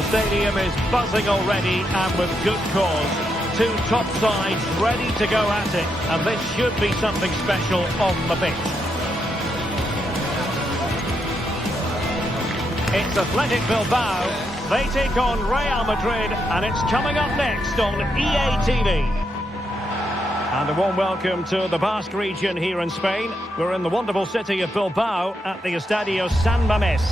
The stadium is buzzing already, and with good cause. Two top sides ready to go at it, and this should be something special on the pitch. It's Athletic Bilbao. They take on Real Madrid, and it's coming up next on EA TV. And a warm welcome to the Basque region here in Spain. We're in the wonderful city of Bilbao at the Estadio San Mamés.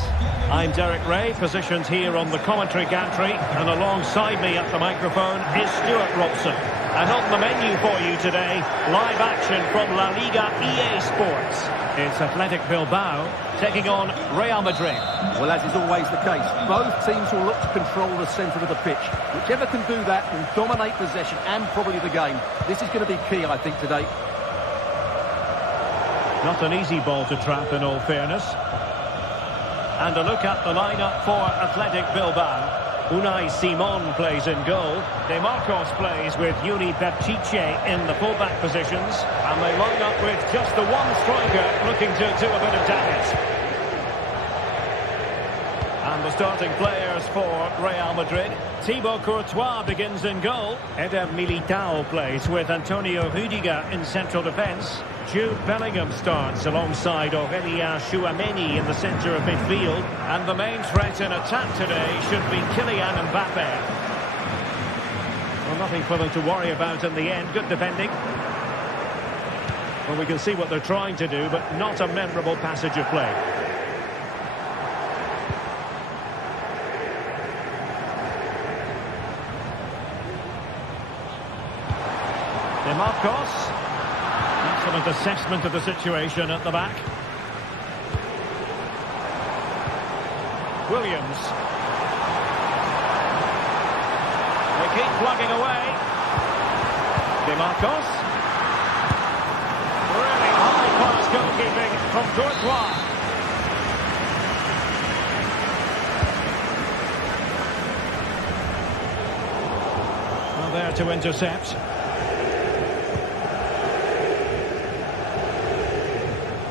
I'm Derek Ray, positioned here on the commentary gantry, and alongside me at the microphone is Stuart Robson. And on the menu for you today, live action from La Liga EA Sports. It's Athletic Bilbao taking on Real Madrid. Well, as is always the case, both teams will look to control the centre of the pitch. Whichever can do that will dominate possession and probably the game. This is going to be key, I think, today. Not an easy ball to trap, in all fairness. And a look at the lineup for Athletic Bilbao. Unai Simon plays in goal. De Marcos plays with Uni Baptiche in the fullback positions. And they line up with just the one striker looking to do a bit of damage. And the starting players for Real Madrid. Thibaut Courtois begins in goal. Eder Militao plays with Antonio Rüdiger in central defence. Jude Bellingham starts alongside Aurélien Tchouameni in the centre of midfield. And the main threat in attack today should be Kylian Mbappe. Well, nothing for them to worry about in the end. Good defending. Well, we can see what they're trying to do, but not a memorable passage of play. De Marcos. Excellent assessment of the situation at the back. Williams. They keep plugging away. De Marcos. Really high-class goalkeeping from Courtois. Well, there to intercept.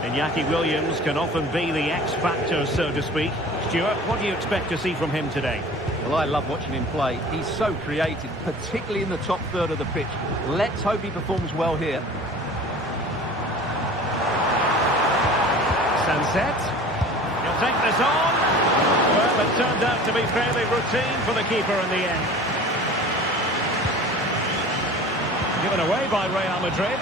Iñaki Williams can often be the X-factor, so to speak. Stuart, what do you expect to see from him today? Well, I love watching him play. He's so creative, particularly in the top third of the pitch. Let's hope he performs well here. Sunset. He'll take this on. Well, it turned out to be fairly routine for the keeper in the end. Given away by Real Madrid.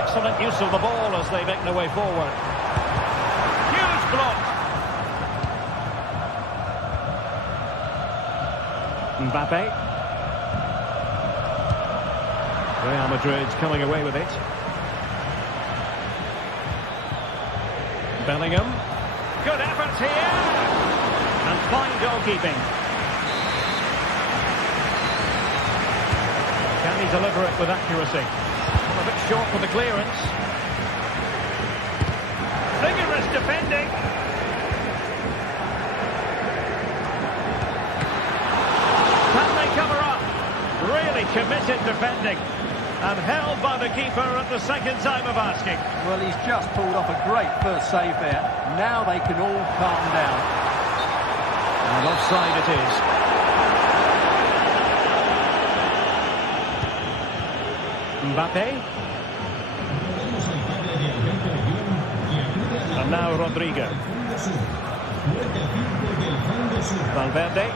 Excellent use of the ball as they make their way forward. Huge block. Mbappe. Real Madrid coming away with it. Bellingham. Good effort here. And fine goalkeeping. Can he deliver it with accuracy? A bit short for the clearance. Vigorous defending. Can they cover up? Really committed defending. And held by the keeper at the second time of asking. Well, he's just pulled off a great first save there. Now they can all calm down. And offside it is. Mbappe. And now Rodrigo. Valverde.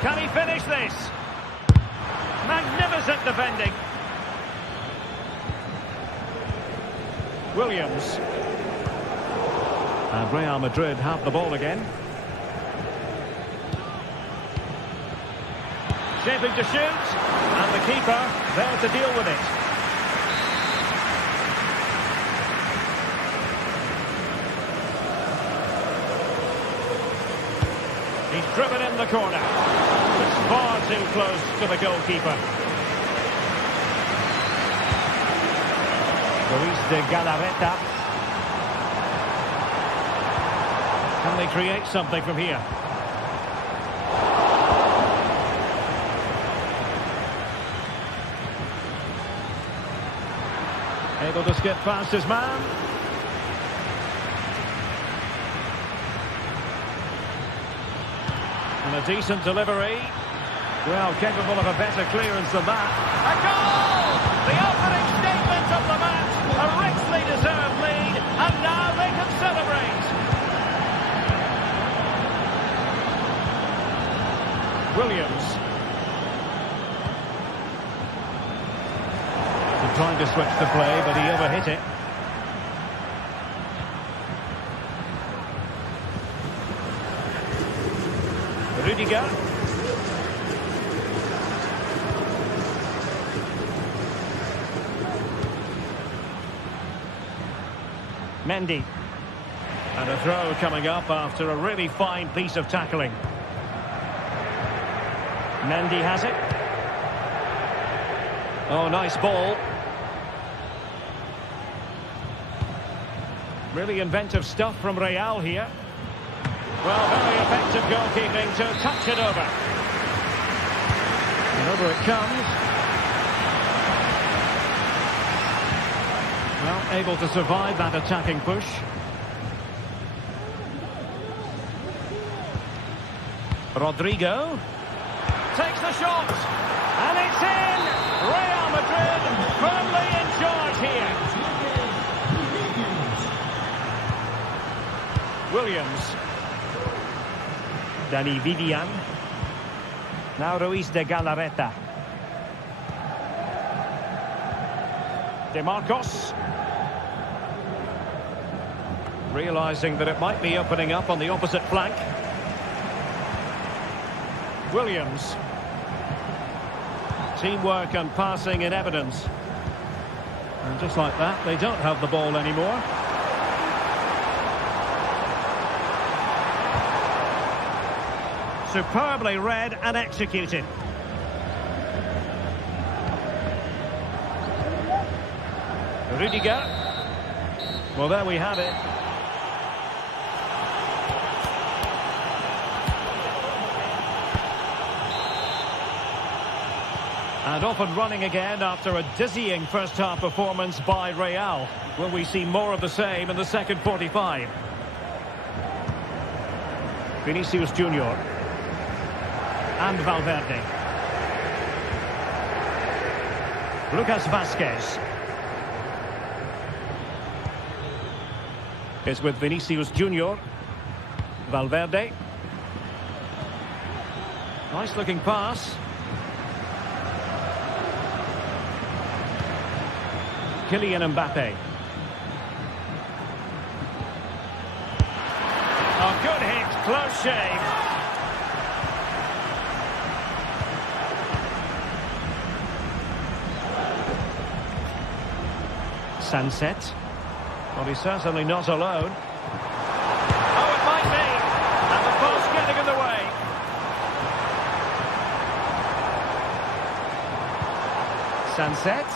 Can he finish this? Magnificent defending. Williams. And Real Madrid have the ball again. Shaping to shoot. And the keeper there to deal with it. He's driven in the corner. It's far too close to the goalkeeper. Luis de Galarreta. Can they create something from here? Able to skip past his man. And a decent delivery. Well, capable of a better clearance than that. A goal! The opening statement of the match. A richly deserved lead. And now they can celebrate. Williams. He tried to switch the play, but he overhit it. Rudiger. Mendy. And a throw coming up after a really fine piece of tackling. Mendy has it. Oh, nice ball. Really inventive stuff from Real here. Well, very effective goalkeeping to touch it over. And over it comes. Well, able to survive that attacking push. Rodrigo takes the shot, and it's in! Real Madrid firmly in charge here. Williams. Dani Vivian. Now Ruiz de Galarreta. De Marcos. Realising that it might be opening up on the opposite flank. Williams. Teamwork and passing in evidence. And just like that, they don't have the ball anymore. Superbly read and executed. Rudiger. Well, there we have it. And off and running again after a dizzying first-half performance by Real. Will we see more of the same in the second 45? Vinicius Junior. And Valverde. Lucas Vazquez. Is with Vinicius Junior. Valverde. Nice looking pass. Kylian Mbappe. Oh, good hit, close shave. Sunset. Well, he's certainly not alone. Oh, it might be. And the post getting in the way. Sunset.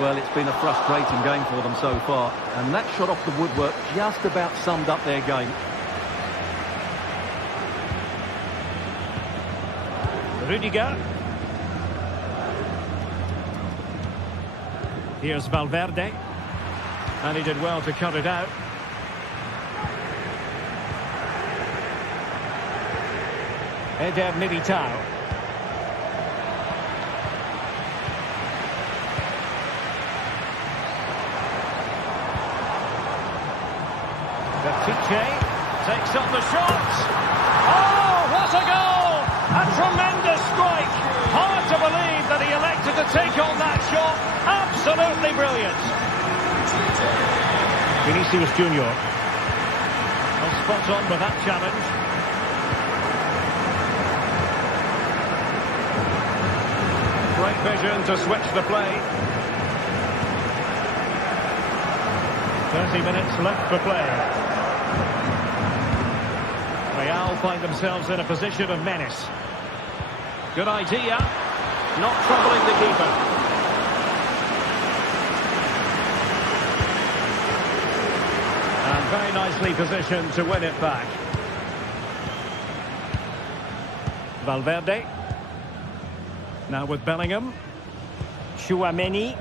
Well, it's been a frustrating game for them so far. And that shot off the woodwork just about summed up their game. Rudiger. Here's Valverde. And he did well to cut it out. Eder Militao. Tiche takes up the shot. Oh, what a goal! A tremendous strike. Hard to believe that he elected to take on that shot. Absolutely brilliant. Vinicius Junior. Well, spot on with that challenge. Great vision to switch the play. 30 minutes left for play. Real find themselves in a position of menace. Good idea. Not troubling the keeper. And very nicely positioned to win it back. Valverde. Now with Bellingham. Tchouaméni.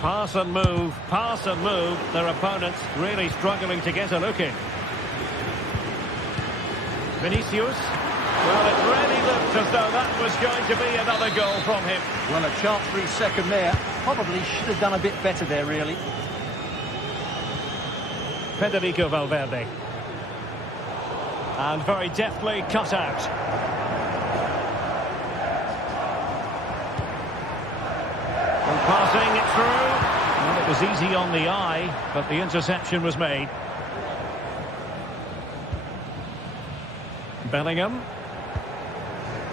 Pass and move, pass and move. Their opponents really struggling to get a look in. Vinicius. Well, it really looked as though that was going to be another goal from him. Well, a chance for his second there. Probably should have done a bit better there, really. Federico Valverde. And very deftly cut out. And passing it through. Well, it was easy on the eye, but the interception was made. Bellingham.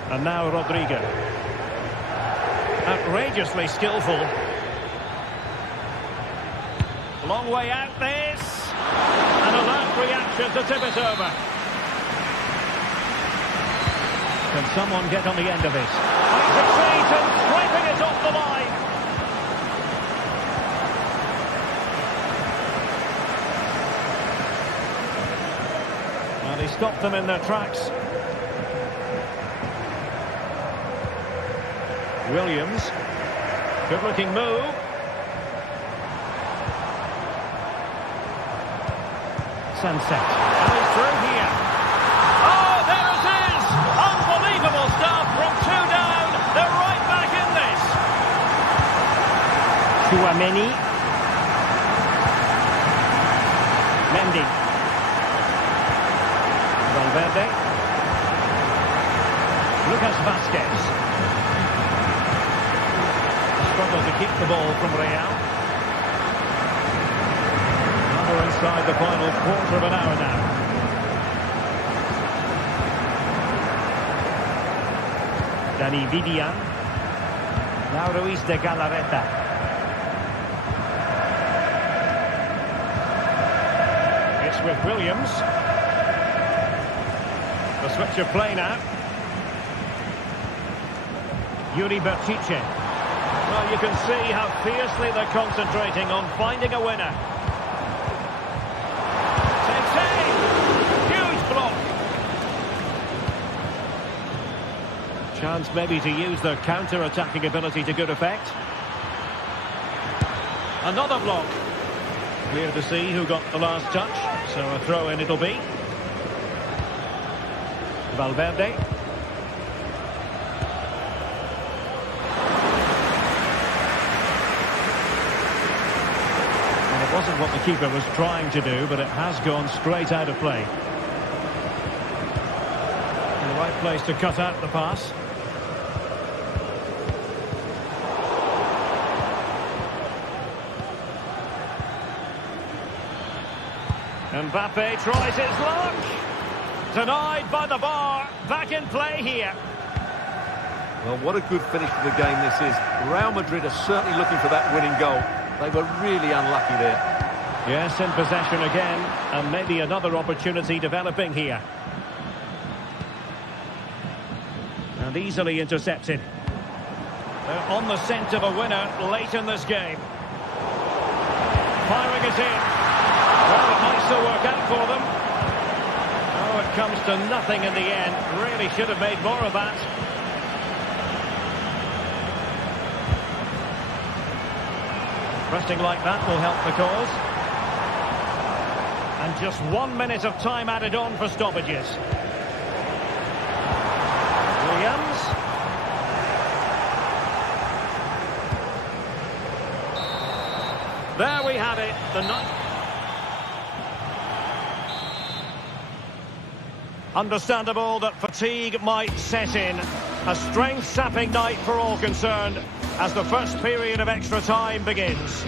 And now Rodrigo. Outrageously skillful. Long way out this. And a last reaction to tip it over. Can someone get on the end of this? He succeeds in scraping it off the line. And he stopped them in their tracks. Williams. Good-looking move. Sunset. And he's through here. Oh, there it is! Unbelievable stuff from 2 down. They're right back in this. Chouameni. Mendy. Valverde. Lucas Vazquez. Struggle to keep the ball from Real. We're inside the final quarter of an hour now. Dani Vidian. Now Ruiz de Galarreta. It's with Williams. The switch of play now. Yuri Berchiche. Well, you can see how fiercely they're concentrating on finding a winner. Chance maybe to use their counter-attacking ability to good effect. Another block. Clear to see who got the last touch. So a throw-in it'll be. Valverde. And it wasn't what the keeper was trying to do, but it has gone straight out of play. In the right place to cut out the pass. Mbappe tries his luck. Denied by the bar. Back in play here. Well, what a good finish to the game this is. Real Madrid are certainly looking for that winning goal. They were really unlucky there. Yes, in possession again. And maybe another opportunity developing here. And easily intercepted. They're on the scent of a winner late in this game. Firing it in. Well, it might still work out for them. Oh, it comes to nothing in the end. Really should have made more of that. Resting like that will help the cause. And just 1 minute of time added on for stoppages. Williams. There we have it. The night. Understandable that fatigue might set in. A strength-sapping night for all concerned as the first period of extra time begins.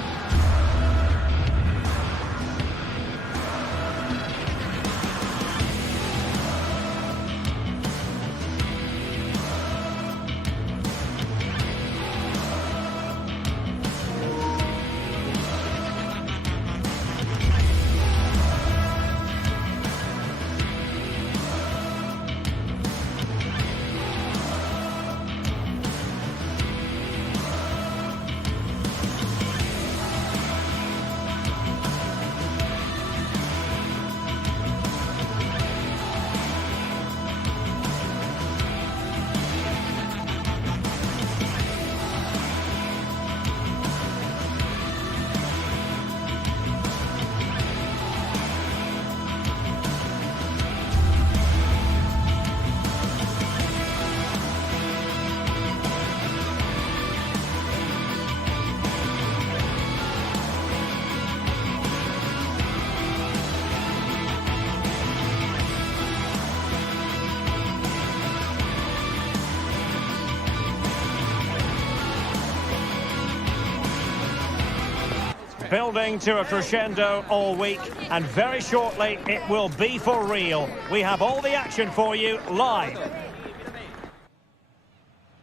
building to a crescendo all week, and very shortly it will be for real. We have all the action for you live.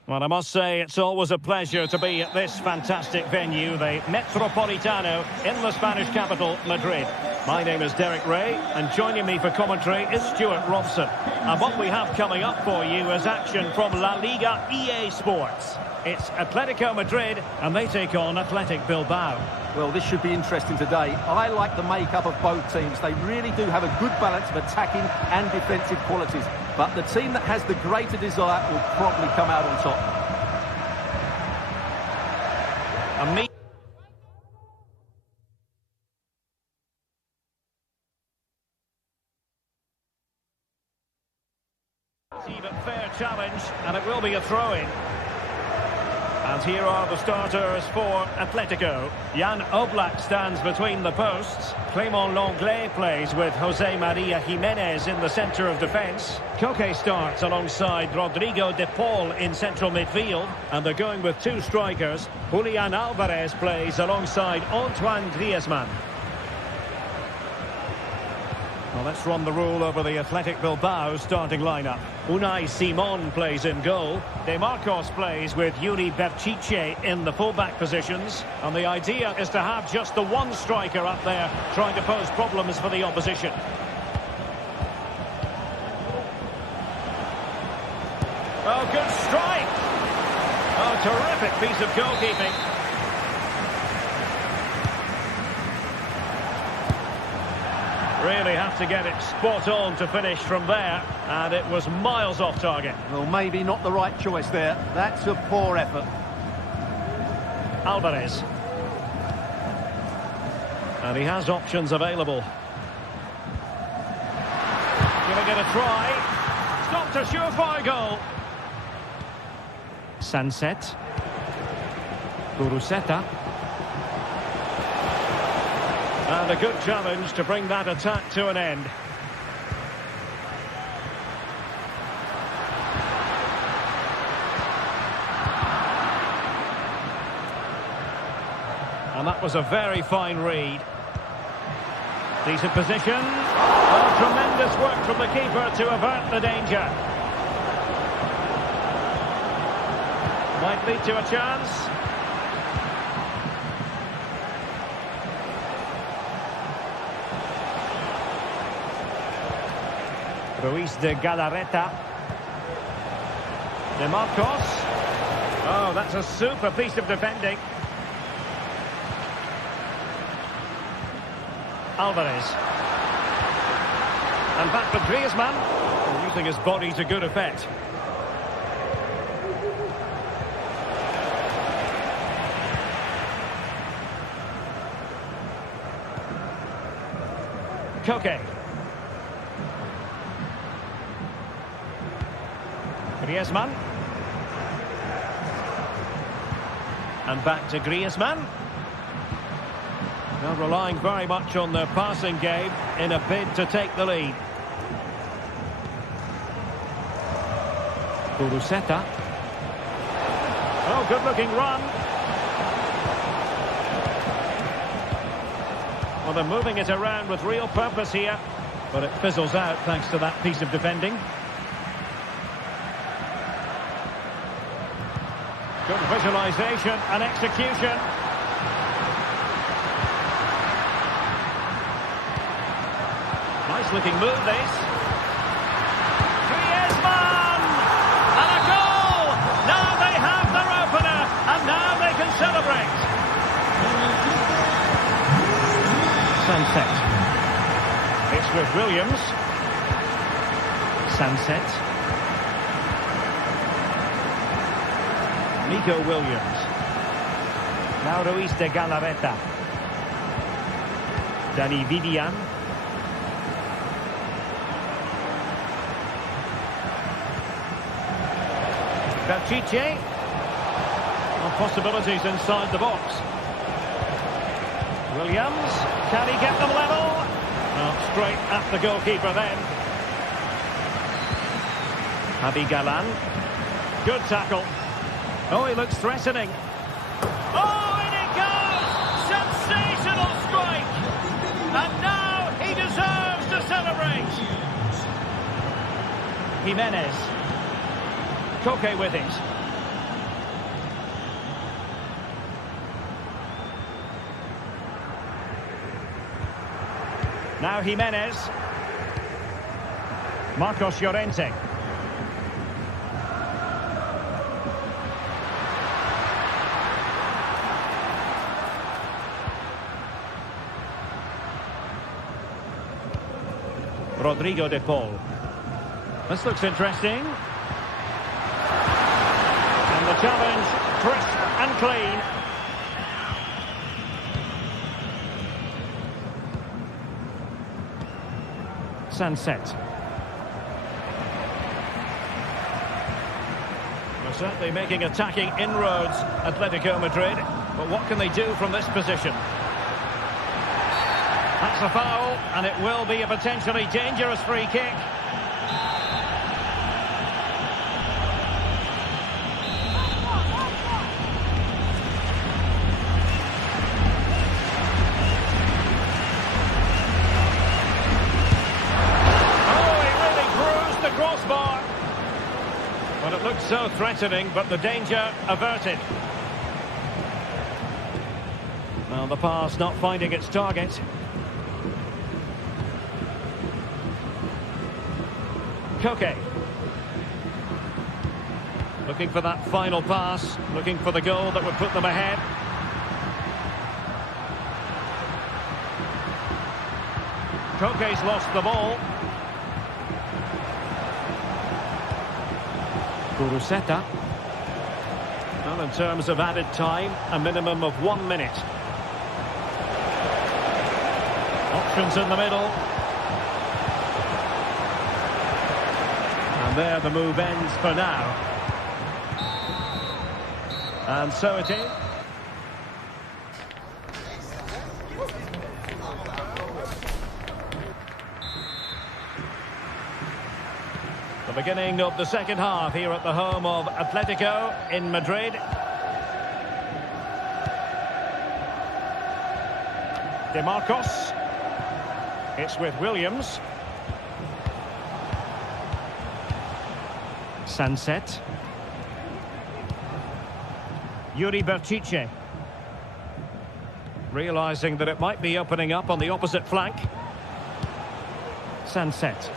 Well, I must say it's always a pleasure to be at this fantastic venue, the Metropolitano in the Spanish capital, Madrid. My name is Derek Ray, and joining me for commentary is Stuart Robson. And what we have coming up for you is action from La Liga EA Sports. It's Atletico Madrid, and they take on Athletic Bilbao. Well, this should be interesting today. I like the makeup of both teams. They really do have a good balance of attacking and defensive qualities. But the team that has the greater desire will probably come out on top. But fair challenge, and it will be a throw-in. And here are the starters for Atletico. Jan Oblak stands between the posts. Clément Lenglet plays with José María Jiménez in the centre of defence. Koke starts alongside Rodrigo de Paul in central midfield. And they're going with two strikers. Julián Álvarez plays alongside Antoine Griezmann. Well, let's run the rule over the Athletic Bilbao starting lineup. Unai Simón plays in goal. De Marcos plays with Yuri Berchiche in the fullback positions. And the idea is to have just the one striker up there trying to pose problems for the opposition. Oh, good strike! Oh, terrific piece of goalkeeping. Really have to get it spot on to finish from there, and it was miles off target. Well, maybe not the right choice there. That's a poor effort. Álvarez. And he has options available. Giving it a try. Stopped a surefire goal. Sunset. Guruseta. And a good challenge to bring that attack to an end. And that was a very fine read. Decent position. Oh, tremendous work from the keeper to avert the danger. Might lead to a chance. Ruiz de Galarreta. De Marcos. Oh, that's a super piece of defending. Álvarez. And back with Griezmann. Using his body to good effect. Koke. Griezmann. And back to Griezmann. Now relying very much on their passing game in a bid to take the lead. Guruseta. Oh, good-looking run. Well, they're moving it around with real purpose here, but it fizzles out thanks to that piece of defending. Good visualisation and execution. Nice looking move, this. Griezmann! And a goal! Now they have their opener, and now they can celebrate. Sunset. It's with Williams. Sunset. Nico Williams. Now Ruiz de Galarreta. Dani Vivian. Berchiche. Well, possibilities inside the box. Williams. Can he get them level? Oh, straight at the goalkeeper then. Javi Galan. Good tackle. Oh, he looks threatening. Oh, and it goes! Sensational Jimenez. Koke with it. Now Jimenez. Marcos Llorente. Rodrigo de Paul. This looks interesting. And the challenge, crisp and clean. Sunset. They're certainly making attacking inroads, Atletico Madrid. But what can they do from this position? That's a foul, and it will be a potentially dangerous free kick. Crossbar. Well, it looked so threatening, but the danger averted. Well, the pass not finding its target. Koke. Looking for that final pass, looking for the goal that would put them ahead. Koke's lost the ball. Kuruseta. Well, in terms of added time, a minimum of 1 minute. Options in the middle. And there the move ends for now. And so it is. The beginning of the second half here at the home of Atletico in Madrid. De Marcos. It's with Williams. Sunset. Yuri Berchiche. Realising that it might be opening up on the opposite flank. Sunset.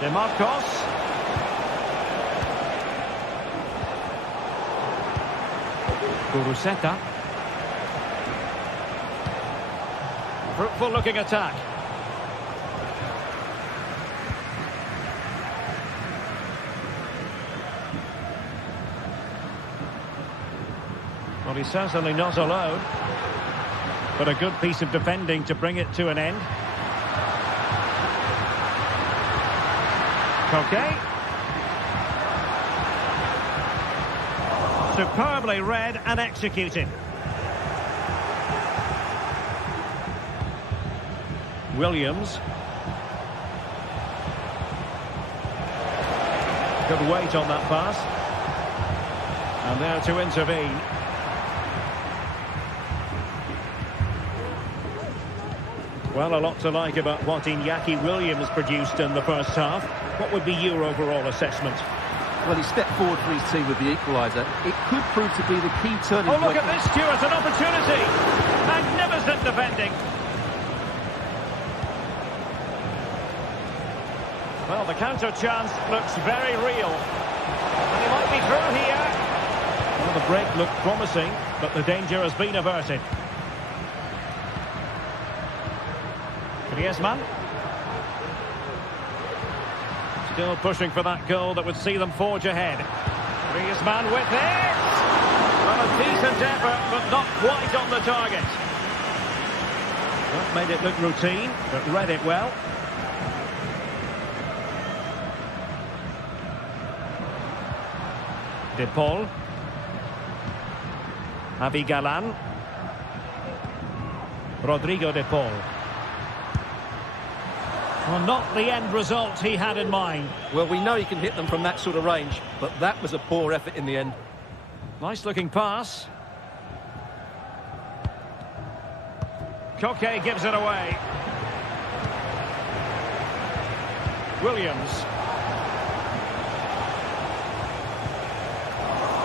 De Marcos. Kuruseta. Fruitful looking attack. Well, he's certainly not alone, but a good piece of defending to bring it to an end. Okay. Superbly read and executed. Williams. Good weight on that pass. And there to intervene. Well, a lot to like about what Iñaki Williams produced in the first half. What would be your overall assessment? Well, he stepped forward for his team with the equaliser. It could prove to be the key turning point. Oh, look at this, Stuart, an opportunity! Magnificent defending! Well, the counter chance looks very real. And he might be through here. Well, the break looked promising, but the danger has been averted. Griezmann. Still pushing for that goal that would see them forge ahead. Griezmann with it! Well, a decent effort, but not quite on the target. That made it look routine, but read it well. De Paul. Javi Galan. Rodrigo de Paul. Well, not the end result he had in mind. Well, we know he can hit them from that sort of range, but that was a poor effort in the end. Nice looking pass. Koke gives it away. Williams.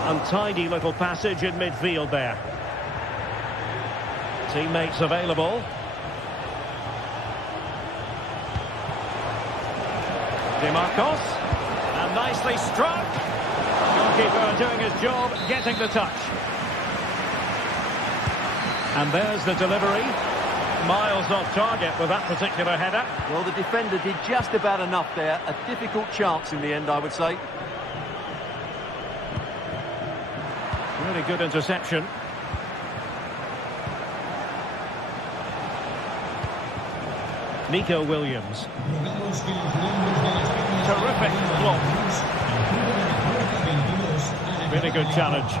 Untidy little passage in midfield there. Teammates available. DeMarcos. And nicely struck. Goalkeeper doing his job, getting the touch. And there's the delivery. Miles off target with that particular header. Well, the defender did just about enough there. A difficult chance in the end, I would say. Really good interception. Nico Williams. Terrific block. Really good challenge.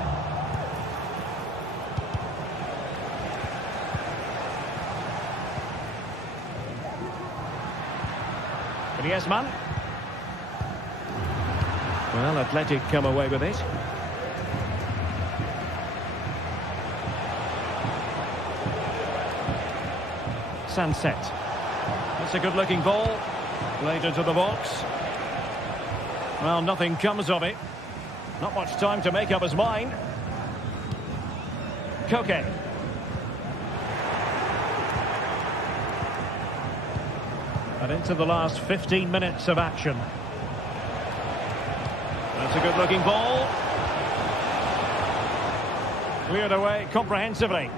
Griezmann. Well, Athletic come away with it. Sunset. It's a good-looking ball. Played into the box. Well, nothing comes of it. Not much time to make up his mind. Koke. And into the last 15 minutes of action. That's a good-looking ball. Cleared away comprehensively.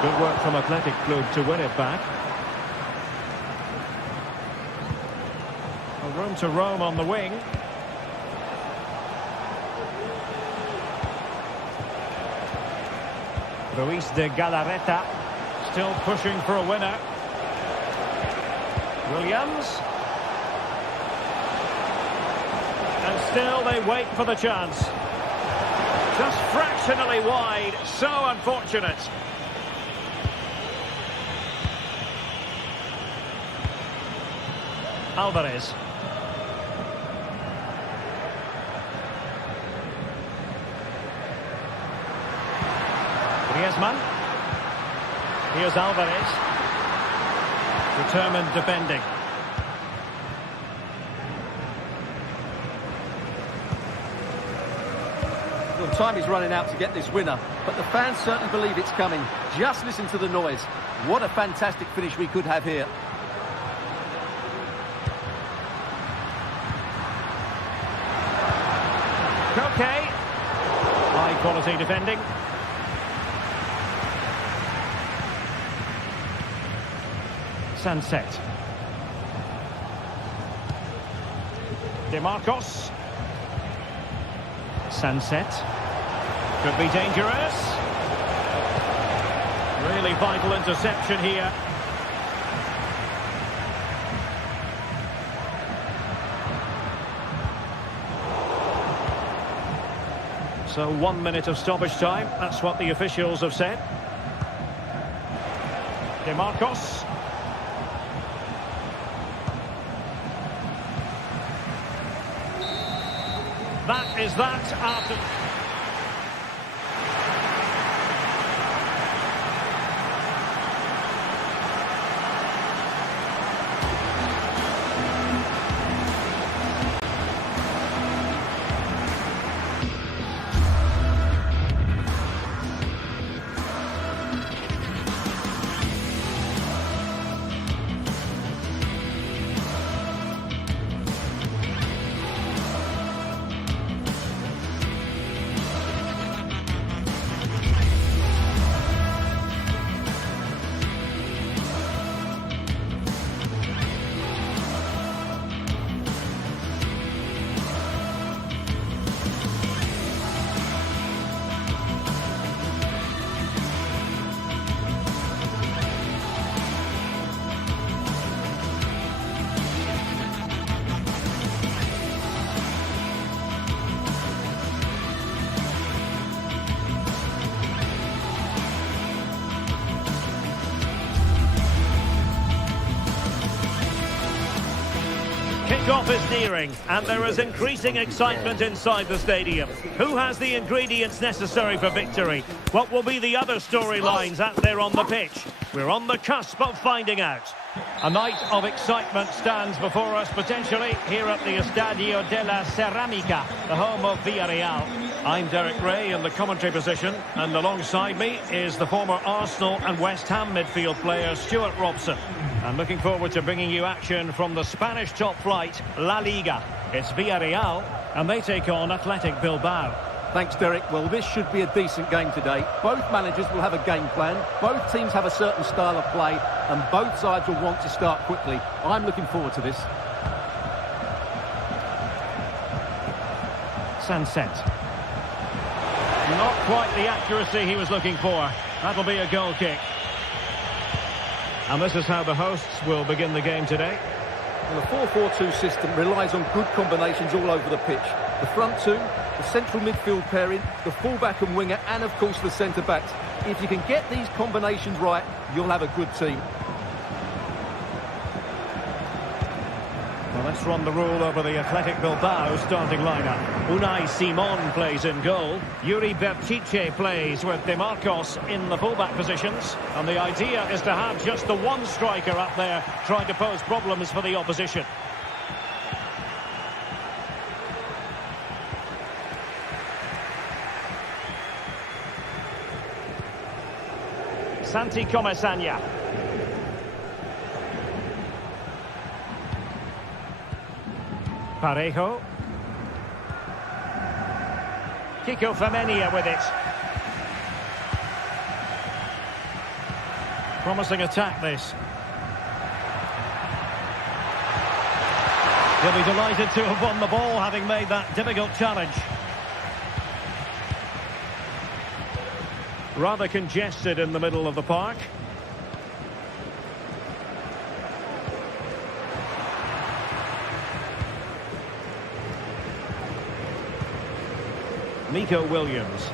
Good work from Athletic Club to win it back. A room to roam on the wing. Ruiz de Galarreta still pushing for a winner. Williams. And still they wait for the chance. Just fractionally wide. So unfortunate. Alvarez. Griezmann. Here's Alvarez. Determined defending. Well, time is running out to get this winner, but the fans certainly believe it's coming. Just listen to the noise. What a fantastic finish we could have here. Okay. High quality defending. Sunset. DeMarcos. Sunset. Could be dangerous. Really vital interception here. So 1 minute of stoppage time. That's what the officials have said. DeMarcos. That is that after... Kick-off is nearing, and there is increasing excitement inside the stadium. Who has the ingredients necessary for victory? What will be the other storylines out there on the pitch? We're on the cusp of finding out. A night of excitement stands before us, potentially, here at the Estadio de la Ceramica, the home of Villarreal. I'm Derek Ray in the commentary position, and alongside me is the former Arsenal and West Ham midfield player Stuart Robson. I'm looking forward to bringing you action from the Spanish top flight, La Liga. It's Villarreal, and they take on Athletic Bilbao. Thanks, Derek. Well, this should be a decent game today. Both managers will have a game plan. Both teams have a certain style of play, and both sides will want to start quickly. I'm looking forward to this. Sunset. Not quite the accuracy he was looking for. That'll be a goal kick. And this is how the hosts will begin the game today. Well, the 4-4-2 system relies on good combinations all over the pitch. The front two, the central midfield pairing, the fullback and winger, and of course the centre-backs. If you can get these combinations right, you'll have a good team. Well, let's run the rule over the Athletic Bilbao starting lineup. Unai Simon plays in goal. Yuri Berchiche plays with De Marcos in the fullback positions. And the idea is to have just the one striker up there trying to pose problems for the opposition. Santi Comesaña. Parejo. Kiko Femenia with it. Promising attack, this. He'll be delighted to have won the ball, having made that difficult challenge. Rather congested in the middle of the park. Nico Williams.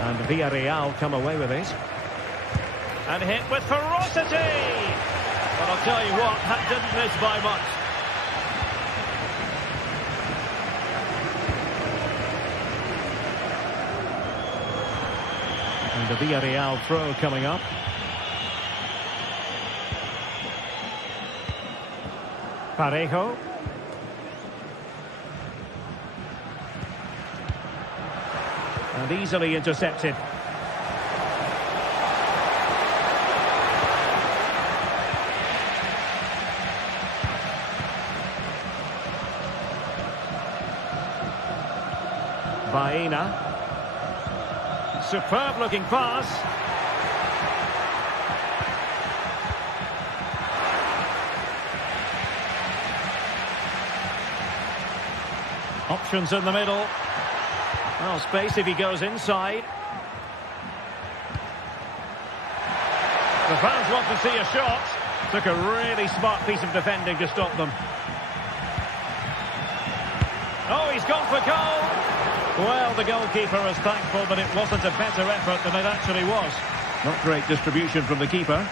And Villarreal come away with it. And hit with ferocity! But I'll tell you what, that didn't miss by much. And the Villarreal throw coming up. Parejo. And easily intercepted. Baena. Superb looking pass. Options in the middle. Well, space if he goes inside. The fans want to see a shot. Took a really smart piece of defending to stop them. Oh, he's gone for goal. Well, the goalkeeper is thankful that it wasn't a better effort than it actually was. Not great distribution from the keeper.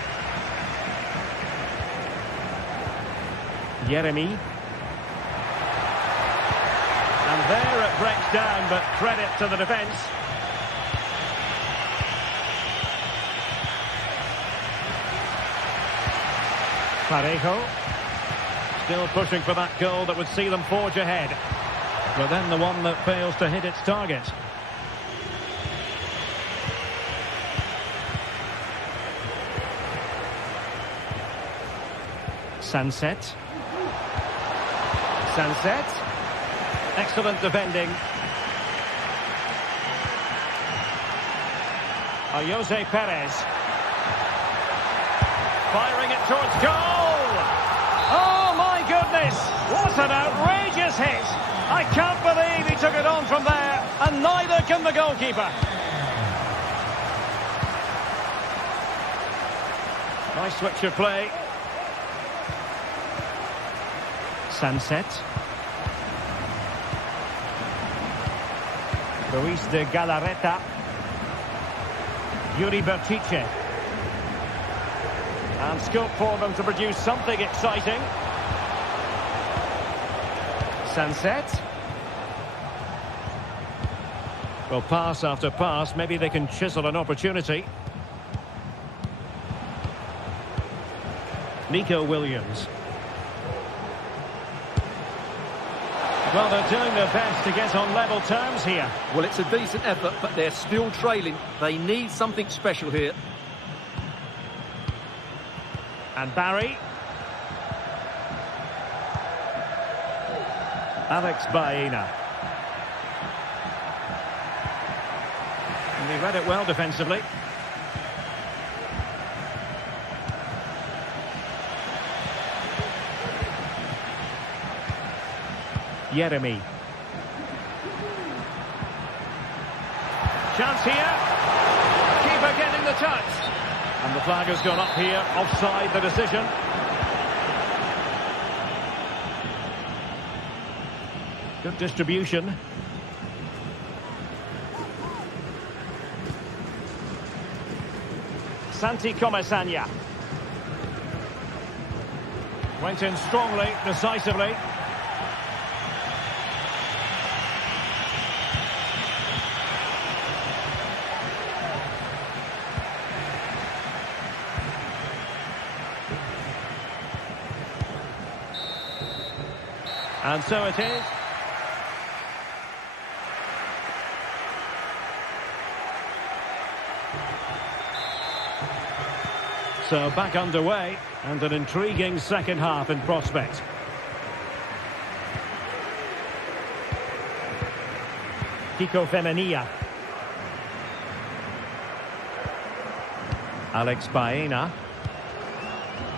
Jeremy. And there it breaks down, but credit to the defence. Parejo. Still pushing for that goal that would see them forge ahead. But then the one that fails to hit its target. Sunset. Excellent defending. Jose Perez. Firing it towards goal! Oh my goodness! What an outrageous hit! I can't believe he took it on from there, and neither can the goalkeeper. Nice switch of play. Sunset. Luis de Galarreta. Yuri Berchiche. And scope for them to produce something exciting. Sunset. Well, pass after pass, maybe they can chisel an opportunity. Nico Williams. Well, they're doing their best to get on level terms here. Well, it's a decent effort, but they're still trailing. They need something special here. And Barry. Alex Baena. And he read it well defensively. Jeremy. Chance here. Keeper getting the touch. And the flag has gone up here. Offside the decision. Good distribution. Santi Comesaña. Went in strongly, decisively. And so it is. So back underway, and an intriguing second half in prospect. Kiko Femenia. Alex Baena.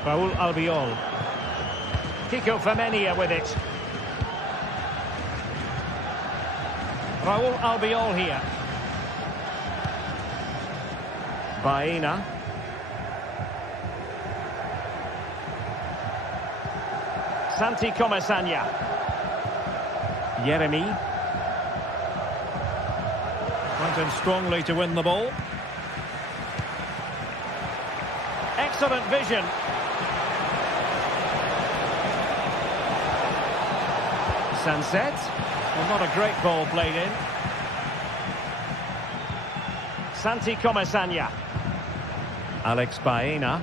Raúl Albiol. Kiko Femenia with it. Raúl Albiol here. Baena. Santi Comesaña. Jeremy. Went in strongly to win the ball. Excellent vision. Sunset. Well, not a great ball played in. Santi Comesaña. Alex Baena.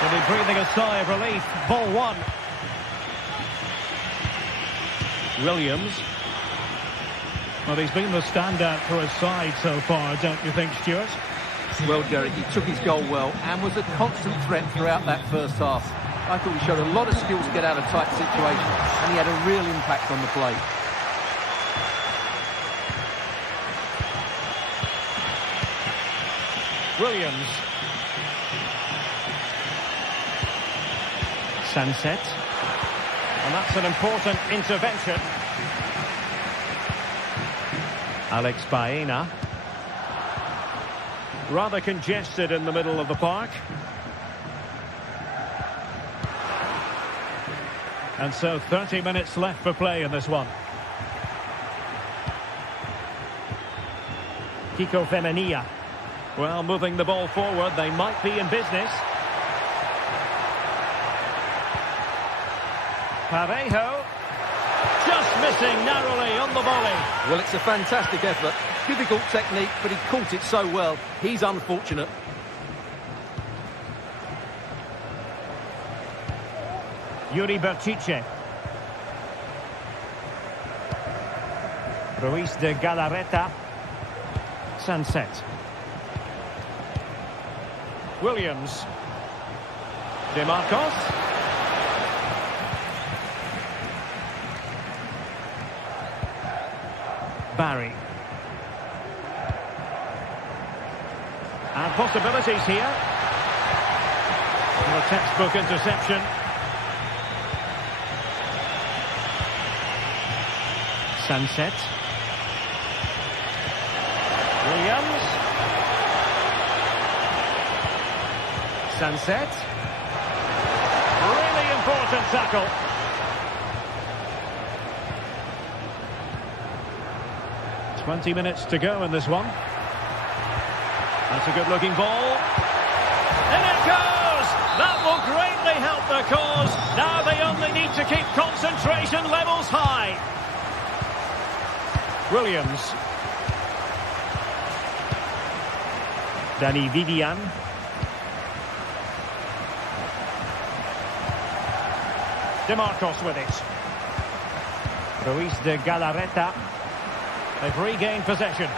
Will be breathing a sigh of relief. Ball one. Williams. Well, he's been the standout for his side so far, don't you think, Stuart? Well, Derek, he took his goal well and was a constant threat throughout that first half. I thought he showed a lot of skills to get out of tight situations, and he had a real impact on the play. Williams. Sunset. And that's an important intervention. Alex Baena. Rather congested in the middle of the park. And so 30 minutes left for play in this one. Kiko Femenia. Well, moving the ball forward, they might be in business. Parejo. Just missing narrowly on the volley. Well, it's a fantastic effort. Difficult technique, but he caught it so well. He's unfortunate. Yuri Berchiche. Ruiz de Galarreta. Sunset. Williams. De Marcos. Barry. And possibilities here. A textbook interception. Sunset. Williams. Sunset. Really important tackle. 20 minutes to go in this one. That's a good-looking ball. In it goes! That will greatly help their cause. Now they only need to keep concentration levels high. Williams. Danny Vivian. DeMarcos with it. Ruiz de Galarreta. They've regained possession.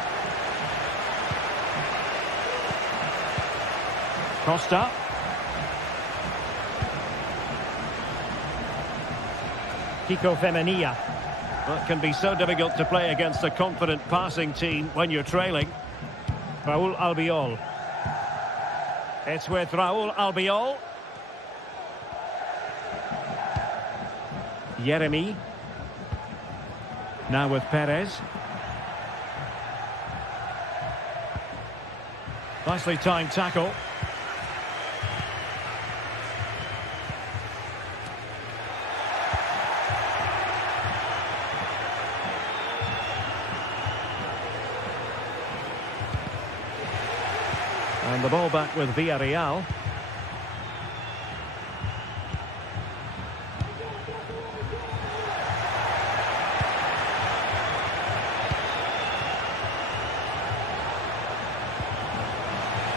Costa. Kiko Femenia. Well, it can be so difficult to play against a confident passing team when you're trailing. Raúl Albiol. It's with Raúl Albiol. Yeremy. Now with Perez. Nicely timed tackle. And the ball back with Villarreal.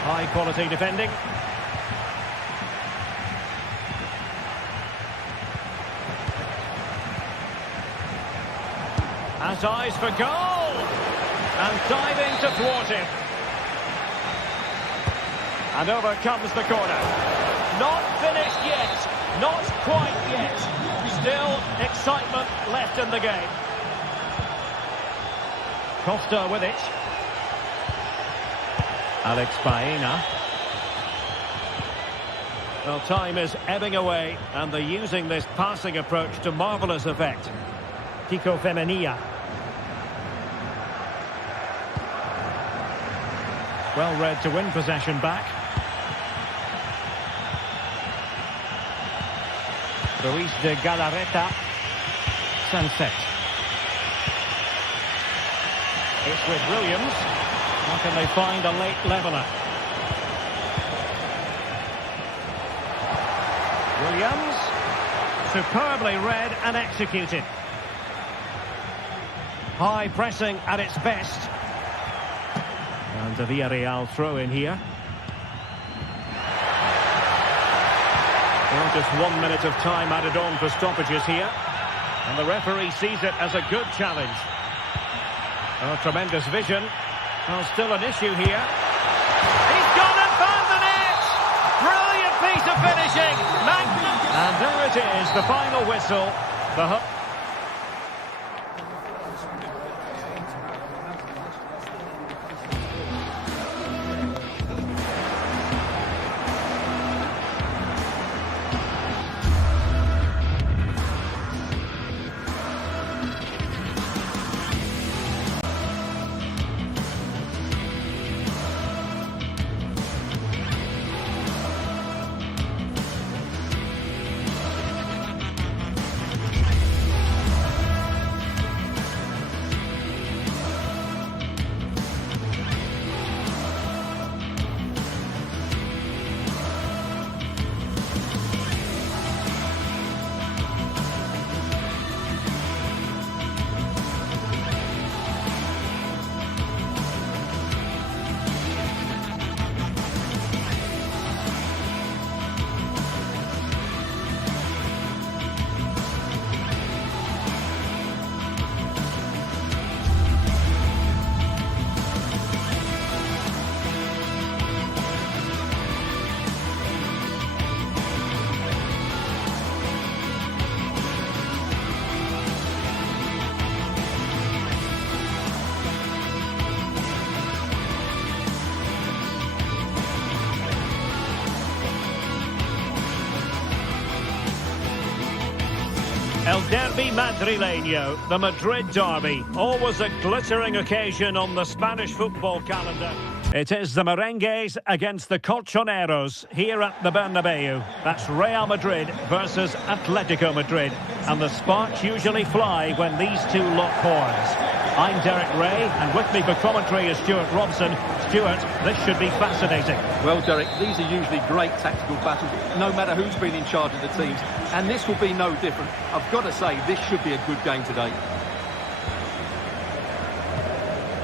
High quality defending. Has eyes for goal. And diving to thwart him. And over comes the corner. Not finished yet. Not quite yet. Still excitement left in the game. Costa with it. Alex Baena. Well, time is ebbing away, and they're using this passing approach to marvellous effect. Kiko Femenia. Well read to win possession back. Ruiz de Galarreta. Sunset. It's with Williams. How can they find a late leveller? Williams. Superbly read and executed. High pressing at its best. And a Villarreal throw in here. Well, just 1 minute of time added on for stoppages here. And the referee sees it as a good challenge. Oh, tremendous vision. Well, still an issue here. He's gone and found the net! Brilliant piece of finishing! And there it is, the final whistle. The El Derby Madrileño, the Madrid derby, always a glittering occasion on the Spanish football calendar. It is the Merengues against the Colchoneros here at the Bernabeu. That's Real Madrid versus Atletico Madrid. And the sparks usually fly when these two lock horns. I'm Derek Ray, and with me for commentary is Stuart Robson. Stuart, this should be fascinating. Well, Derek, these are usually great tactical battles, no matter who's been in charge of the teams, and this will be no different. I've got to say, this should be a good game today.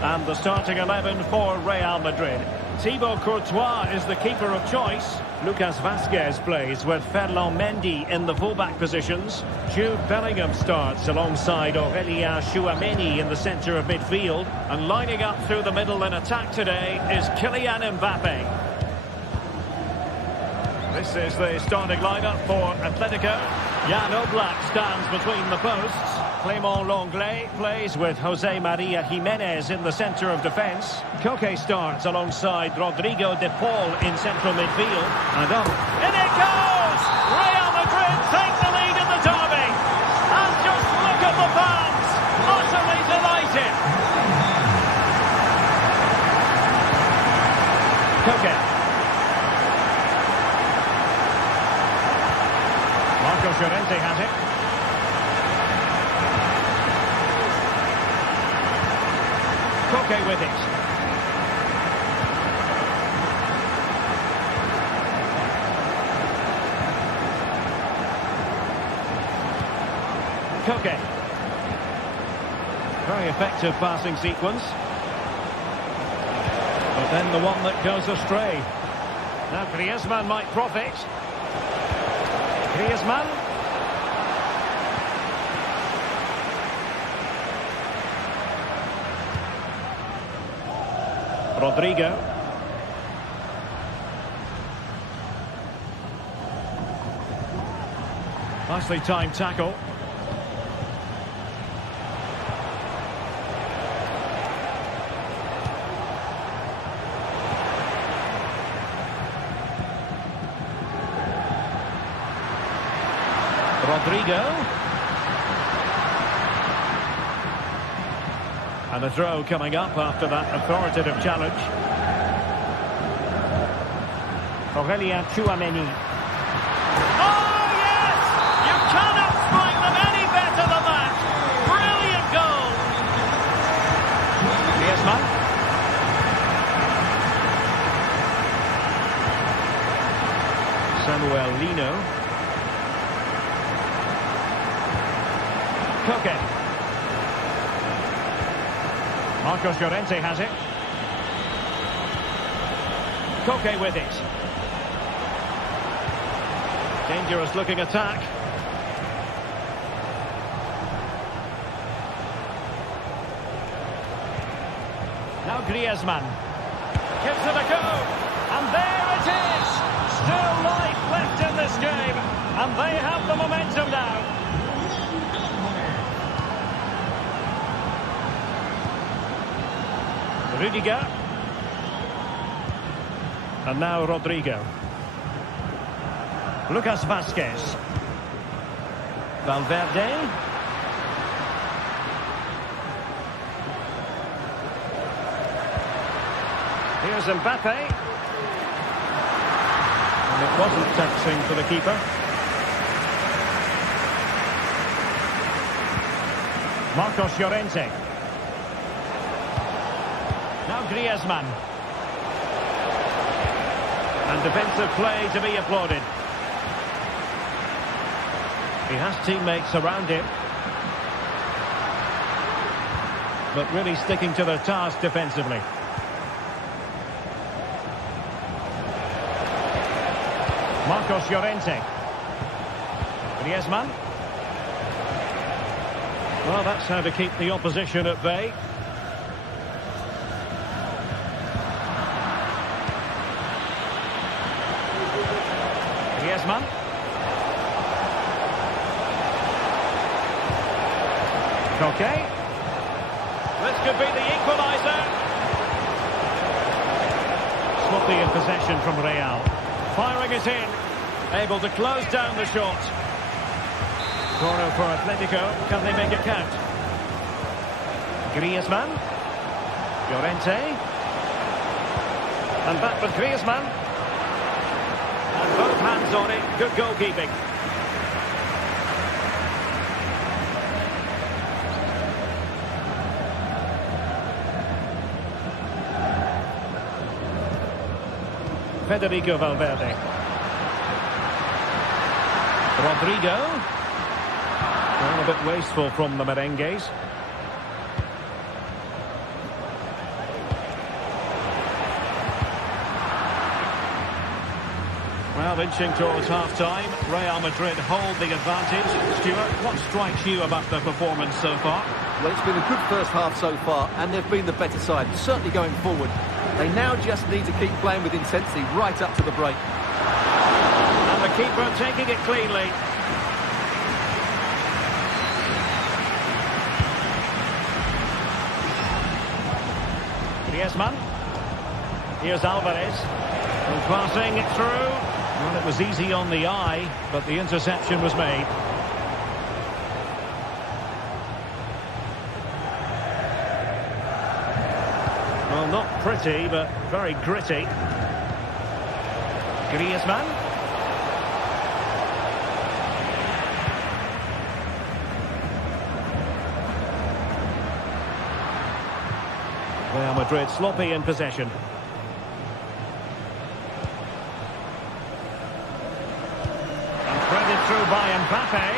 And the starting 11 for Real Madrid. Thibaut Courtois is the keeper of choice. Lucas Vazquez plays with Ferland Mendy in the fullback positions. Jude Bellingham starts alongside Aurélien Tchouameni in the centre of midfield. And lining up through the middle in attack today is Kylian Mbappe. This is the starting lineup for Atletico. Jan Oblak stands between the posts. Clément Lenglet plays with José María Jiménez in the centre of defence. Koke starts alongside Rodrigo de Paul in central midfield. And up. In it goes! Real Madrid take the lead in the derby. And just look at the fans. Utterly delighted. Koke. Llorente has it. Koke with it. Koke. Very effective passing sequence. But then the one that goes astray. Now Griezmann might profit. Griezmann. Rodrigo. Nicely timed tackle. Rodrigo. And a throw coming up after that authoritative challenge. Aurélien Tchouameni. Oh, yes! You cannot strike them any better than that! Brilliant goal! Griezmann. Samuel Lino. Koke. Marcos Llorente has it. Koke with it. Dangerous looking attack. Now Griezmann. Gives it a go. And there it is. Still life left in this game. And they have the momentum now. Rudiger. And now Rodrigo. Lucas Vazquez. Valverde. Here's Mbappe. And it wasn't taxing for the keeper. Marcos Llorente. Now Griezmann. And defensive play to be applauded. He has teammates around him. But really sticking to their task defensively. Marcos Llorente. Griezmann. Well, that's how to keep the opposition at bay. Griezmann. Koke. This could be the equaliser. Sloppy in possession from Real. Firing it in. Able to close down the shot. Corner for Atletico. Can they make it count? Griezmann. Llorente. And back with Griezmann. And both hands on it. Good goalkeeping. Federico Valverde. Rodrigo. Well, a bit wasteful from the merengues. Well, inching towards half-time. Real Madrid hold the advantage. Stuart, what strikes you about the performance so far? Well, it's been a good first half so far, and they've been the better side, certainly going forward. They now just need to keep playing with intensity right up to the break. And the keeper taking it cleanly. Griezmann. Here's Alvarez. And passing it through. Well, it was easy on the eye, but the interception was made. Well, not pretty, but very gritty. Griezmann. Real Madrid sloppy in possession. And threaded through by Mbappe.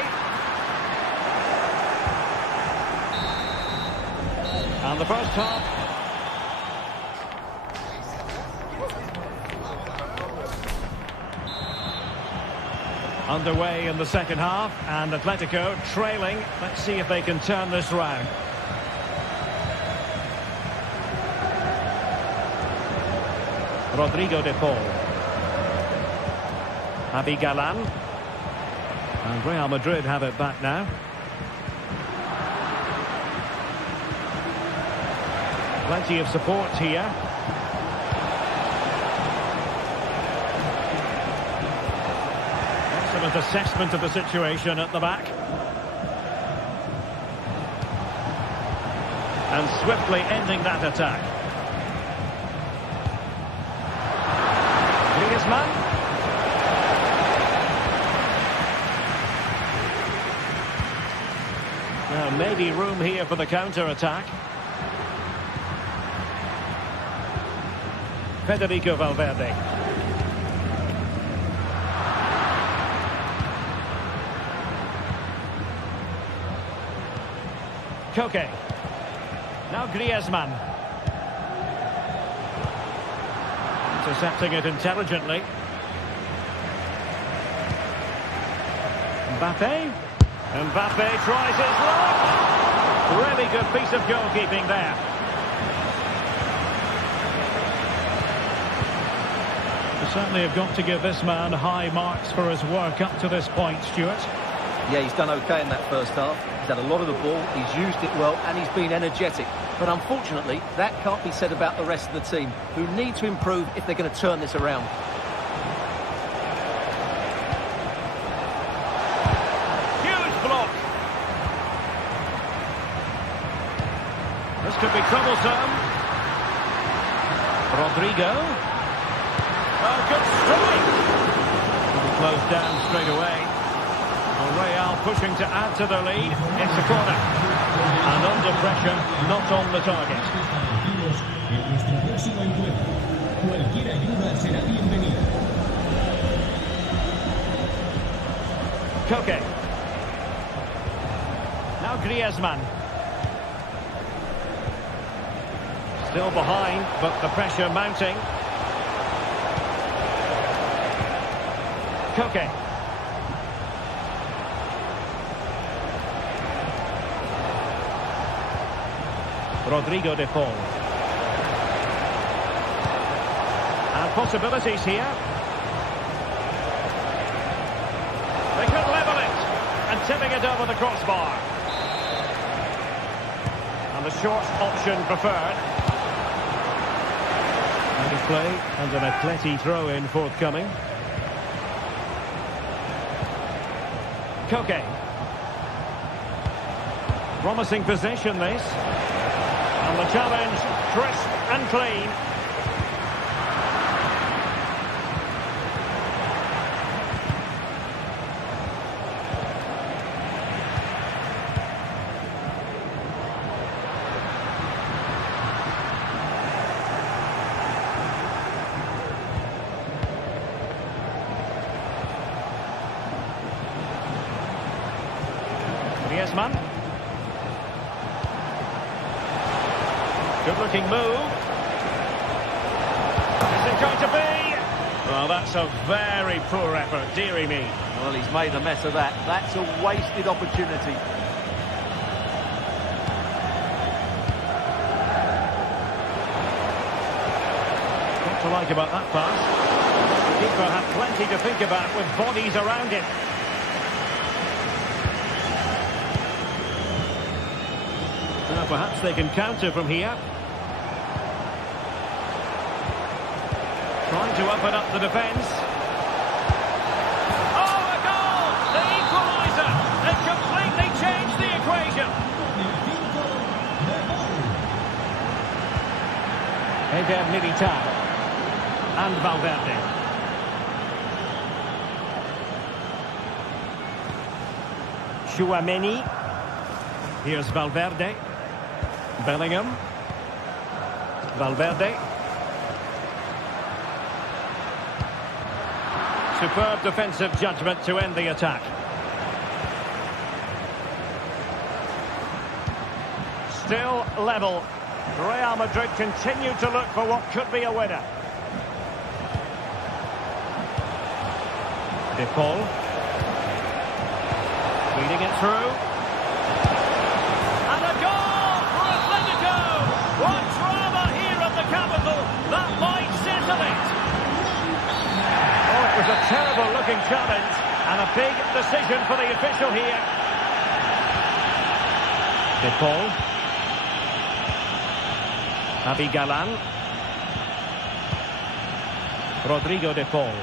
And the first half. Underway in the second half, and Atletico trailing. Let's see if they can turn this round. Rodrigo de Paul. Javi Galan. And Real Madrid have it back now. Plenty of support here. Excellent assessment of the situation at the back. And swiftly ending that attack. Griezmann. Now maybe room here for the counter-attack. Federico Valverde. Koke. Now Griezmann. Intercepting it intelligently. Mbappe. Mbappe tries his luck. Really good piece of goalkeeping there. We certainly have got to give this man high marks for his work up to this point, Stuart. Yeah, he's done okay in that first half. He's had a lot of the ball, he's used it well, and he's been energetic. But unfortunately, that can't be said about the rest of the team, who need to improve if they're going to turn this around. Huge block. This could be troublesome. Rodrigo. Oh, good strike. Closed down straight away. Real pushing to add to the lead. It's a corner. And under pressure, not on the target. Koke. Now Griezmann. Still behind, but the pressure mounting. Koke. Rodrigo de Paul. And possibilities here. They could level it. And tipping it over the crossbar. And the short option preferred. Out of play and an Atleti throw-in forthcoming. Koke. Promising possession this. And the challenge, crisp and clean. Griezmann. Good looking move. Is it going to be? Well, that's a very poor effort, dearie me. Well, he's made a mess of that. That's a wasted opportunity. What to like about that pass? The keeper had plenty to think about with bodies around him. Now perhaps they can counter from here. Trying to open up the defence. Oh, a goal! The equaliser! They've completely changed the equation. Eder Militao and Valverde. Chouameni. Here's Valverde. Bellingham. Valverde. Superb defensive judgment to end the attack. Still level. Real Madrid continue to look for what could be a winner. De Paul. Feeding it through. And a goal for Atletico! What drama here at the capital! That might settle it! Oh, it was a terrible-looking challenge, and a big decision for the official here. De Paul. Javi Galán. Rodrigo De Paul.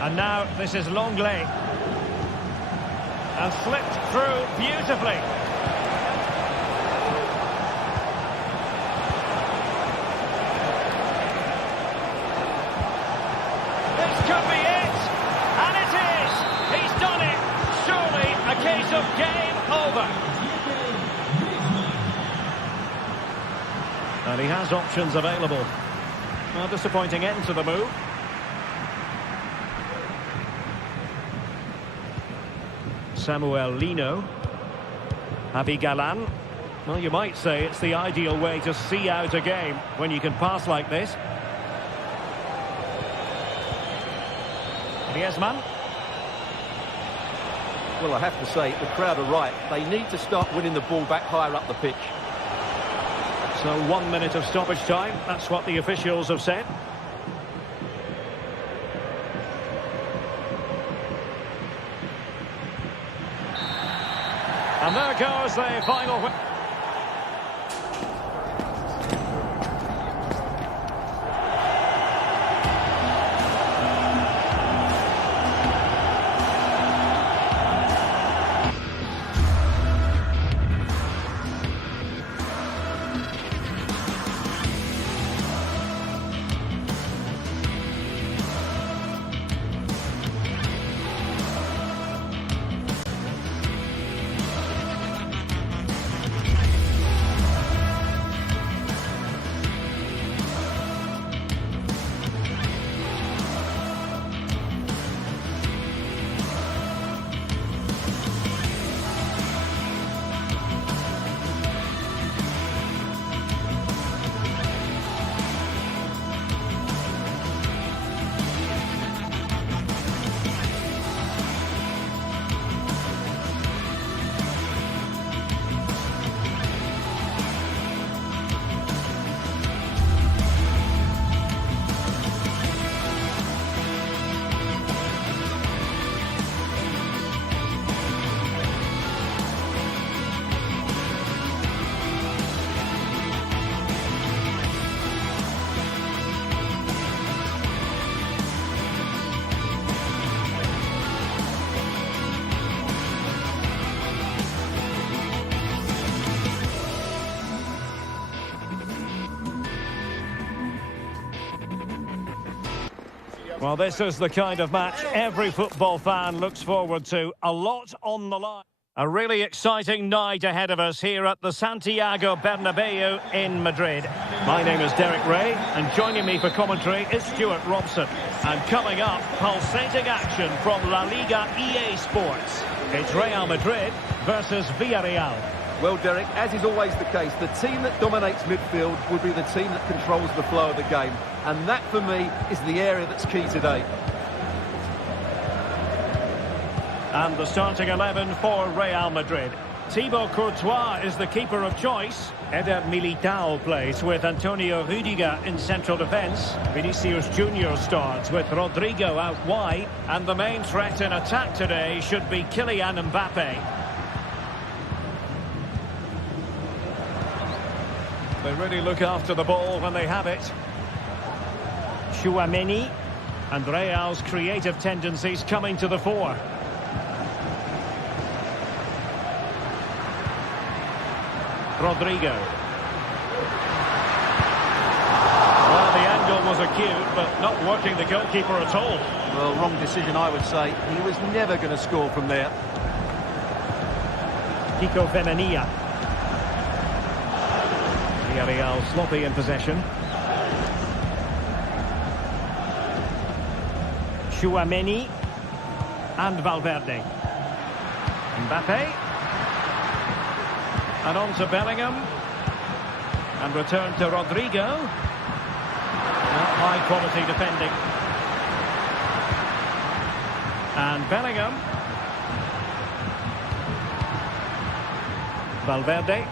And now this is Longley. And slipped through beautifully. This could be it. And it is. He's done it. Surely a case of game over. And he has options available. Well, disappointing end to the move. Samuel Lino. Javi Galán. Well, you might say it's the ideal way to see out a game when you can pass like this. Griezmann. Well, I have to say, the crowd are right. They need to start winning the ball back higher up the pitch. So 1 minute of stoppage time. That's what the officials have said. And there goes the final. Well, this is the kind of match every football fan looks forward to. A lot on the line. A really exciting night ahead of us here at the Santiago Bernabeu in Madrid. My name is Derek Ray, and joining me for commentary is Stuart Robson. And coming up, pulsating action from La Liga EA Sports. It's Real Madrid versus Villarreal. Well, Derek, as is always the case, the team that dominates midfield will be the team that controls the flow of the game. And that, for me, is the area that's key today. And the starting 11 for Real Madrid. Thibaut Courtois is the keeper of choice. Eder Militao plays with Antonio Rudiger in central defence. Vinicius Junior starts with Rodrigo out wide. And the main threat in attack today should be Kylian Mbappe. They really look after the ball when they have it. Tchouaméni. And Real's creative tendencies coming to the fore. Rodrigo. Well, the angle was acute, but not working the goalkeeper at all. Well, wrong decision, I would say. He was never going to score from there. Kiko Femenia. Villarreal sloppy in possession. Tchouaméni and Valverde. Mbappe. And on to Bellingham. And return to Rodrigo. High quality defending. And Bellingham. Valverde.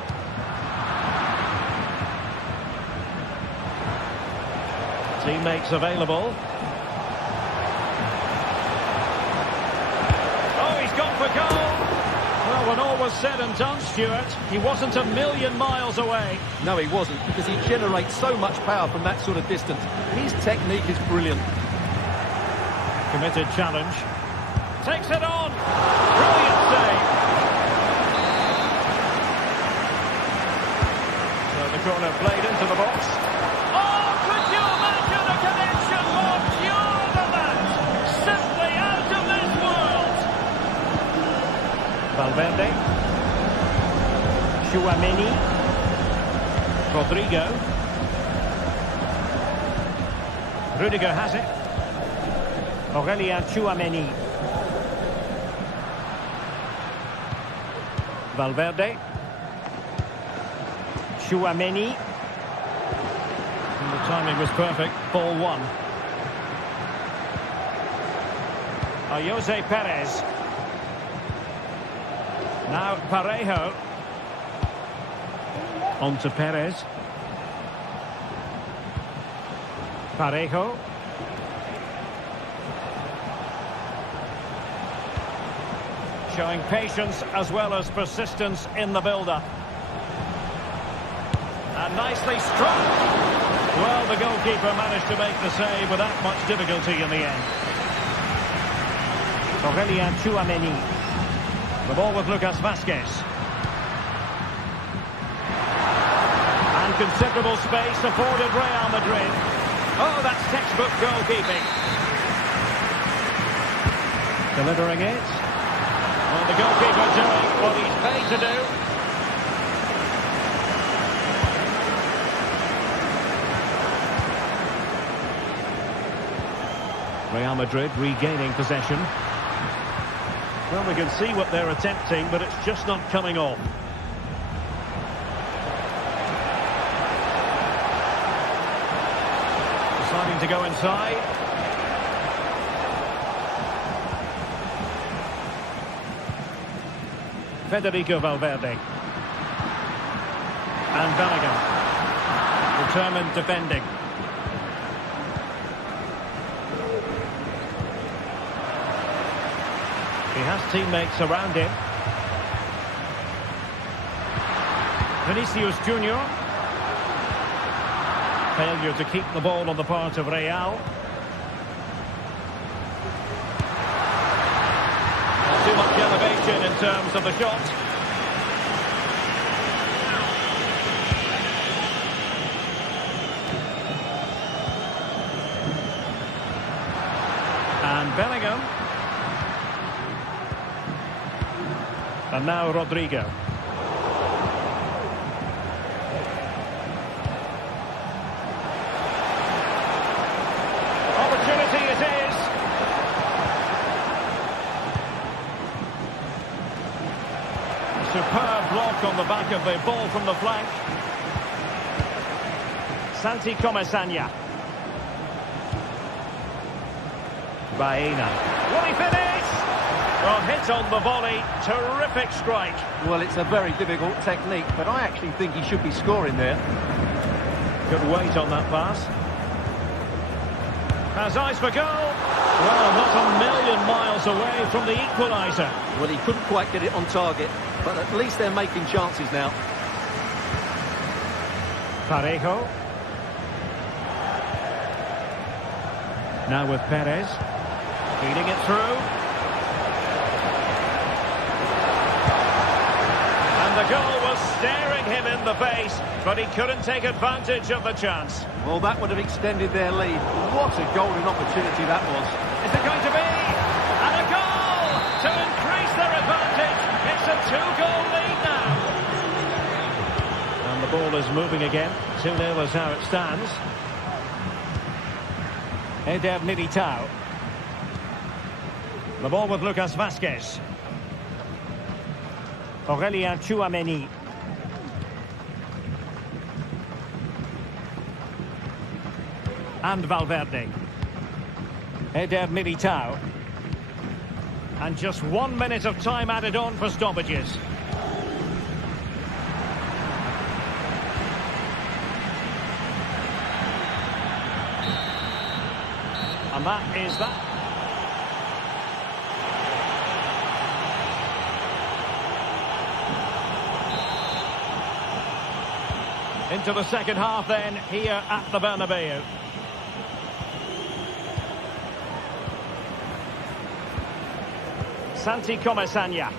Teammates available. Oh, he's gone for goal. Well, when all was said and done, Stuart, he wasn't a million miles away. No, he wasn't, because he generates so much power from that sort of distance. His technique is brilliant. Committed challenge. Takes it on. Brilliant save. So the corner played into the box. Oh, could you imagine a connection more pure than that? Simply out of this world. Valverde. Tchouaméni. Rodrigo. Rudiger has it. Aurélien Tchouaméni. Valverde. Tchouaméni. And the timing was perfect. Ball one. Jose Perez. Now Parejo. On to Perez. Parejo. Showing patience as well as persistence in the build-up. And nicely struck. Well, the goalkeeper managed to make the save without much difficulty in the end. Aurélien Tchouaméni. The ball with Lucas Vázquez. And considerable space afforded Real Madrid. Oh, that's textbook goalkeeping. Delivering it. Well, the goalkeeper doing what he's paid to do. Real Madrid regaining possession. Well, we can see what they're attempting, but it's just not coming off. Deciding to go inside. Federico Valverde. And Bellingham. Determined defending. He has teammates around him. Vinicius Junior. Failure to keep the ball on the part of Real. Too much elevation in terms of the shot. And Bellingham. And now Rodrigo. Opportunity it is. Superb block on the back of the ball from the flank. Santi Comesaña. Baena. Will he finish? Well, hit on the volley. Terrific strike. Well, it's a very difficult technique, but I actually think he should be scoring there. Good weight on that pass. Has eyes for goal. Well, not a million miles away from the equaliser. Well, he couldn't quite get it on target, but at least they're making chances now. Parejo. Now with Perez. Feeding it through. And the goal was staring him in the face, but he couldn't take advantage of the chance. Well, that would have extended their lead. What a golden opportunity that was. Is it going to be? And a goal to increase their advantage. It's a 2-goal lead now. And the ball is moving again. 2-0 is how it stands. Eder Militao. The ball with Lucas Vázquez. Aurélien Tchouaméni. And Valverde. Eder Militao. And just 1 minute of time added on for stoppages. And that is that. Into the second half then, here at the Bernabeu. Santi Comesaña.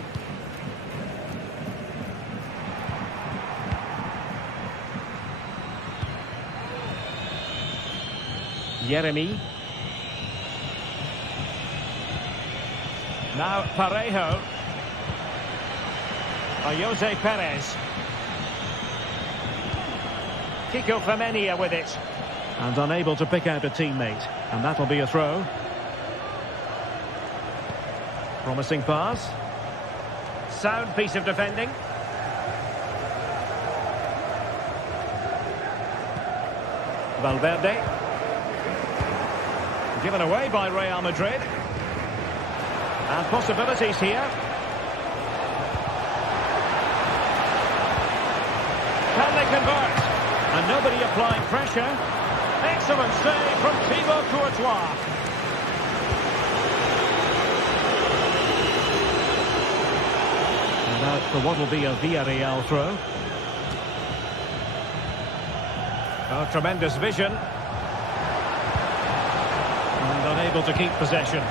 Yeremy. Now Parejo. Jose Perez. Kiko Femenia with it. And unable to pick out a teammate. And that'll be a throw. Promising pass. Sound piece of defending. Valverde. Given away by Real Madrid. And possibilities here. Can they convert? And nobody applying pressure. Excellent save from Thibaut Courtois. And out for what will be a Villarreal throw. Oh, tremendous vision. And unable to keep possession.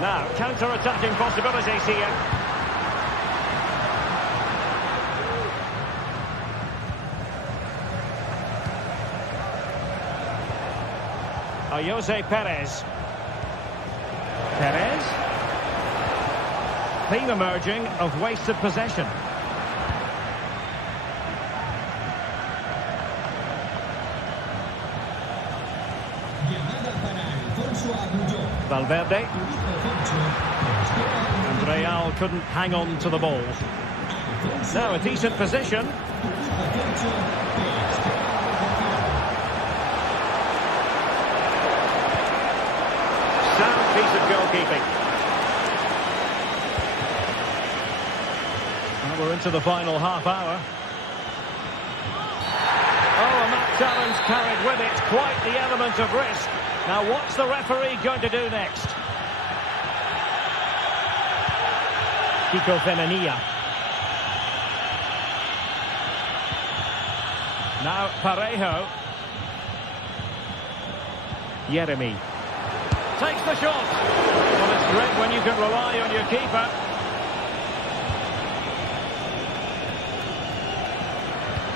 Now, counter-attacking possibilities here. Jose Perez. Perez. Theme emerging of wasted possession. Valverde. And Real couldn't hang on to the ball. Now a decent position. Sound piece of goalkeeping. And we're into the final half hour. Oh, and that challenge carried with it quite the element of risk. Now, what's the referee going to do next? Kiko Femenia. Now, Parejo. Yeremy. Takes the shot. Well, it's great when you can rely on your keeper.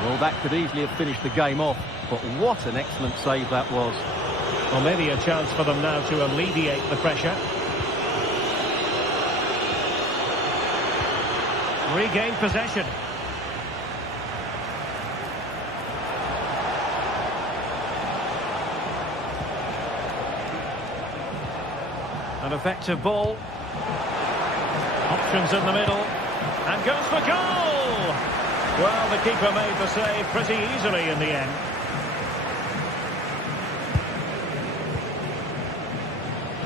Well, that could easily have finished the game off, but what an excellent save that was. Well, maybe a chance for them now to alleviate the pressure. Regained possession. An effective ball. Options in the middle. And goes for goal! Well, the keeper made the save pretty easily in the end.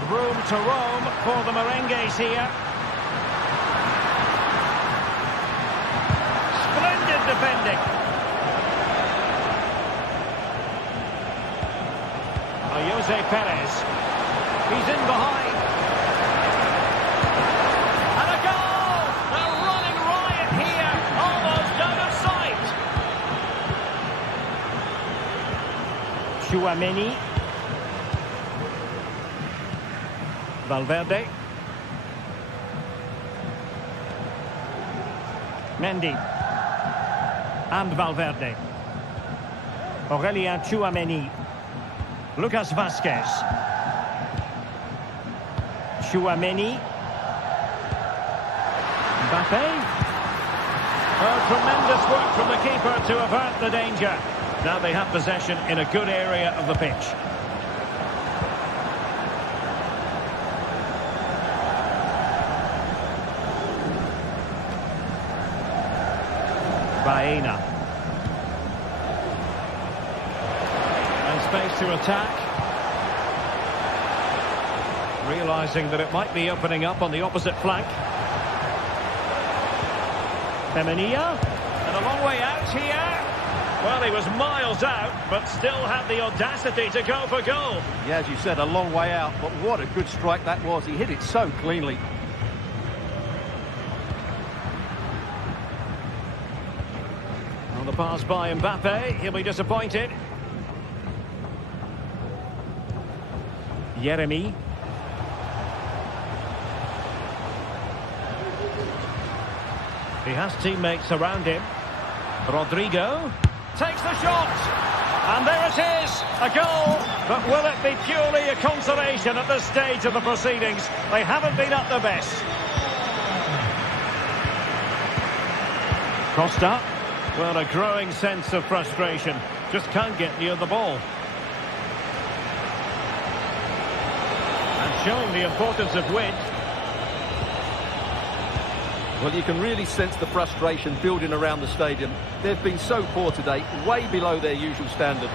Room to roam for the Merengues here. Splendid defending. Jose Perez. He's in behind. And a goal! A running riot here, almost out of sight. Tchouaméni. Valverde. Mendy. And Valverde. Aurélien Tchouaméni. Lucas Vázquez. Tchouaméni. Mbappé. Oh, tremendous work from the keeper to avert the danger. Now they have possession in a good area of the pitch. Baena. And space to attack. Realising that it might be opening up on the opposite flank. Femenia. And a long way out here. Well, he was miles out, but still had the audacity to go for goal. Yeah, as you said, a long way out, but what a good strike that was. He hit it so cleanly. On the pass by Mbappé, he'll be disappointed. Yeremy. He has teammates around him. Rodrigo takes the shot. And there it is, a goal. But will it be purely a consolation at this stage of the proceedings? They haven't been at their best. Costa. Well, a growing sense of frustration. Just can't get near the ball. And showing the importance of width. Well, you can really sense the frustration building around the stadium. They've been so poor today, way below their usual standard.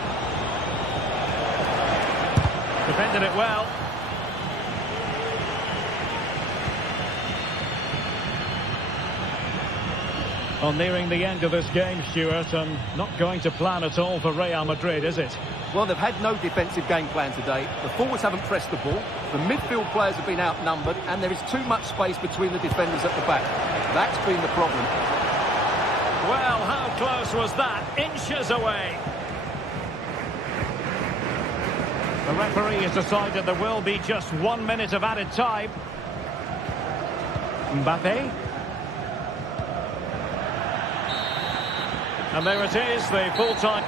Defended it well. Well, nearing the end of this game, Stuart, and not going to plan at all for Real Madrid, is it? Well, they've had no defensive game plan today. The forwards haven't pressed the ball. The midfield players have been outnumbered, and there is too much space between the defenders at the back. That's been the problem. Well, how close was that? Inches away. The referee has decided there will be just 1 minute of added time. Mbappé. And there it is, the full-time...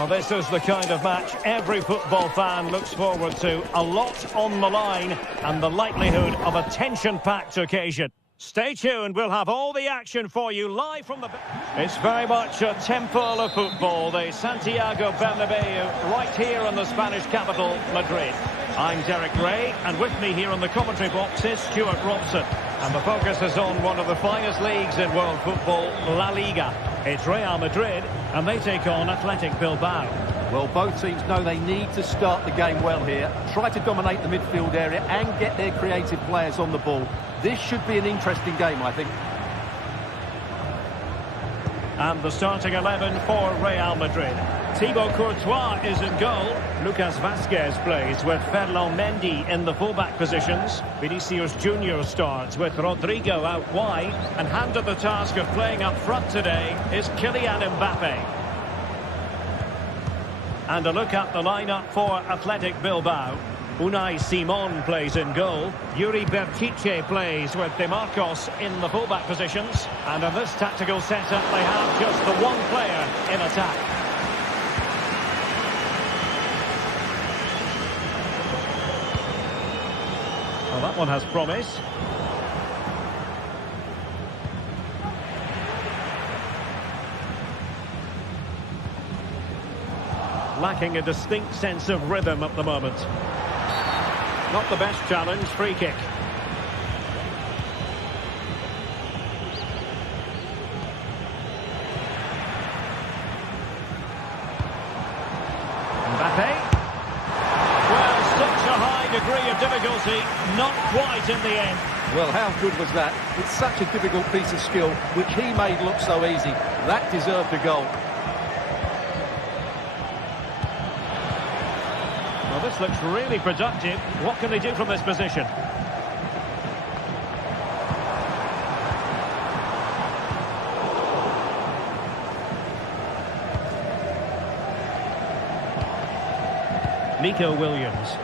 Well, this is the kind of match every football fan looks forward to. A lot on the line and the likelihood of a tension-packed occasion. Stay tuned, we'll have all the action for you live from the... It's very much a temple of football, the Santiago Bernabeu, right here in the Spanish capital, Madrid. I'm Derek Ray, and with me here on the commentary box is Stuart Robson. And the focus is on one of the finest leagues in world football, La Liga. It's Real Madrid, and they take on Athletic Bilbao. Well, both teams know they need to start the game well here. Try to dominate the midfield area and get their creative players on the ball. This should be an interesting game, I think. And the starting 11 for Real Madrid. Thibaut Courtois is in goal. Lucas Vazquez plays with Ferland Mendy in the fullback positions. Vinicius Junior starts with Rodrigo out wide. And handed the task of playing up front today is Kylian Mbappe. And a look at the lineup for Athletic Bilbao. Unai Simon plays in goal. Yuri Bertice plays with De Marcos in the fullback positions. And in this tactical setup, they have just the one player in attack. Well, that one has promise. Lacking a distinct sense of rhythm at the moment. Not the best challenge, free kick. Mbappe. Well, such a high degree of difficulty, not quite in the end. Well, how good was that? It's such a difficult piece of skill, which he made look so easy. That deserved a goal. Well, this looks really productive. What can they do from this position? Nico Williams.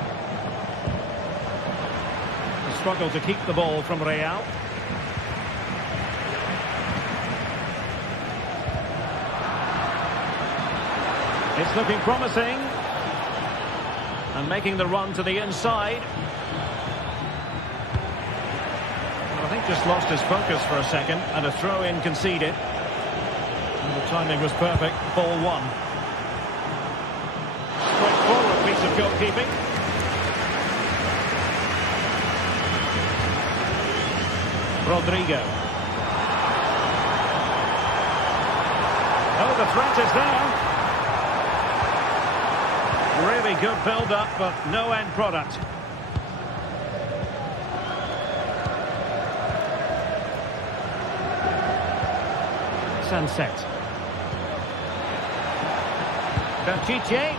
A struggle to keep the ball from Real. It's looking promising. And making the run to the inside. Well, I think just lost his focus for a second, and a throw-in conceded. And the timing was perfect. Ball one. Straightforward piece of goalkeeping. Rodrigo. Oh, the threat is there. Really good build-up, but no end product. Sunset. Bertice.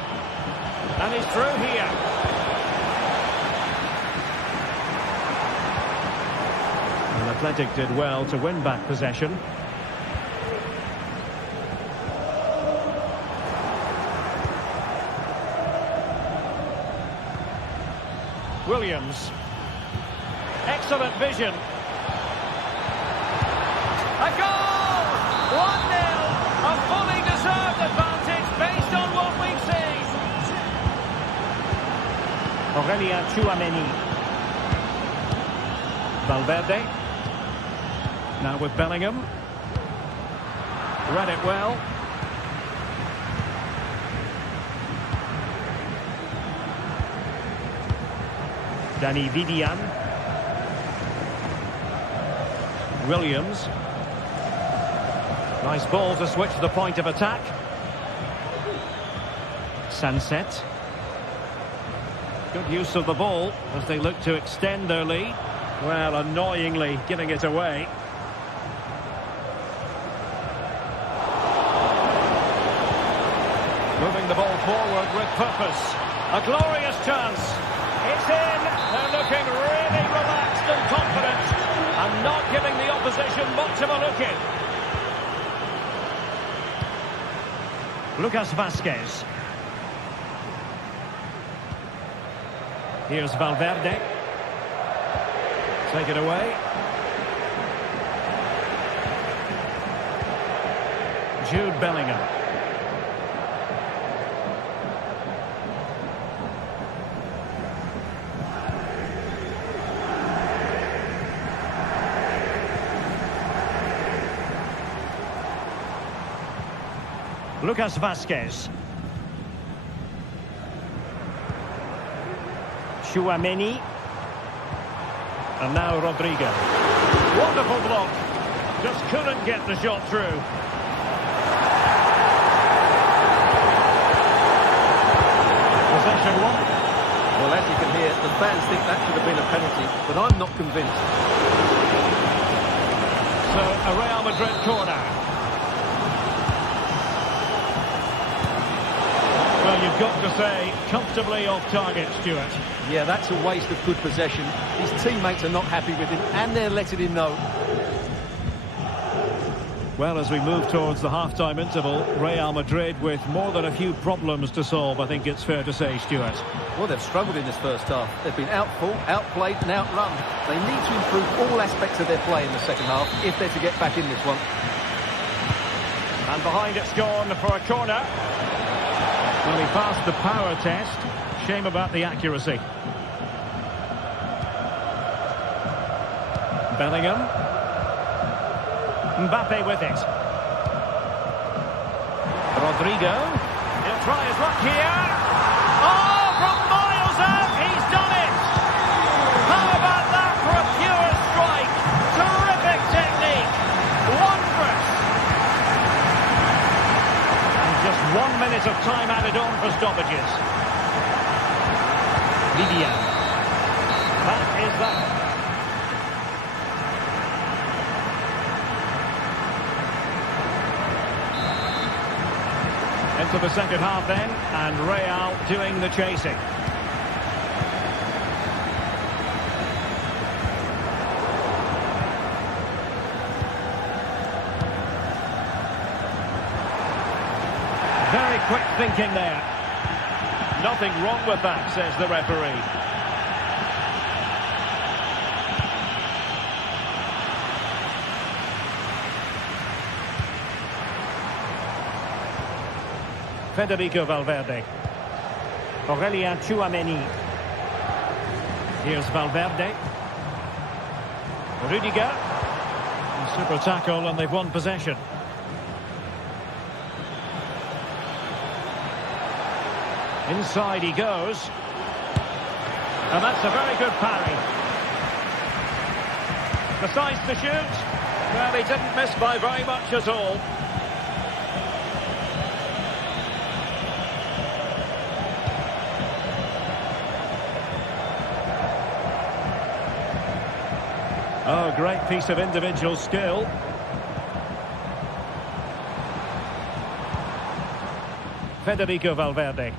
And he's through here. And Athletic did well to win back possession. Williams. Excellent vision. A goal! 1-0. A fully deserved advantage based on what we've seen. Aurelien Tchouameni. Valverde. Now with Bellingham. Read it well. Dani Vidian. Williams. Nice ball to switch the point of attack. Sunset. Good use of the ball as they look to extend their lead. Well, annoyingly giving it away. Moving the ball forward with purpose. A glorious chance. It's in. They're looking really relaxed and confident and not giving the opposition much of a look in. Lucas Vazquez. Here's Valverde. Take it away. Jude Bellingham. Lucas Vazquez. Chouameni. And now Rodrigo. Wonderful block. Just couldn't get the shot through. Possession one. Well, as you can hear, the fans think that should have been a penalty, but I'm not convinced. So, a Real Madrid corner. Well, you've got to say, comfortably off target, Stuart. Yeah, that's a waste of good possession. His teammates are not happy with him, and they're letting him know. Well, as we move towards the half-time interval, Real Madrid with more than a few problems to solve, I think it's fair to say, Stuart. Well, they've struggled in this first half. They've been outfought, outplayed and outrun. They need to improve all aspects of their play in the second half if they're to get back in this one. And behind it's gone for a corner. Well, he passed the power test. Shame about the accuracy. Bellingham. Mbappe with it. Rodrigo. He'll try his luck here. Oh, from miles out, he's done it. How about that for a pure strike? Terrific technique. Wondrous. And just 1 minute of time added on for stoppages. Vivian. That is that. Into the second half then, and Real doing the chasing. Very quick thinking there. Nothing wrong with that, says the referee. Federico Valverde. Aurelien Chouameni. Here's Valverde. Rudiger. Super tackle and they've won possession. Inside he goes. And that's a very good parry. Decides to shoot. Well, he didn't miss by very much at all. Oh, great piece of individual skill. Federico Valverde.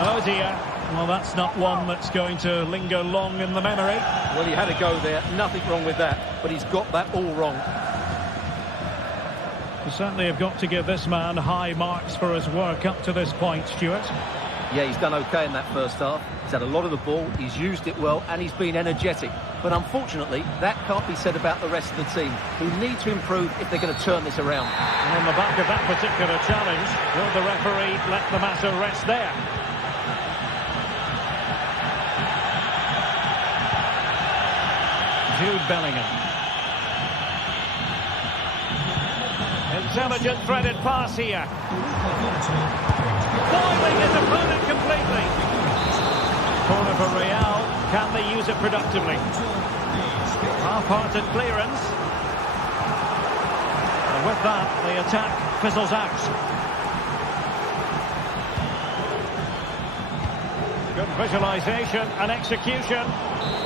Oh dear. Well, that's not one that's going to linger long in the memory. Well, he had a go there. Nothing wrong with that. But he's got that all wrong. You certainly have got to give this man high marks for his work up to this point, Stuart. Yeah, he's done okay in that first half. He's had a lot of the ball, he's used it well, and he's been energetic. But unfortunately, that can't be said about the rest of the team, who need to improve if they're going to turn this around. And on the back of that particular challenge, will the referee let the matter rest there? Jude Bellingham. Intelligent threaded pass here. Foiling his opponent completely. Corner for Real. Can they use it productively? Half-hearted clearance. And with that, the attack fizzles out. Good visualisation and execution.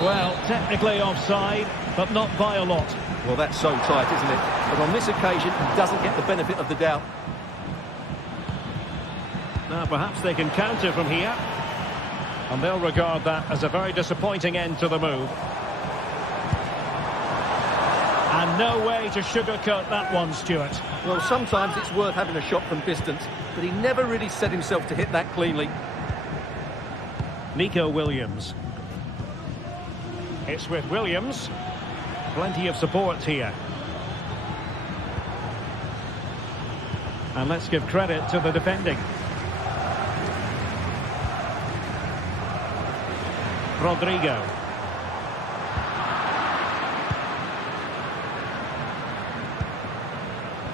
Well, technically offside, but not by a lot. Well, that's so tight, isn't it? But on this occasion, he doesn't get the benefit of the doubt. Now, perhaps they can counter from here. And they'll regard that as a very disappointing end to the move. And no way to sugarcoat that one, Stuart. Well, sometimes it's worth having a shot from distance, but he never really set himself to hit that cleanly. Nico Williams. It's with Williams. Plenty of support here. And let's give credit to the defending. Rodrigo.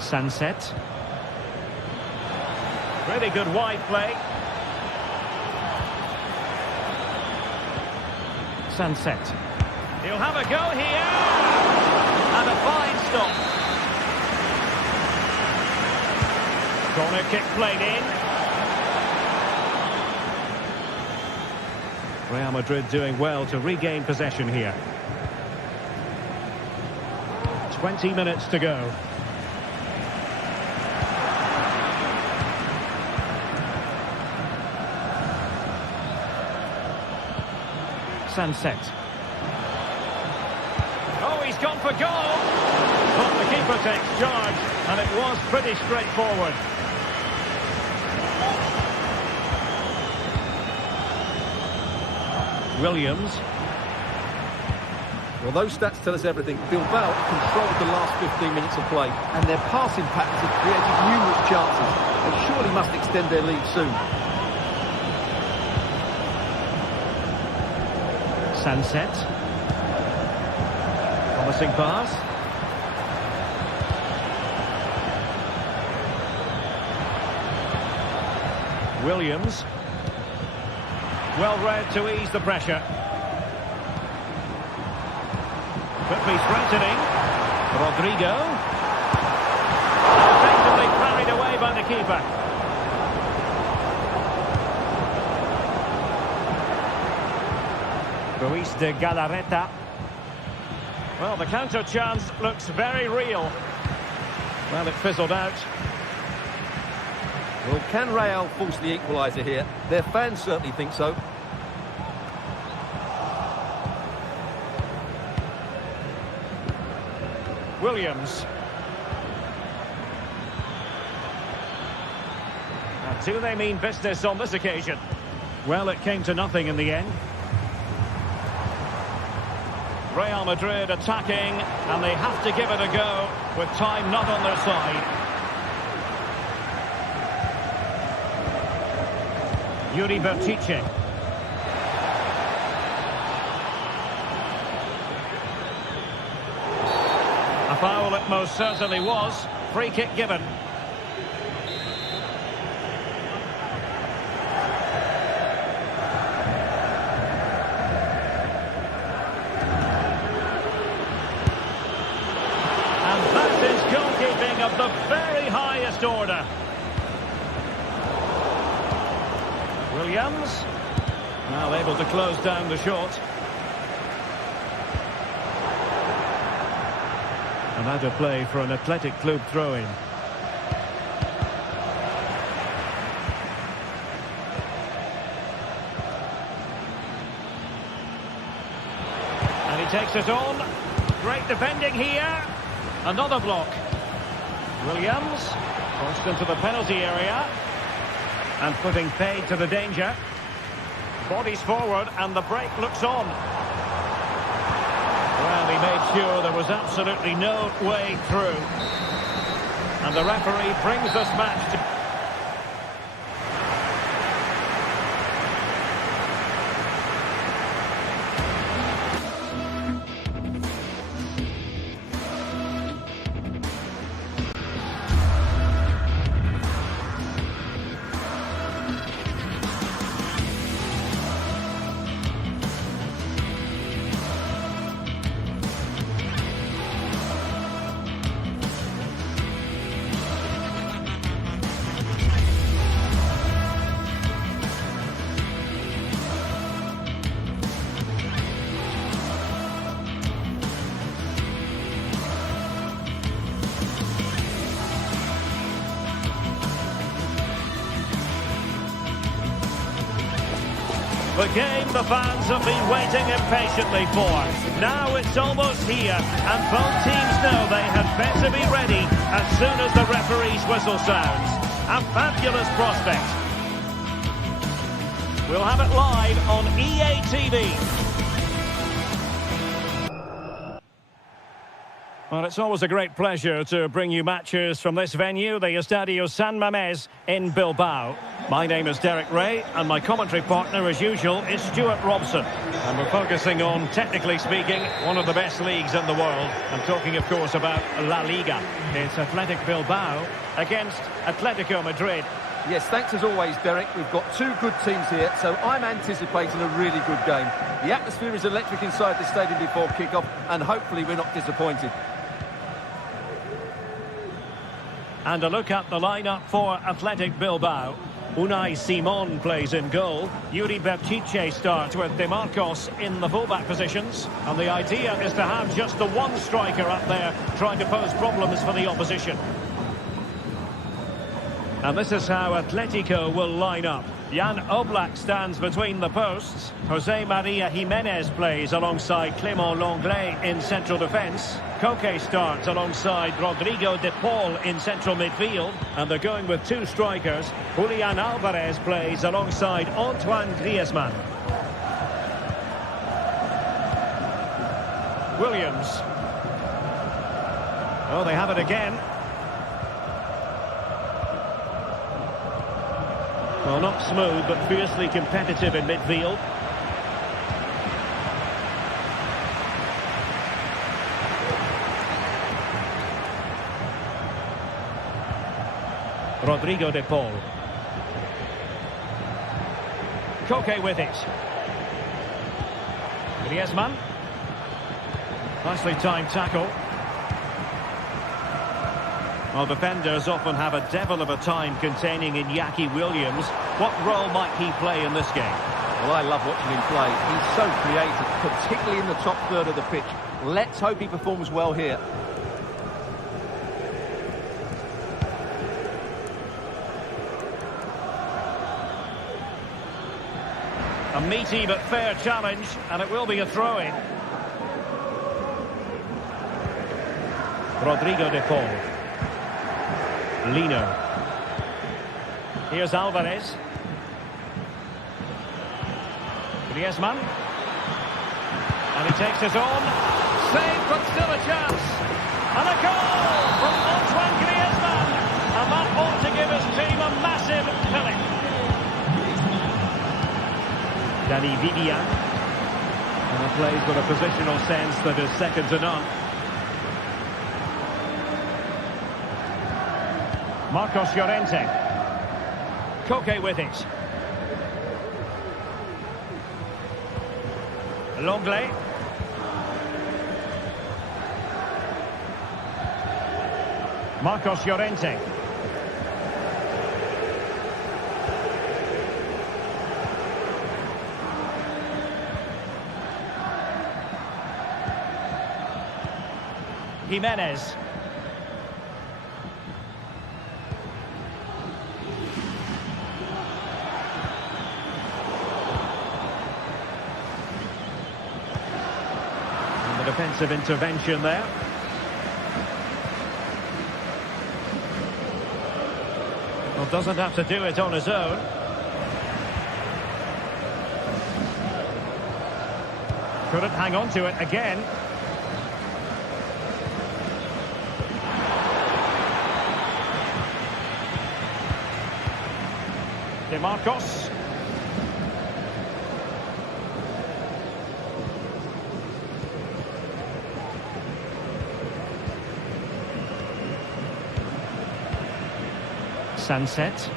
Sunset. Really good wide play. Sunset. He'll have a go here. And a fine stop. Corner kick played in. Real Madrid doing well to regain possession here. 20 minutes to go. Sunset. Oh, he's gone for goal. But the keeper takes charge, and it was pretty straightforward. Williams. Well, those stats tell us everything. Bilbao controlled the last 15 minutes of play, and their passing patterns have created numerous chances. They surely must extend their lead soon. Sunset. Promising pass. Williams. Well read to ease the pressure. Could be threatening. Rodrigo. Effectively carried away by the keeper. Luis de Galarreta. Well, the counter chance looks very real. Well, it fizzled out. Well, can Real force the equaliser here? Their fans certainly think so. Williams. Now, do they mean business on this occasion? Well, it came to nothing in the end. Real Madrid attacking, and they have to give it a go with time not on their side. Yuri Bertice. A foul it most certainly was. Free kick given. And that is goalkeeping of the very highest order. Williams, now able to close down the shot. And out of play for an Athletic Club throw-in. And he takes it on. Great defending here. Another block. Williams, pushed into the penalty area. And putting paid to the danger. Bodies forward and the break looks on. Well, he made sure there was absolutely no way through. And the referee brings this match to... The game the fans have been waiting impatiently for. Now it's almost here, and both teams know they had better be ready as soon as the referee's whistle sounds. A fabulous prospect. We'll have it live on EA TV. Well, it's always a great pleasure to bring you matches from this venue, the Estadio San Mamés in Bilbao. My name is Derek Ray, and my commentary partner, as usual, is Stuart Robson. And we're focusing on, technically speaking, one of the best leagues in the world. I'm talking, of course, about La Liga. It's Athletic Bilbao against Atletico Madrid. Yes, thanks as always, Derek. We've got two good teams here, so I'm anticipating a really good game. The atmosphere is electric inside the stadium before kick-off, and hopefully we're not disappointed. And a look at the lineup for Athletic Bilbao. Unai Simon plays in goal. Yuri Berchiche starts with De Marcos in the fullback positions. And the idea is to have just the one striker up there trying to pose problems for the opposition. And this is how Atletico will line up. Jan Oblak stands between the posts. Jose Maria Jimenez plays alongside Clément Lenglet in central defence. Koke starts alongside Rodrigo de Paul in central midfield. And they're going with two strikers. Julian Alvarez plays alongside Antoine Griezmann. Williams. Oh, they have it again. Well, not smooth, but fiercely competitive in midfield. Rodrigo de Paul. Koke with it. Griezmann. Nicely timed tackle. Well, defenders often have a devil of a time containing Iñaki Williams. What role might he play in this game? Well, I love watching him play. He's so creative, particularly in the top third of the pitch. Let's hope he performs well here. A meaty but fair challenge, and it will be a throw-in. Rodrigo de Paul. Lino. Here's Alvarez. Griezmann. And he takes his own. Save, but still a chance. And a goal from Antoine Griezmann. And that ought to give his team a massive filling. Danny Vivian. And he plays with a positional sense that is second to none. Marcos Llorente. Koke with it. Lenglet. Marcos Llorente. Jimenez. Defensive intervention there. Well, doesn't have to do it on his own. Couldn't hang on to it again. De Marcos. Sunset.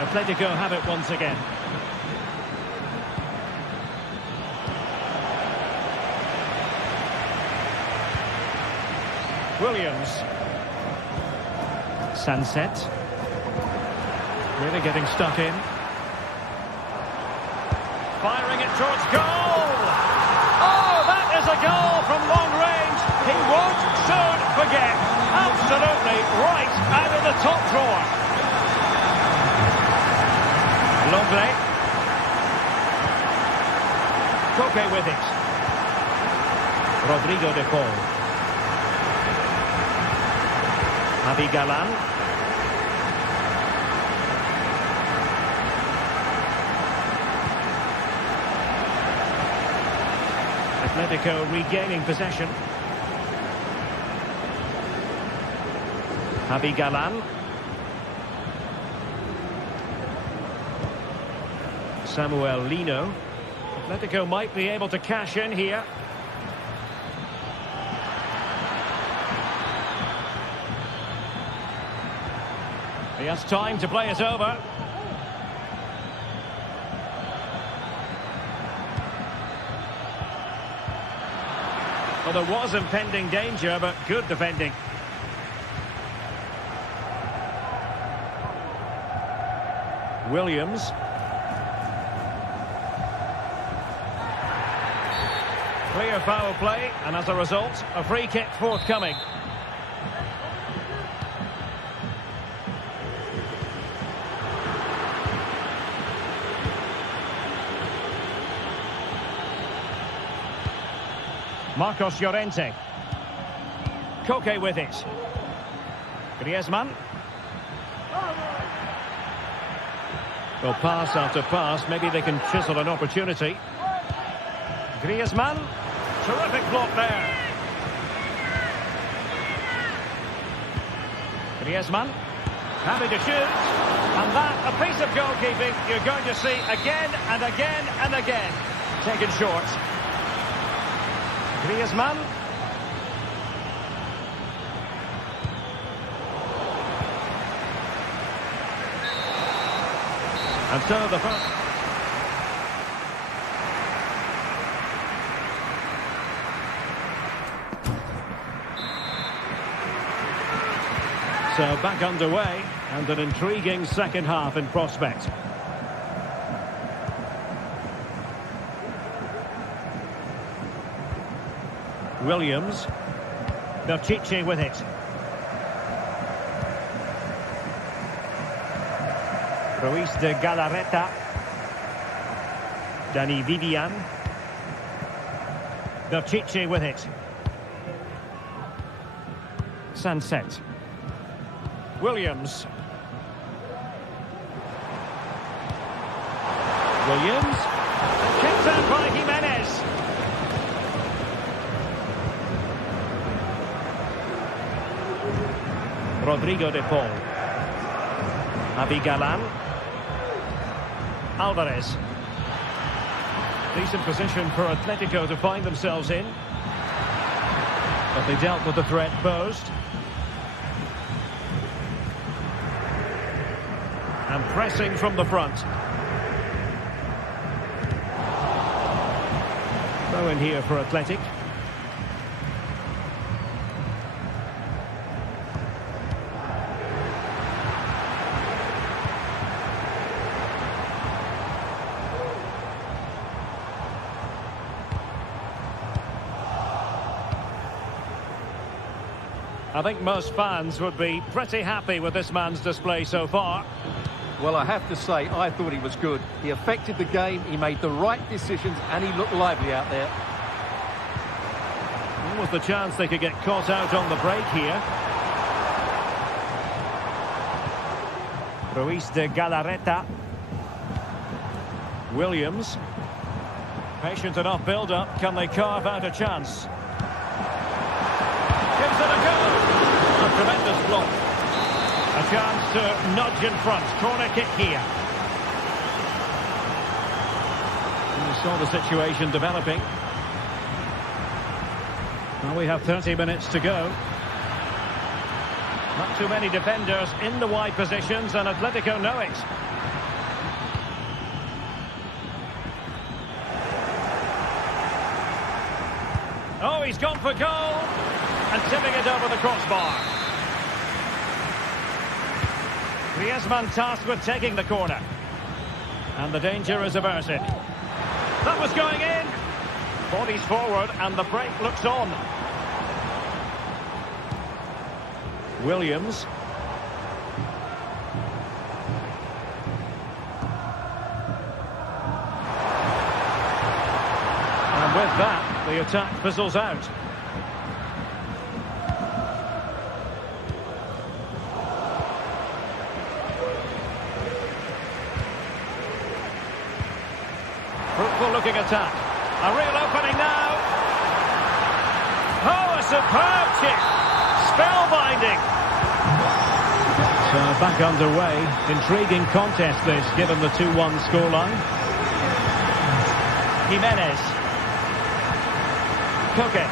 Atletico have it once again. Williams. Sunset. Really getting stuck in. Firing it towards goal! A goal from long range. He won't soon forget. Absolutely right out of the top drawer. Lenglet. Koke with it. Rodrigo de Paul. Javi Galan. Atletico regaining possession. Javi Galan. Samuel Lino. Atletico might be able to cash in here. He has time to play it over. Well, there was impending danger, but good defending. Williams. Clear foul play, and as a result, a free kick forthcoming. Marcos Llorente. Koke with it. Griezmann. Well, pass after pass, maybe they can chisel an opportunity. Griezmann. Terrific block there. Griezmann. Happy to shoot. And that, a piece of goalkeeping you're going to see again and again and again. Taken short. Griezmann. And so the first. So back underway, and an intriguing second half in prospect. Williams. Belchiche with it. Ruiz de Galarreta. Dani Vivian. Belchiche with it. Sunset. Williams. Williams. Kicked out by Jimenez. Rodrigo de Paul. Javi Galan. Alvarez. Decent position for Atletico to find themselves in. But they dealt with the threat posed. And pressing from the front. Throw in here for Athletic. I think most fans would be pretty happy with this man's display so far. Well, I have to say, I thought he was good. He affected the game, he made the right decisions, and he looked lively out there. What was the chance they could get caught out on the break here? Ruiz de Galarreta. Williams. Patient enough build-up. Can they carve out a chance? Gives it a go. A tremendous block. A chance to nudge in front. Corner kick here. And we saw the situation developing. Well, we have 30 minutes to go. Not too many defenders in the wide positions, and Atletico know it. Oh, he's gone for goal. And tipping it over the crossbar. Griezmann tasked with taking the corner. And the danger is averted. That was going in. Bodies forward and the break looks on. Williams. And with that, the attack fizzles out. Fruitful looking attack. A real opening now. superb kick. Spellbinding. So back underway. Intriguing contest this, given the 2-1 scoreline. Jimenez. Koke.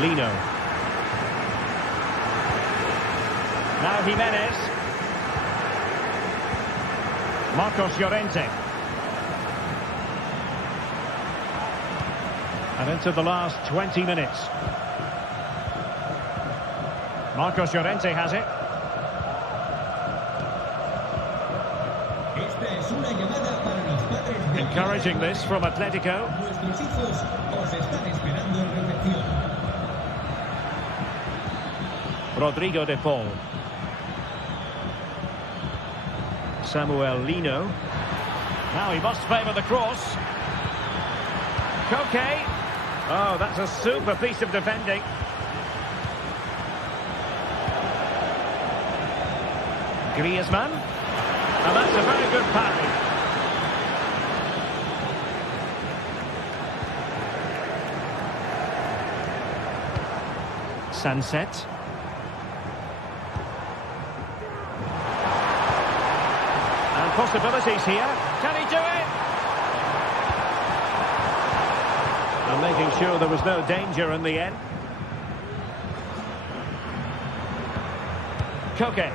Lino. Now Jimenez. Marcos Llorente. And into the last 20 minutes. Marcos Llorente has it. Encouraging this from Atletico. Rodrigo de Paul. Samuel Lino. Now he must favour the cross. Koke. Oh, that's a super piece of defending. Griezmann. And that's a very good parry. Sunset. And possibilities here. Can he do it? And making sure there was no danger in the end. Koke.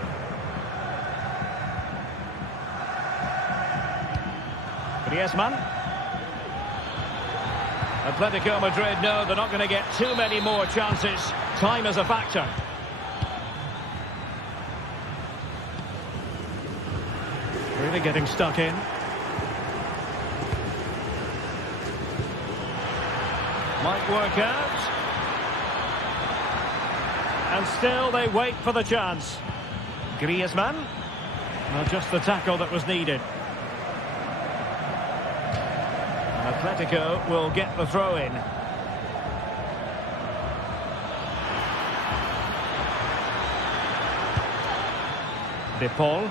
Griezmann. Atletico Madrid know they're not going to get too many more chances. Time is a factor. Really getting stuck in. Might work out. And still they wait for the chance. Griezmann. Well, just the tackle that was needed. Atletico will get the throw in. De Paul.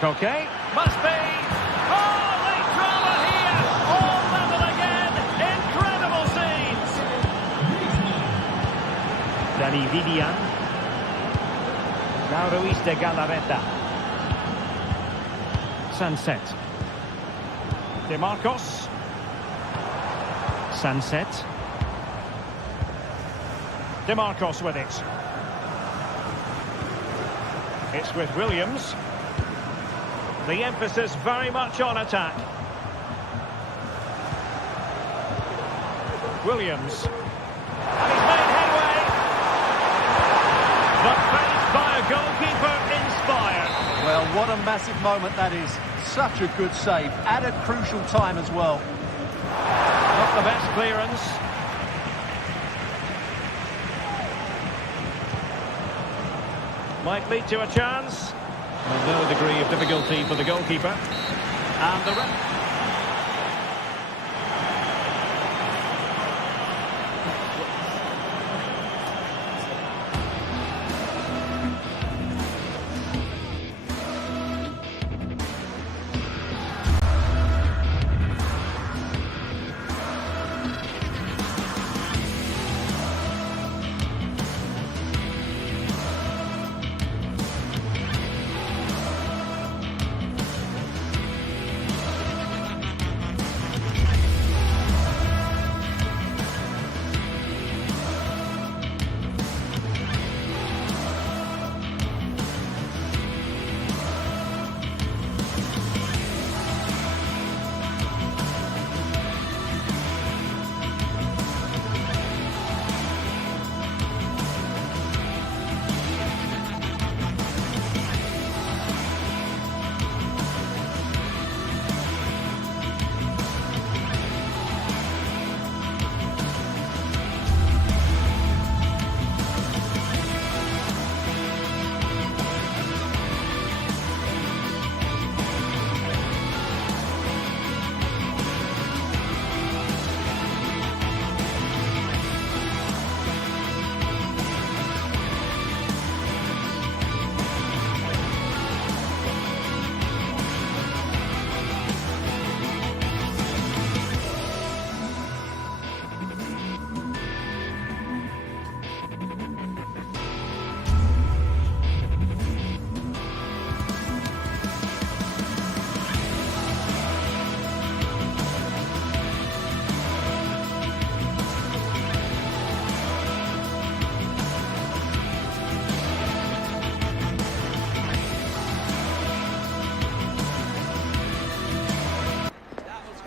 Koke. Must be. Oh, late drama here. All level again. Incredible scenes. Dani Vidian. Now Ruiz de Galarreta. Sunset. De Marcos. Sunset. De Marcos with it. It's with Williams. The emphasis very much on attack. Williams. And he's made headway. The face by a goalkeeper inspired. Well, what a massive moment that is. Such a good save at a crucial time as well. Not the best clearance. Might lead to a chance. With no degree of difficulty for the goalkeeper. And the ref.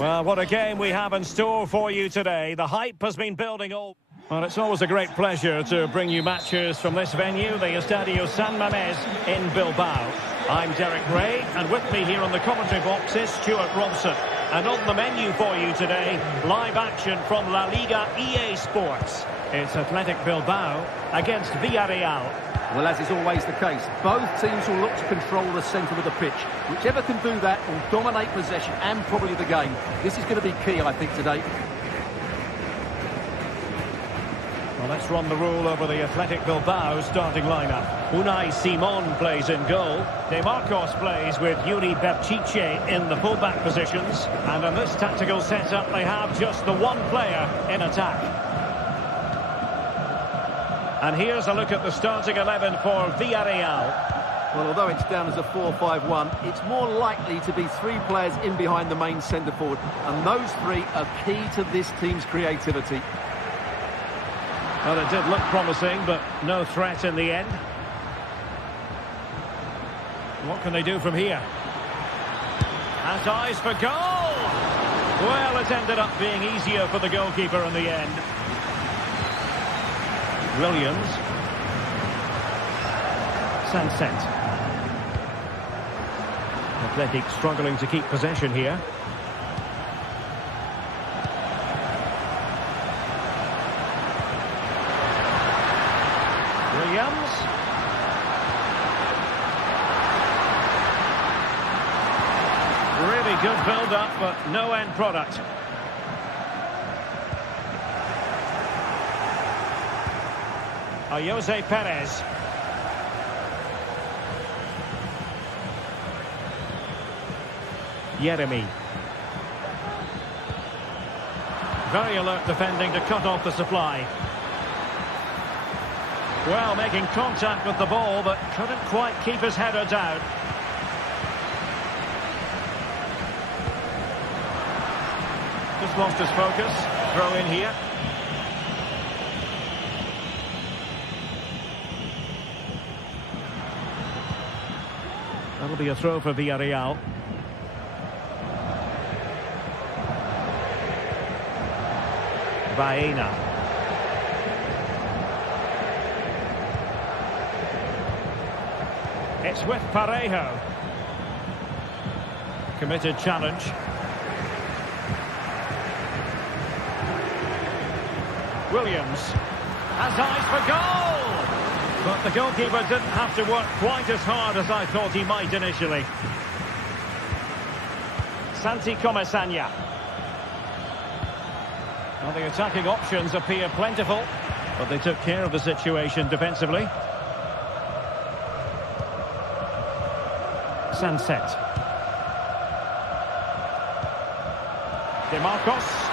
Well, what a game we have in store for you today. The hype has been building all... Well, it's always a great pleasure to bring you matches from this venue, the Estadio San Mamés in Bilbao. I'm Derek Ray, and with me here on the commentary box is Stuart Robson. And on the menu for you today, live action from La Liga EA Sports. It's Athletic Bilbao against Villarreal. Well, as is always the case, both teams will look to control the centre of the pitch. Whichever can do that will dominate possession and probably the game. This is going to be key, I think, today. Well, let's run the rule over the Athletic Bilbao starting lineup. Unai Simon plays in goal. De Marcos plays with Yuri Berchiche in the fullback positions. And in this tactical setup, they have just the one player in attack. And here's a look at the starting 11 for Villarreal. Well, although it's down as a 4-5-1, it's more likely to be three players in behind the main centre-forward. And those three are key to this team's creativity. Well, it did look promising, but no threat in the end. What can they do from here? Has eyes for goal! Well, it ended up being easier for the goalkeeper in the end. Williams. Sunset. Athletic struggling to keep possession here. Williams. Really good build-up, but no end product. Jose Perez. Yeremy. Very alert defending to cut off the supply. Well, making contact with the ball, but couldn't quite keep his header down. Just lost his focus. Throw in here. That'll be a throw for Villarreal. Baena. It's with Parejo. Committed challenge. Williams has eyes for goal! But the goalkeeper didn't have to work quite as hard as I thought he might initially. Santi Comesaña. Well, the attacking options appear plentiful, but they took care of the situation defensively. Sunset. De Marcos.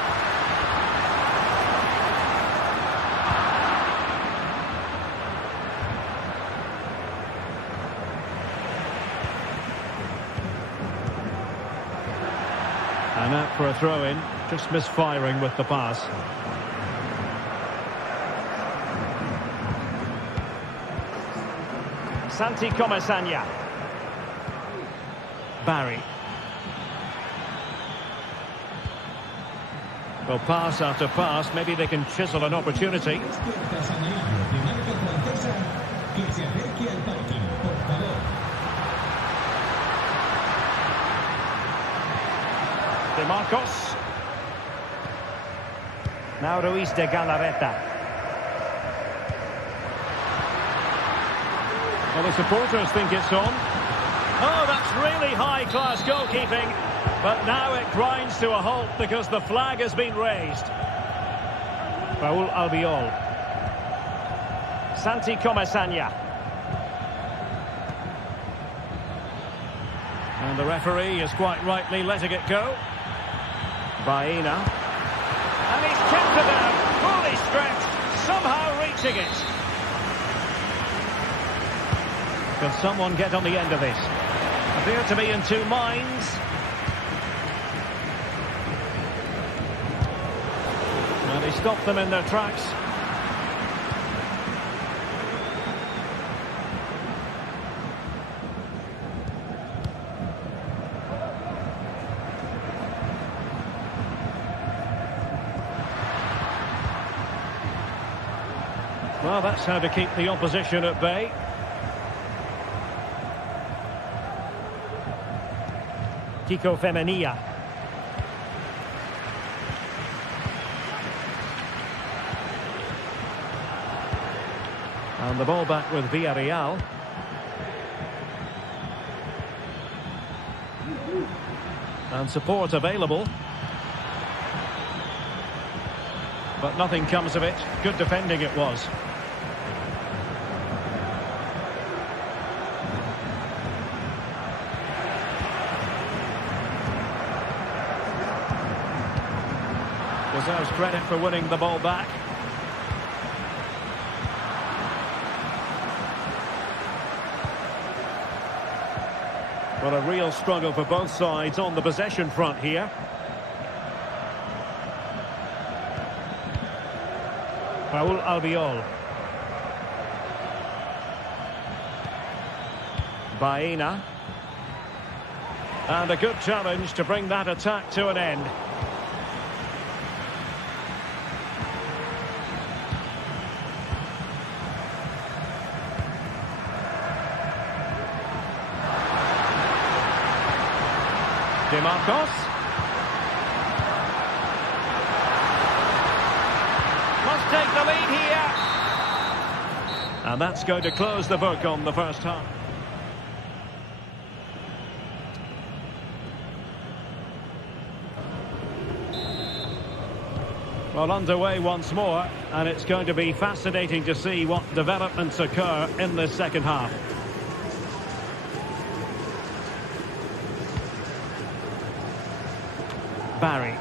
And out for a throw-in, just misfiring with the pass. Santi Comesaña. Barry. Well, pass after pass, maybe they can chisel an opportunity. De Marcos. Now Ruiz de Galarreta. Well, the supporters think it's on. Oh, that's really high-class goalkeeping. But now it grinds to a halt because the flag has been raised. Raúl Albiol. Santi Comesaña. And the referee is quite rightly letting it go. Baena. And he's kept it out, fully stretched, somehow reaching it. Can someone get on the end of this? Appear to be in two minds. And he stopped them in their tracks. Well, that's how to keep the opposition at bay. Kiko Femenia. And the ball back with Villarreal. And support available. But nothing comes of it. Good defending it was. Deserves credit for winning the ball back. Well, a real struggle for both sides on the possession front here. Raúl Albiol. Baena. And a good challenge to bring that attack to an end. Marcos. Must take the lead here. And that's going to close the book on the first half. Well, underway once more, and it's going to be fascinating to see what developments occur in this second half. Barry.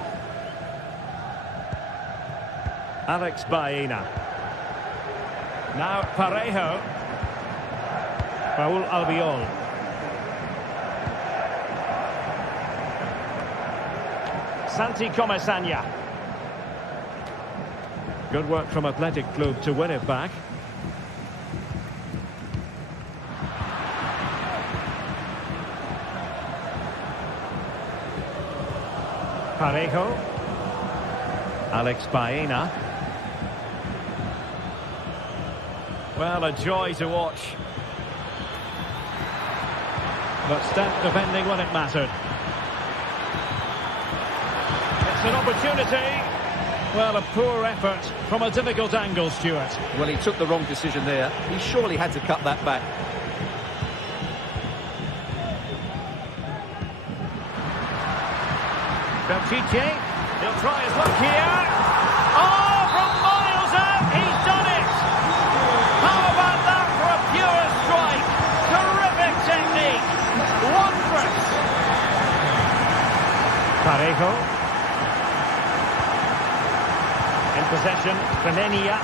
Alex Baena. Now Parejo. Raúl Albiol. Santi Comesaña. Good work from Athletic Club to win it back. Parejo. Alex Baena. Well, a joy to watch. But stout defending when it mattered. It's an opportunity. Well, a poor effort from a difficult angle, Stuart. Well, he took the wrong decision there. He surely had to cut that back. Belchiche, he'll try his luck here. Oh, from miles out, he's done it! How about that for a pure strike? Terrific technique! Wondrous! Parejo. In possession, Femenia.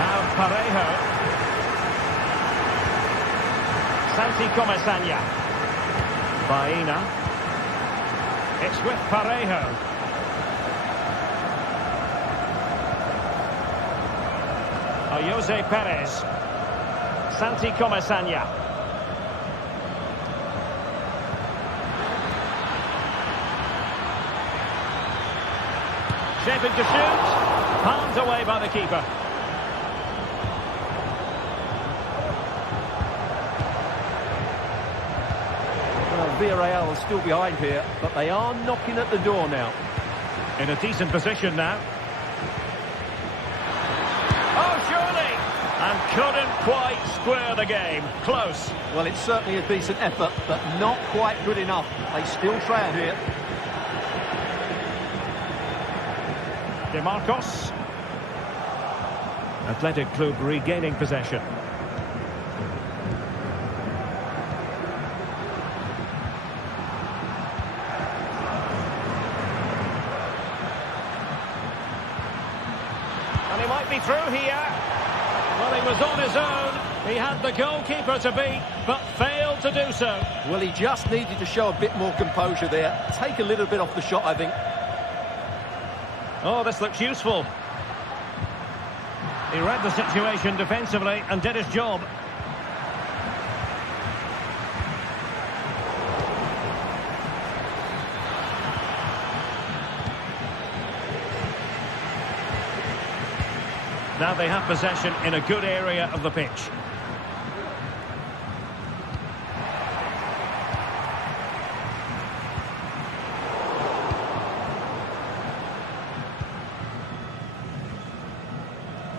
Now Parejo. Santi Comesaña. Baena. It's with Parejo. Jose Perez. Santi Comesaña. Shaping to shoot. Palmed away by the keeper. Villarreal are still behind here, but they are knocking at the door now. In a decent position now. Oh, surely! And couldn't quite square the game. Close. Well, it's certainly a decent effort, but not quite good enough. They still trail here. De Marcos. Athletic Club regaining possession. And he might be through here. Well, he was on his own. He had the goalkeeper to beat, but failed to do so. Well, he just needed to show a bit more composure there. Take a little bit off the shot, I think. Oh, this looks useful. He read the situation defensively and did his job. Now they have possession in a good area of the pitch.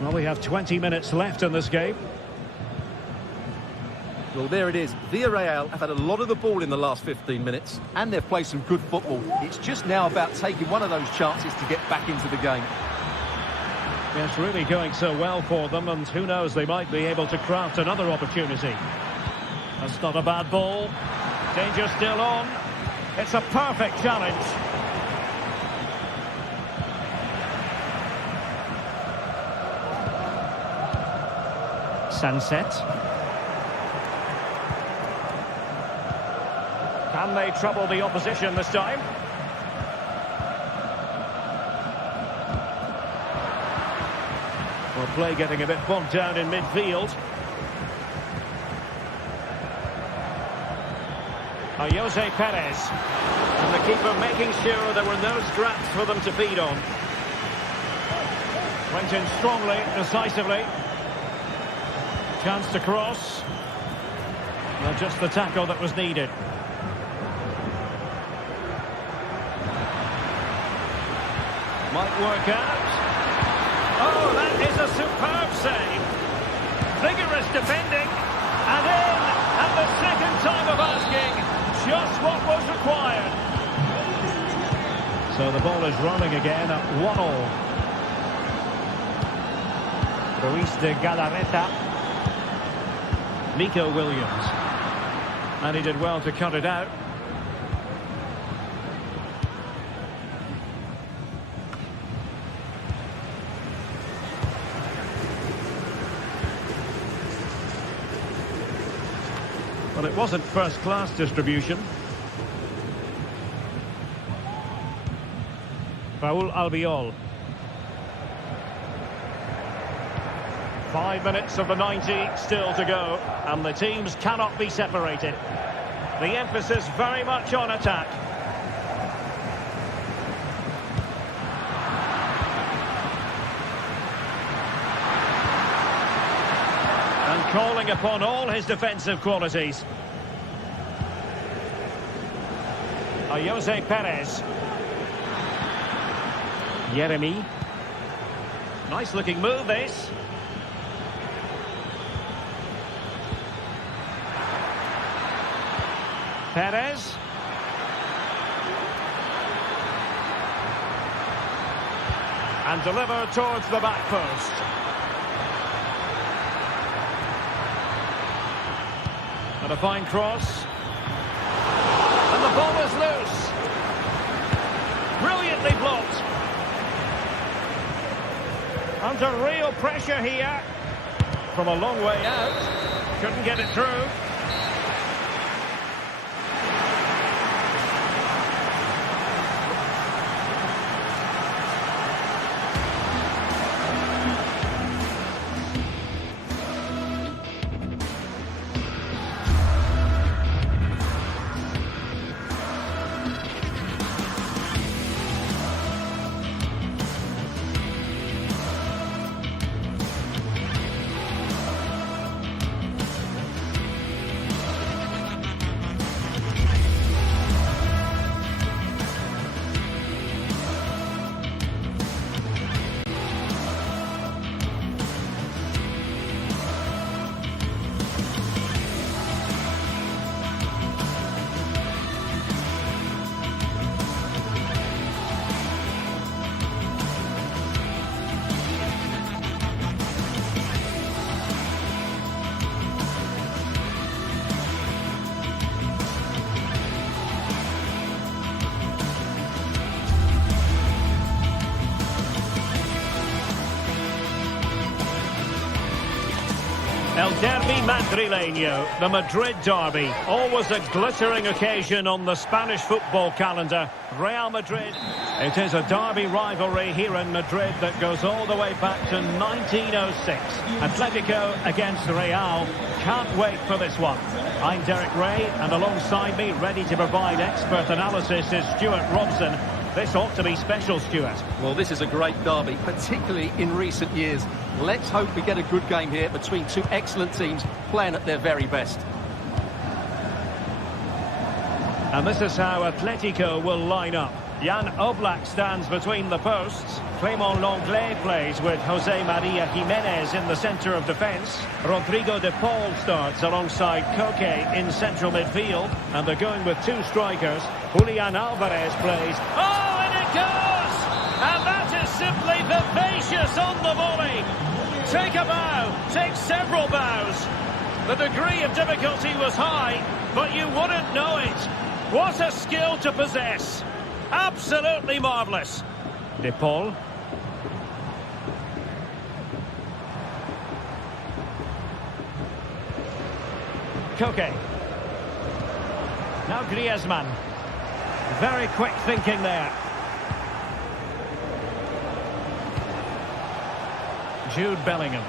Well, we have 20 minutes left in this game. Well, there it is. Villarreal have had a lot of the ball in the last 15 minutes, and they've played some good football. It's just now about taking one of those chances to get back into the game. Yeah, it's really going so well for them, and who knows, they might be able to craft another opportunity. That's not a bad ball. Danger still on. It's a perfect challenge. Sunset. Can they trouble the opposition this time? Well, play getting a bit bogged down in midfield. Jose Perez. And the keeper making sure there were no scraps for them to feed on. Went in strongly, decisively. Chance to cross. Well, just the tackle that was needed. Might work out. Oh, that is a superb save. Vigorous defending. And in at the second time of asking. Just what was required. So the ball is rolling again at 1-1. Ruiz de Galarreta. Nico Williams. And he did well to cut it out. Well, it wasn't first-class distribution. Raúl Albiol. 5 minutes of the 90 still to go, and the teams cannot be separated. The emphasis very much on attack. And calling upon all his defensive qualities. Jose Perez. Yeremy. Nice looking move, this. Perez. And delivered towards the back post. And a fine cross. And the ball is loose. Brilliantly blocked. Under real pressure here. From a long way out. Couldn't get it through. El Derby Madrileño, the Madrid derby. Always a glittering occasion on the Spanish football calendar. Real Madrid. It is a derby rivalry here in Madrid that goes all the way back to 1906. Atletico against Real. Can't wait for this one. I'm Derek Ray, and alongside me, ready to provide expert analysis, is Stuart Robson. This ought to be special, Stuart. Well, this is a great derby, particularly in recent years. Let's hope we get a good game here between two excellent teams playing at their very best. And this is how Atletico will line up. Jan Oblak stands between the posts. Clément Lenglet plays with Jose Maria Jimenez in the centre of defence. Rodrigo de Paul starts alongside Koke in central midfield. And they're going with two strikers. Julian Alvarez plays. Oh, and it goes! And that is simply vivacious on the volley. Take a bow, take several bows. The degree of difficulty was high, but you wouldn't know it. What a skill to possess. Absolutely marvellous. De Paul. Koke. Now Griezmann. Very quick thinking there. Jude Bellingham.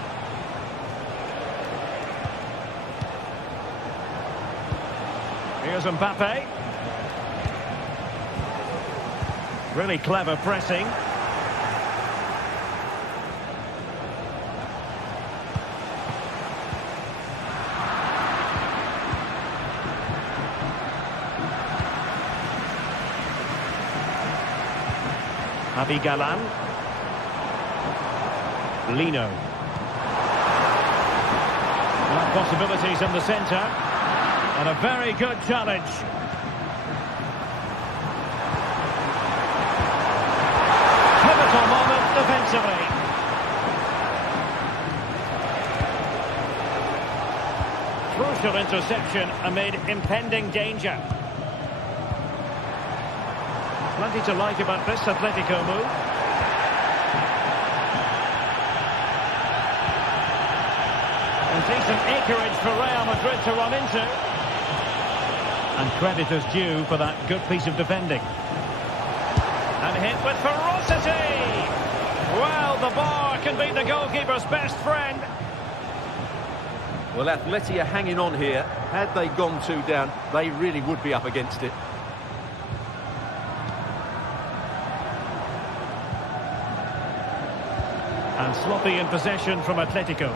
Here's Mbappe. Really clever pressing. Galan. Lino. Well, possibilities in the centre. And a very good challenge. Pivotal moment defensively. Crucial interception amid impending danger. Plenty to like about this Atletico move. And decent acreage for Real Madrid to run into. And credit is due for that good piece of defending. And hit with ferocity! Well, the bar can be the goalkeeper's best friend. Well, Atleti are hanging on here. Had they gone 2 down, they really would be up against it. And sloppy in possession from Atletico.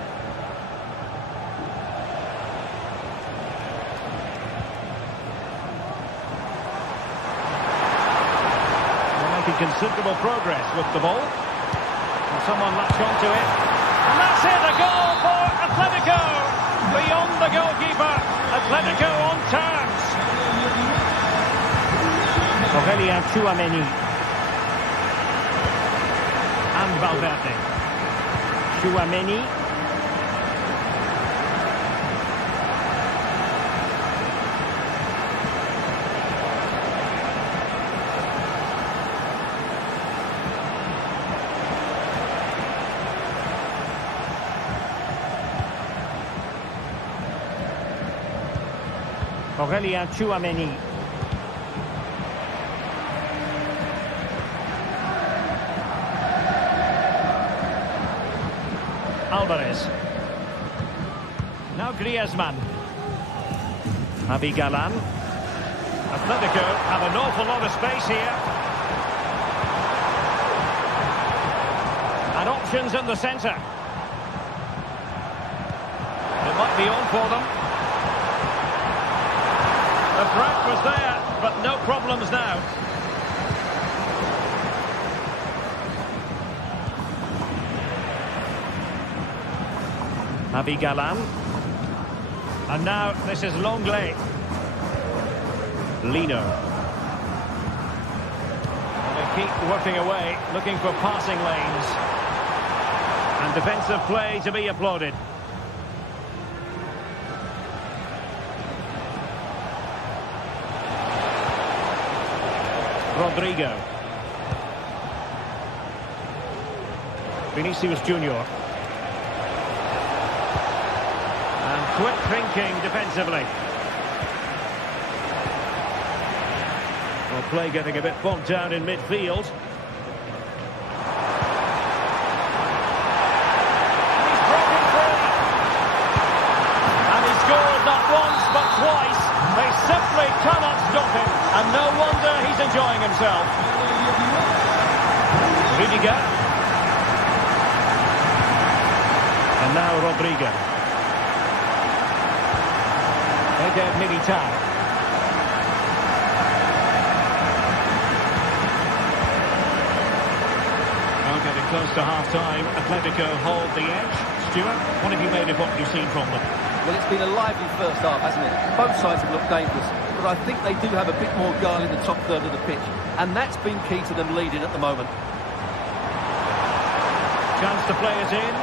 They're making considerable progress with the ball. And someone latched onto it. And that's it, a goal for Atletico! Beyond the goalkeeper, Atletico on terms. Aurélien Tchouaméni. And Valverde. Tchouaméni. Aurélien Tchouaméni. Alvarez. Now Griezmann. Galan. Atletico have an awful lot of space here. And options in the centre. It might be on for them. The threat was there, but no problems now. Galan. And now this is Lenglet. Lino. And they keep working away, looking for passing lanes. And defensive play to be applauded. Rodrigo. Vinicius Junior. Quick thinking defensively. Well, play getting a bit bogged down in midfield. And he's broken free. And he scored not once but twice. They simply cannot stop him. And no wonder he's enjoying himself. Rudiger. And now Rodrigo. Eder Militao. Getting close to half-time. Atletico hold the edge. Stuart, what have you made of what you've seen from them? Well, it's been a lively first half, hasn't it? Both sides have looked dangerous, but I think they do have a bit more guile in the top third of the pitch, and that's been key to them leading at the moment. Chance to play it in.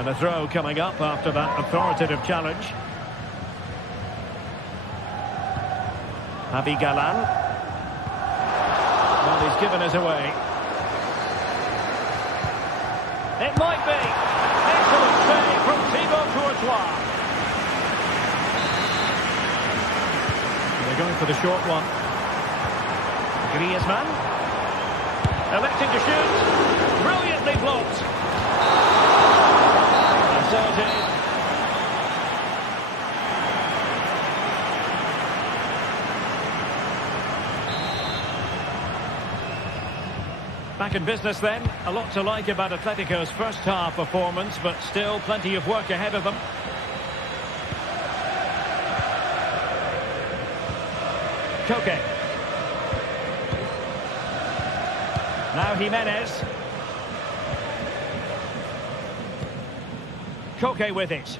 And a throw coming up after that authoritative challenge. Javi Galan. Well, he's given us away. It might be. Excellent save from Thibaut Courtois. They're going for the short one. Griezmann. Electing to shoot. Brilliantly blocked. And so it is. Back in business then. A lot to like about Atletico's first half performance, but still plenty of work ahead of them. Koke. Now Jimenez. Koke with it.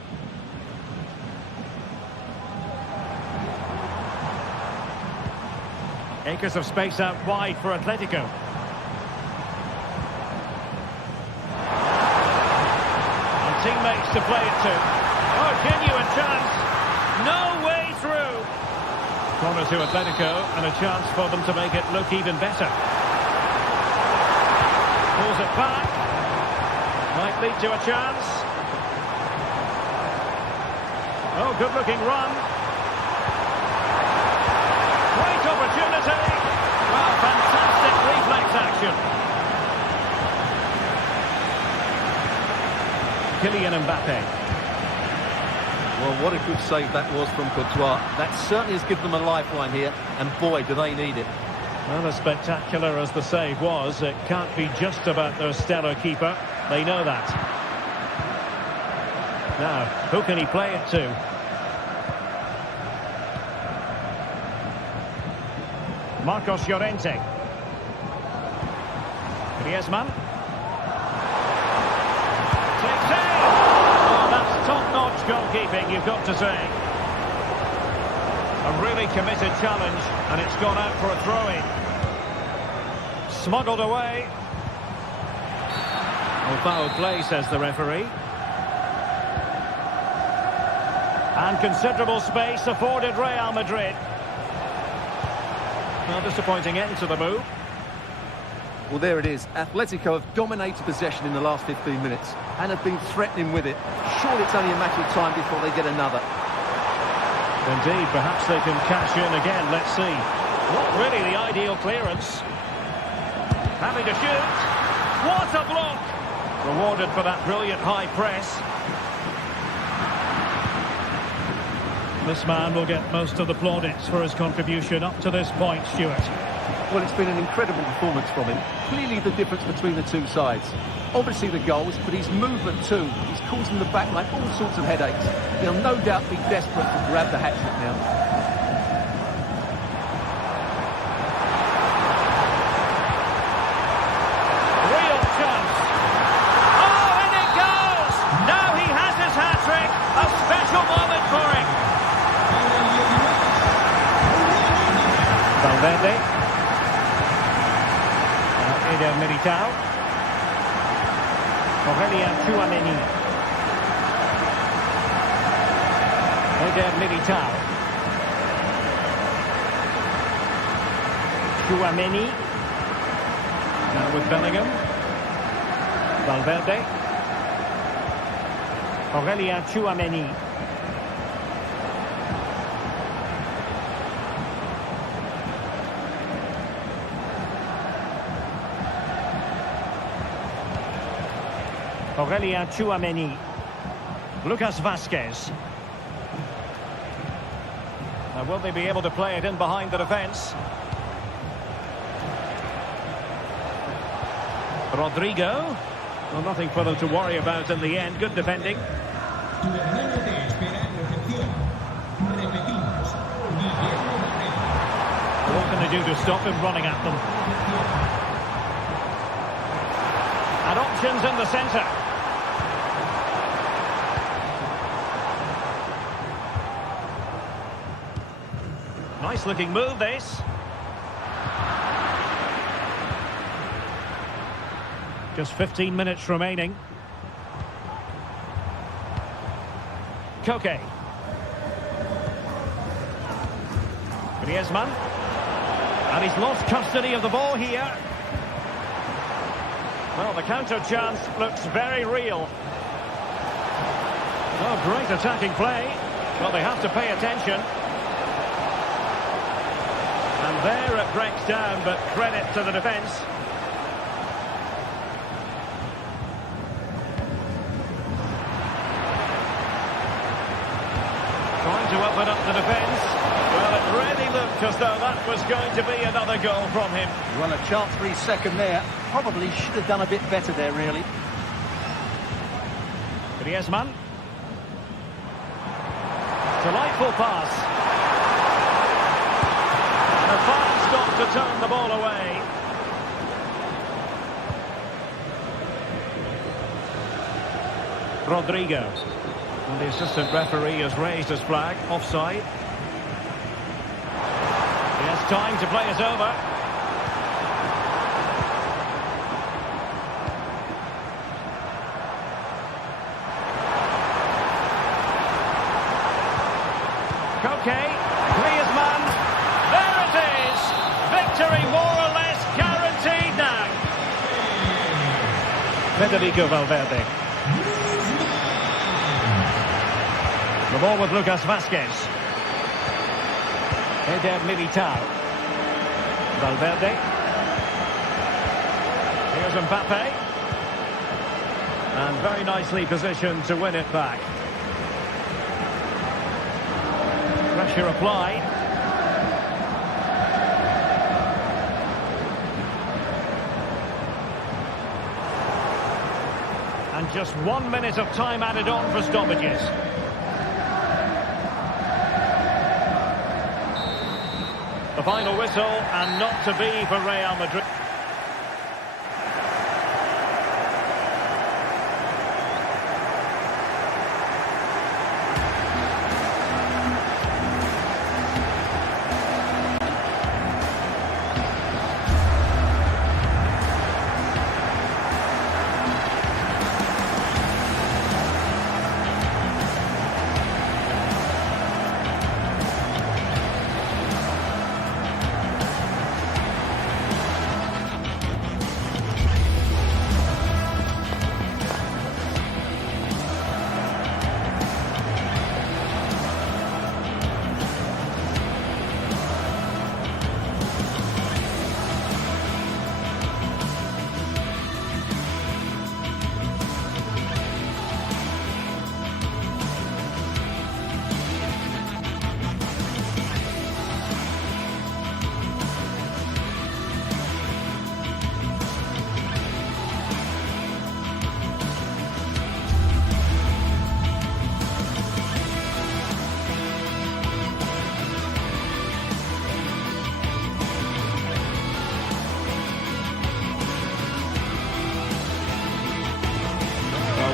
Acres of space out wide for Atletico. Teammates to play it to. Oh, genuine chance. No way through. Corner to Atletico and a chance for them to make it look even better. Pulls it back. Might lead to a chance. Oh, good-looking run. Great opportunity. Well, fantastic reflex action. Kylian Mbappe. Well, what a good save that was from Courtois. That certainly has given them a lifeline here, and boy, do they need it. Well, as spectacular as the save was, it can't be just about their stellar keeper. They know that. Now, who can he play it to? Marcos Llorente. Griezmann. Takes it. Oh, that's top-notch goalkeeping, you've got to say. A really committed challenge, and it's gone out for a throw-in. Smuggled away. Well, foul play, says the referee. And considerable space afforded Real Madrid. Well, disappointing end to the move. Well, there it is. Atletico have dominated possession in the last 15 minutes and have been threatening with it. Surely it's only a matter of time before they get another. Indeed, perhaps they can cash in again. Let's see. Not really the ideal clearance. Having to shoot. What a block! Rewarded for that brilliant high press. This man will get most of the plaudits for his contribution up to this point, Stuart. Well, it's been an incredible performance from him. Clearly the difference between the two sides. Obviously the goals, but his movement too. He's causing the back line all sorts of headaches. He'll no doubt be desperate to grab the hat-trick now. Real chance. Oh, and it goes! Now he has his hat-trick. A special moment for him. Valverde. Eder Militao. Chouameni. Eder Militao. Chouameni. Now with Bellingham. Valverde. Chouameni. Chouameni. Lucas Vazquez. Now, will they be able to play it in behind the defence? Rodrigo. Well, nothing for them to worry about in the end. Good defending. What can they do to stop him running at them? And options in the centre. Nice looking move, this. Just 15 minutes remaining. Koke. Griezmann. And he's lost custody of the ball here. Well, the counter chance looks very real. Oh, great attacking play. Well, they have to pay attention. And there it breaks down, but credit to the defence. Trying to open up the defence. Well, it really looked as though that was going to be another goal from him. Well, a chance for his second there. Probably should have done a bit better there, really. Griezmann. Delightful pass. And a fine stop to turn the ball away. Rodrigo. And the assistant referee has raised his flag. Offside. He has time to play it over. Koke. Griezmann. There it is. Victory more or less guaranteed now. Federico Valverde. The ball with Lucas Vázquez. Eder Militao. Valverde. Here's Mbappe. And very nicely positioned to win it back. Pressure applied. And just 1 minute of time added on for stoppages. The final whistle, and not to be for Real Madrid.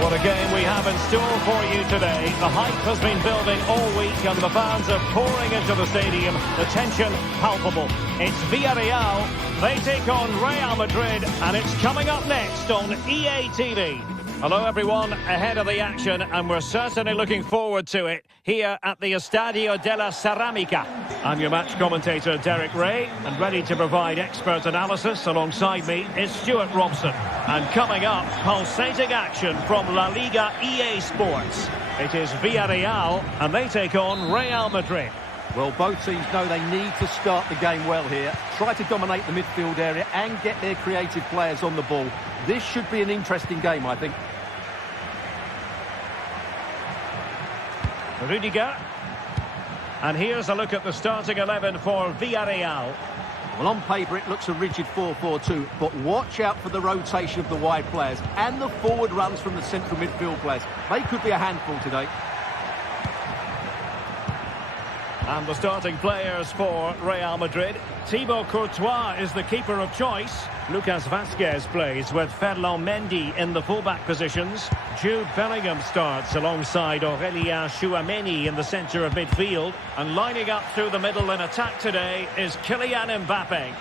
What a game we have in store for you today. The hype has been building all week and the fans are pouring into the stadium. The tension palpable. It's Villarreal. They take on Real Madrid and it's coming up next on EA TV. Hello everyone, ahead of the action, and we're certainly looking forward to it here at the Estadio de la Ceramica. I'm your match commentator Derek Ray, and ready to provide expert analysis alongside me is Stuart Robson. And coming up, pulsating action from La Liga EA Sports. It is Villarreal and they take on Real Madrid. Well, both teams know they need to start the game well here. Try to dominate the midfield area and get their creative players on the ball. This should be an interesting game, I think. Rudiger. And here's a look at the starting 11 for Villarreal. Well, on paper, it looks a rigid 4-4-2, but watch out for the rotation of the wide players and the forward runs from the central midfield players. They could be a handful today. And the starting players for Real Madrid. Thibaut Courtois is the keeper of choice. Lucas Vazquez plays with Ferland Mendy in the fullback positions. Jude Bellingham starts alongside Aurélien Tchouameni in the centre of midfield. And lining up through the middle in attack today is Kylian Mbappe.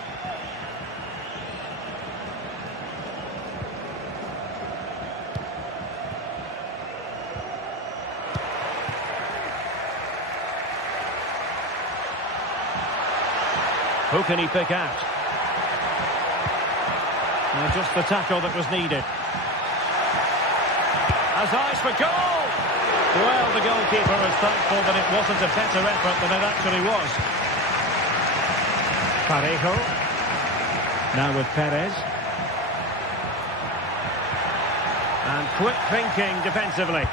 Who can he pick out? Just the tackle that was needed. Has eyes for goal! Well, the goalkeeper is thankful that it wasn't a better effort than it actually was. Parejo. Now with Perez. And quick thinking defensively.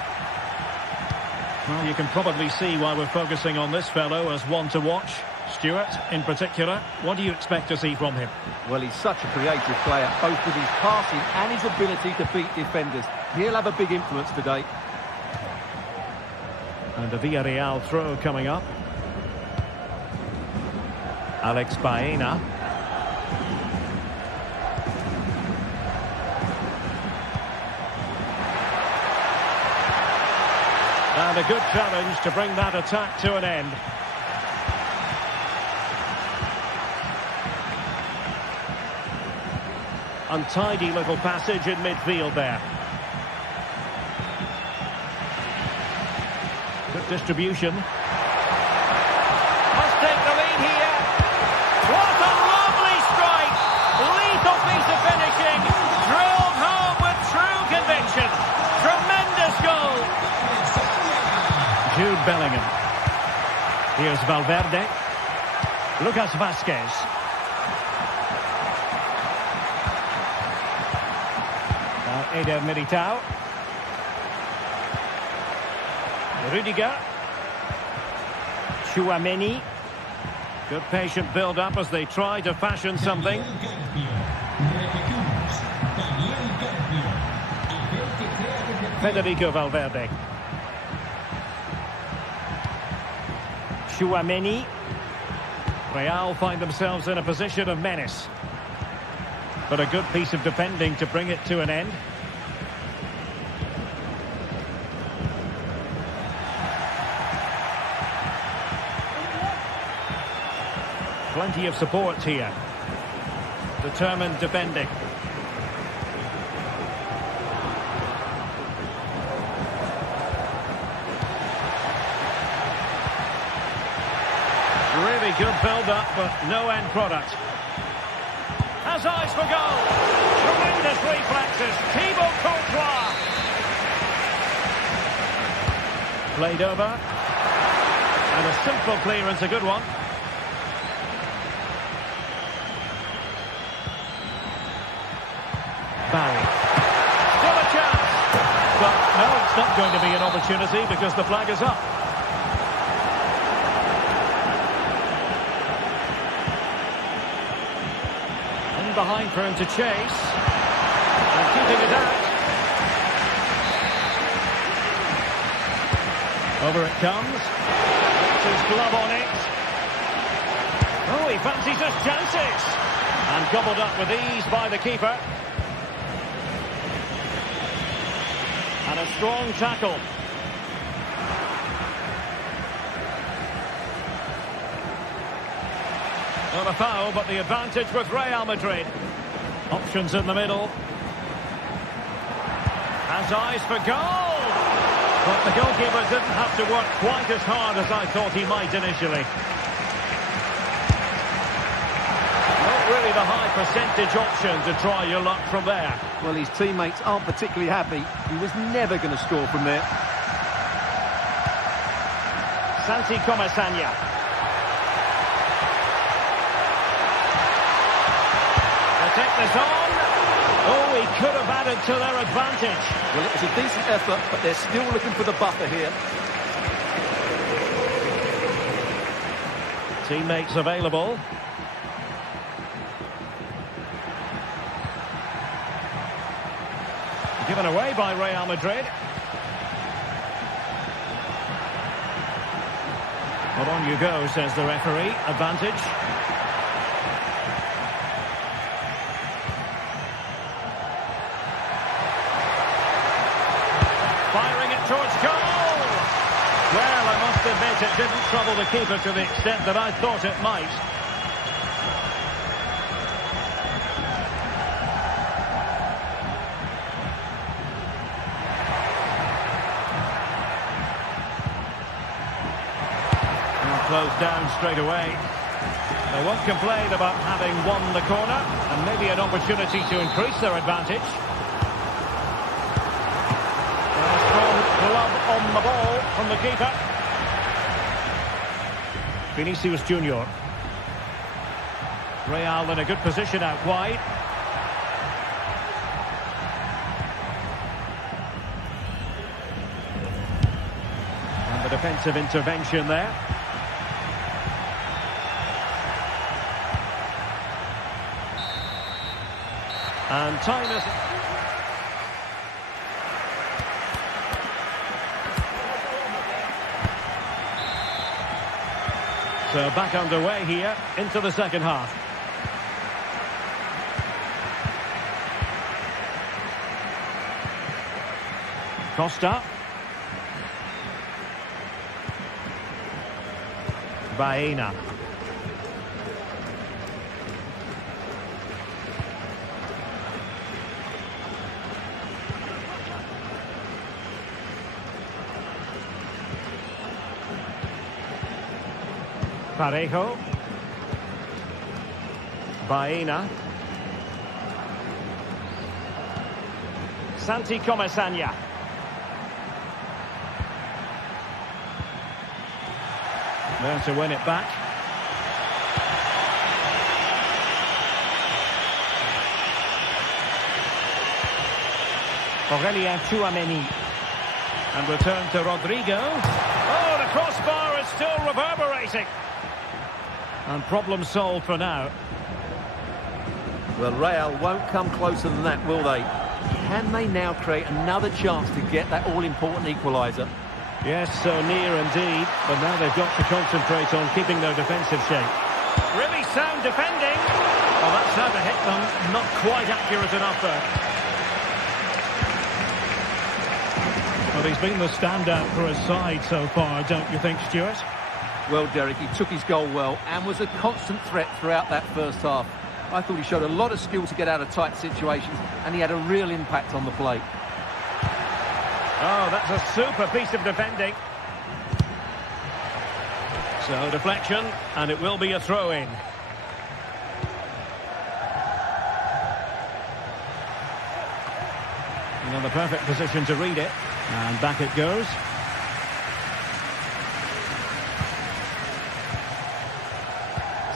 Well, you can probably see why we're focusing on this fellow as one to watch. Stuart, in particular, what do you expect to see from him? Well, he's such a creative player, both with his passing and his ability to beat defenders. He'll have a big influence today. And a Villarreal throw coming up. Alex Baena. And a good challenge to bring that attack to an end. Untidy little passage in midfield there. Good distribution. Must take the lead here. What a lovely strike! Lethal piece of finishing. Drilled home with true conviction. Tremendous goal. Jude Bellingham. Here's Valverde. Lucas Vazquez. Eder Militao. Rudiger. Tchouameni. Good patient build-up as they try to fashion something. Federico Valverde. Tchouameni. Real find themselves in a position of menace. But a good piece of defending to bring it to an end. Plenty of support here. Determined defending. Really good build-up, but no end product. Has eyes for goal. Tremendous reflexes. Thibaut Courtois. Played over. And a simple clearance, a good one. Barry. Still a chance. But no, it's not going to be an opportunity because the flag is up. In behind for him to chase. And keeping it out. Over it comes. His glove on it. Oh, he fancies his chances. And gobbled up with ease by the keeper. And a strong tackle. Not a foul, but the advantage with Real Madrid. Options in the middle. Has eyes for goal. But the goalkeeper didn't have to work quite as hard as I thought he might initially. Not really the high percentage option to try your luck from there. Well, his teammates aren't particularly happy. He was never going to score from there. Santi Comasagna. They take this on. Oh, he could have added to their advantage. Well, it was a decent effort, but they're still looking for the buffer here. Teammates available. Given away by Real Madrid. Well, on you go, says the referee. Advantage. Firing it towards goal. Well, I must admit it didn't trouble the keeper to the extent that I thought it might. Closed down straight away. They won't complain about having won the corner, and maybe an opportunity to increase their advantage. A strong glove on the ball from the keeper. Vinicius Junior. Real in a good position out wide. And the defensive intervention there. And time is... So back underway here into the second half. Costa. Baena. Parejo. Baena. Santi Comesaña. There to win it back. Aurelien Tchouaméni. And return to Rodrigo. Oh, the crossbar is still reverberating. And problem solved for now. Well, Real won't come closer than that, will they? Can they now create another chance to get that all-important equaliser? Yes, so near indeed. But now they've got to concentrate on keeping their defensive shape. Really sound defending. Well, that's how to hit them. Not quite accurate enough, though. Well, he's been the standout for his side so far, don't you think, Stuart? Well, Derek, he took his goal well and was a constant threat throughout that first half. I thought he showed a lot of skill to get out of tight situations, and he had a real impact on the plate. Oh, that's a super piece of defending. So, deflection, and it will be a throw-in. In the perfect position to read it. And back it goes.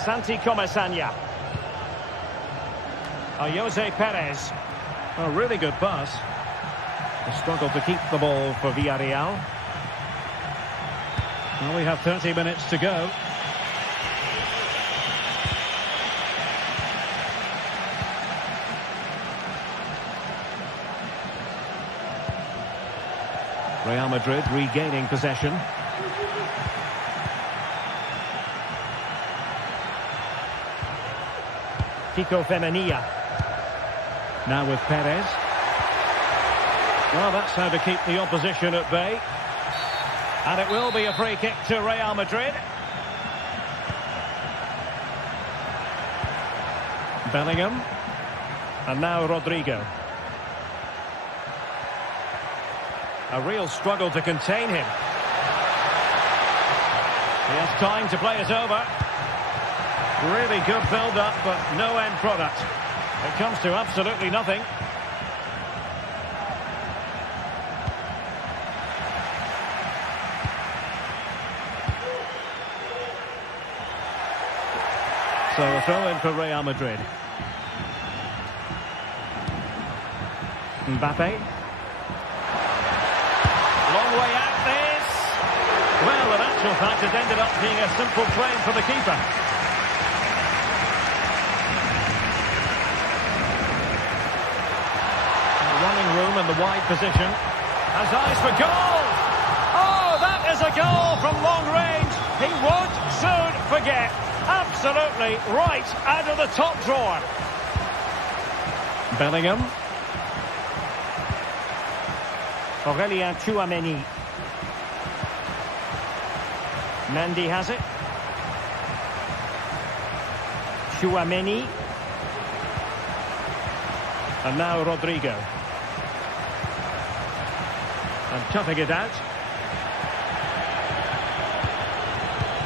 Santi Comesaña. Jose Perez. A really good pass. A struggle to keep the ball for Villarreal. Well, we have 30 minutes to go. Real Madrid regaining possession. Kiko Femenia. Now with Perez. Well, that's how to keep the opposition at bay. And it will be a free kick to Real Madrid. Bellingham. And now Rodrigo. A real struggle to contain him. He has time to play it over. Really good build-up, but no end product. It comes to absolutely nothing. So a throw-in for Real Madrid. Mbappe. Long way out this. Well, in actual fact, it ended up being a simple claim for the keeper. Running room in the wide position. Has eyes for goal! Oh, that is a goal from long range. He won't soon forget. Absolutely right out of the top drawer. Bellingham. Aurelien Tchouameni. Mendy has it. Tchouameni. And now Rodrigo. And toughing it out.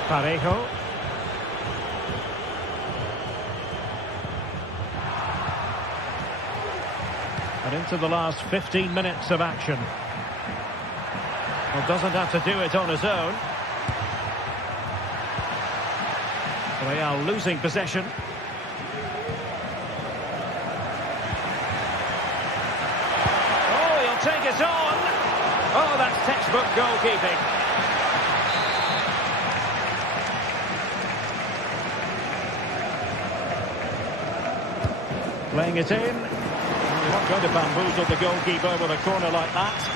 Parejo. And into the last 15 minutes of action. Well, doesn't have to do it on his own. Real losing possession. Oh, he'll take it on. Oh, that's textbook goalkeeping. Playing it in. You're not going to bamboozle the goalkeeper with a corner like that.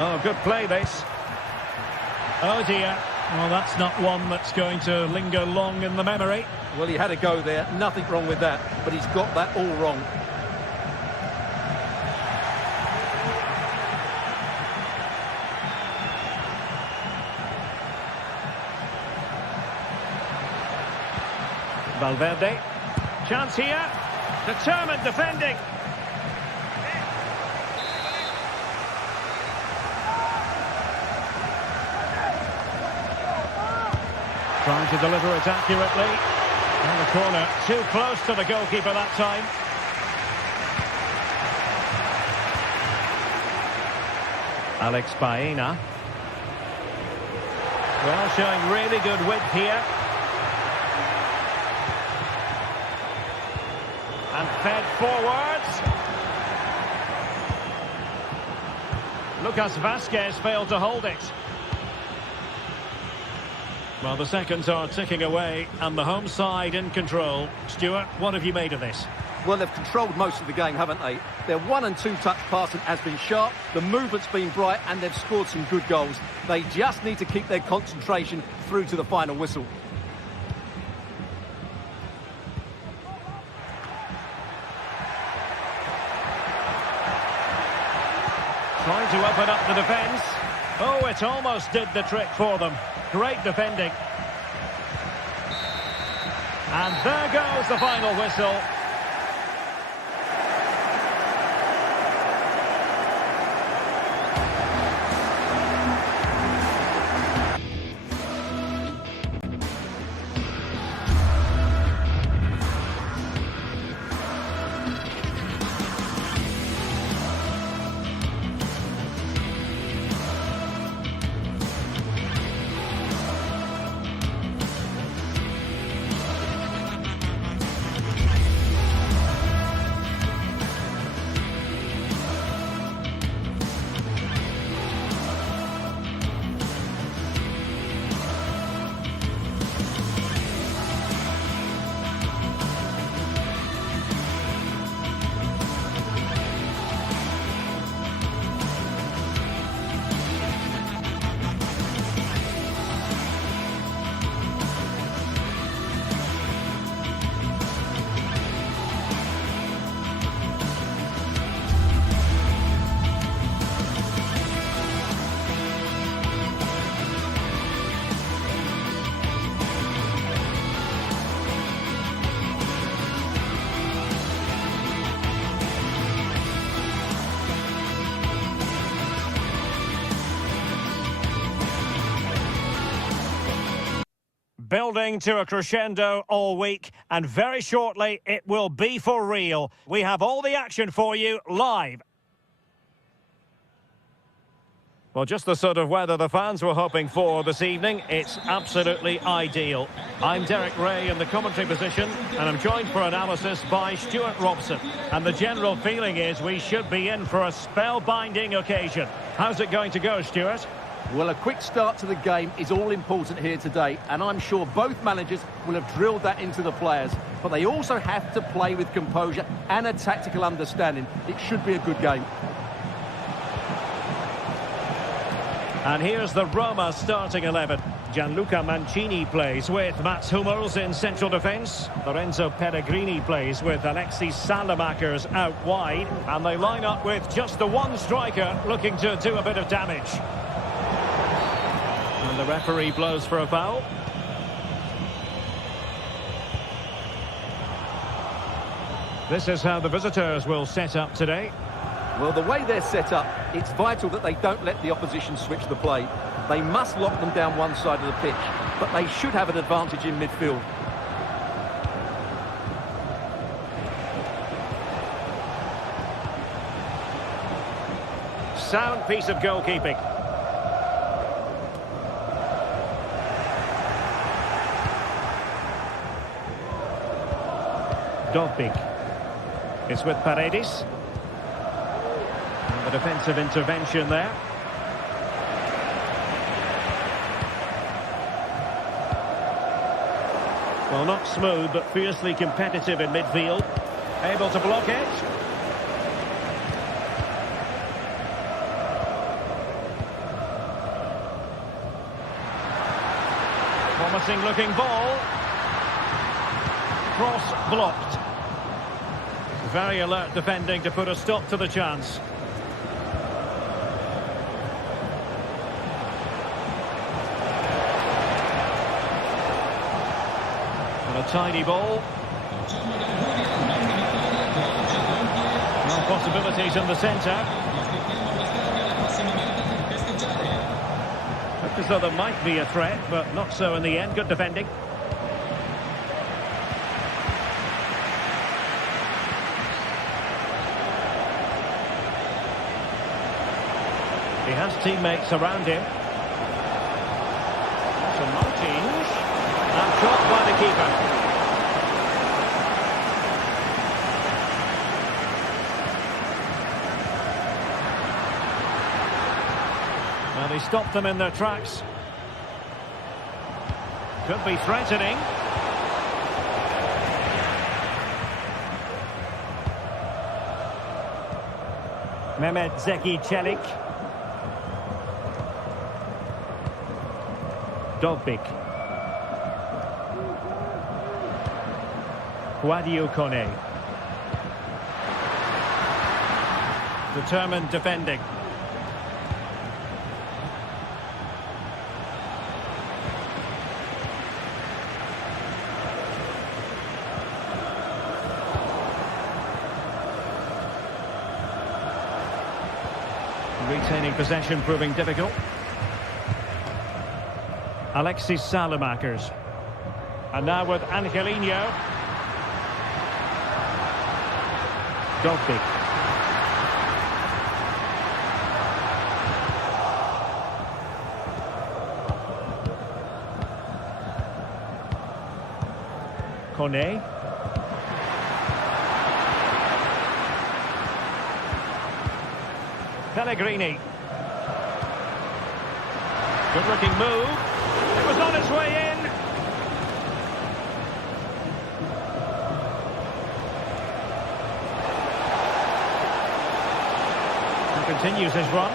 Oh, good play, this. Oh, dear. Well, that's not one that's going to linger long in the memory. Well, he had a go there. Nothing wrong with that. But he's got that all wrong. Valverde. Chance here. Determined defending. Trying to deliver it accurately. And the corner too close to the goalkeeper that time. Alex Baena. Well, showing really good width here. And fed forwards. Lucas Vazquez failed to hold it. Well, the seconds are ticking away and the home side in control. Stuart, what have you made of this? Well, they've controlled most of the game, haven't they? Their 1- and 2-touch passing has been sharp, the movement's been bright, and they've scored some good goals. They just need to keep their concentration through to the final whistle. Trying to open up the defence. Oh, it almost did the trick for them. Great defending. And there goes the final whistle. Building to a crescendo all week, and very shortly it will be for real. We have all the action for you live. Well, just the sort of weather the fans were hoping for this evening. It's absolutely ideal. I'm Derek Ray in the commentary position, and I'm joined for analysis by Stuart Robson. And the general feeling is we should be in for a spellbinding occasion. How's it going to go, Stuart? Well, a quick start to the game is all important here today, and I'm sure both managers will have drilled that into the players. But they also have to play with composure and a tactical understanding. It should be a good game. And here's the Roma starting 11. Gianluca Mancini plays with Mats Hummels in central defence. Lorenzo Pellegrini plays with Alexis Salamakers out wide. And they line up with just the one striker looking to do a bit of damage. And the referee blows for a foul. This is how the visitors will set up today. Well, the way they're set up, it's vital that they don't let the opposition switch the play. They must lock them down one side of the pitch, but they should have an advantage in midfield. Sound piece of goalkeeping. Dovbik. It's with Paredes. And the defensive intervention there. Well, not smooth, but fiercely competitive in midfield. Able to block it. Promising looking ball. Cross blocked. Very alert defending to put a stop to the chance. And a tiny ball. No possibilities in the centre. Looked as though there might be a threat, but not so in the end. Good defending. He has teammates around him. So Martins. And caught by the keeper. Well, he stopped them in their tracks. Could be threatening. Mehmet Zeki Çelik. Dovbik. Guadio Kone. Determined defending. Retaining possession proving difficult. Alexis Salamakers. And now with Angelino. Dovbik. Kone. Pellegrini. Good looking move. It was on its way in. He continues his run.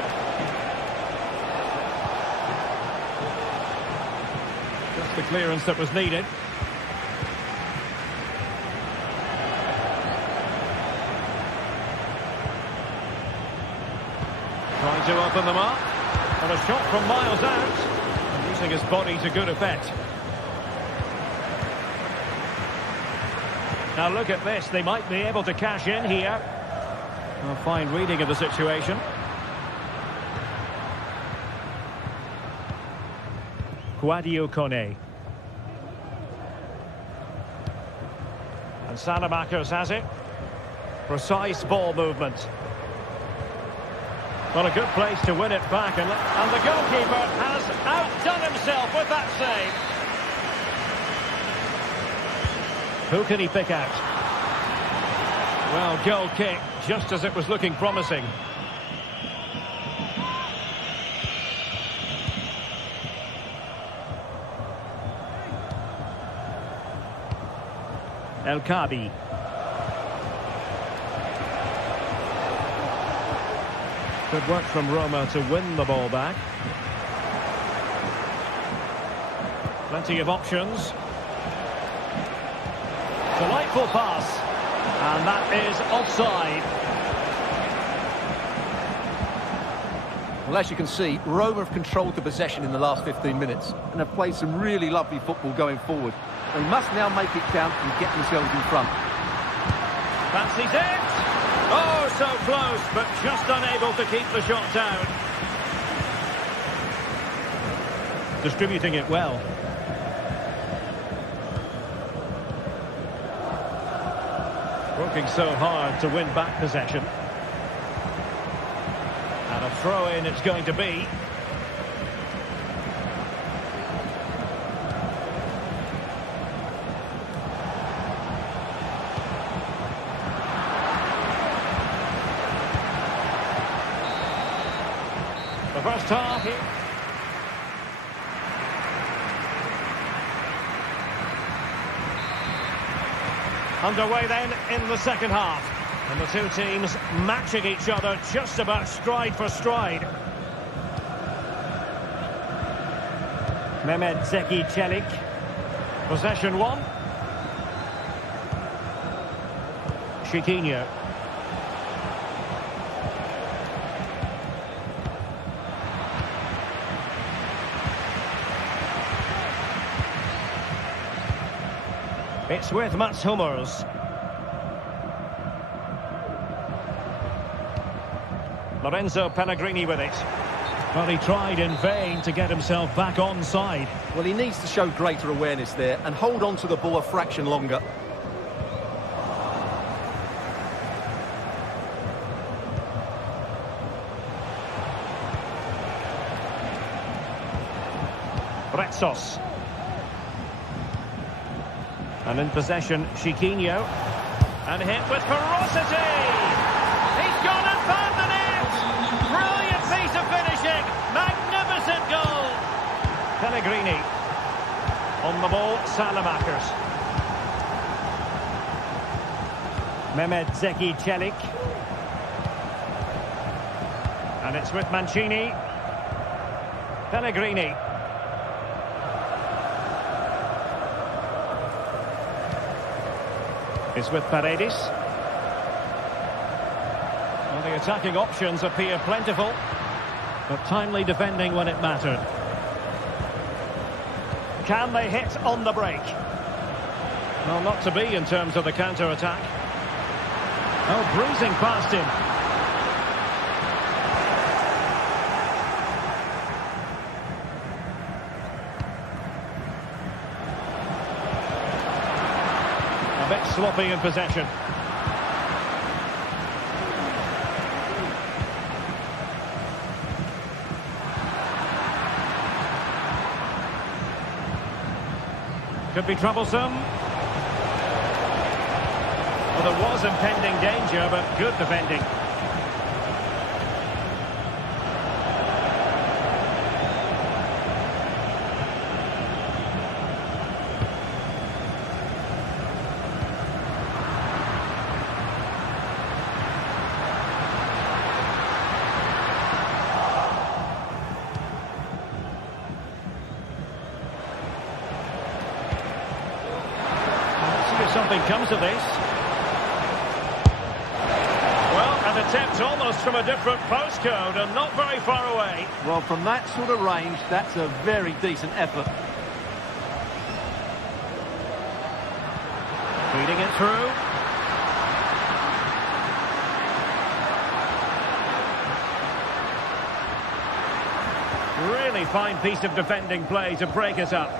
Just the clearance that was needed. Trying to open them up. And a shot from miles out. Using his body to good effect. Now look at this. They might be able to cash in here. A fine reading of the situation. Guadio Kone. And Salamakers has it. Precise ball movement. Well, a good place to win it back, and the goalkeeper has outdone himself with that save. Who can he pick out? Well, goal kick, just as it was looking promising. El Kabi. Good work from Roma to win the ball back. Plenty of options. Delightful pass. And that is offside. Well, as you can see, Roma have controlled the possession in the last 15 minutes and have played some really lovely football going forward. They must now make it count and get themselves in front. Fancies it! Oh, so close, but just unable to keep the shot down. Distributing it well. Working so hard to win back possession. And a throw-in it's going to be. The first half here. Underway then in the second half. And the two teams matching each other just about stride for stride. Mehmet Zeki Çelik. Possession one. Chiquinho. It's with Mats Hummels. Lorenzo Pellegrini with it. Well, he tried in vain to get himself back onside. Well, he needs to show greater awareness there and hold on to the ball a fraction longer. Retsos. And in possession, Chiquinho. And hit with ferocity! He's gone and found the net! Brilliant piece of finishing! Magnificent goal! Pellegrini. On the ball, Salamakers. Mehmet Zeki Çelik. And it's with Mancini. Pellegrini. It's with Paredes. Well, the attacking options appear plentiful, but timely defending when it mattered. Can they hit on the break? Well, not to be in terms of the counter-attack. Oh, bruising past him. A bit sloppy in possession. Could be troublesome. Well, there was impending danger, but good defending. Something comes of this. Well, an attempt almost from a different postcode and not very far away. Well, from that sort of range, that's a very decent effort. Feeding it through. Really fine piece of defending play to break us up.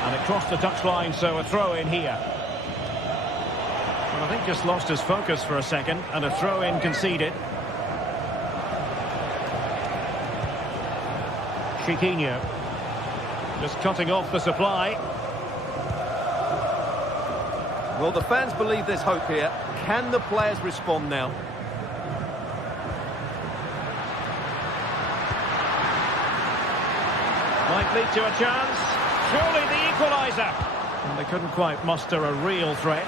And it crossed the touchline, so a throw in here. Well, I think just lost his focus for a second, and a throw in conceded. Chiquinho. Just cutting off the supply. Well, the fans believe there's hope here. Can the players respond now? Might lead to a chance. Surely the equaliser. And they couldn't quite muster a real threat.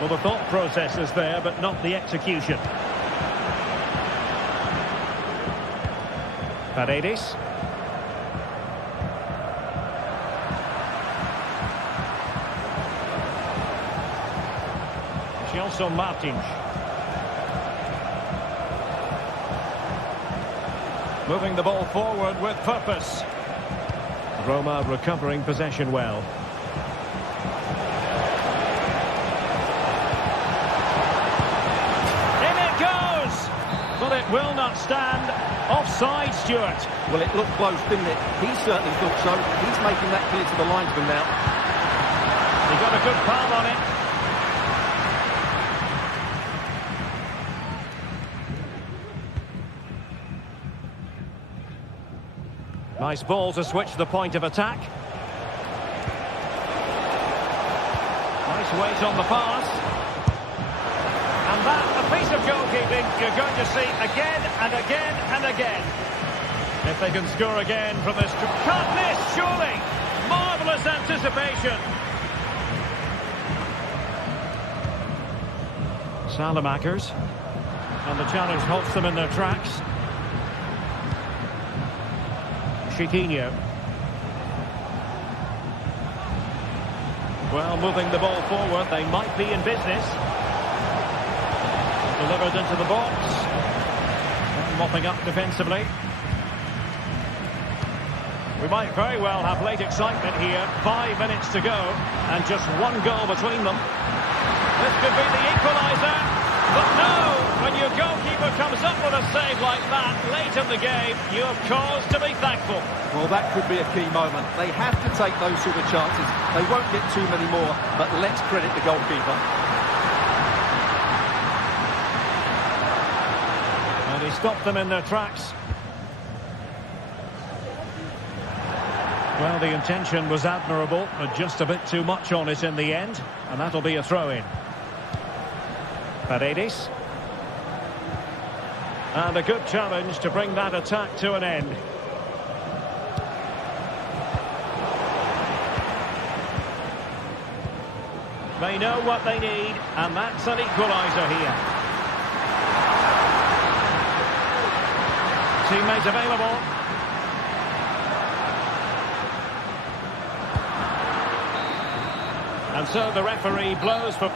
Well, the thought process is there, but not the execution. Paredes. Gelson Martins. Moving the ball forward with purpose. Roma recovering possession well. In it goes! But it will not stand. Offside, Stuart. Well, it looked close, didn't it? He certainly thought so. He's making that clear to the linesman now. He got a good palm on it. Nice ball to switch the point of attack. Nice weight on the pass. And that, a piece of goalkeeping you're going to see again and again and again. If they can score again from this... Can't miss, surely! Marvellous anticipation. Salamakers. And the challenge halts them in their tracks. Chiquinho. Well, moving the ball forward, they might be in business. Delivered into the box. And mopping up defensively. We might very well have late excitement here. 5 minutes to go, and just one goal between them. This could be the equaliser. But no, when your goalkeeper comes up with a save like that late in the game, you have cause to be thankful. Well, that could be a key moment. They have to take those sort of chances. They won't get too many more, but let's credit the goalkeeper. And he stopped them in their tracks. Well, the intention was admirable, but just a bit too much on it in the end, and that'll be a throw-in. Paredes. And a good challenge to bring that attack to an end. They know what they need, and that's an equaliser here. Teammate available. And so the referee blows for...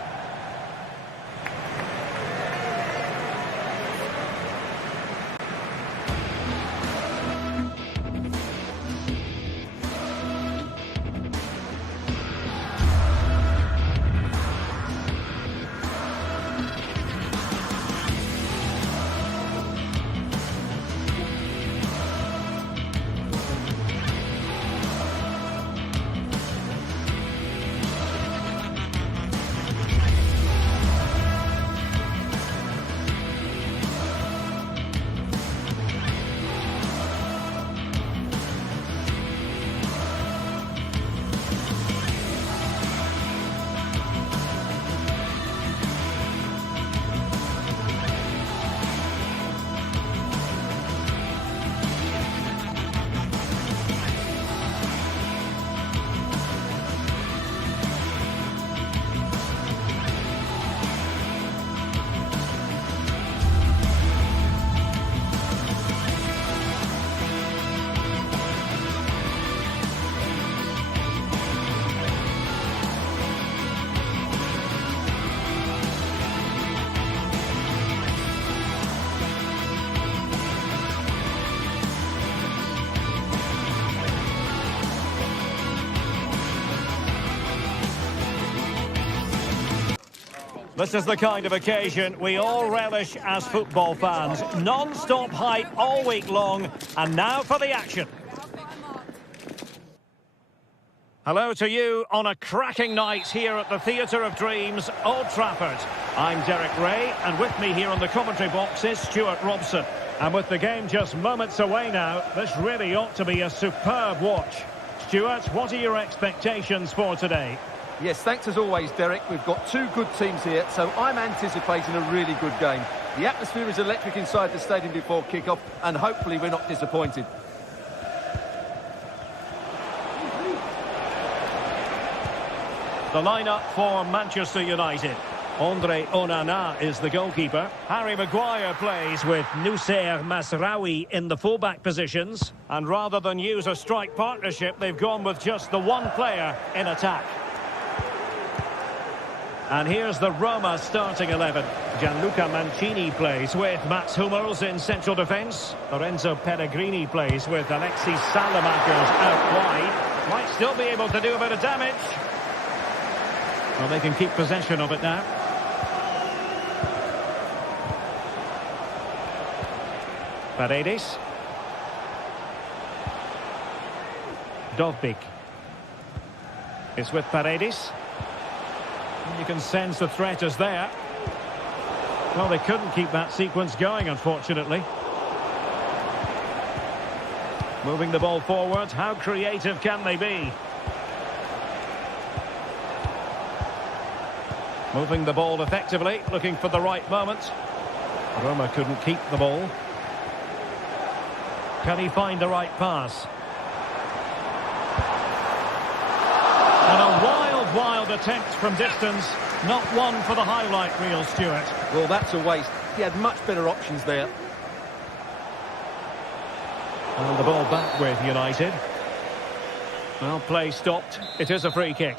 This is the kind of occasion we all relish as football fans. Non-stop hype all week long, and now for the action. Hello to you on a cracking night here at the Theatre of Dreams, Old Trafford. I'm Derek Ray, and with me here on the commentary box is Stuart Robson. And with the game just moments away now, this really ought to be a superb watch. Stuart, what are your expectations for today? Yes, thanks as always, Derek. We've got two good teams here, so I'm anticipating a really good game. The atmosphere is electric inside the stadium before kick-off, and hopefully we're not disappointed. The lineup for Manchester United. Andre Onana is the goalkeeper. Harry Maguire plays with Noussair Mazraoui in the fullback positions. And rather than use a strike partnership, they've gone with just the one player in attack. And here's the Roma starting 11. Gianluca Mancini plays with Mats Hummels in central defence. Lorenzo Pellegrini plays with Alexis Salamakers out wide. Might still be able to do a bit of damage. Well, they can keep possession of it now. Paredes. Dovbyk. It's with Paredes. You can sense the threat is there. Well, they couldn't keep that sequence going, unfortunately. Moving the ball forward. How creative can they be? Moving the ball effectively, looking for the right moment. Roma couldn't keep the ball. Can he find the right pass? And a wild attempt from distance. Not one for the highlight reel, Stuart. Well, that's a waste. He had much better options there. And the ball back with United. Well, play stopped. It is a free kick.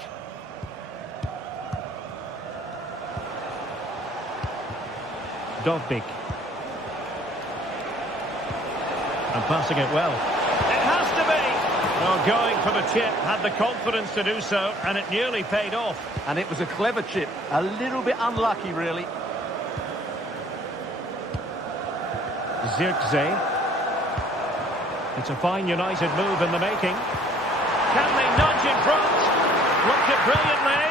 Dovbyk. And passing it well. It has to be! Well, going for the chip, had the confidence to do so, and it nearly paid off. And it was a clever chip. A little bit unlucky, really. Zirkzee. It's a fine United move in the making. Can they nudge in front? Blocked it brilliantly.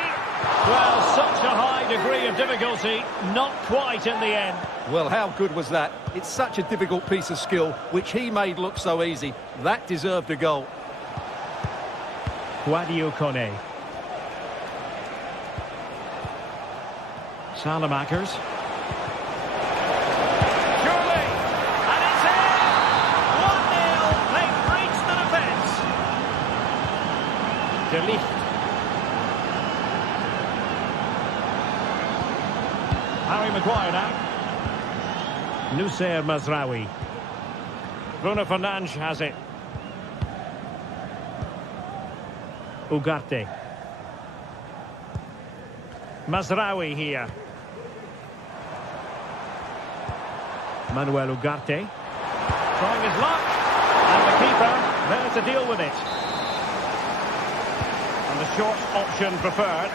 Well, such a high degree of difficulty, not quite in the end. Well, how good was that? It's such a difficult piece of skill, which he made look so easy. That deserved a goal. Sadio Kone. Salamakers. Surely! And it's in! 1-0. They've breached the defence. De Ligt. Harry Maguire now. Noussair Mazraoui. Bruno Fernandes has it. Ugarte. Mazraoui here. Manuel Ugarte. Trying his luck. And the keeper there to deal with it. And the short option preferred.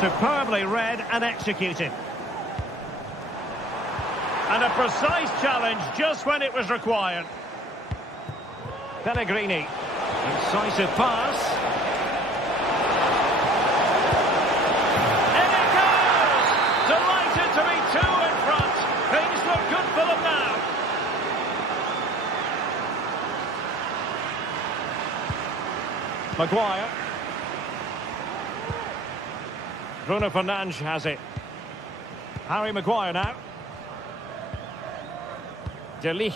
Superbly read and executed. And a precise challenge just when it was required. Pellegrini. Incisive pass. In it goes! Delighted to be two in front. Things look good for them now. Maguire. Bruno Fernandes has it. Harry Maguire now. De Ligt.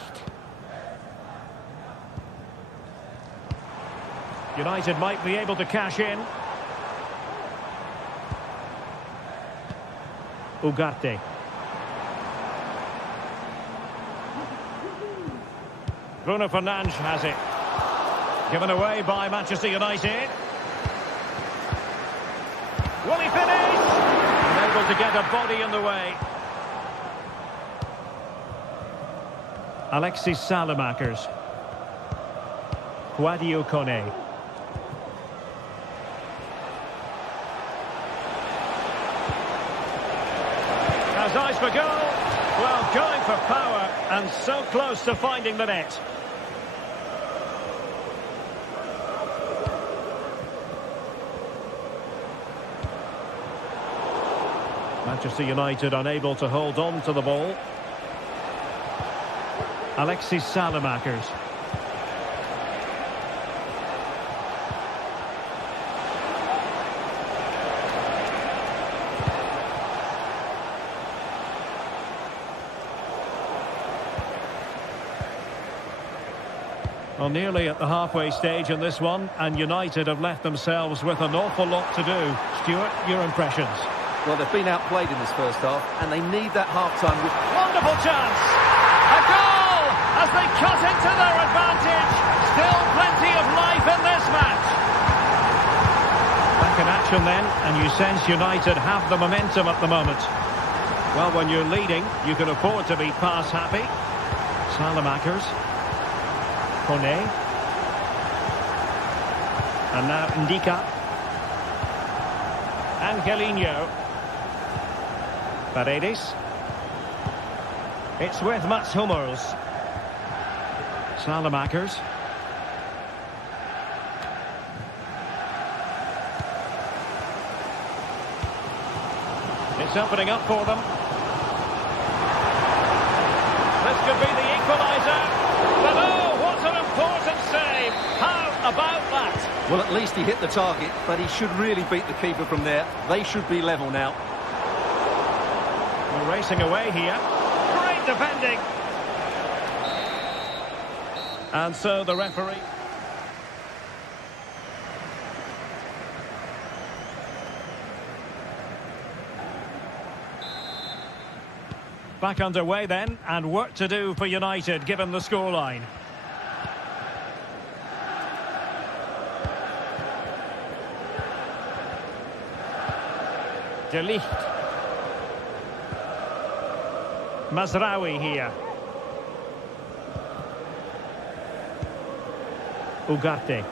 United might be able to cash in. Ugarte. Bruno Fernandes has it. Given away by Manchester United. Will he finish? Unable to get a body in the way. Alexis Salamakers. Sadio Kone. Has eyes for goal. Well, going for power and so close to finding the net. Manchester United unable to hold on to the ball. Alexis Salamakers. Well, nearly at the halfway stage in this one, and United have left themselves with an awful lot to do. Stuart, your impressions? Well, they've been outplayed in this first half, and they need that half-time with... Wonderful chance! A goal as they cut into their advantage. Still plenty of life in this match. Back in action then, and you sense United have the momentum at the moment. Well, when you're leading, you can afford to be pass happy. Salamakers. Kone. And now Ndika. Angelino. Paredes. It's with Mats Hummels. Salamakers. It's opening up for them. This could be the equaliser. But oh, what an important save. How about that? Well, at least he hit the target, but he should really beat the keeper from there. They should be level now. We're racing away here. Great defending. And so the referee... Back underway then, and work to do for United, given the scoreline. De Ligt. Mazraoui here. Ugarte.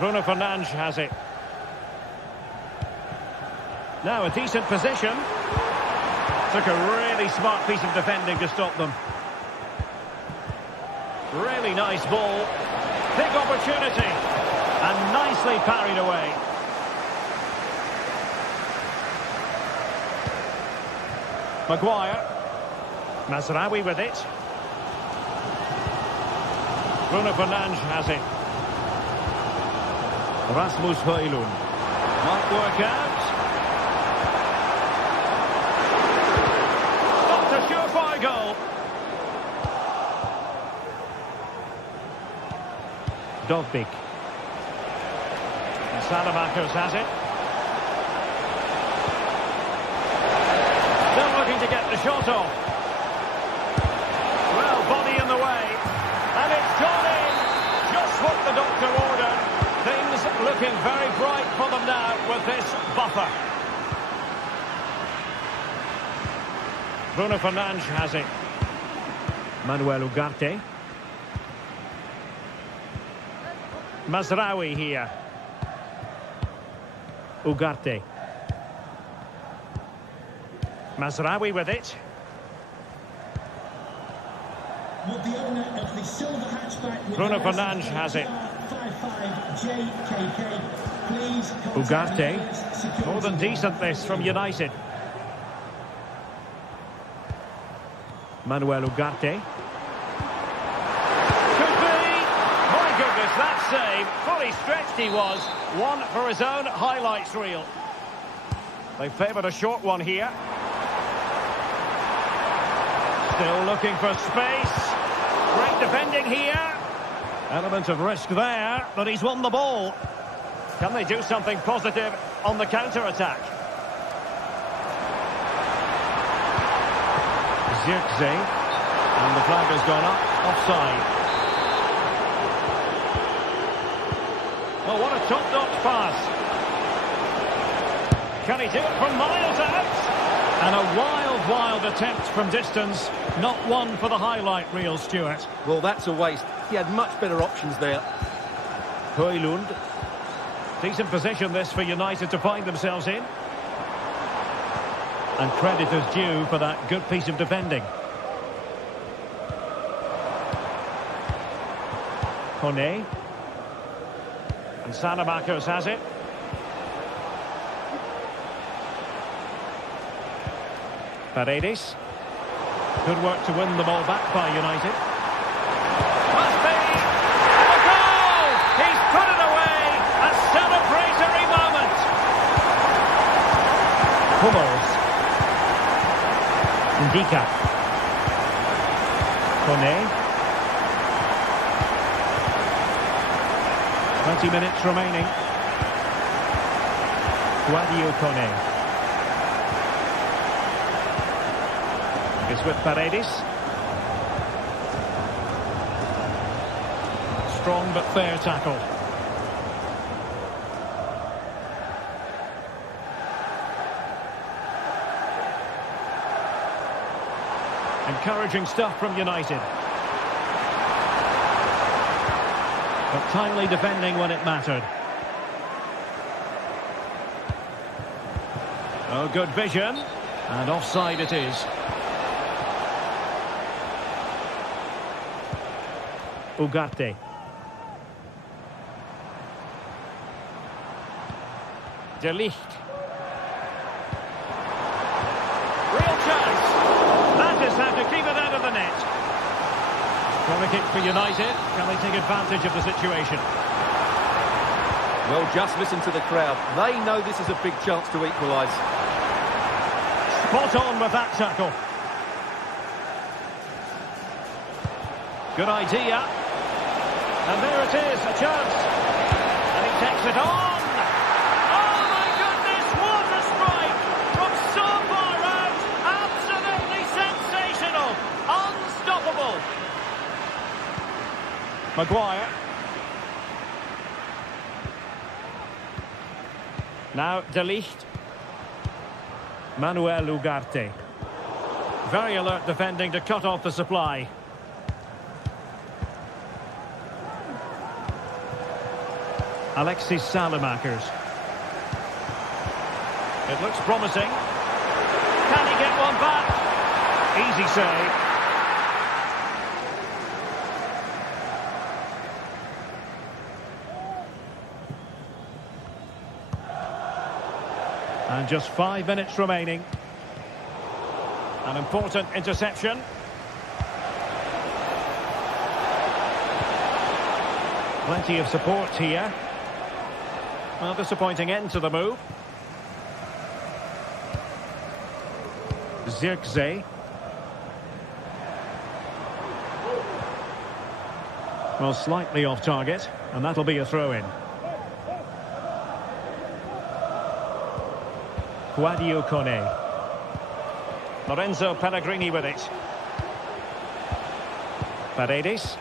Bruno Fernandes has it. Now a decent position. Took a really smart piece of defending to stop them. Really nice ball. Big opportunity. And nicely parried away. Maguire. Mazraoui with it. Bruno Fernandes has it. Rasmus Højlund. Might work out. Not a surefire goal. Dovbik. And Salamakers has it. Still looking to get the shot off. Well, body in the way. And it's gone in. Just what the doctor ordered. Things looking very bright for them now with this buffer. Bruno Fernandes has it. Manuel Ugarte. Mazraoui here. Ugarte. Mazraoui with it. Bruno Fernandes has it. Ugarte. More than decent this from United. Manuel Ugarte. Could be. My goodness, that save. Fully stretched he was. One for his own highlights reel. They favoured a short one here. Still looking for space. Great defending here. Element of risk there, but he's won the ball. Can they do something positive on the counter-attack? Zirkzee. And the flag has gone up. Offside. Oh, what a top-notch pass. Can he do it from miles out? And a wild attempt from distance. Not one for the highlight reel, Stuart. Well, that's a waste. He had much better options there. Højlund. Decent position this for United to find themselves in. And credit is due for that good piece of defending. Kone. And Salamakers has it. Paredes. Good work to win the ball back by United. Must be! A goal! He's put it away! A celebratory moment! Hummels. Ndika. Kone. 20 minutes remaining. Guadio Kone. It's with Paredes. Strong but fair tackle. Encouraging stuff from United. But timely defending when it mattered. Oh, good vision. And offside it is. Ugarte. De Ligt. Real chance. That is how to keep it out of the net. Corner kick for United. Can they take advantage of the situation? Well, just listen to the crowd. They know this is a big chance to equalise. Spot on with that tackle. Good idea. And there it is, a chance. And he takes it on. Oh my goodness, what a strike! From so far out, absolutely sensational. Unstoppable. Maguire. Now De Ligt. Manuel Ugarte. Very alert defending to cut off the supply. Alexis Salamakers. It looks promising. Can he get one back? Easy save. And just 5 minutes remaining. An important interception. Plenty of support here. Well, disappointing end to the move. Zirkzee. Well, slightly off target, and that'll be a throw-in. Guadio Kone. Lorenzo Pellegrini with it. Paredes.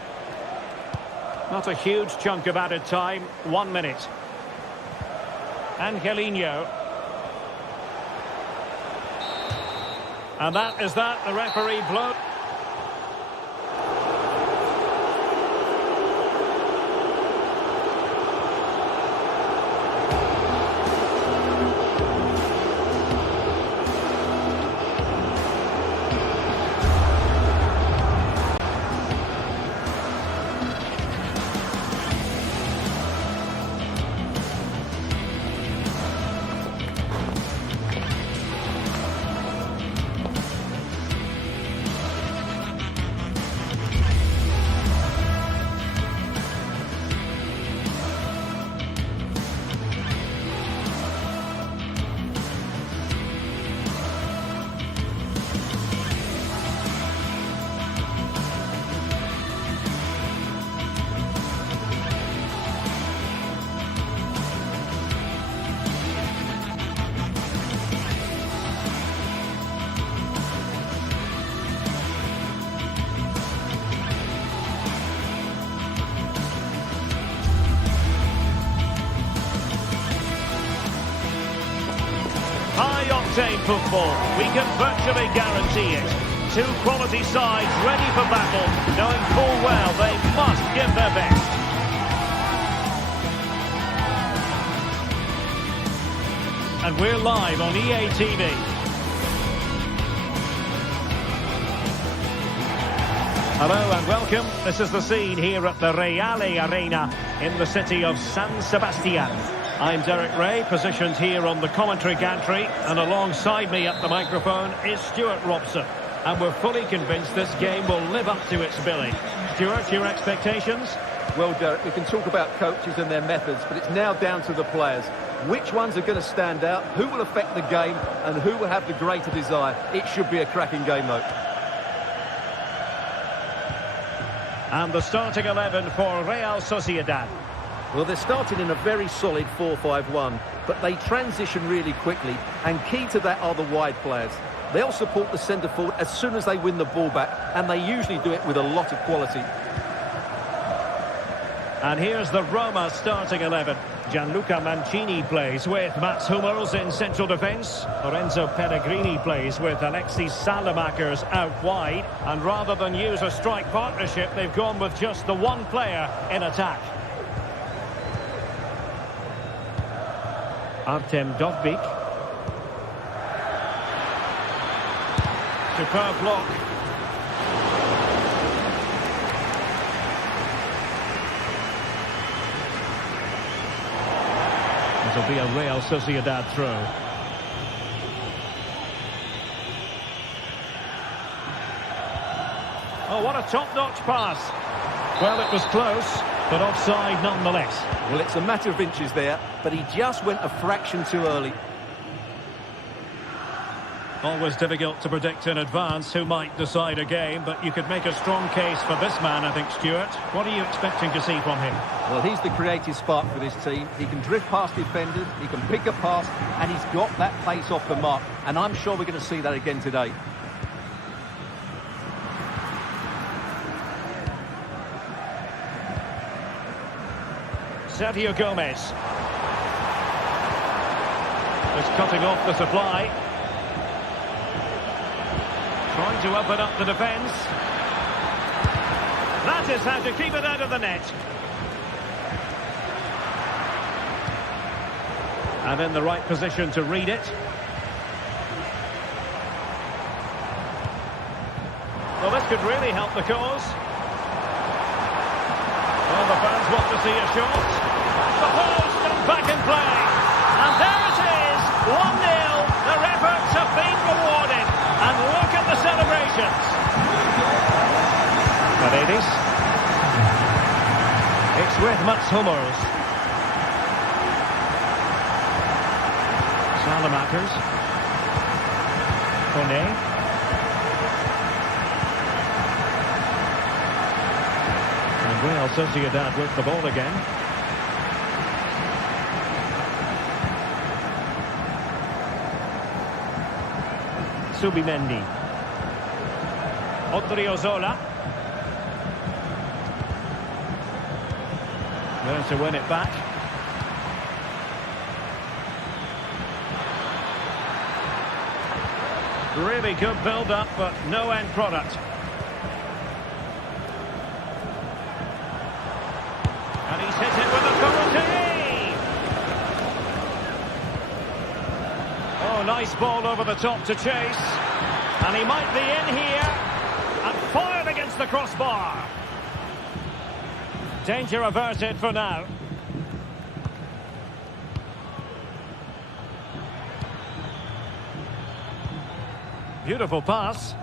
Not a huge chunk of added time. 1 minute. Angelino. And that is that. The referee blows. High-octane football, we can virtually guarantee it. Two quality sides ready for battle, knowing full well they must give their best. And we're live on EA TV. Hello and welcome. This is the scene here at the Reale Arena in the city of San Sebastian. I'm Derek Ray, positioned here on the commentary gantry, and alongside me at the microphone is Stuart Robson. And we're fully convinced this game will live up to its billing. Stuart, your expectations? Well, Derek, we can talk about coaches and their methods, but it's now down to the players. Which ones are going to stand out, who will affect the game, and who will have the greater desire? It should be a cracking game, though. And the starting 11 for Real Sociedad. Well, they're starting in a very solid 4-5-1, but they transition really quickly, and key to that are the wide players. They'll support the centre forward as soon as they win the ball back, and they usually do it with a lot of quality. And here's the Roma starting 11. Gianluca Mancini plays with Mats Hummels in central defence. Lorenzo Pellegrini plays with Alexis Salamakers out wide. And rather than use a strike partnership, they've gone with just the one player in attack. Artem Dovbyk. Superb block. It'll be a Real Sociedad throw. Oh, what a top-notch pass. Well, it was close, but offside nonetheless. Well, it's a matter of inches there, but he just went a fraction too early. Always difficult to predict in advance who might decide a game, but you could make a strong case for this man, I think, Stuart. What are you expecting to see from him? Well, he's the creative spark for this team. He can drift past defenders, he can pick a pass, and he's got that pace off the mark. And I'm sure we're going to see that again today. Sergio Gomez. Just cutting off the supply. Trying to open up the defence. That is how to keep it out of the net. And in the right position to read it. Well, this could really help the cause. Well, the fans want to see a shot. The post and back in play. And there it is, 1-0. Their efforts have been rewarded. And look at the celebrations. Paredes. It's with Mats Hummels. Salamakers. Kone. And Real Sociedad with the ball again. Subimendi. Odriozola. Learns to win it back. Really good build-up, but no end product. And he's hit it with authority! Oh, nice ball over the top to chase. And he might be in here. And fired against the crossbar. Danger averted for now. Beautiful pass.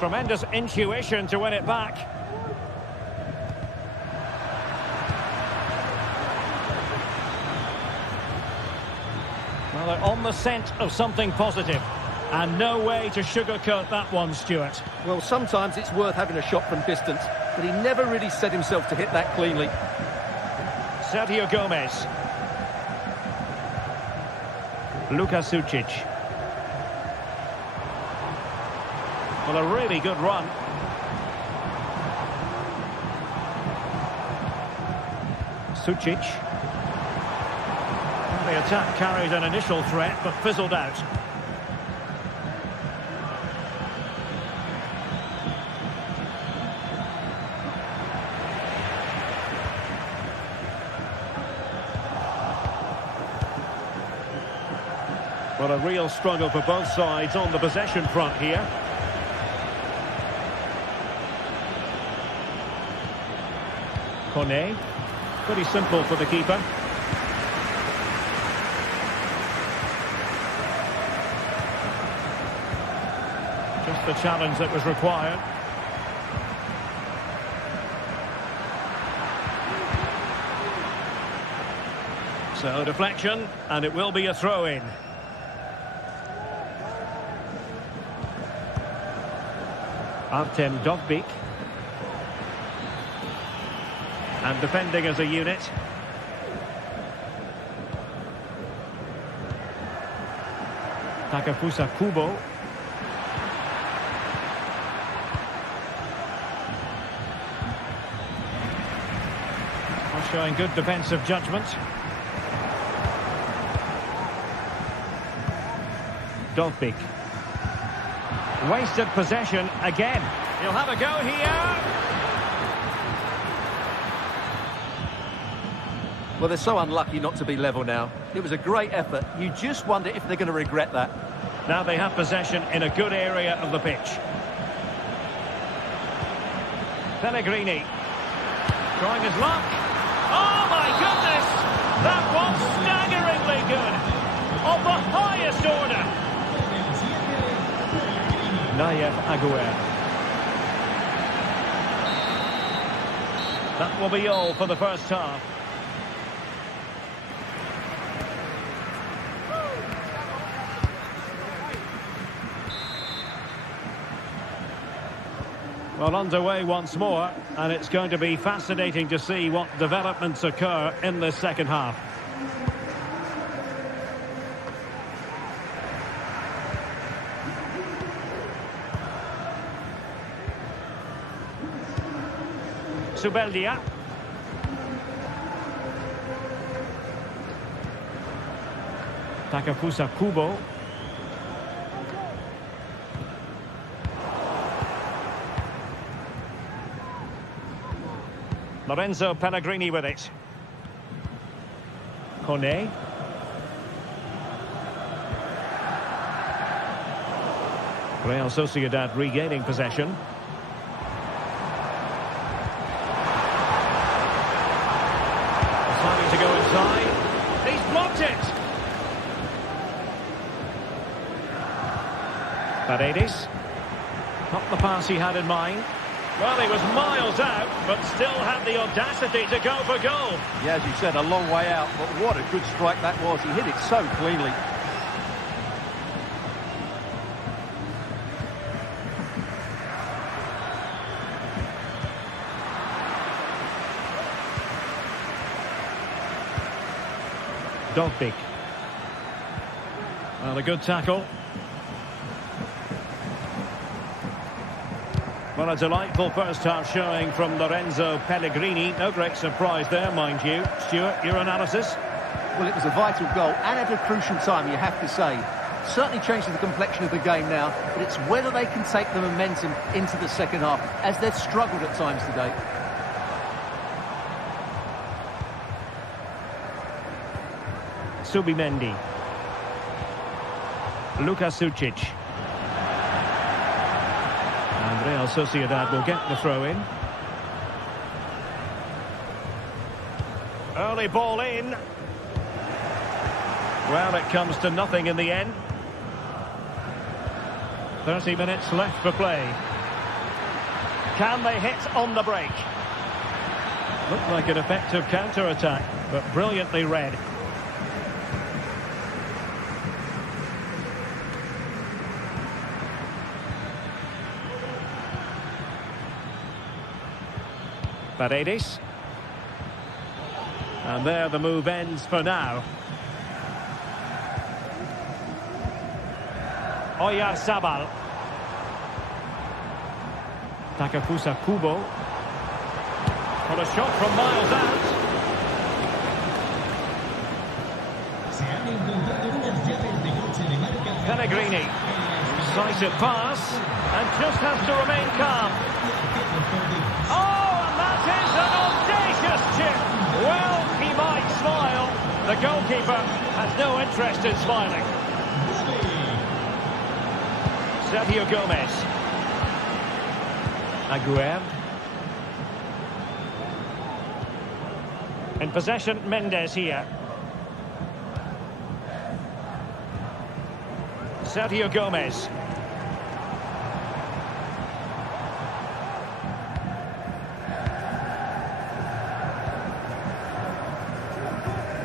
Tremendous intuition to win it back. Well, they're on the scent of something positive. And no way to sugarcoat that one, Stuart. Well, sometimes it's worth having a shot from distance, but he never really set himself to hit that cleanly. Sergio Gomez. Luka Sucic. Well, a really good run. Sucic. The attack carried an initial threat, but fizzled out. Well, a real struggle for both sides on the possession front here. Kone. Pretty simple for the keeper. Just the challenge that was required. So deflection, and it will be a throw-in. Artem Dovbyk. And defending as a unit. Takafusa Kubo. Showing good defensive judgment. Dovbyk. Wasted possession again. He'll have a go here. Well, they're so unlucky not to be level now. It was a great effort. You just wonder if they're going to regret that. Now they have possession in a good area of the pitch. Pellegrini. Trying his luck. Oh, my goodness! That was staggeringly good. Of the highest order. Nayev Aguer. That will be all for the first half. Well, underway once more, and it's going to be fascinating to see what developments occur in the second half. Subeldia. Takafusa Kubo. Lorenzo Pellegrini with it. Kone. Real Sociedad regaining possession. Deciding to go inside. He's blocked it. Paredes. Not the pass he had in mind. Well, he was miles out, but still had the audacity to go for goal. Yeah, as you said, a long way out, but what a good strike that was. He hit it so cleanly. Dovbyk. Well, a good tackle. Well, a delightful first half showing from Lorenzo Pellegrini. No great surprise there, mind you. Stuart, your analysis? Well, it was a vital goal and at a crucial time, you have to say. Certainly changes the complexion of the game now, but it's whether they can take the momentum into the second half, as they've struggled at times today. Subimendi. Luka Sucic. And Real Sociedad will get the throw-in. Early ball in. Well, it comes to nothing in the end. 30 minutes left for play. Can they hit on the break? Looked like an effective counter-attack, but brilliantly read. Paredes. And there the move ends for now. Oyarzabal. Takafusa Kubo. Well, a shot from miles out. Pellegrini. Decisive pass. And just has to remain calm. Oh, and that is an audacious chip. Well, he might smile. The goalkeeper has no interest in smiling. Sergio Gomez. Aguer. In possession, Mendes here. Sergio Gomez.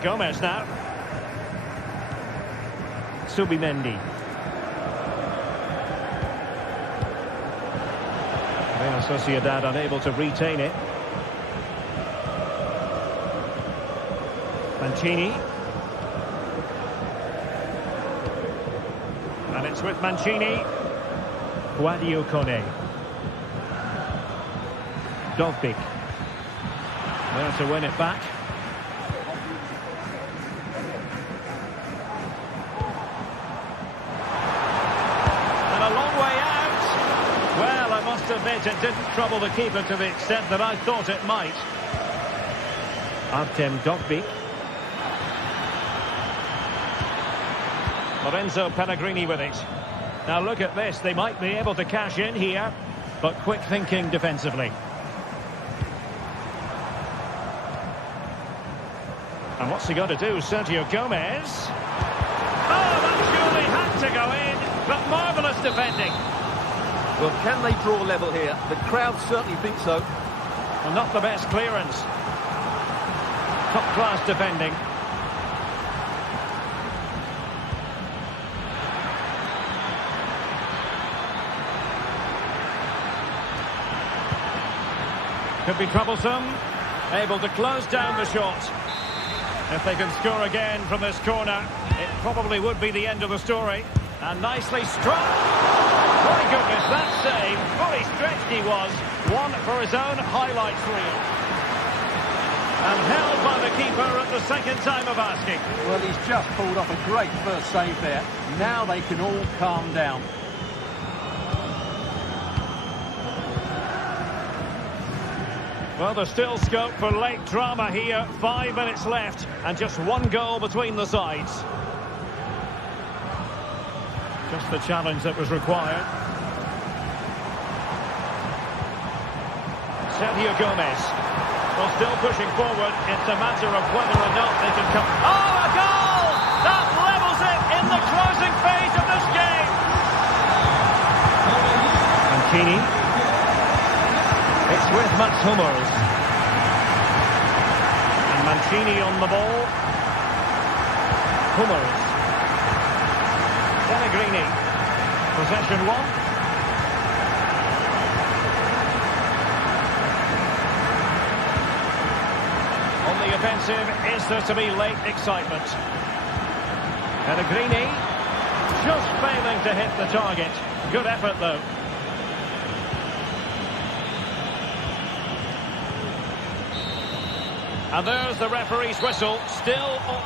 Gomez now. Subimendi. Real Sociedad unable to retain it. Mancini. And it's with Mancini. Guadio Kone. Dovbik. There to win it back. And a long way out. Well, I must admit it didn't trouble the keeper to the extent that I thought it might. Artem Dovbik. Lorenzo Pellegrini with it. Now look at this, they might be able to cash in here, but quick thinking defensively. And what's he got to do, Sergio Gomez? Oh, that surely had to go in, but marvellous defending. Well, can they draw level here? The crowd certainly think so. Well, not the best clearance. Top-class defending. Could be troublesome. Able to close down the shot. If they can score again from this corner, it probably would be the end of the story. And nicely struck. My goodness, that save. Fully stretched he was. One for his own highlights reel. And held by the keeper at the second time of asking. Well, he's just pulled off a great first save there. Now they can all calm down. Well, there's still scope for late drama here. 5 minutes left and just one goal between the sides. Just the challenge that was required. Sergio Gomez. Well, still pushing forward. It's a matter of whether or not they can come. Oh, a goal! That levels it in the closing phase of this game. Mancini. It's with Mats Hummels. And Mancini on the ball. Hummels. Pellegrini. Possession one. On the offensive, is there to be late excitement? Pellegrini. Just failing to hit the target. Good effort though. And there's the referee's whistle, still on.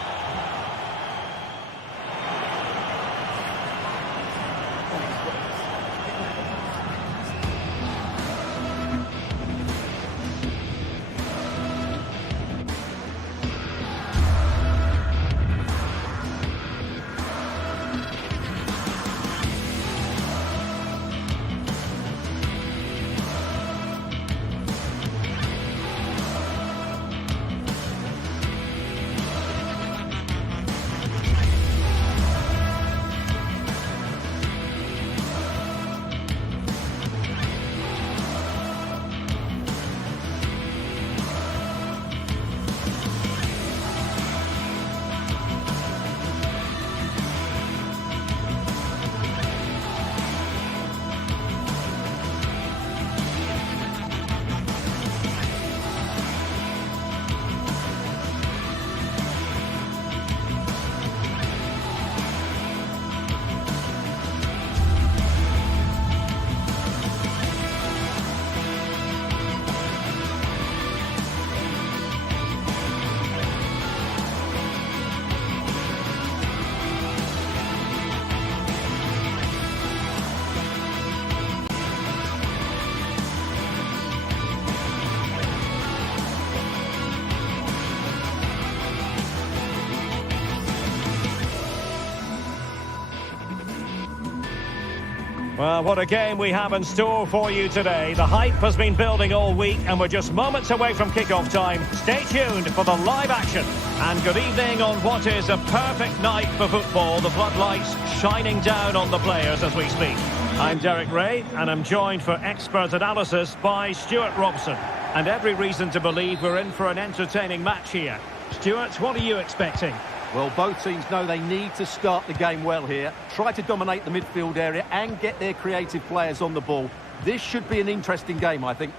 Well, what a game we have in store for you today. The hype has been building all week and we're just moments away from kick-off time. Stay tuned for the live action. And good evening on what is a perfect night for football. The floodlights shining down on the players as we speak. I'm Derek Ray and I'm joined for expert analysis by Stuart Robson. And every reason to believe we're in for an entertaining match here. Stuart, what are you expecting? Well, both teams know they need to start the game well here. Try to dominate the midfield area and get their creative players on the ball. This should be an interesting game, I think.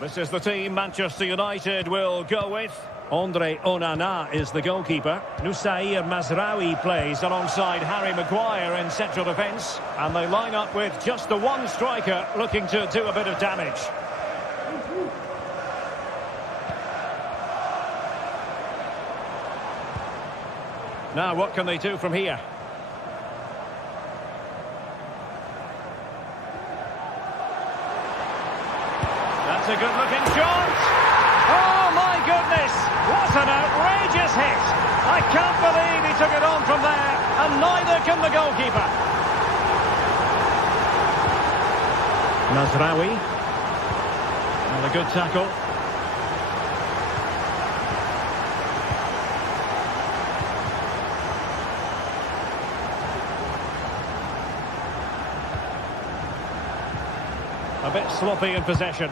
This is the team Manchester United will go with. Andre Onana is the goalkeeper. Nusair Mazraoui plays alongside Harry Maguire in central defence. And they line up with just the one striker looking to do a bit of damage. Now, what can they do from here? That's a good-looking shot. Oh, my goodness. What an outrageous hit. I can't believe he took it on from there, and neither can the goalkeeper. Mazraoui. And a good tackle. A bit sloppy in possession.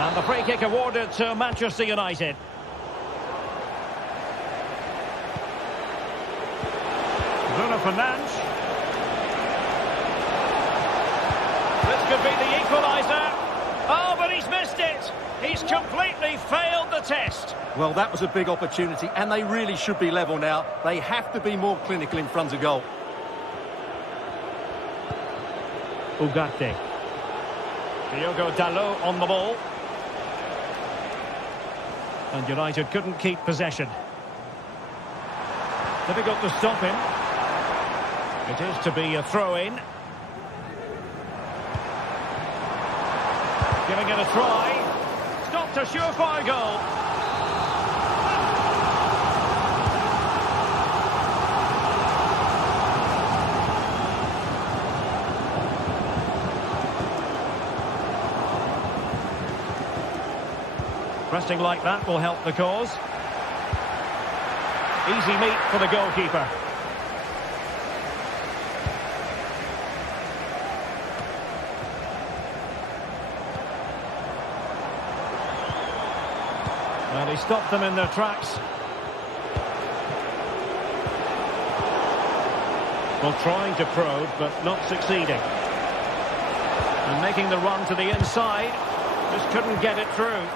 And the free kick awarded to Manchester United. Bruno Fernandes. This could be the equaliser. Oh, but he's missed it. He's completely failed the test. Well, that was a big opportunity, and they really should be level now. They have to be more clinical in front of goal. Ugarte. Diogo Dalot on the ball. And United couldn't keep possession. Difficult to stop him. It is to be a throw-in. Giving it a try. Stopped a surefire goal. Pressing like that will help the cause. Easy meet for the goalkeeper. Well, he stopped them in their tracks. Well, trying to probe, but not succeeding. And making the run to the inside. Just couldn't get it through.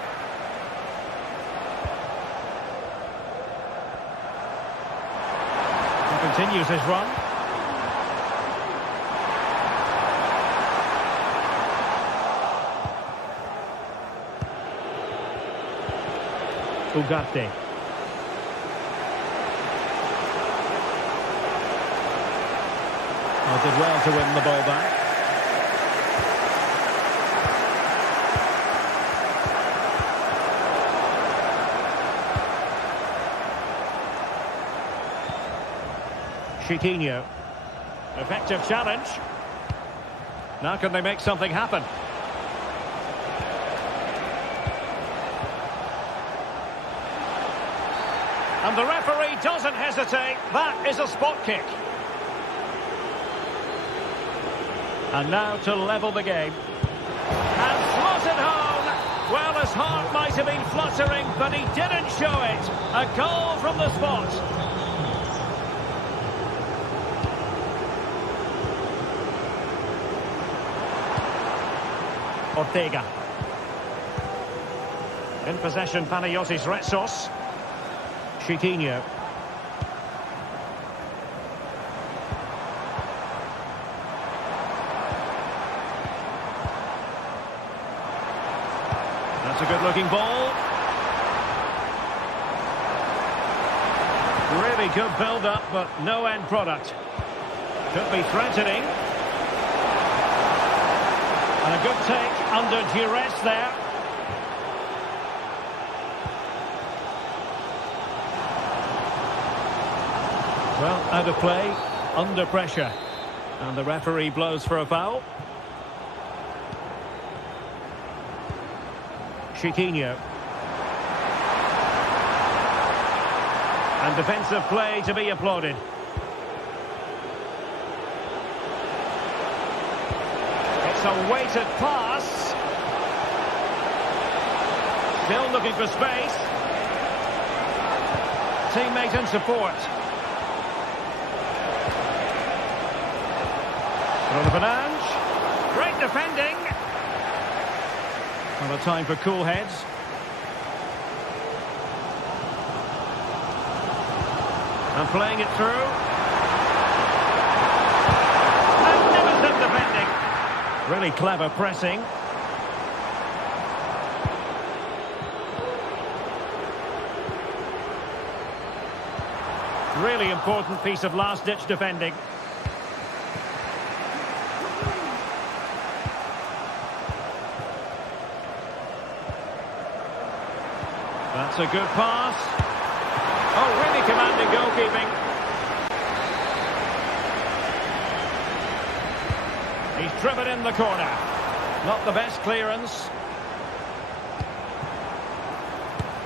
Continues his run. Ugarte. Did well to win the ball back. Chiquinho. Effective challenge. Now can they make something happen? And the referee doesn't hesitate. That is a spot kick. And now to level the game. And slotted home. Well, his heart might have been fluttering, but he didn't show it. A goal from the spot. Ortega. In possession, Panayotis Retsos. Chiquinho. That's a good-looking ball. Really good build-up, but no end product. Could be threatening. And a good take under duress there. Well, out of play, under pressure. And the referee blows for a foul. Chiquinho. And defensive play to be applauded. It's a weighted pass. Still looking for space. Teammate in support. Fernandes. Great defending. Well, a time for cool heads. And playing it through. Magnificent defending. Really clever pressing. Really important piece of last-ditch defending. That's a good pass. Oh, really commanding goalkeeping. He's driven in the corner. Not the best clearance.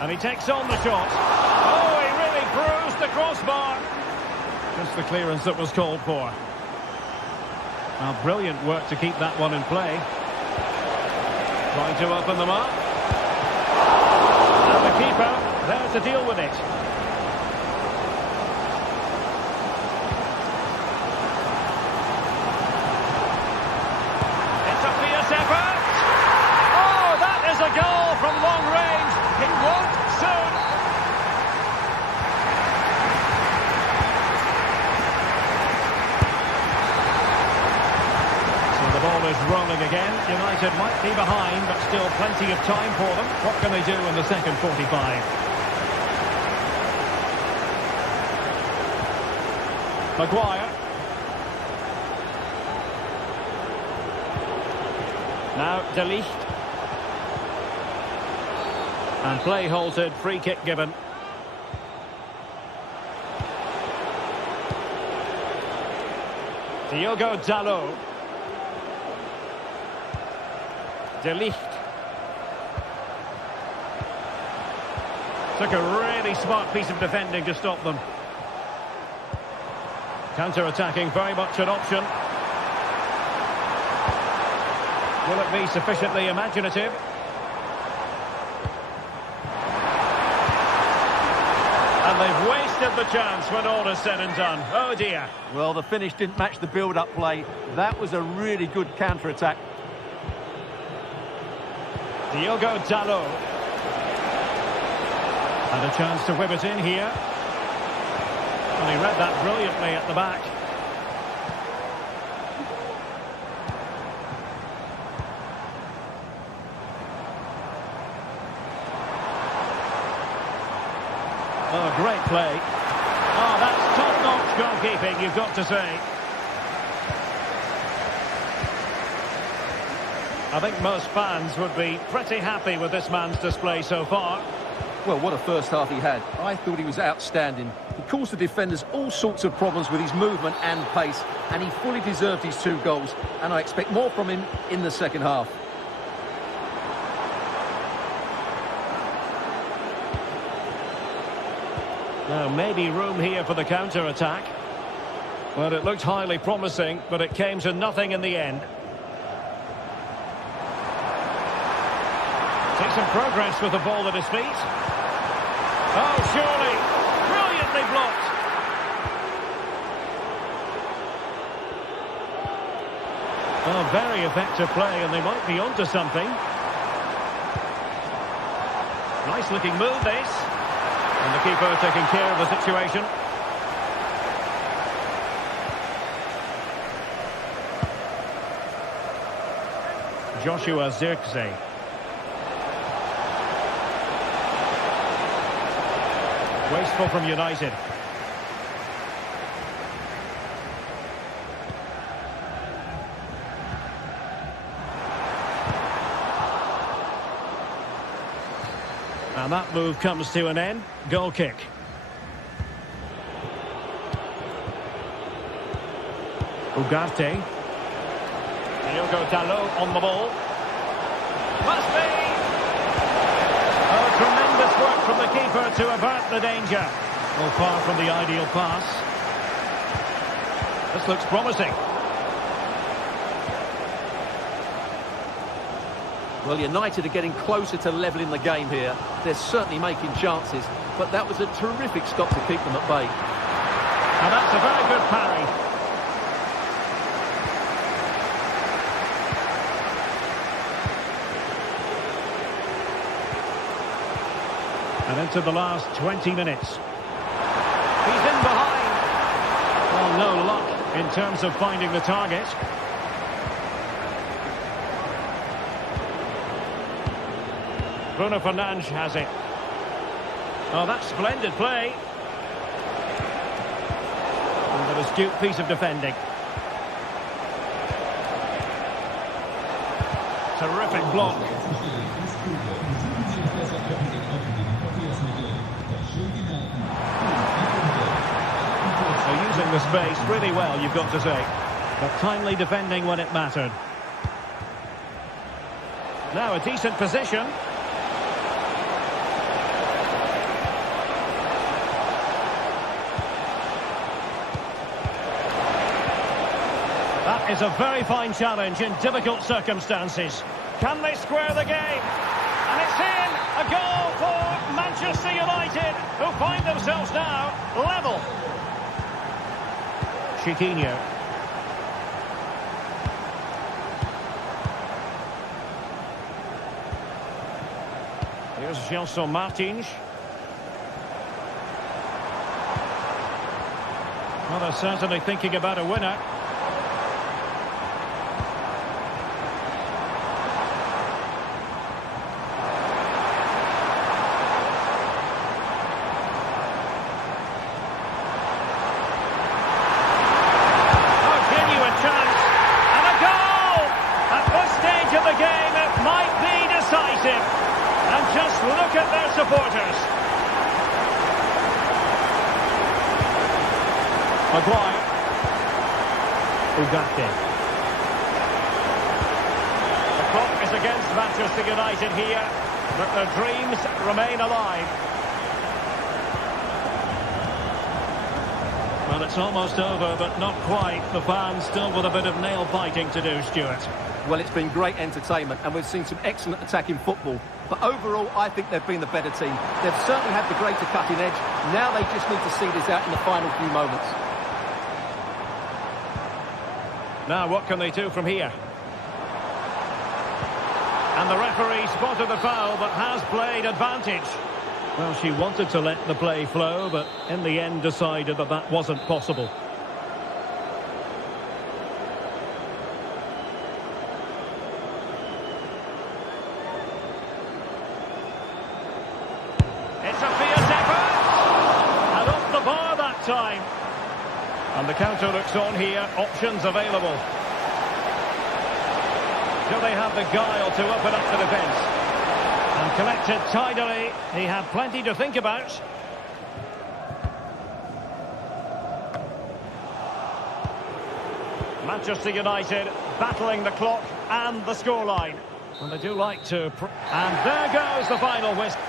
And he takes on the shot. Oh, he really bruised the crossbar. Just the clearance that was called for. Now, brilliant work to keep that one in play. Trying to open them up. And the keeper there to deal with it. It's a fierce effort. Oh, that is a goal from long range. He won't soon. So the ball is rolling again. United might be behind, but still plenty of time for them. What can they do in the second 45? Maguire. Now De Ligt. And play halted, free kick given. Diogo Dalot. De Ligt. Took a really smart piece of defending to stop them. Counter-attacking, very much an option. Will it be sufficiently imaginative? And they've wasted the chance when all is said and done. Oh dear. Well, the finish didn't match the build-up play. That was a really good counter-attack. Diogo Dalot. And a chance to whip it in here. And he read that brilliantly at the back. Oh, great play. Oh, that's top-notch goalkeeping, you've got to say. I think most fans would be pretty happy with this man's display so far. Well, what a first half he had. I thought he was outstanding. He caused the defenders all sorts of problems with his movement and pace, and he fully deserved his 2 goals, and I expect more from him in the second half. Now, maybe room here for the counter-attack. Well, it looked highly promising, but it came to nothing in the end. Takes some progress with the ball at his feet. Oh, surely. Brilliantly blocked. Oh, very effective play, and they might be onto something. Nice-looking move, this. And the keeper taking care of the situation. Joshua Zirkzee. Wasteful from United. And that move comes to an end. Goal kick. Ugarte. Diogo Dalot on the ball. Must be! Oh, tremendous work from the keeper to avert the danger. Well, far from the ideal pass. This looks promising. Well, United are getting closer to levelling the game here. They're certainly making chances, but that was a terrific stop to keep them at bay. And that's a very good parry. And into the last 20 minutes. He's in behind. Well, no luck in terms of finding the target. Bruno Fernandes has it. Oh, that's splendid play. And an astute piece of defending. Terrific block. So using the space really well, you've got to say. But timely defending when it mattered. Now a decent position. That is a very fine challenge in difficult circumstances. Can they square the game? And it's in! A goal for Manchester United, who find themselves now level. Chiquinho. Here's Gelson Martins. Well, they're certainly thinking about a winner. And just look at their supporters. Maguire. Ugarte. The clock is against Manchester United here, but their dreams remain alive. Well, it's almost over, but not quite. The fans still with a bit of nail-biting to do, Stuart. Well, it's been great entertainment, and we've seen some excellent attacking football. But overall, I think they've been the better team. They've certainly had the greater cutting edge. Now they just need to see this out in the final few moments. Now, what can they do from here? And the referee spotted the foul, but has played advantage. Well, she wanted to let the play flow, but in the end decided that that wasn't possible. It's a fierce effort, and off the bar that time. And the counter looks on here, options available. Do they have the guile to open up the defence? And collected tidily, he had plenty to think about. Manchester United battling the clock and the scoreline. And they do like to... And there goes the final whistle.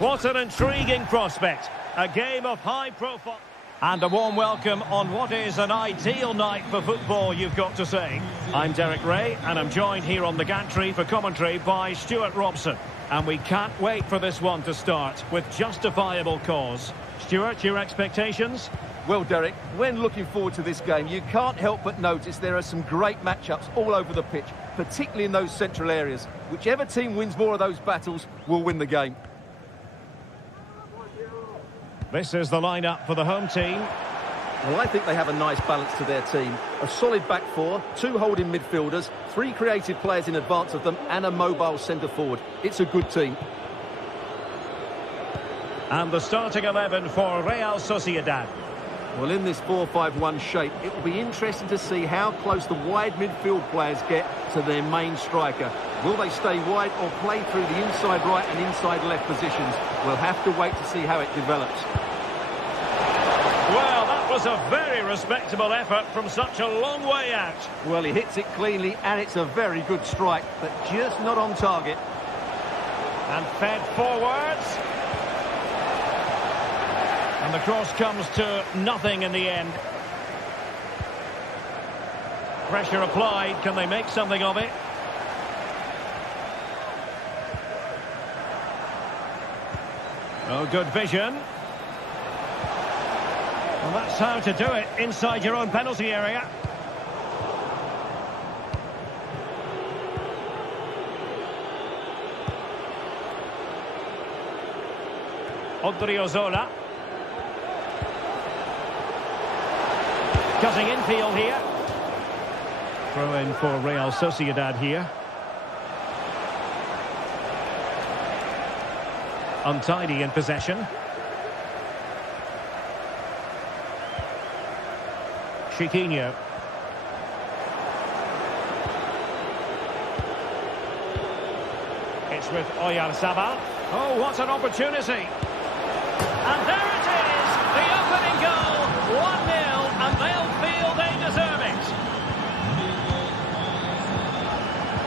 What an intriguing prospect. A game of high profile. And a warm welcome on what is an ideal night for football, you've got to say. I'm Derek Ray, and I'm joined here on the gantry for commentary by Stuart Robson. And we can't wait for this one to start with justifiable cause. Stuart, your expectations? Well, Derek, when looking forward to this game, you can't help but notice there are some great matchups all over the pitch. particularly in those central areas. Whichever team wins more of those battles will win the game. This is the lineup for the home team. Well, I think they have a nice balance to their team. A solid back four, 2 holding midfielders, 3 creative players in advance of them, and a mobile centre-forward. It's a good team. And the starting 11 for Real Sociedad. Well, in this 4-5-1 shape, it will be interesting to see how close the wide midfield players get to their main striker. Will they stay wide or play through the inside right and inside left positions? We'll have to wait to see how it develops. Well, that was a very respectable effort from such a long way out. Well, he hits it cleanly, and it's a very good strike, but just not on target. And fed forwards. And the cross comes to nothing in the end. Pressure applied. Can they make something of it? Oh, good vision. Well, that's how to do it inside your own penalty area. Odriozola. Cutting infield here. Throw in for Real Sociedad here. Untidy in possession. Chiquinho. It's with Oyarzabal. Oh, what an opportunity. And there it is, the opening goal. 1-0, and they'll feel they deserve it.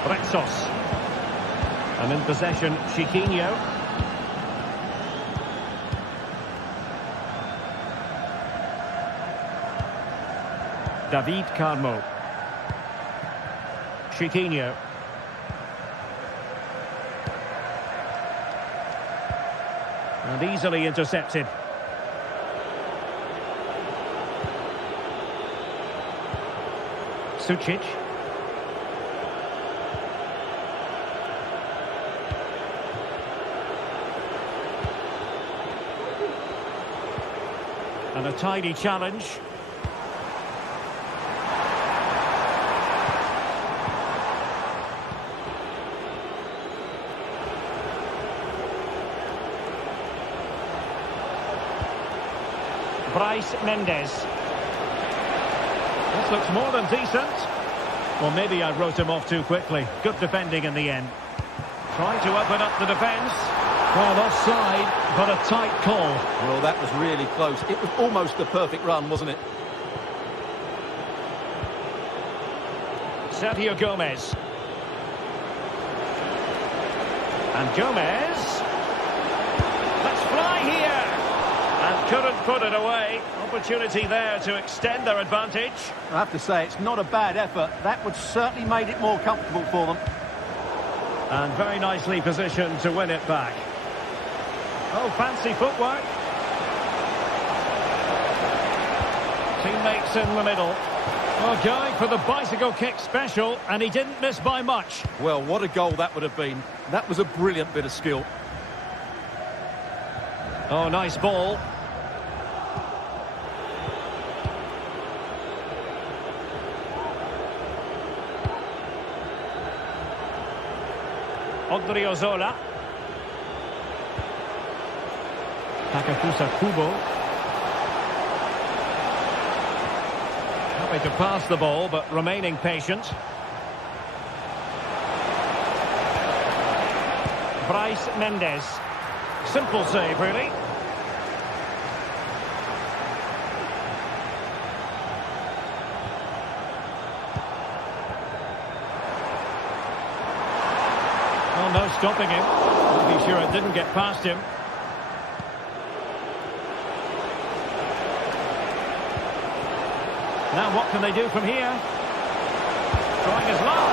Rexos. And in possession, Chiquinho. David Carmo. Chiquinho. And easily intercepted. Sucic. And a tidy challenge. Bryce Mendes. This looks more than decent. Well, maybe I wrote him off too quickly. Good defending in the end. Trying to open up the defence. Well, offside, but a tight call. Well, that was really close. It was almost the perfect run, wasn't it? Sergio Gomez. And Gomez. Let's fly here. And couldn't put it away. Opportunity there to extend their advantage. I have to say, it's not a bad effort. That would certainly made it more comfortable for them. And very nicely positioned to win it back. Oh, fancy footwork. Teammates in the middle. Oh, going for the bicycle kick special, and he didn't miss by much. Well, what a goal that would have been. That was a brilliant bit of skill. Oh, nice ball. Odriozola. Takafusa Kubo. Happy to pass the ball, but remaining patient. Bryce Mendes. Simple save, really. Oh, no stopping him. To be sure it didn't get past him. Now what can they do from here? Trying his luck.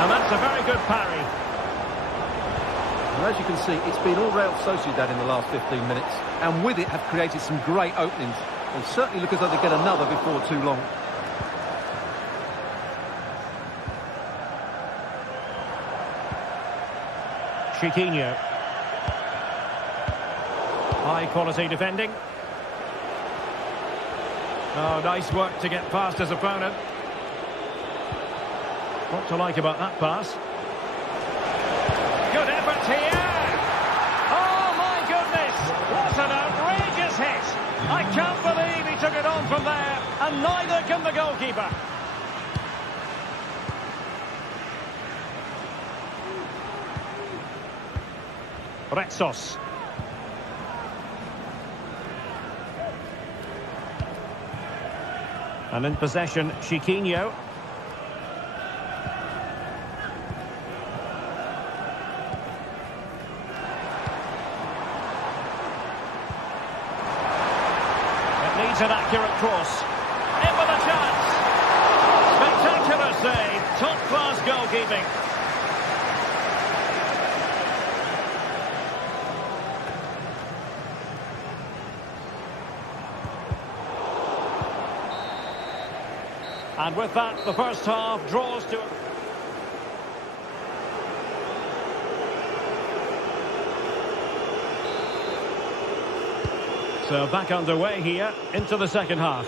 And that's a very good parry. Well, as you can see, it's been all Real Sociedad in the last 15 minutes. And with it have created some great openings. They certainly look as though they get another before too long. Chiquinho. High quality defending. Oh, nice work to get past his opponent. What to like about that pass? Good effort here! Oh my goodness! What an outrageous hit! I can't believe he took it on from there, and neither can the goalkeeper. Retsos. And in possession, Chiquinho. It needs an accurate cross. In with a chance. Spectacular save. Top-class goalkeeping. And with that, the first half draws to... So back underway here into the second half.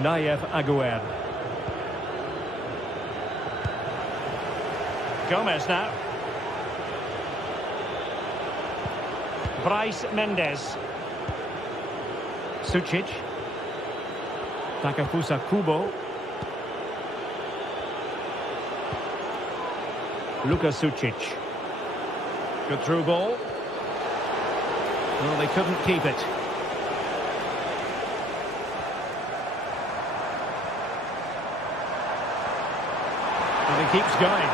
Nayef Aguerd. Gomez now. Bryce Mendes. Sucic. Takefusa Kubo. Luka Sucic. Good through ball. Well, they couldn't keep it. And he keeps going.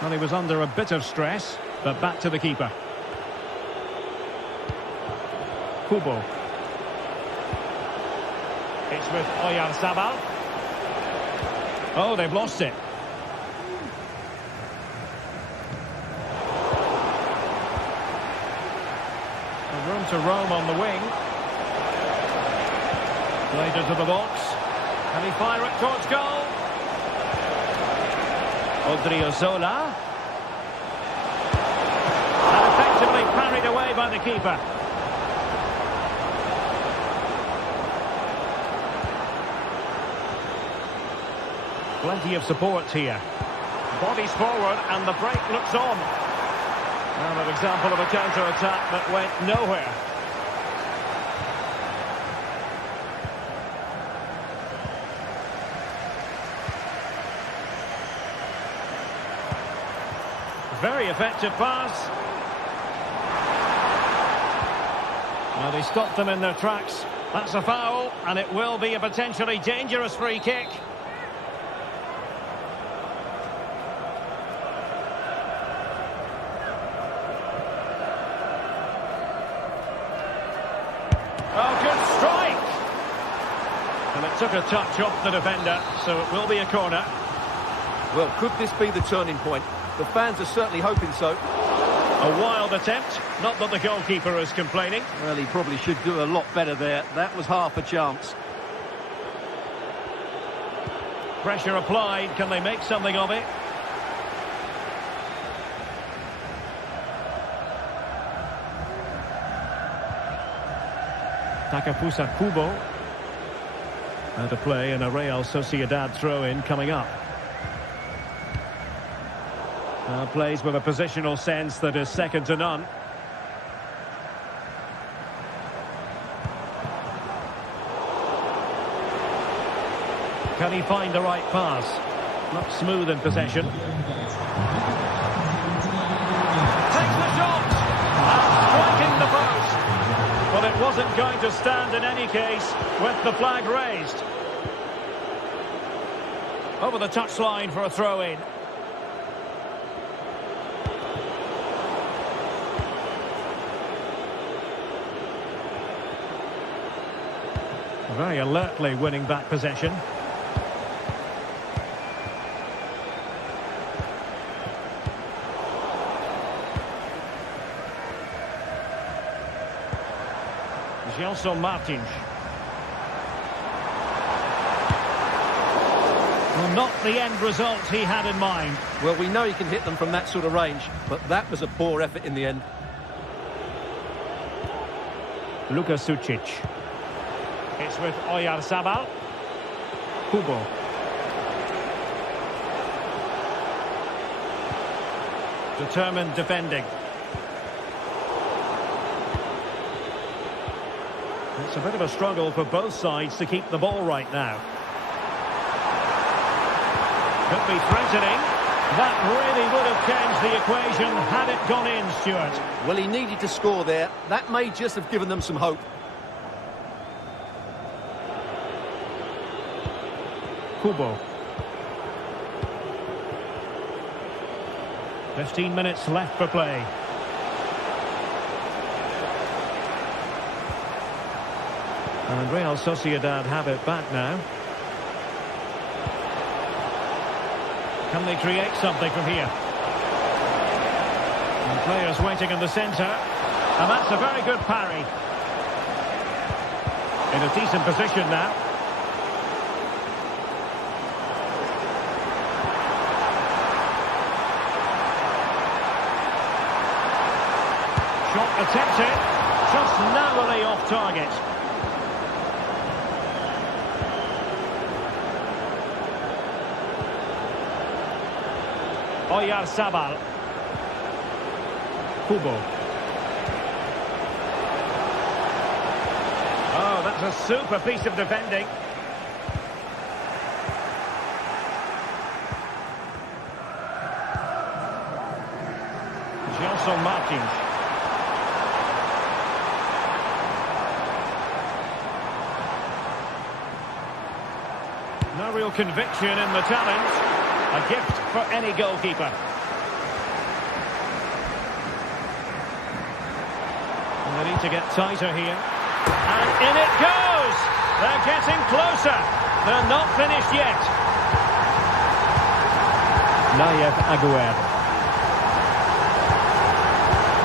Well, he was under a bit of stress, but back to the keeper. Kubo. It's with Oyarzabal. Oh, they've lost it. Room to roam on the wing. Played into the box. Can he fire it towards goal? Odriozola. And effectively parried away by the keeper. Plenty of support here. Bodies forward and the break looks on. Now an example of a counter-attack that went nowhere. Very effective pass. Well, they stopped them in their tracks. That's a foul, and it will be a potentially dangerous free kick. Oh, good strike! And it took a touch off the defender, so it will be a corner. Well, could this be the turning point? The fans are certainly hoping so. A wild attempt. Not that the goalkeeper is complaining. Well, he probably should do a lot better there. That was half a chance. Pressure applied. Can they make something of it? Takefusa Kubo. And to play in a Real Sociedad throw-in coming up. Plays with a positional sense that is second to none. Can he find the right pass? Not smooth in possession. Takes the shot! And striking the post. But it wasn't going to stand in any case with the flag raised. Over the touchline for a throw-in. Very alertly winning back possession. Gelson Martins. Well, not the end result he had in mind. Well, we know he can hit them from that sort of range, but that was a poor effort in the end. Luka Sucic. It's with Oyarzabal. Kubo. Determined defending. It's a bit of a struggle for both sides to keep the ball right now. Could be threatening. That really would have changed the equation had it gone in, Stuart. Well, he needed to score there. That may just have given them some hope. Kubo. 15 minutes left for play. And Real Sociedad have it back now. Can they create something from here? And players waiting in the centre. And that's a very good parry. In a decent position now. Shot attempted. Just narrowly off target. Oyarzabal. Kubo. Oh, that's a super piece of defending. Gelson Martins. No real conviction in the challenge. A gift for any goalkeeper. And they need to get tighter here. And in it goes! They're getting closer. They're not finished yet. Nayef Aguerd.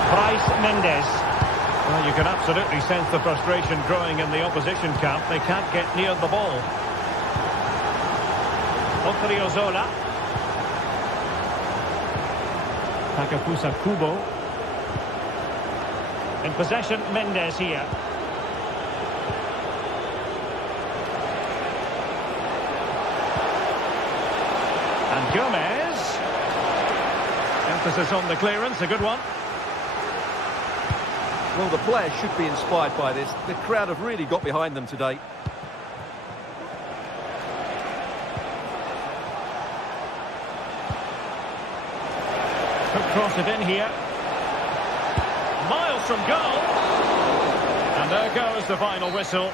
Bryce Mendes. Well, you can absolutely sense the frustration growing in the opposition camp. They can't get near the ball. Odriozola. Takafusa Kubo. In possession, Mendes here. And Gomez. Emphasis on the clearance, a good one. Well, the players should be inspired by this. The crowd have really got behind them today. Could cross it in here. Miles from goal. And there goes the final whistle.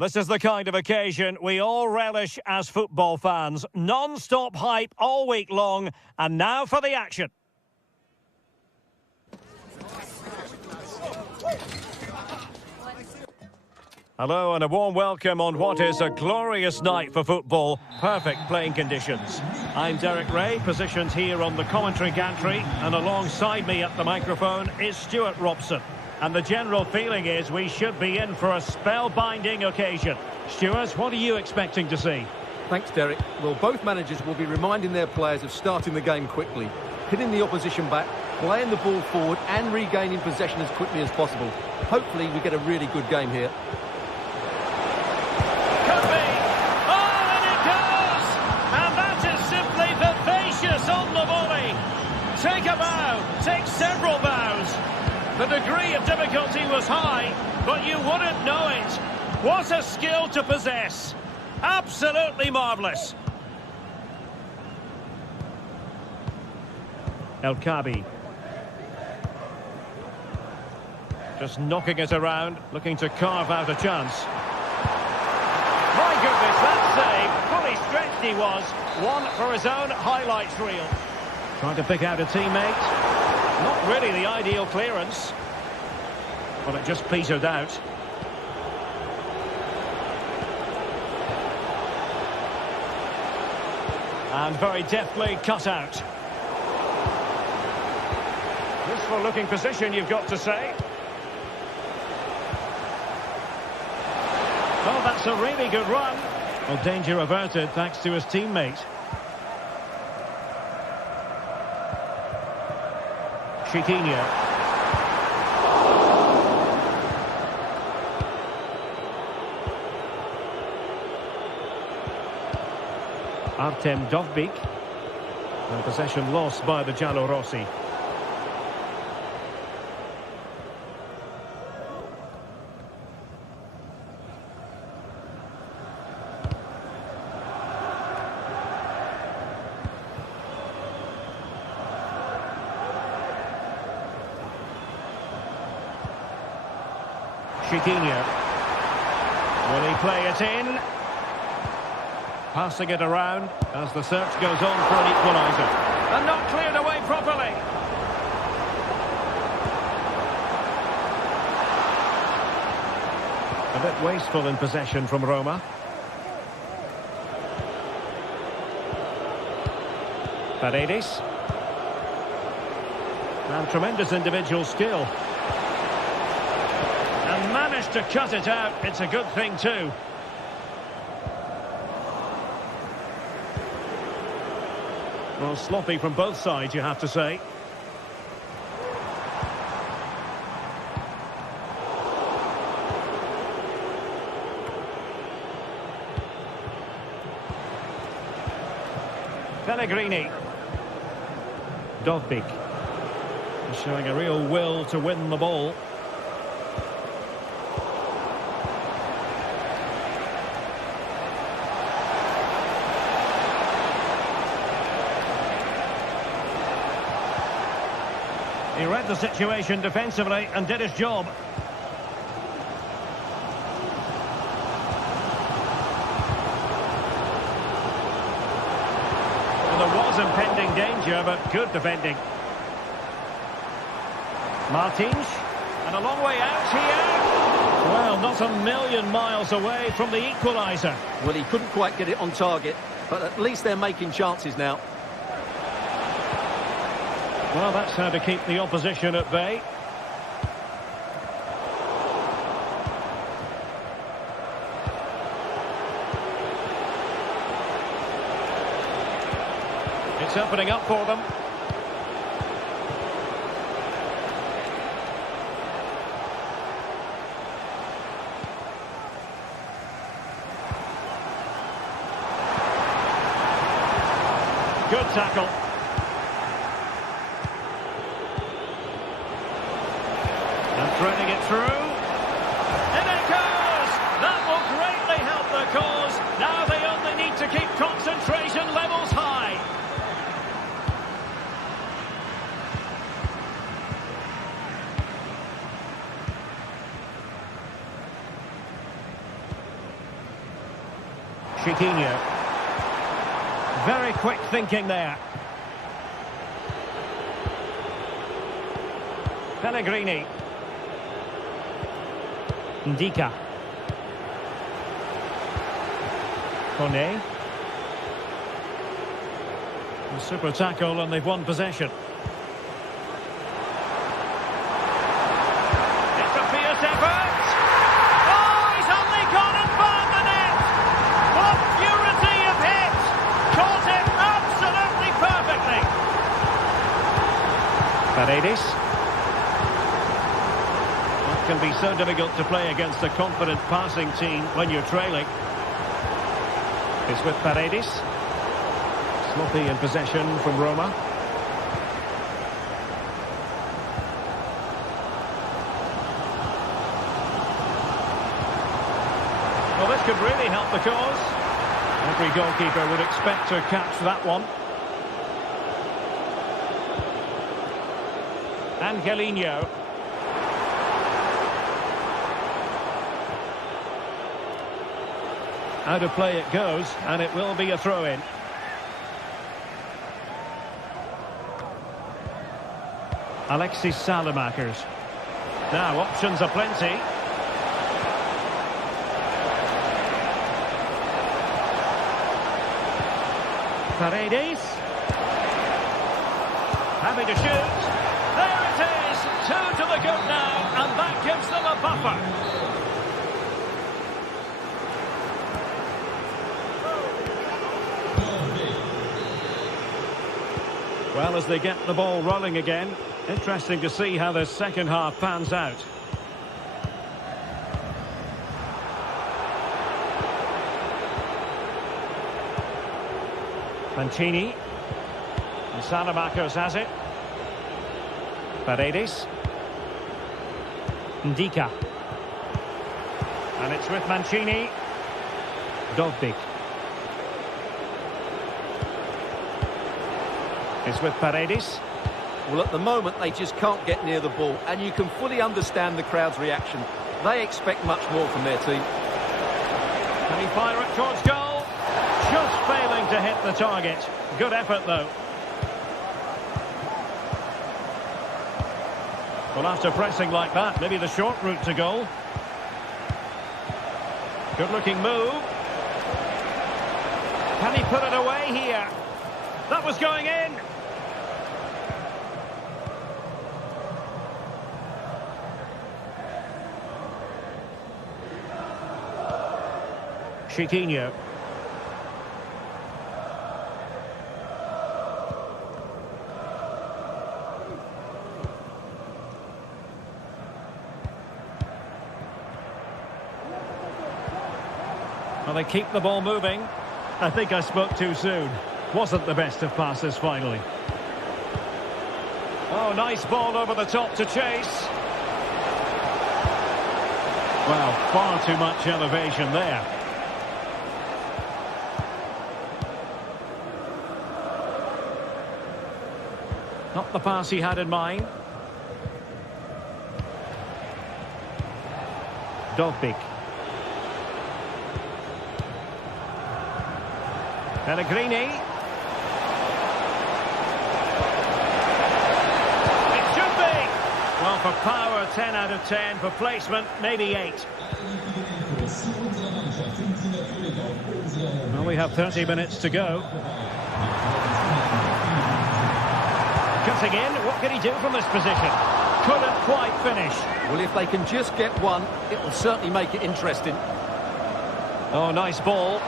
This is the kind of occasion we all relish as football fans. Non-stop hype all week long, and now for the action. Hello and a warm welcome on what is a glorious night for football. Perfect playing conditions. I'm Derek Ray, positioned here on the commentary gantry, and alongside me at the microphone is Stuart Robson. And the general feeling is we should be in for a spellbinding occasion. Stuart, what are you expecting to see? Thanks, Derek. Well, both managers will be reminding their players of starting the game quickly, hitting the opposition back, playing the ball forward and regaining possession as quickly as possible. Hopefully we get a really good game here. Could be. Oh, and it goes! And that is simply vivacious on the volley. Take a bow, take several bows. The degree of difficulty was high, but you wouldn't know it. What a skill to possess. Absolutely marvellous. El Kabi. Just knocking it around, looking to carve out a chance. My goodness, that save. Fully stretched he was. One for his own highlights reel. Trying to pick out a teammate. Not really the ideal clearance. Well, it just petered out. And very deftly cut out. Useful looking position, you've got to say. Oh, that's a really good run. Well, danger averted thanks to his teammate. Chiquinho. Artem Dovbyk. And possession lost by the Giallorossi. Chiquinho. Will he play it in? Passing it around as the search goes on for an equaliser. And not cleared away properly. A bit wasteful in possession from Roma. Paredes. And tremendous individual skill. And managed to cut it out. It's a good thing too. Well, sloppy from both sides, you have to say. Pellegrini. Dovbyk. Showing a real will to win the ball. He read the situation defensively and did his job. Well, there was impending danger, but good defending. Martins, and a long way out here. Well, not a million miles away from the equaliser. Well, he couldn't quite get it on target, but at least they're making chances now. Well, that's how to keep the opposition at bay. It's opening up for them. Good tackle. And threading it through. In it goes! That will greatly help the cause. Now they only need to keep concentration levels high. Chiquinho. Very quick thinking there. Pellegrini. Ndika. Kone. A super tackle and they've won possession. It's a fierce effort. Oh, he's only gone and found the net. What purity of hit. Caught it absolutely perfectly. Paredes. It can be so difficult to play against a confident passing team when you're trailing. It's with Paredes. Sloppy in possession from Roma. Well, this could really help the cause. Every goalkeeper would expect to catch that one. Angelino. Out of play it goes, and it will be a throw-in. Alexis Salamakers. Now, options are plenty. Paredes. Happy to shoot. There it is. 2 to the good now, and that gives them a buffer. Well, as they get the ball rolling again, interesting to see how the second half pans out. Mancini. And Salamakers has it. Paredes. Ndika. And it's with Mancini. Dovbyk. It's with Paredes. Well, at the moment, they just can't get near the ball, and you can fully understand the crowd's reaction. They expect much more from their team. Can he fire it towards goal? Just failing to hit the target. Good effort, though. Well, after pressing like that, maybe the short route to goal. Good-looking move. Can he put it away here? That was going in. Chiquinho. Well, they keep the ball moving. I think I spoke too soon. Wasn't the best of passes finally. Oh, nice ball over the top to chase. Well, far too much elevation there. Not the pass he had in mind. Dovbyk. Pellegrini. It should be. Well, for power, 10 out of 10. For placement, maybe 8. Well, we have 30 minutes to go. Cutting in, what can he do from this position? Couldn't quite finish. Well, if they can just get one, it will certainly make it interesting. Oh, nice ball.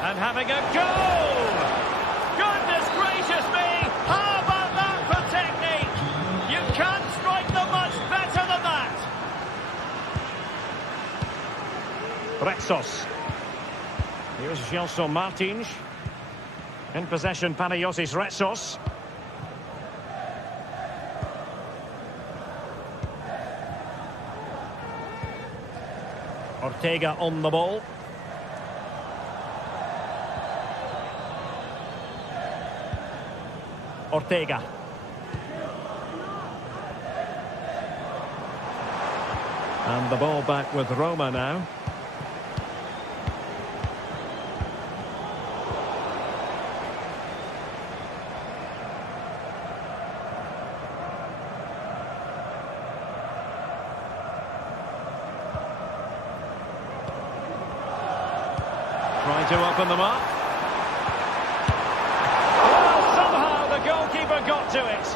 And having a goal! Goodness gracious me! How about that for technique? You can't strike them much better than that! Retsos. Here's Gelson Martins. In possession, Panayotis Retsos. Ortega on the ball. Ortega. And the ball back with Roma now. to open them up. Well, somehow the goalkeeper got to it.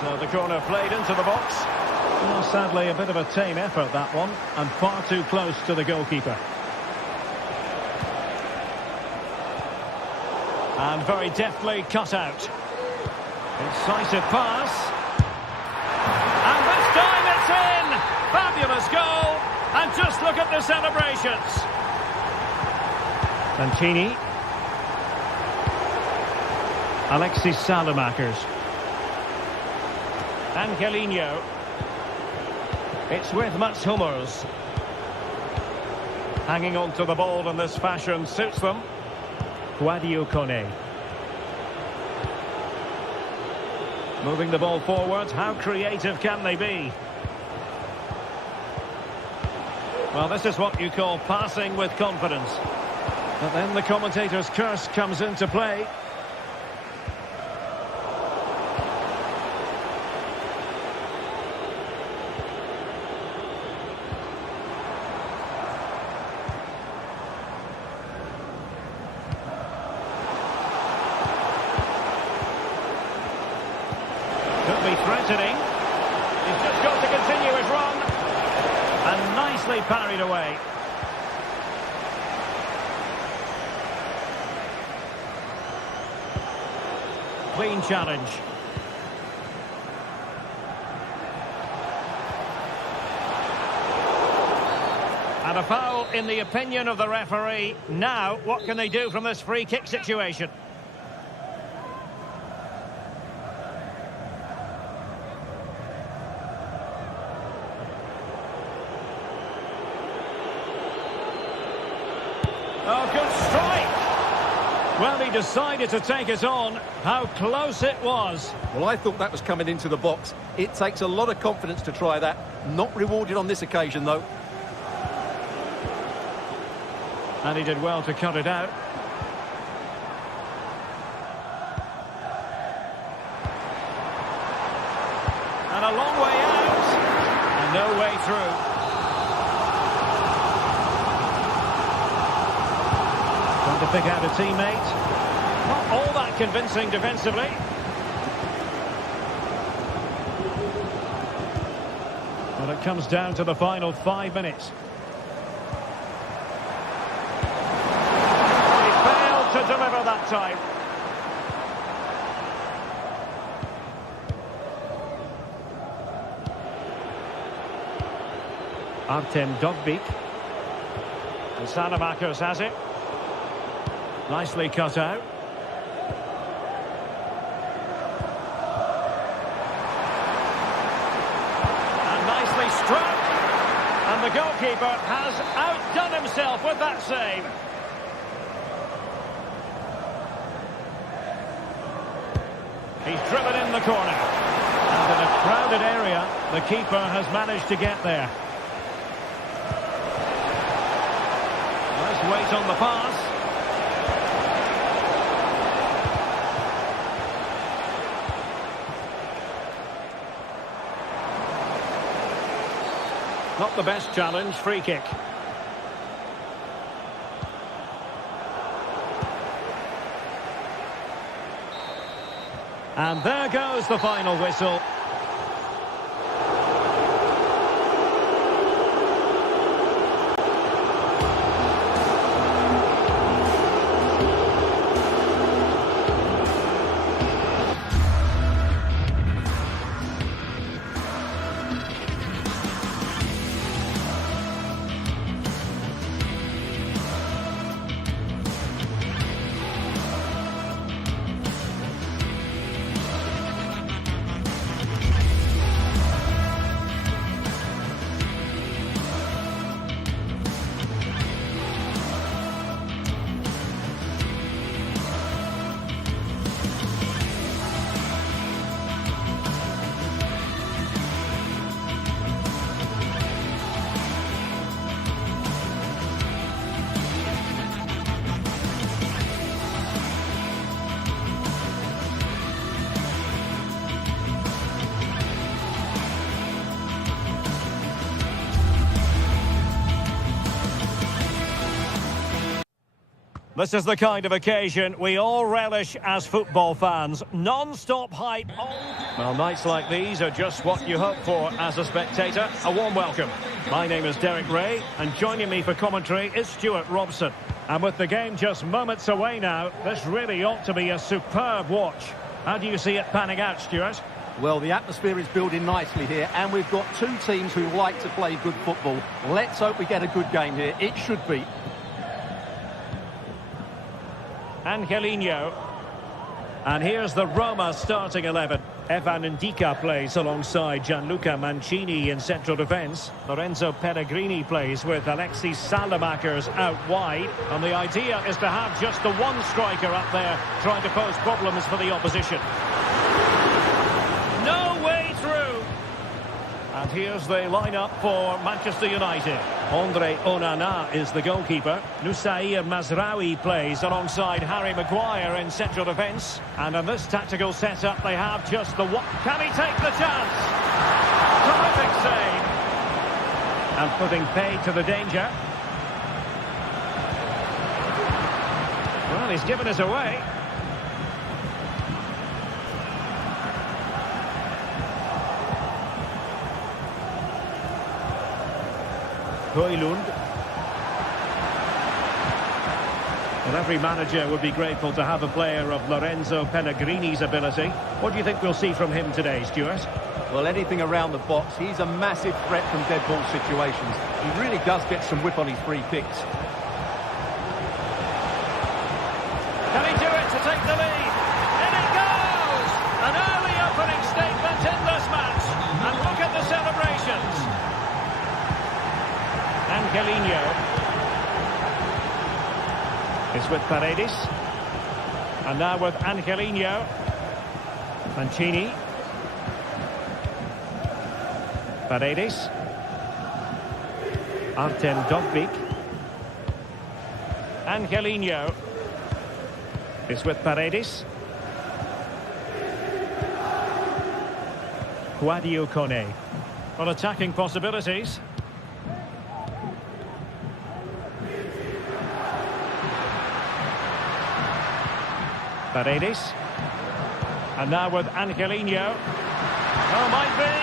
So the corner played into the box. Well, sadly, a bit of a tame effort, that one, and far too close to the goalkeeper. And very deftly cut out. Incisive pass. And this time it's in! Fabulous goal! And just look at the celebrations. Santini. Alexis Salamakers. Angelino. It's with Mats Hummels. Hanging on to the ball in this fashion suits them. Guadio Kone. Moving the ball forward. How creative can they be? Well, this is what you call passing with confidence. But then the commentator's curse comes into play. Could be threatening. He's just got to continue his run. And nicely parried away. Clean challenge. And a foul in the opinion of the referee. Now, what can they do from this free kick situation? Oh, good strike! Well, he decided to take it on. How close it was. Well, I thought that was coming into the box. It takes a lot of confidence to try that. Not rewarded on this occasion, though. And he did well to cut it out. And a long way out. And no way through. To pick out a teammate. Not all that convincing defensively. Well, it comes down to the final 5 minutes. He failed to deliver that time. Artem Dogbik. And Salamakers has it. Nicely cut out. And nicely struck. And the goalkeeper has outdone himself with that save. He's driven in the corner. And in a crowded area, the keeper has managed to get there. Nice weight on the pass. Not the best challenge, free kick. And there goes the final whistle. This is the kind of occasion we all relish as football fans. Non-stop hype. Well, nights like these are just what you hope for as a spectator. A warm welcome. My name is Derek Ray, and joining me for commentary is Stuart Robson. And with the game just moments away now, this really ought to be a superb watch. How do you see it panning out, Stuart? Well, the atmosphere is building nicely here, and we've got two teams who like to play good football. Let's hope we get a good game here. It should be. Angelino. And here's the Roma starting 11. Evan Ndika plays alongside Gianluca Mancini in central defence. Lorenzo Pellegrini plays with Alexis Salamakers out wide. And the idea is to have just the one striker up there trying to pose problems for the opposition. No way through. And here's the lineup for Manchester United. Andre Onana is the goalkeeper. Nusair Mazraoui plays alongside Harry Maguire in central defence. And in this tactical setup, they have just the one. Can he take the chance? Terrific save. And putting paid to the danger. Well, he's given us away. Højlund. Well, every manager would be grateful to have a player of Lorenzo Pellegrini's ability. What do you think we'll see from him today, Stuart? Well, anything around the box. He's a massive threat from dead ball situations. He really does get some whip on his free kicks. Can he do it to take the lead? In it goes! An early opening statement in this match. And look at the celebrations. Angelino is with Paredes, and now with Angelino. Mancini, Paredes, Artem Dovbyk. Angelino is with Paredes. Guadio Kone. Well, attacking possibilities. Paredes. And now with Angelino. Oh, might be.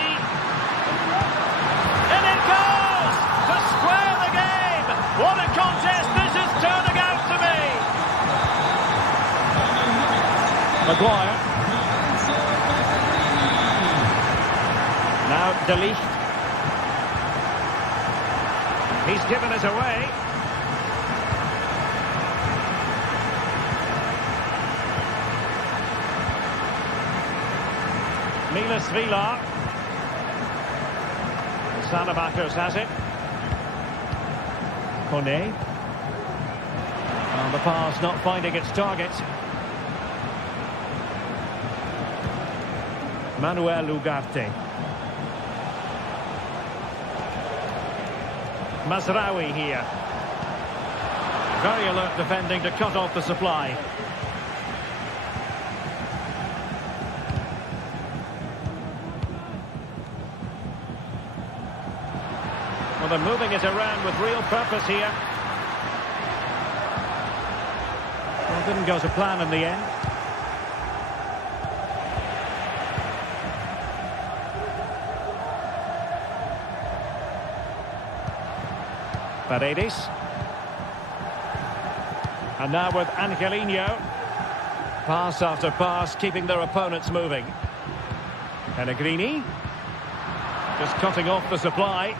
And it goes! To square the game! What a contest this is turning out to be! Maguire. Now De Ligt. He's given us away. Milas Vilar. Salamakers has it. Kone. And the pass not finding its target. Manuel Ugarte. Mazraoui here. Very alert defending to cut off the supply. Well, they're moving it around with real purpose here. Well, didn't go to plan in the end. Paredes. And now with Angelino. Pass after pass, keeping their opponents moving. Pellegrini. Just cutting off the supply.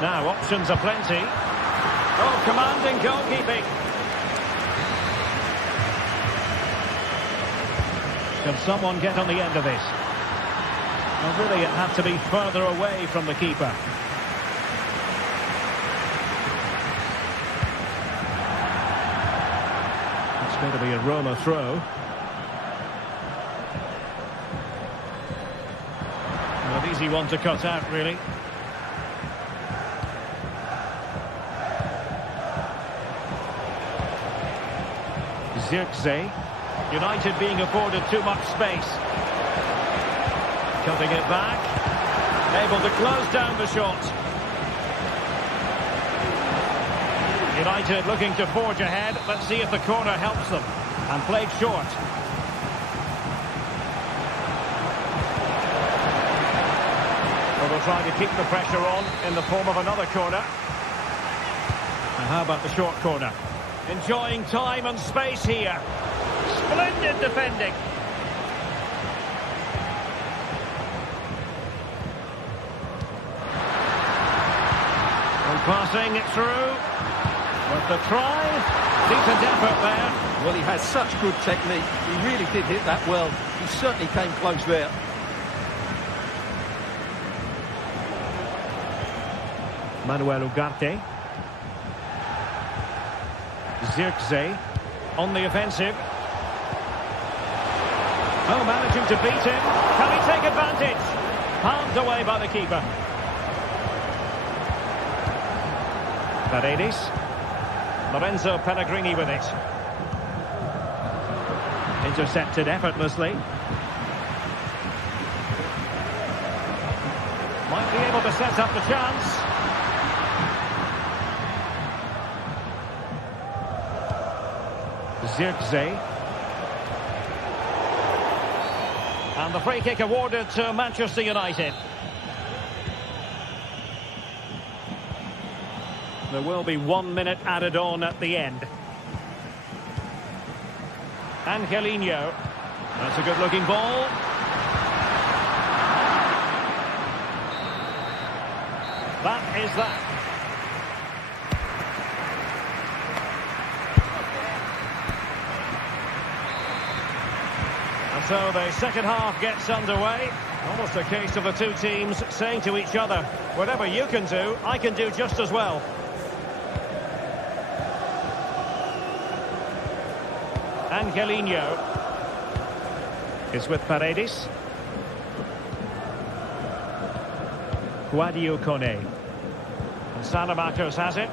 Now, options are plenty. Oh, commanding goalkeeping. Can someone get on the end of this? Well, really, it had to be further away from the keeper. It's going to be a Roma throw. Well, an easy one to cut out, really. Zirkzee. United being afforded too much space. Cutting it back. Able to close down the shot. United looking to forge ahead. Let's see if the corner helps them. And played short. Well, they'll try to keep the pressure on in the form of another corner. And how about the short corner? Enjoying time and space here. Splendid defending. And passing it through. With the try. Decent effort there. Well, he has such good technique. He really did hit that well. He certainly came close there. Manuel Ugarte. Zirkzee on the offensive. Oh, managing to beat him. Can he take advantage? Palmed away by the keeper. Paredes. Lorenzo Pellegrini with it. Intercepted effortlessly. Might be able to set up the chance. Zirkzee. And the free kick awarded to Manchester United. There will be 1 minute added on at the end. Angelino. That's a good-looking ball. That is that. And so the second half gets underway. Almost a case of the two teams saying to each other, whatever you can do, I can do just as well. Angelino is with Paredes. Guadio Kone. And Salamatos has it.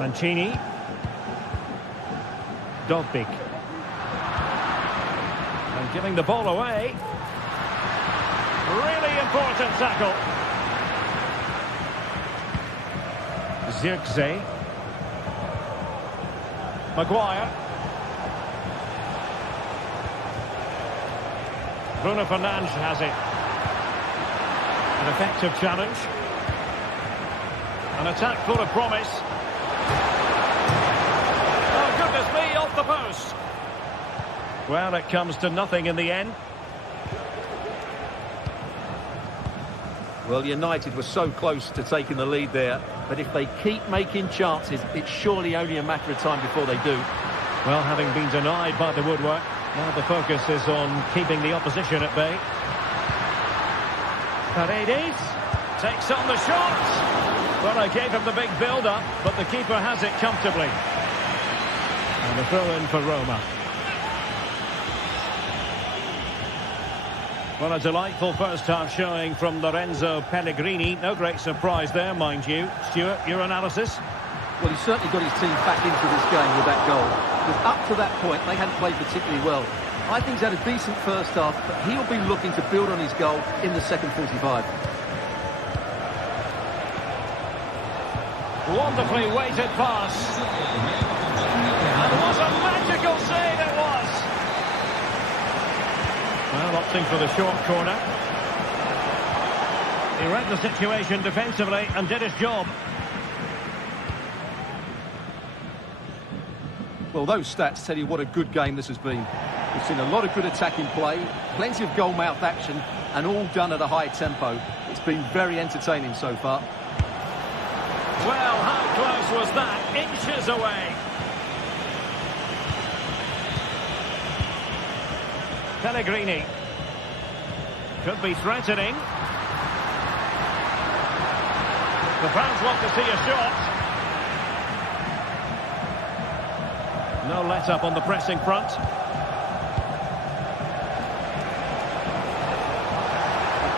Mancini. Dogbik. And giving the ball away. Really important tackle. Zirkzee. Maguire. Bruno Fernandes has it. An effective challenge. An attack full of promise. Oh, goodness me, off the post. Well, it comes to nothing in the end. Well, United were so close to taking the lead there, but if they keep making chances, it's surely only a matter of time before they do. Well, having been denied by the woodwork, now the focus is on keeping the opposition at bay. Paredes takes on the shot. Well, I gave him the big build-up, but the keeper has it comfortably. And a throw-in for Roma. Well, a delightful first-half showing from Lorenzo Pellegrini. No great surprise there, mind you. Stuart, your analysis? Well, he certainly got his team back into this game with that goal. Because up to that point, they hadn't played particularly well. I think he's had a decent first half, but he'll be looking to build on his goal in the second 45. Wonderfully weighted pass. And what a magical save it was! Well, opting for the short corner. He read the situation defensively and did his job. Well, those stats tell you what a good game this has been. We've seen a lot of good attacking play, plenty of goal-mouth action, and all done at a high tempo. It's been very entertaining so far. Well, how close was that? Inches away. Pellegrini. Could be threatening. The fans want to see a shot. No let-up on the pressing front.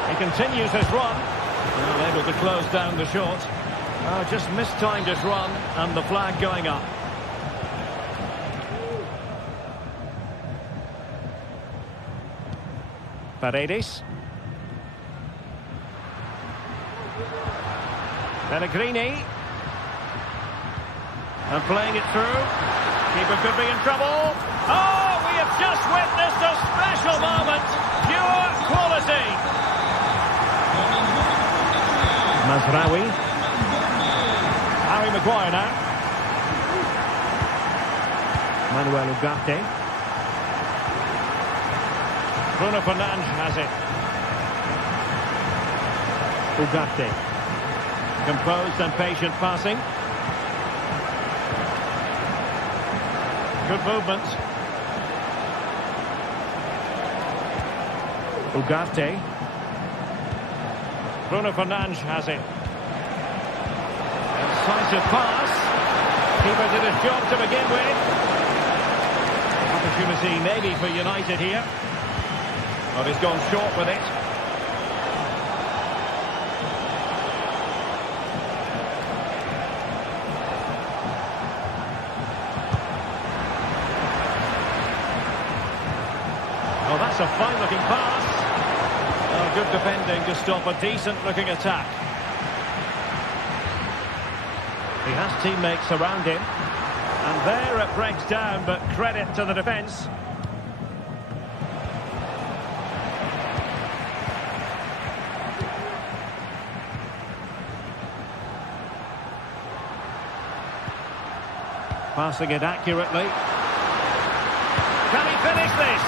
He continues his run. Well, able to close down the shot. Just mistimed his run, and the flag going up. Paredes. Pellegrini. And playing it through. Keeper could be in trouble. Oh, we have just witnessed a special moment. Pure quality. Mazraoui. Harry Maguire now. Manuel Ugarte. Bruno Fernandes has it. Ugarte. Composed and patient passing. Good movement. Ugarte. Bruno Fernandes has it. Incisive pass. Keeper did his job to begin with. Opportunity maybe for United here. But he's gone short with it. Oh, that's a fine-looking pass. Oh, good defending to stop a decent-looking attack. He has teammates around him. And there it breaks down, but credit to the defence. Passing it accurately. Can he finish this?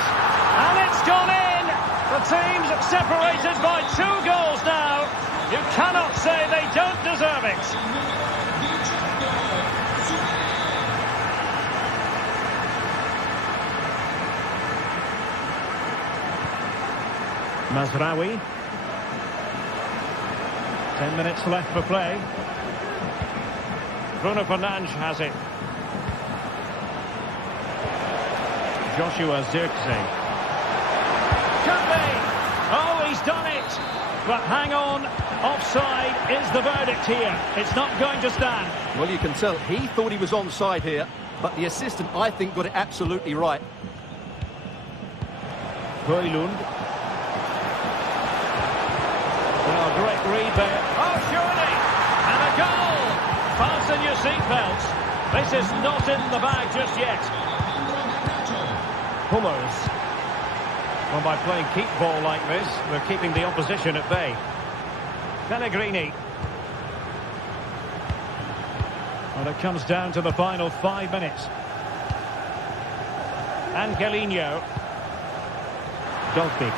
And it's gone in! The team's separated by 2 goals now. You cannot say they don't deserve it. Mazraoui. 10 minutes left for play. Bruno Fernandes has it. Joshua Zirkzee. Could be! Oh, he's done it! But hang on, offside is the verdict here. It's not going to stand. Well, you can tell he thought he was onside here, but the assistant, I think, got it absolutely right. Højlund. Oh, great read there. Oh, surely! And a goal! Fasten your seatbelts. This is not in the bag just yet. Hummers. Well, by playing keep ball like this, they're keeping the opposition at bay. Pellegrini. Well, it comes down to the final 5 minutes. Angelino. Dolphy.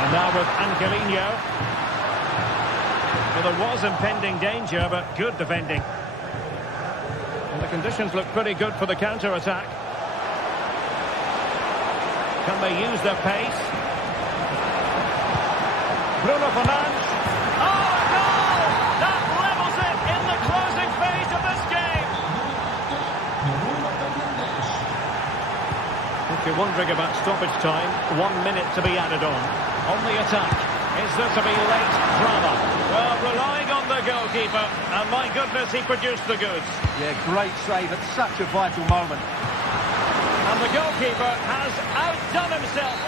And now with Angelino. Well, there was impending danger, but good defending. And the conditions look pretty good for the counter-attack. Can they use their pace? Bruno Fernandes. Oh, a goal! That levels it in the closing phase of this game. If you're wondering about stoppage time, 1 minute to be added on. On the attack, is there to be late drama? Well, relying on the goalkeeper, and my goodness, he produced the goods. Yeah, great save at such a vital moment. And the goalkeeper has outdone himself.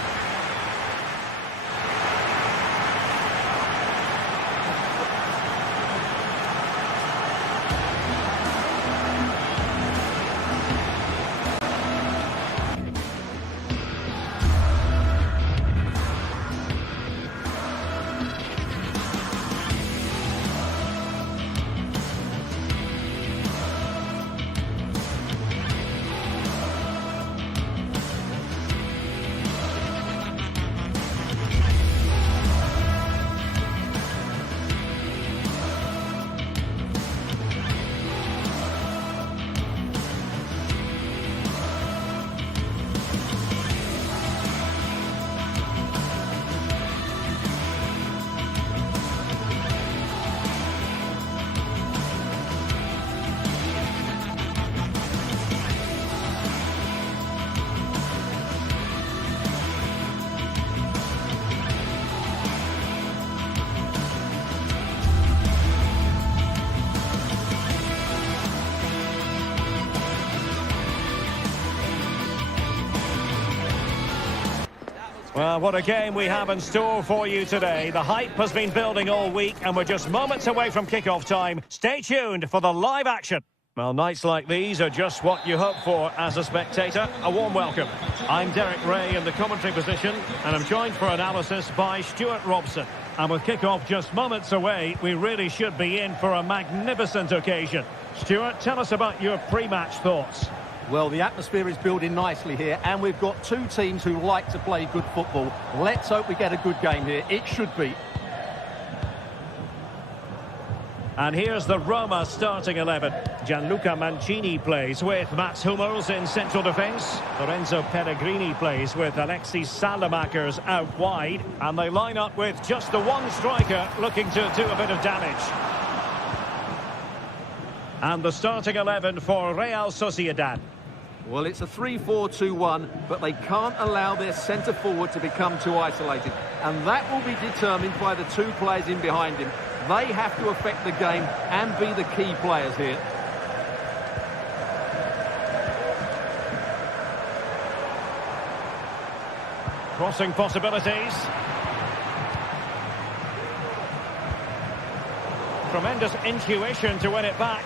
Well, what a game we have in store for you today. The hype has been building all week and we're just moments away from kick-off time. Stay tuned for the live action. Well, nights like these are just what you hope for as a spectator. A warm welcome. I'm Derek Ray in the commentary position and I'm joined for analysis by Stuart Robson. And with kick-off just moments away, we really should be in for a magnificent occasion. Stuart, tell us about your pre-match thoughts. Well, the atmosphere is building nicely here, and we've got two teams who like to play good football. Let's hope we get a good game here. It should be. And here's the Roma starting 11. Gianluca Mancini plays with Mats Hummels in central defence. Lorenzo Pellegrini plays with Alexis Salamakers out wide. And they line up with just the one striker looking to do a bit of damage. And the starting 11 for Real Sociedad. Well, it's a 3-4-2-1, but they can't allow their centre-forward to become too isolated. And that will be determined by the two players in behind him. They have to affect the game and be the key players here. Crossing possibilities. Tremendous intuition to win it back.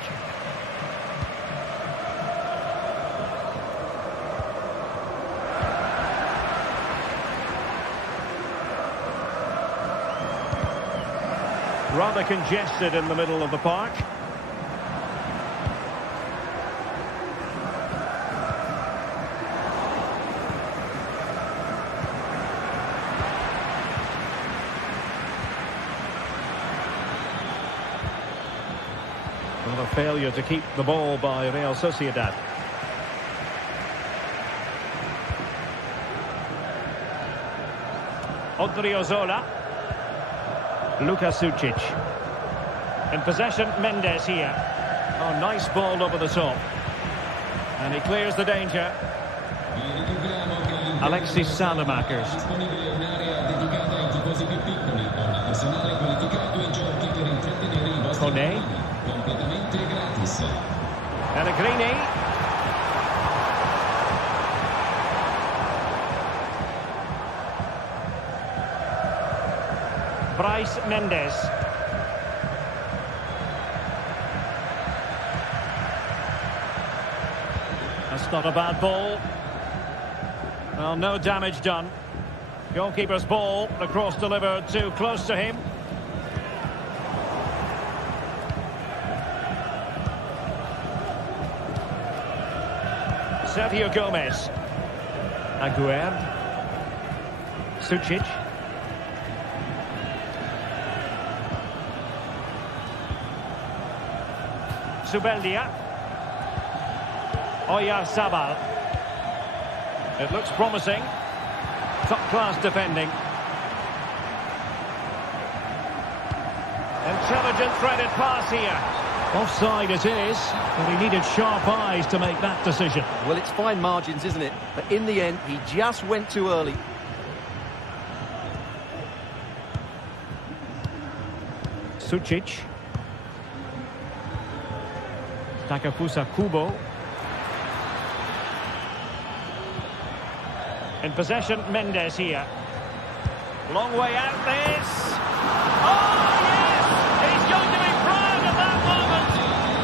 Rather congested in the middle of the park. Well, a failure to keep the ball by Real Sociedad. Odriozola. Luka Sucic. In possession, Mendes here. Oh, nice ball over the top. And he clears the danger. Alexis Salamakers. Kone. Pellegrini. Bryce Mendes. That's not a bad ball. Well, no damage done. Goalkeeper's ball, the cross delivered too close to him. Sergio Gomez. Aguerd. Sucic. Zubeldia. Oyarzabal. It looks promising. Top-class defending. Intelligent threaded pass here. Offside it is, but he needed sharp eyes to make that decision. Well, it's fine margins, isn't it? But in the end, he just went too early. Sucic. Takefusa Kubo. In possession, Mendes here. Long way out this. Oh, yes! He's going to be proud of that moment.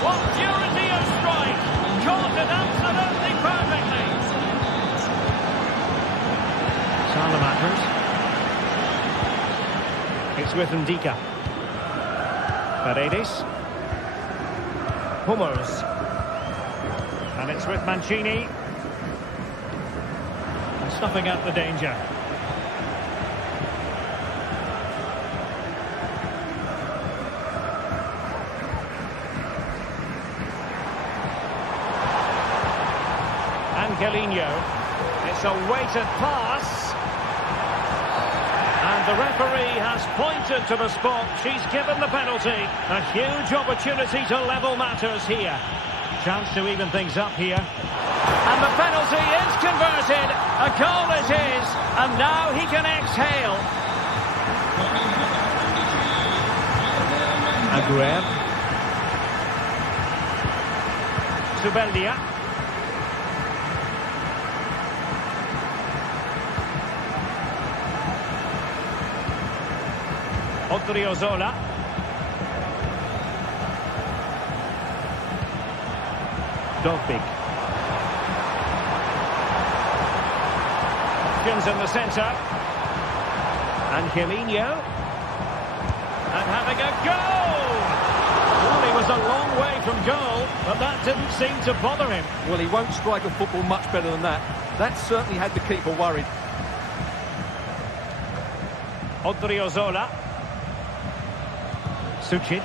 What purity of strike. Caught it absolutely perfectly. Salamakers. It's with Ndika. Paredes. Hummels. And it's with Mancini. And snuffing out the danger. Angelino. It's a weighted pass. And the referee has pointed to the spot. She's given the penalty. A huge opportunity to level matters here. Chance to even things up here. And the penalty is converted. A goal it is. And now he can exhale. Aguerd. Zubeldia. Odriozola. Dovbik. Options in the centre. Angelino. And having a go! Well, he was a long way from goal, but that didn't seem to bother him. Well, he won't strike a football much better than that. That certainly had the keeper worried. Odriozola. Sucic.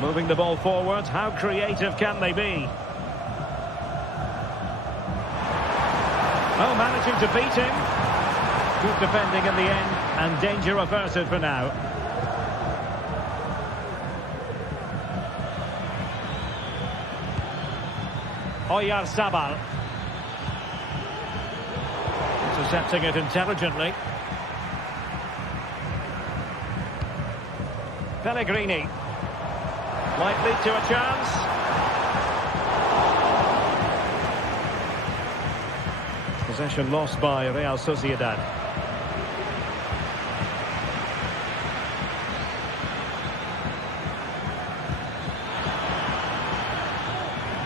Moving the ball forward. How creative can they be? Oh, managing to beat him. Good defending in the end, and danger averted for now. Oyarzabal. Intercepting it intelligently. Pellegrini. Might lead to a chance. Possession lost by Real Sociedad.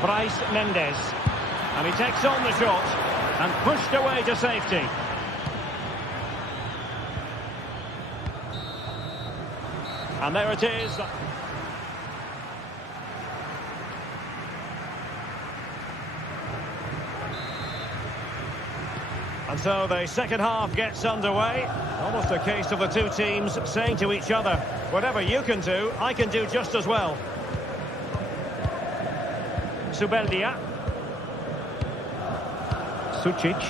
Bryce Mendes. And he takes on the shot and pushed away to safety. And there it is. And so the second half gets underway. Almost a case of the two teams saying to each other, whatever you can do, I can do just as well. Zubeldia. Sucic.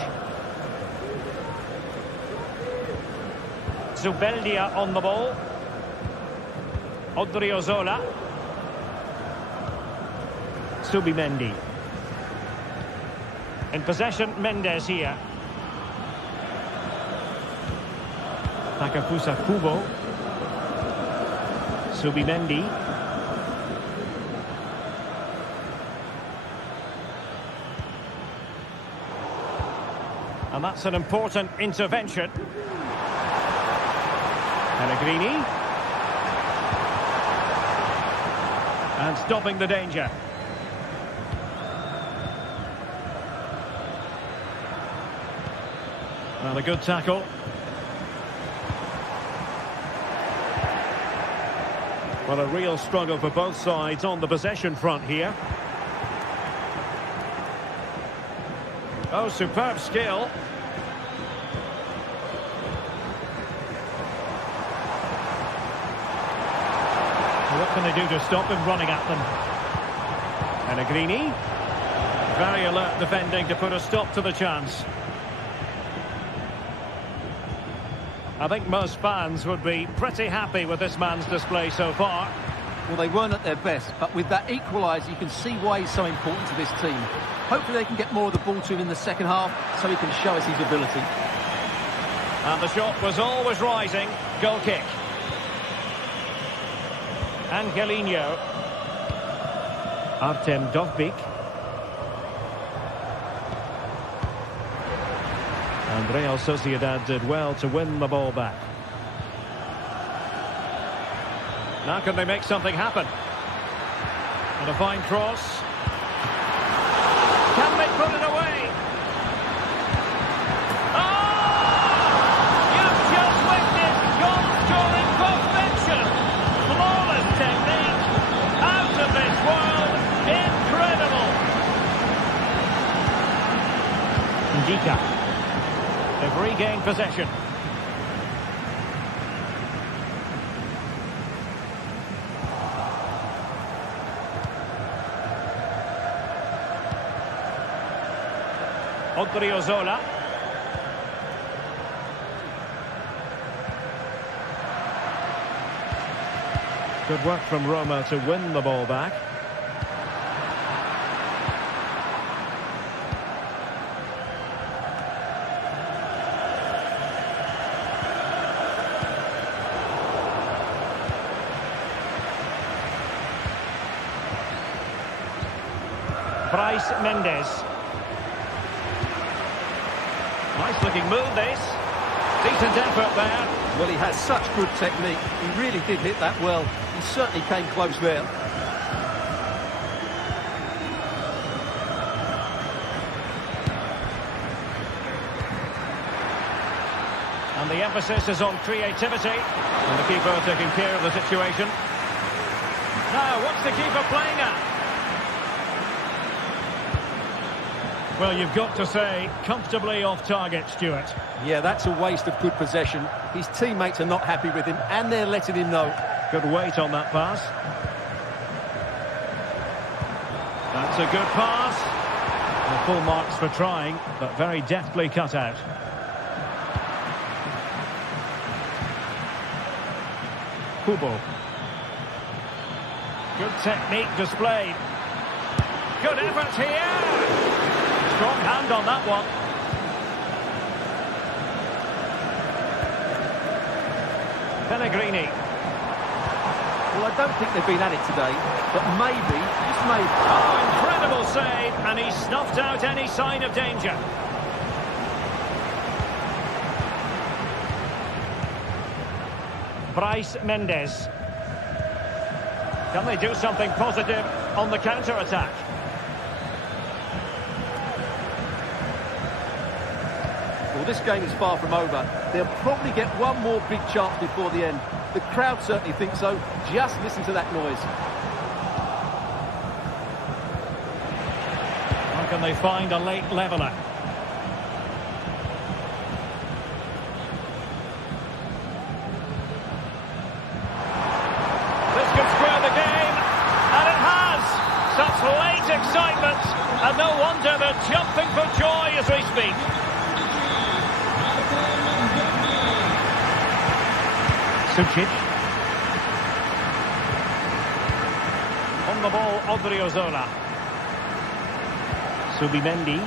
Zubeldia on the ball. Odriozola. Subimendi. In possession, Mendes here. Takafusa Kubo. Subimendi. And that's an important intervention. Pellegrini. And stopping the danger. And a good tackle. Well, a real struggle for both sides on the possession front here. Oh, superb skill. What can they do to stop him running at them? Pellegrini. Very alert defending to put a stop to the chance. I think most fans would be pretty happy with this man's display so far. Well, they weren't at their best, but with that equaliser, you can see why he's so important to this team. Hopefully they can get more of the ball to him in the second half so he can show us his ability. And the shot was always rising. Goal kick. Angelino. Artem Dovbik. And Real Sociedad did well to win the ball back. Now can they make something happen? And a fine cross. Can they put it away? Oh! You've just witnessed goal-scoring perfection. Flawless technique. Out of this world. Incredible. Ndika. They've regained possession. Odriozola. Good work from Roma to win the ball back. Bryce Mendes. Nice looking move this. Decent effort there. Well, he has such good technique. He really did hit that well. He certainly came close there. And the emphasis is on creativity. And the keeper taking care of the situation. Now, what's the keeper playing at? Well, you've got to say, comfortably off target, Stuart. Yeah, that's a waste of good possession. His teammates are not happy with him, and they're letting him know. Good weight on that pass. That's a good pass. And full marks for trying, but very deftly cut out. Kubo. Good technique displayed. Good effort here. Strong hand on that one. Pellegrini. Well, I don't think they've been at it today, but maybe, just maybe. Oh, incredible save, and he snuffed out any sign of danger. Bryce Mendes. Can they do something positive on the counter-attack? Well, this game is far from over. They'll probably get one more big chance before the end. The crowd certainly think so. Just listen to that noise. How can they find a late leveller? This could square the game, and it has! Such late excitement, and no wonder they're jumping for joy as we speak. Sucic. On the ball, Odriozola. Subimendi.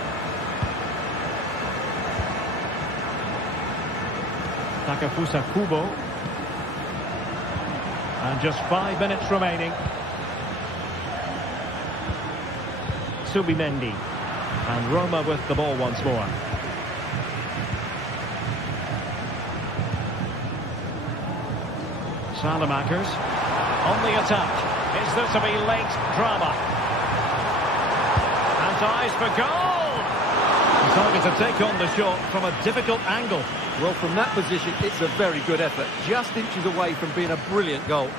Takafusa Kubo. And just 5 minutes remaining. Subimendi. And Roma with the ball once more. Salamakers on the attack. Is there to be late drama? And eyes for goal! Decided to take on the shot from a difficult angle. Well, from that position, it's a very good effort. Just inches away from being a brilliant goal.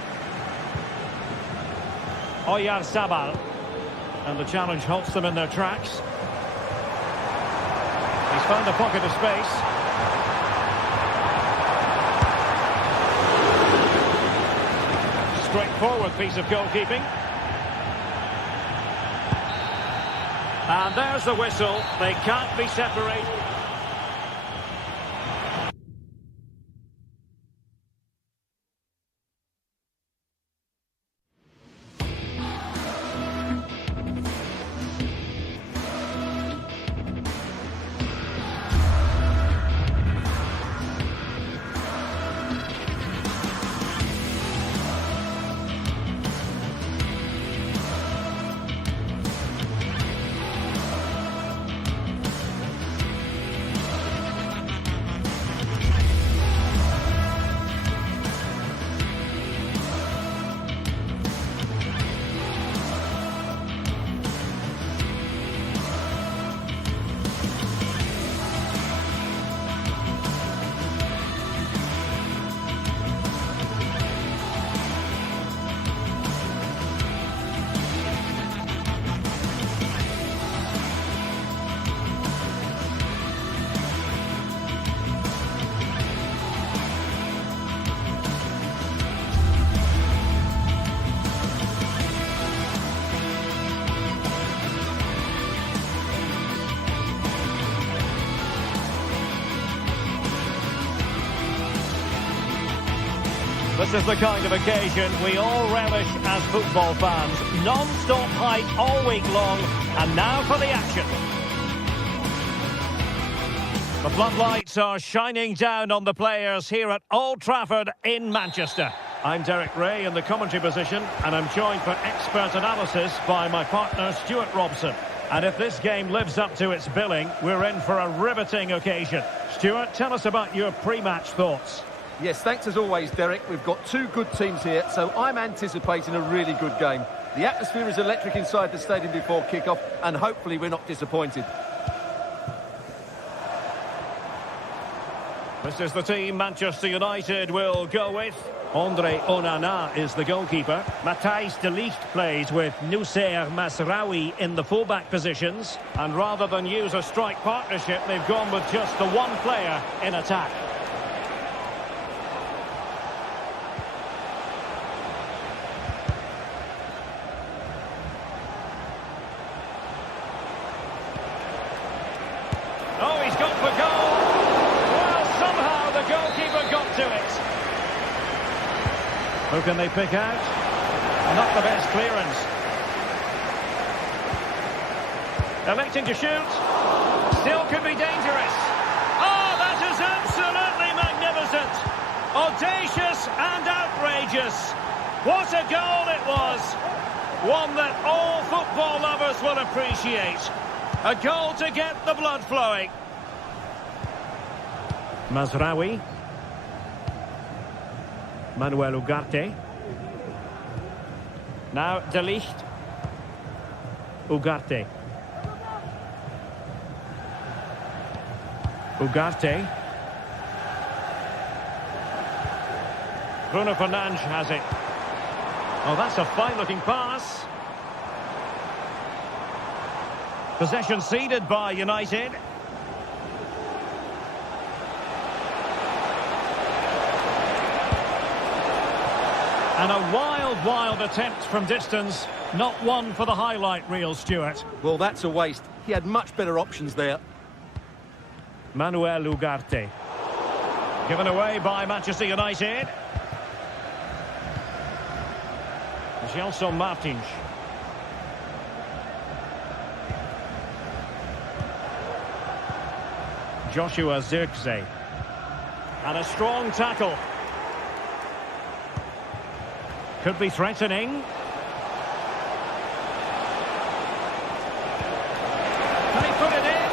Oyarzabal. And the challenge halts them in their tracks. He's found a pocket of space. Straightforward piece of goalkeeping. And there's the whistle. They can't be separated. This is the kind of occasion we all relish as football fans. Non-stop hype all week long, and now for the action. The floodlights are shining down on the players here at Old Trafford in Manchester. I'm Derek Ray in the commentary position, and I'm joined for expert analysis by my partner Stuart Robson. And if this game lives up to its billing, we're in for a riveting occasion. Stuart, tell us about your pre-match thoughts. Yes, thanks as always, Derek. We've got two good teams here, so I'm anticipating a really good game. The atmosphere is electric inside the stadium before kick-off, and hopefully we're not disappointed. This is the team Manchester United will go with. Andre Onana is the goalkeeper. Matthijs de Ligt plays with Noussair Mazraoui in the fullback positions. And rather than use a strike partnership, they've gone with just the one player in attack. Oh, he's gone for goal. Well, somehow the goalkeeper got to it. Who can they pick out? Not the best clearance. Electing to shoot. Still could be dangerous. Oh, that is absolutely magnificent. Audacious and outrageous. What a goal it was. One that all football lovers will appreciate. A goal to get the blood flowing. Mazraoui. Manuel Ugarte. Now de Ligt. Ugarte. Ugarte. Bruno Fernandes has it. Oh, that's a fine-looking pass. Possession ceded by United. And a wild attempt from distance. Not one for the highlight reel, Stuart. Well, that's a waste. He had much better options there. Manuel Ugarte. Given away by Manchester United. Gelson Martins. Joshua Zirkzee. And a strong tackle. Could be threatening. Can he put it in?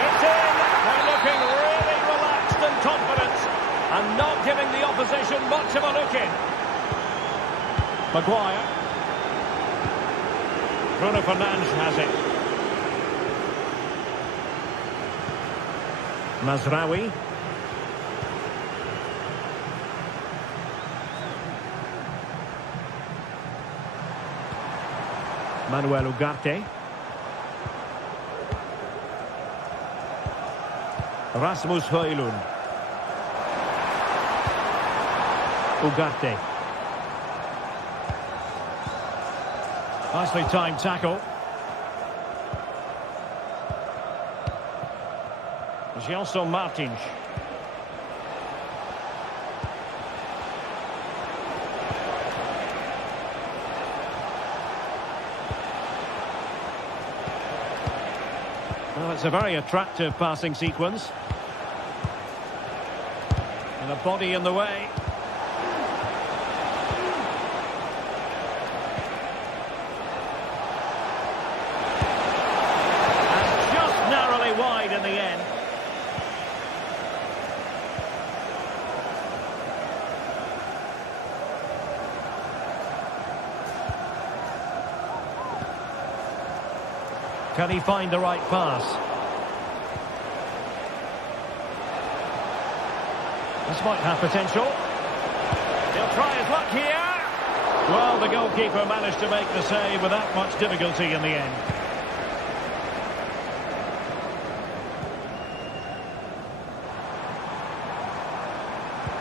It's in. They're looking really relaxed and confident and not giving the opposition much of a look in. Maguire. Bruno Fernandes has it. Mazraoui. Manuel Ugarte. Rasmus Højlund. Ugarte. Nicely timed tackle. Gelson Martins. Well, it's a very attractive passing sequence. And a body in the way. And just narrowly wide in the end. Can he find the right pass? This might have potential. He'll try his luck here. Well, the goalkeeper managed to make the save without much difficulty in the end.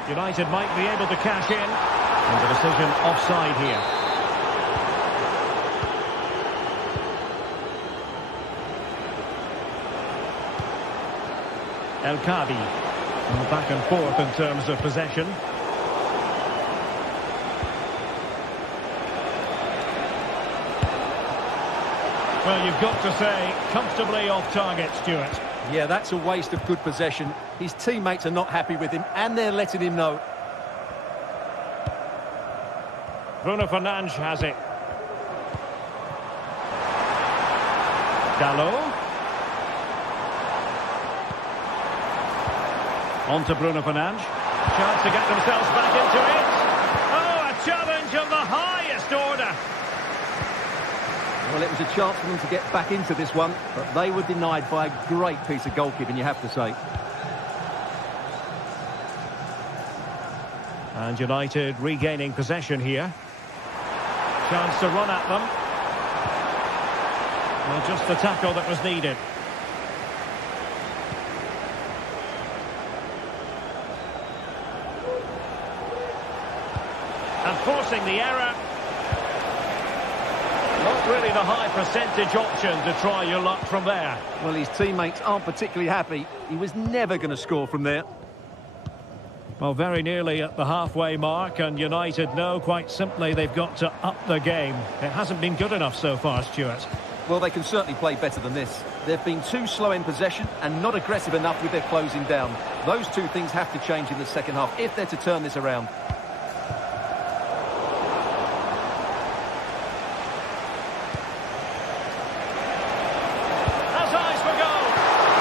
United might be able to cash in. And the decision offside here. El Kabi. Back and forth in terms of possession. Well, you've got to say, comfortably off target, Stuart. Yeah, that's a waste of good possession. His teammates are not happy with him, and they're letting him know. Bruno Fernandes has it. Dalot. On to Bruno Fernandes. Chance to get themselves back into it. Oh, a challenge of the highest order. Well, it was a chance for them to get back into this one, but they were denied by a great piece of goalkeeping, you have to say. And United regaining possession here. Chance to run at them. Well, just the tackle that was needed. And forcing the error. Not really the high percentage option to try your luck from there. Well, his teammates aren't particularly happy. He was never going to score from there. Well, very nearly at the halfway mark, and United know quite simply they've got to up the game. It hasn't been good enough so far, Stuart. Well, they can certainly play better than this. They've been too slow in possession and not aggressive enough with their closing down. Those two things have to change in the second half if they're to turn this around. That's eyes for goal.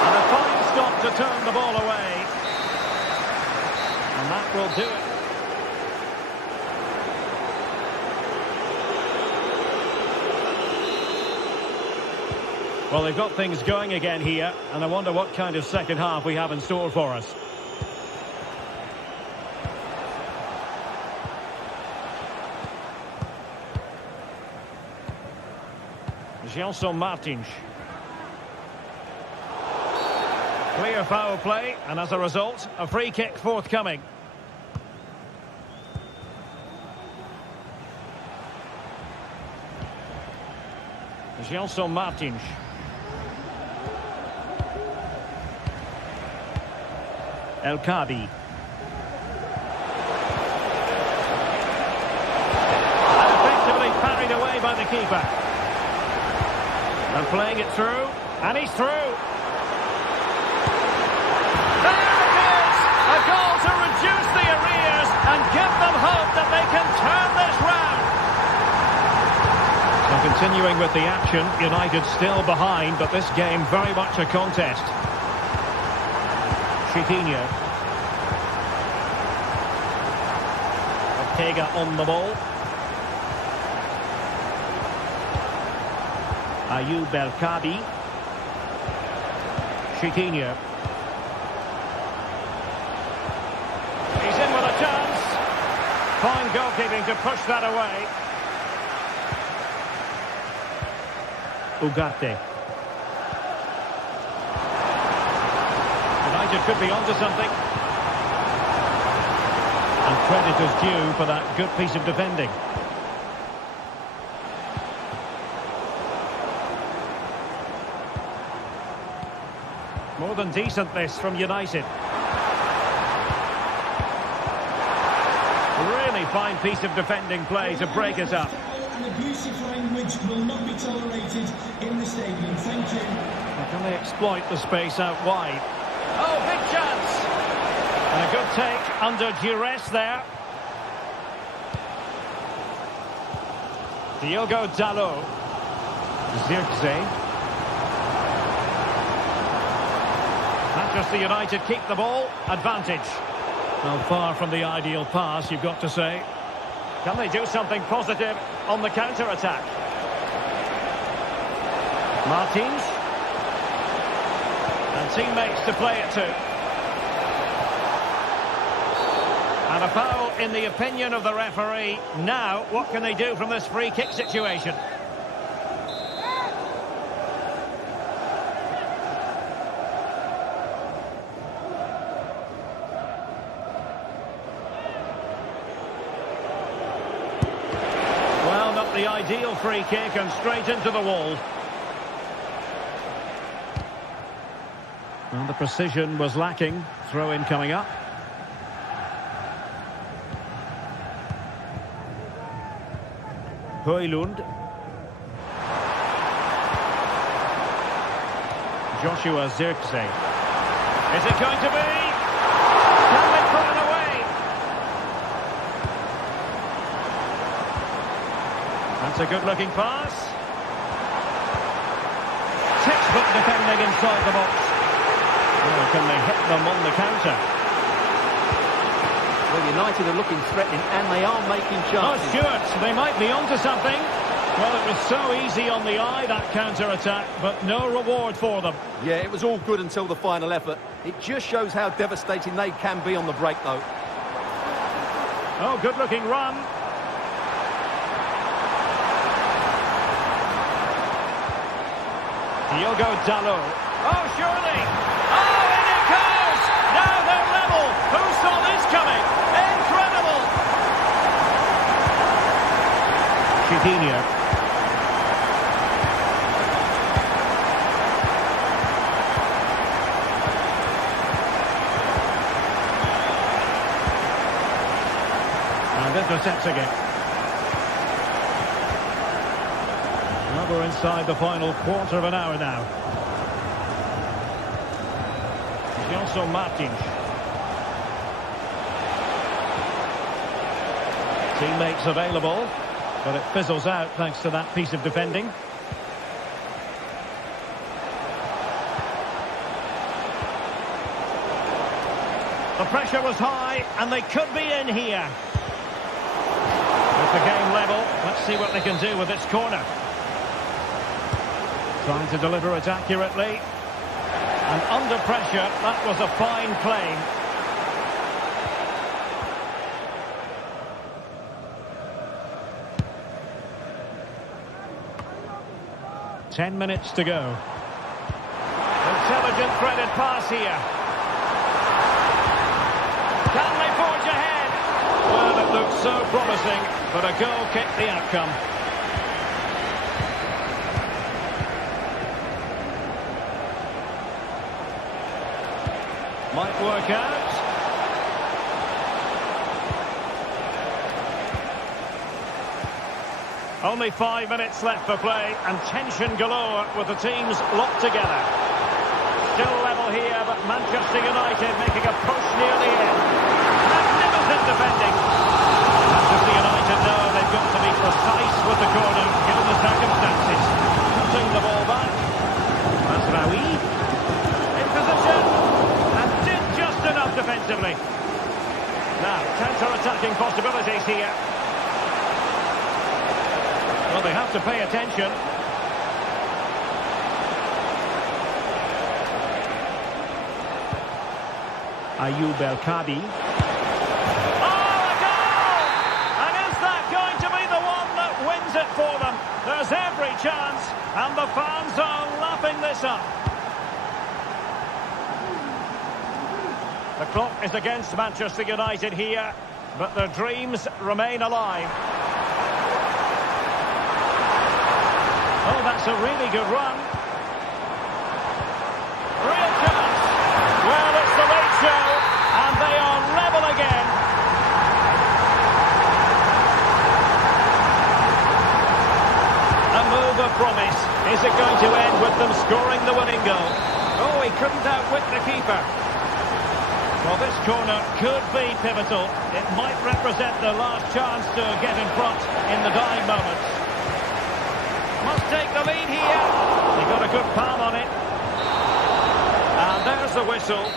And a fine stop to turn the ball away. And that will do it. Well, they've got things going again here, and I wonder what kind of second half we have in store for us. Gelson Martins. Clear foul play, and as a result, a free kick forthcoming. Gelson Martins. El Kabi. And effectively parried away by the keeper. And playing it through, and he's through. There it is! A goal to reduce the arrears and give them hope that they can turn this round. So continuing with the action, United still behind, but this game very much a contest. Chiquinho. Ortega on the ball. Ayoub El Kabi. Chiquinho. He's in with a chance. Fine goalkeeping to push that away. Ugarte. United could be onto something. And credit is due for that good piece of defending. More than decent this from United. Really fine piece of defending play to break us up. And abusive language will not be tolerated in the stadium. Thank you. Well, can they exploit the space out wide? Oh, big chance! And a good take under duress there. Diogo Dalot. Zirkzee. Manchester United keep the ball. Advantage. Well, far from the ideal pass, you've got to say. Can they do something positive on the counter-attack? Martins. And teammates to play it to. And a foul in the opinion of the referee. Now, what can they do from this free kick situation? Well, not the ideal free kick and straight into the wall. And the precision was lacking. Throw-in coming up. Højlund. Joshua Zirkzee. Is it going to be? Can they put it away? That's a good-looking pass. but defending inside the box. Oh, can they hit them on the counter? Well, United are looking threatening, and they are making Oh, chances. Stuart, they might be onto something. Well, it was so easy on the eye, that counter-attack, but no reward for them. Yeah, it was all good until the final effort. It just shows how devastating they can be on the break, though. Oh, good-looking run. Diogo Dalot. Oh, surely. Oh, in it goes. Now they're level. Who saw this coming? Incredible. Chidinho. And intercepts again. Well, we're inside the final quarter of an hour now. Gelson Martins. Teammates available, but it fizzles out thanks to that piece of defending. The pressure was high, and they could be in here. With the game level, let's see what they can do with this corner. Trying to deliver it accurately. And under pressure, that was a fine claim. Ten minutes to go. Intelligent threaded pass here. Can they forge ahead? Well, it looked so promising, but a goal kicked the outcome. Might work out. Only 5 minutes left for play, and tension galore with the teams locked together. Still level here, but Manchester United making a push near the end. Magnificent defending. Manchester United know they've got to be precise with the corner, given the circumstances. Putting the ball back. Masraoui. In position. Enough defensively. Now, counter-attacking possibilities here. Well, they have to pay attention. Ayoub El Kadi. Oh, a goal! And is that going to be the one that wins it for them? There's every chance, and the fans are lapping this up. The clock is against Manchester United here, but their dreams remain alive. Oh, that's a really good run. Real chance. Well, it's the late show, and they are level again. A move of promise. Is it going to end with them scoring the winning goal? Oh, he couldn't outwit the keeper. Well, this corner could be pivotal. It might represent their last chance to get in front in the dying moments. Must take the lead here. He got a good palm on it. And there's the whistle.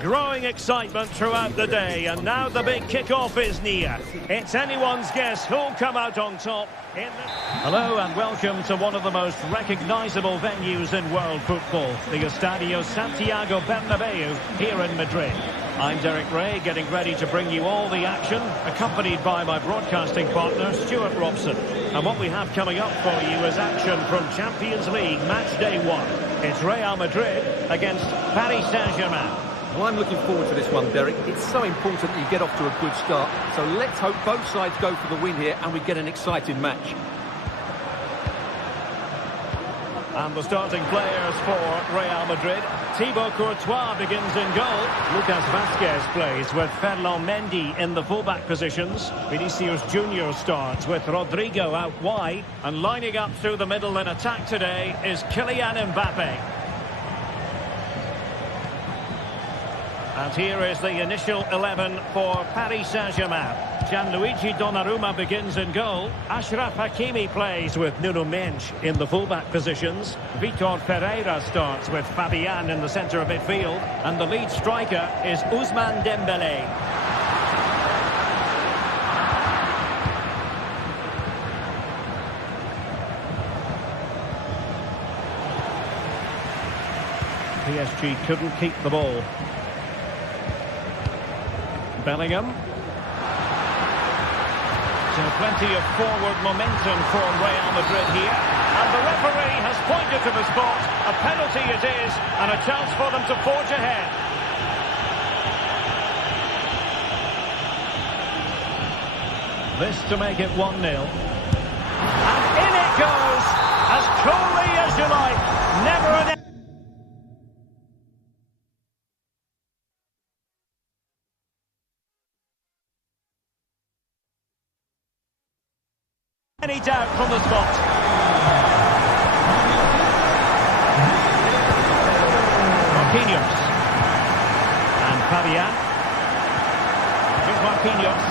Growing excitement throughout the day, and now the big kick-off is near. It's anyone's guess who'll come out on top. Hello and welcome to one of the most recognisable venues in world football, the Estadio Santiago Bernabeu here in Madrid. I'm Derek Ray, getting ready to bring you all the action, accompanied by my broadcasting partner, Stuart Robson. And what we have coming up for you is action from Champions League match day 1. It's Real Madrid against Paris Saint-Germain. Well, I'm looking forward to this one, Derek. It's so important that you get off to a good start. So let's hope both sides go for the win here and we get an exciting match. And the starting players for Real Madrid. Thibaut Courtois begins in goal. Lucas Vazquez plays with Ferland Mendy in the fullback positions. Vinicius Junior starts with Rodrigo out wide. And lining up through the middle in attack today is Kylian Mbappe. And here is the initial 11 for Paris Saint-Germain. Gianluigi Donnarumma begins in goal. Achraf Hakimi plays with Nuno Mendes in the fullback positions. Vitor Pereira starts with Fabian in the centre of midfield. And the lead striker is Ousmane Dembélé. PSG couldn't keep the ball. Bellingham. So plenty of forward momentum for Real Madrid here. And the referee has pointed to the spot. A penalty it is, and a chance for them to forge ahead. This to make it 1-0. And in it goes, as coolly as you like. Never an any doubt from the spot. Marquinhos. And Fabian. Here's Marquinhos.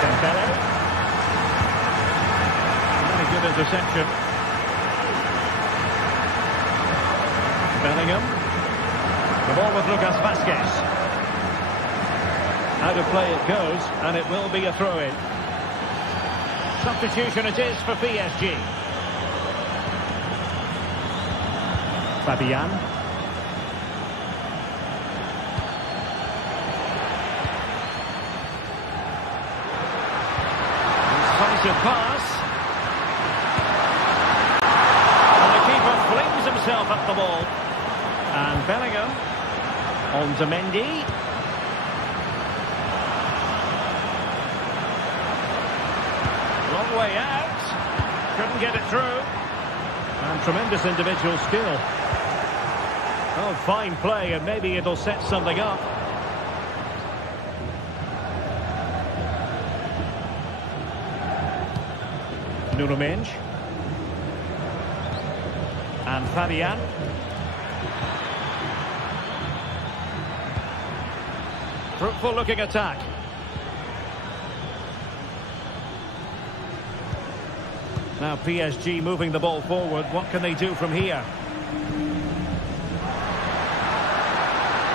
Dembélé. Really good interception. Bellingham. The ball with Lucas Vazquez. Out of play it goes, and it will be a throw-in. Substitution it is for PSG. Fabian. Decisive pass. And the keeper flings himself at the ball. And Bellingham on to Mendy. Long way out. Couldn't get it through. And tremendous individual skill. Oh, fine play, and maybe it'll set something up. Nuno Mendes. And Fabian. Fruitful looking attack. Now PSG moving the ball forward. What can they do from here?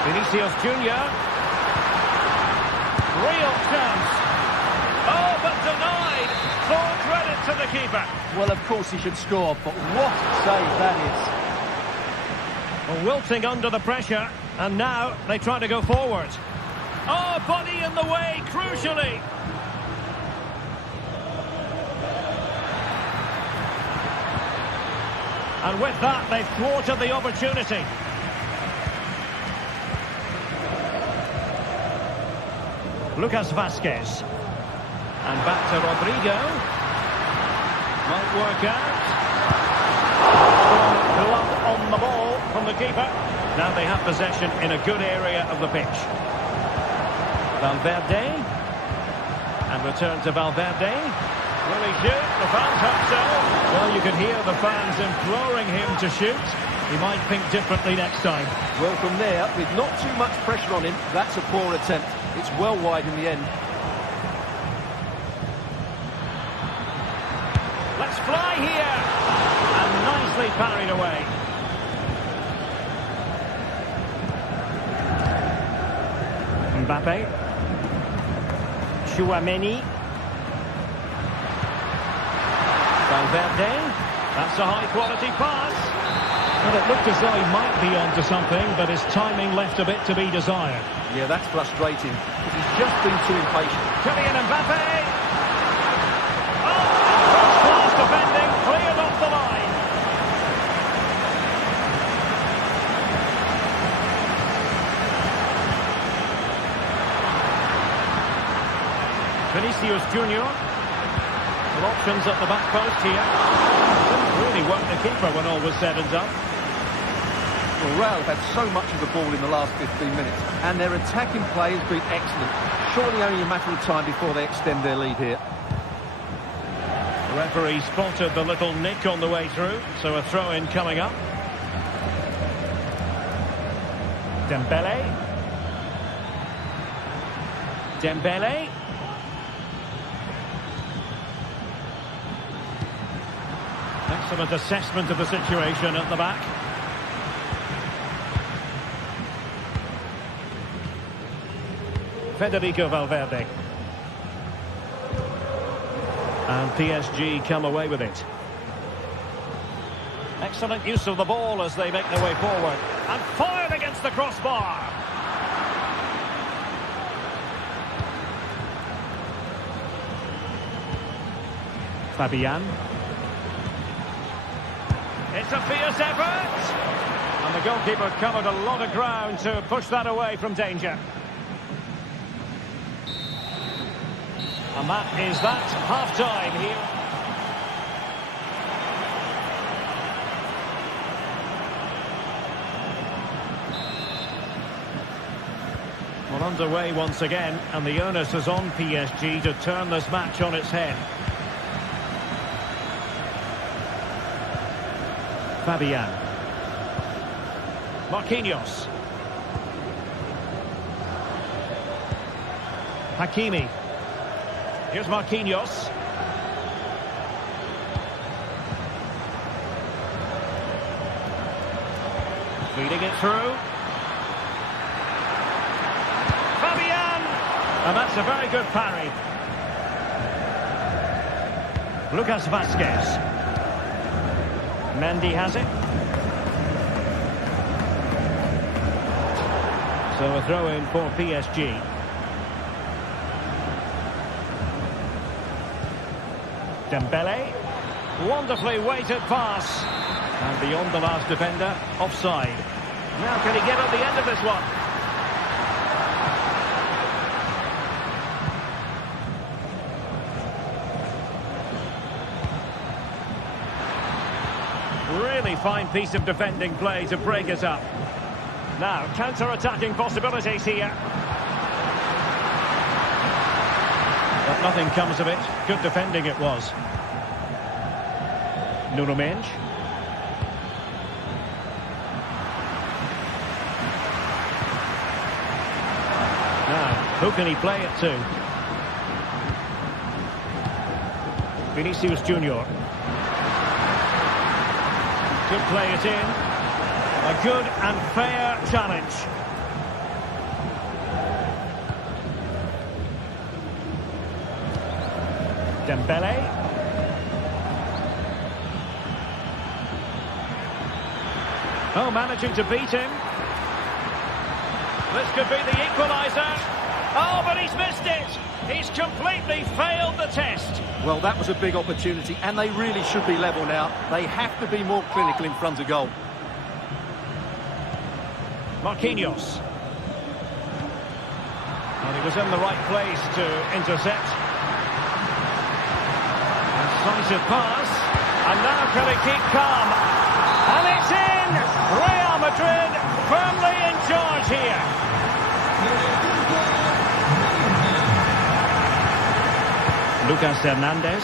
Vinicius Junior. Real chance. Oh, but denied. Full credit to the keeper. Well, of course he should score, but what a save that is. Well, wilting under the pressure, and now they try to go forward. Oh, body in the way, crucially. And with that, they've thwarted the opportunity. Lucas Vazquez. And back to Rodrigo. Might work out. Glove on the ball from the keeper. Now they have possession in a good area of the pitch. Valverde. And return to Valverde. Will he shoot? The fans hope so. Well, you can hear the fans imploring him to shoot. He might think differently next time. Well, from there, with not too much pressure on him, that's a poor attempt. It's well wide in the end. Let's fly here. And nicely parried away. Mbappe. Chouameni. Valverde. That's a high-quality pass. Well, it looked as though he might be onto something, but his timing left a bit to be desired. Yeah, that's frustrating, because he's just been too impatient. Kylian Mbappe. Oh, first-class defending, cleared off the line. Vinicius Junior. Well, options at the back post here. Didn't really work the keeper when all was said and done. Well, Real have had so much of the ball in the last 15 minutes, and their attacking play has been excellent. Surely only a matter of time before they extend their lead here. The referee spotted the little nick on the way through, so a throw-in coming up. Dembele. Dembele. Excellent assessment of the situation at the back. Federico Valverde. And PSG come away with it. Excellent use of the ball as they make their way forward. And fired against the crossbar. Fabian. It's a fierce effort. And the goalkeeper covered a lot of ground to push that away from danger. And that is that, half-time here. Well, underway once again, and the onus is on PSG to turn this match on its head. Fabian. Marquinhos. Hakimi. Here's Marquinhos. Feeding it through. Fabian! And that's a very good parry. Lucas Vazquez. Mendy has it. So a throw-in for PSG. Dembele. Wonderfully weighted pass. And beyond the last defender, offside. Now can he get at the end of this one? Really fine piece of defending play to break it up. Now, counter-attacking possibilities here. But nothing comes of it. Good defending it was. Nuno Mendes. Now, who can he play it to? Vinicius Junior. To play it in. A good and fair challenge. Dembele. Oh, managing to beat him. This could be the equaliser. Oh, but he's missed it. He's completely failed the test. Well, that was a big opportunity, and they really should be level now. They have to be more clinical in front of goal. Marquinhos. And he was in the right place to intercept. Decisive pass. And now can he keep calm? And it's in! Real Madrid firmly in charge here. Lucas Hernandez.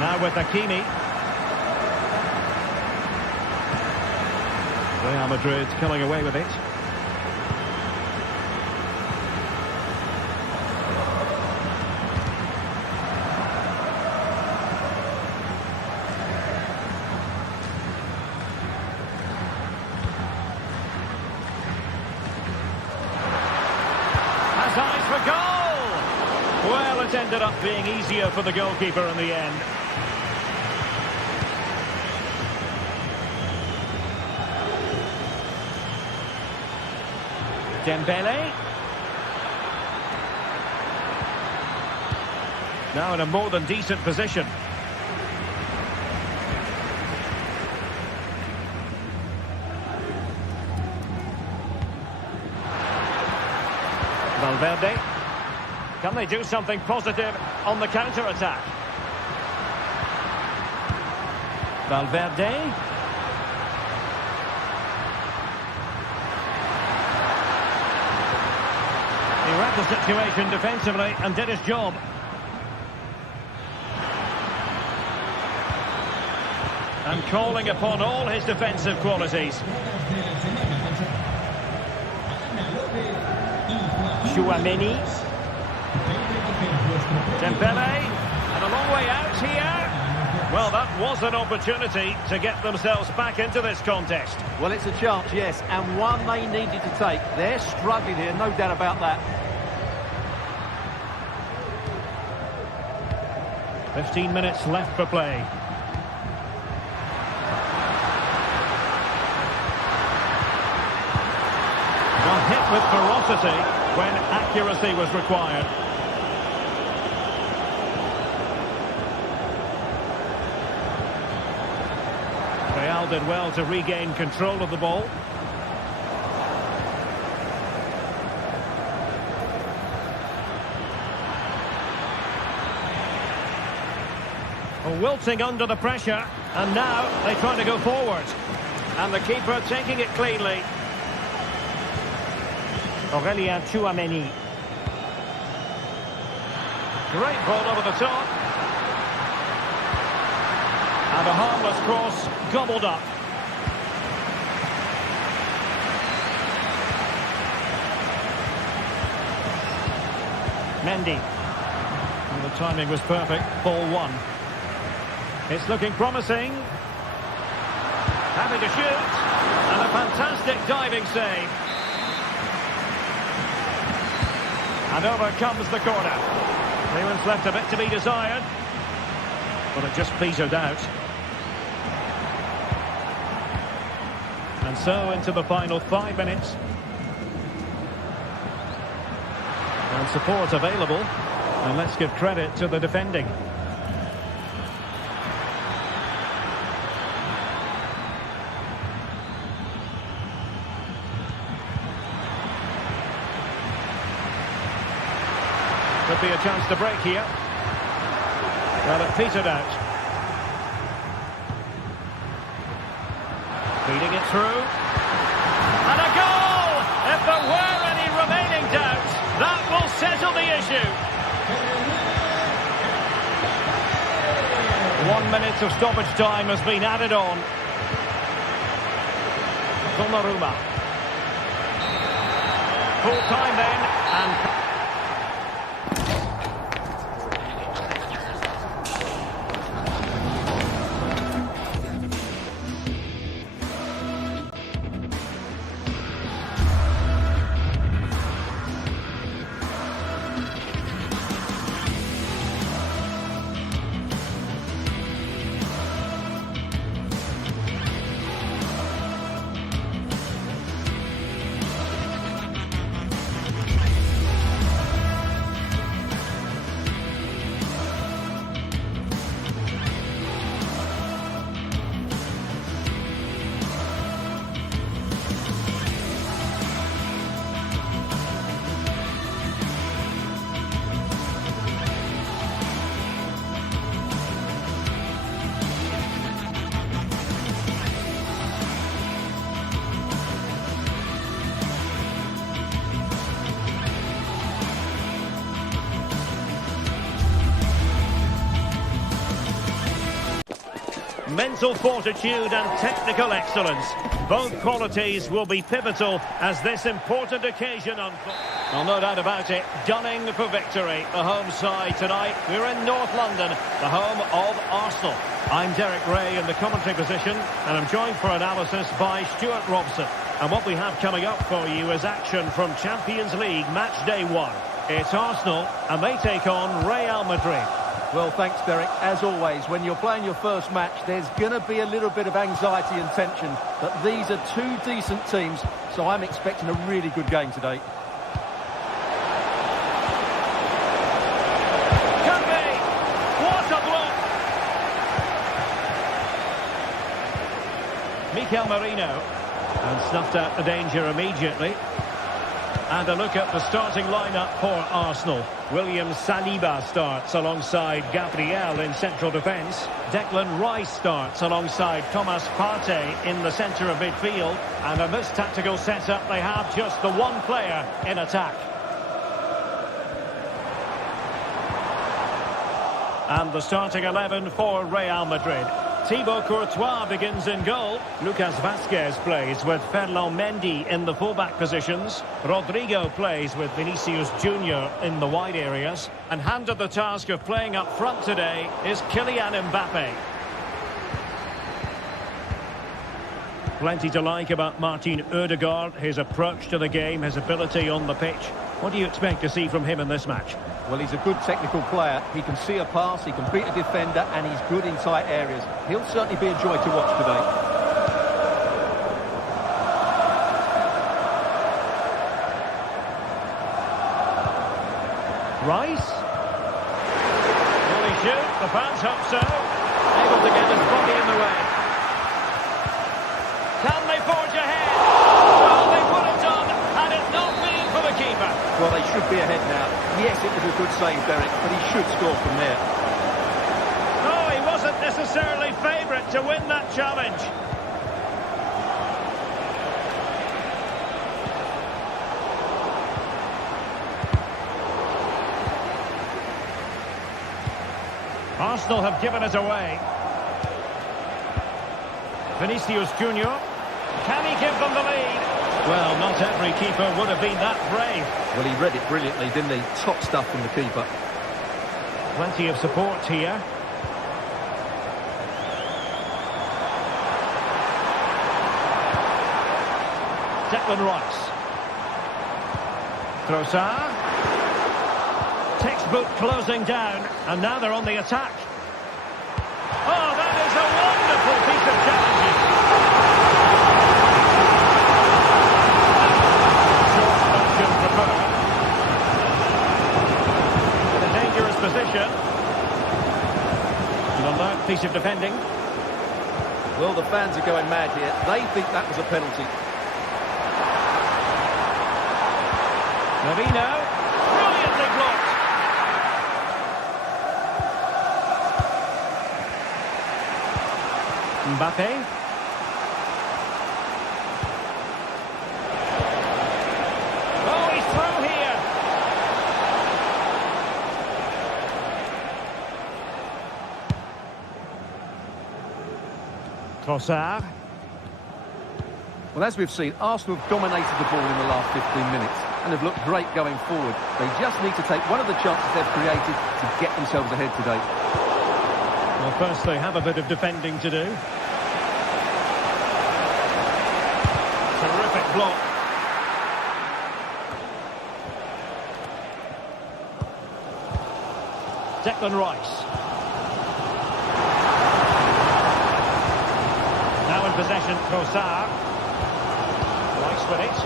Now with Hakimi. Real Madrid coming away with it. That ended up being easier for the goalkeeper in the end. Dembele. Now in a more than decent position. Valverde. Can they do something positive on the counter-attack? Valverde. He read the situation defensively and did his job. And calling upon all his defensive qualities. Chouameni. Dembele. And a long way out here. Well, that was an opportunity to get themselves back into this contest. Well, it's a chance, yes, and one they needed to take. They're struggling here, no doubt about that. 15 minutes left for play. Well, hit with ferocity when accuracy was required. Real did well to regain control of the ball. Wilting under the pressure, and now they try to go forward. And the keeper taking it cleanly. Aurelien Chouameni. Great ball over the top. And a harmless cross gobbled up. Mendy. And the timing was perfect. Ball one. It's looking promising. Having to shoot. And a fantastic diving save. And over comes the corner. Clearance left a bit to be desired. But it just petered out. And so into the final 5 minutes. And support available. And let's give credit to the defending. Could be a chance to break here. Well, it petered out. Feeding it through. And a goal! If there were any remaining doubts, that will settle the issue. 1 minute of stoppage time has been added on. Donnarumma. Full time then, and mental fortitude and technical excellence. Both qualities will be pivotal as this important occasion unfolds. Well, no doubt about it, gunning for victory. The home side tonight. We're in North London, the home of Arsenal. I'm Derek Ray in the commentary position, and I'm joined for analysis by Stuart Robson. And what we have coming up for you is action from Champions League match day 1. It's Arsenal, and they take on Real Madrid. Well, thanks, Derek. As always, when you're playing your first match, there's going to be a little bit of anxiety and tension. But these are two decent teams, so I'm expecting a really good game today. Can be! What a block! Mikel Merino. And snuffed out the danger immediately. And a look at the starting lineup for Arsenal. William Saliba starts alongside Gabriel in central defence. Declan Rice starts alongside Thomas Partey in the centre of midfield. And in this tactical setup, they have just the one player in attack. And the starting 11 for Real Madrid. Thibaut Courtois begins in goal. Lucas Vazquez plays with Ferland Mendy in the fullback positions. Rodrigo plays with Vinicius Junior in the wide areas. And handed the task of playing up front today is Kylian Mbappe. Plenty to like about Martin Ødegaard, his approach to the game, his ability on the pitch. What do you expect to see from him in this match? Well, he's a good technical player. He can see a pass, he can beat a defender, and he's good in tight areas. He'll certainly be a joy to watch today. Rice. Will he shoot? The fans hope so. Able to get his body in the way. Can they forge ahead? Well, they put it on, and it not being for the keeper. Well, they should be ahead now. Yes, it was a good save, Derek, but he should score from there. No, he wasn't necessarily favourite to win that challenge. Arsenal have given it away. Vinicius Junior. Can he give them the lead? Well, not every keeper would have been that brave. Well, he read it brilliantly, didn't he? Top stuff from the keeper. Plenty of support here. Declan Rice. Trossard. Textbook closing down, and now they're on the attack. Oh, that is a wonderful piece of challenging. Short option preferred. In a dangerous position. An alert piece of defending. Well, the fans are going mad here. They think that was a penalty. Merino. Brilliantly blocked. Mbappe. Oh, he's through here. Trossard. Well, as we've seen, Arsenal have dominated the ball in the last 15 minutes and have looked great going forward. They just need to take one of the chances they've created to get themselves ahead today. Well, first they have a bit of defending to do. Terrific block. Declan Rice. Now in possession, Trossard. Rice with it.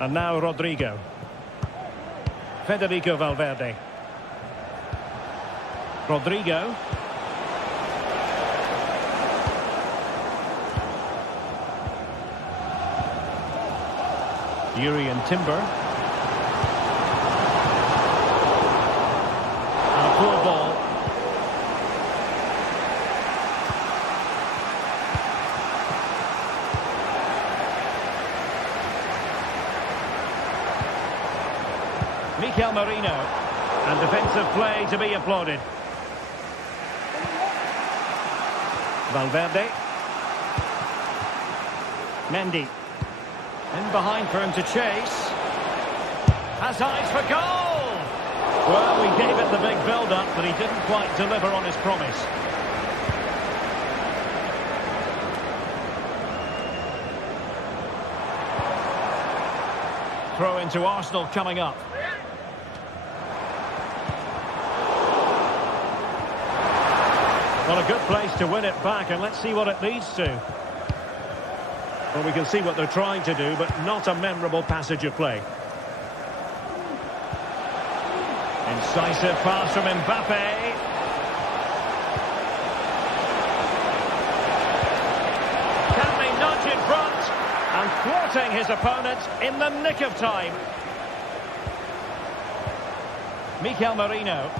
And now Rodrigo. Federico Valverde. Rodrigo. Urian Timber. And a poor ball. Mikel Merino. And defensive play to be applauded. Valverde. Mendy. In behind for him to chase. Has eyes for goal! Well, we gave it the big build-up, but he didn't quite deliver on his promise. Throw into Arsenal coming up. Well, a good place to win it back, and let's see what it leads to. Well, we can see what they're trying to do, but not a memorable passage of play. Incisive pass from Mbappe. Can they nudge in front? And thwarting his opponent in the nick of time. Mikel Merino.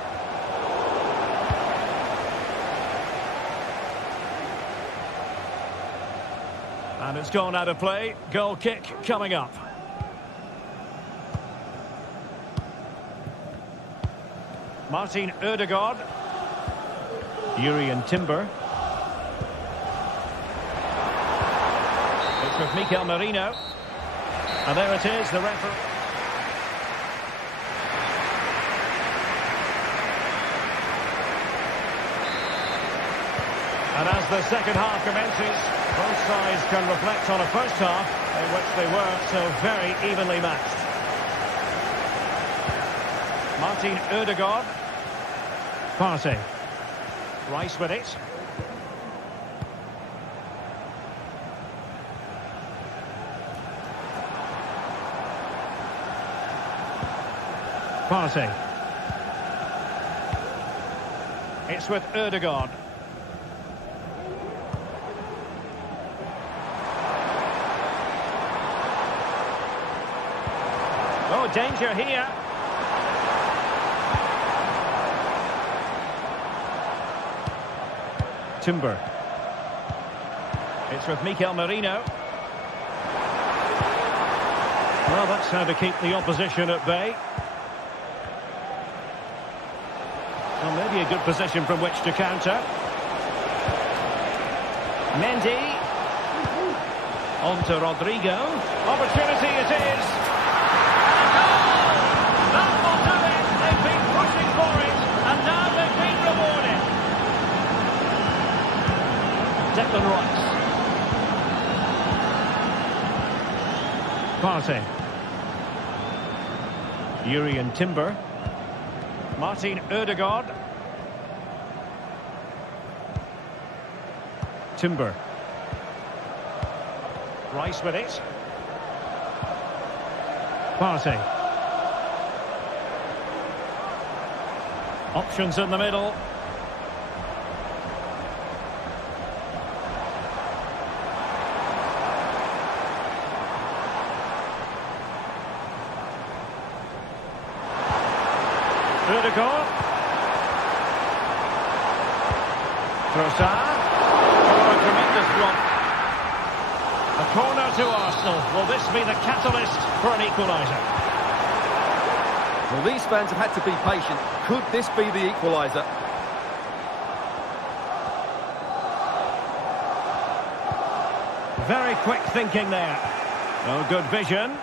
And it's gone out of play. Goal kick coming up. Martin Ødegaard. Jurriën Timber. It's with Mikel Merino. And there it is, the referee. And as the second half commences, both sides can reflect on a first half in which they were so very evenly matched. Martin Ødegaard. Partey. Rice with it. Partey. It's with Ødegaard. Oh, danger here. Timber. It's with Mikel Merino. Well, that's how to keep the opposition at bay. Well, maybe a good position from which to counter. Mendy. On to Rodrigo. Opportunity it is. That will do it. They've been pushing for it, and now they've been rewarded. Declan Rice. Partey. Jurriën Timber. Martin Ødegaard. Timber. Rice with it. Partey. Options in the middle. Ødegaard. Trossard. Oh, a tremendous block. A corner to Arsenal. Will this be the catalyst for an equaliser? Well, these fans have had to be patient. Could this be the equaliser? Very quick thinking there. Oh, good vision.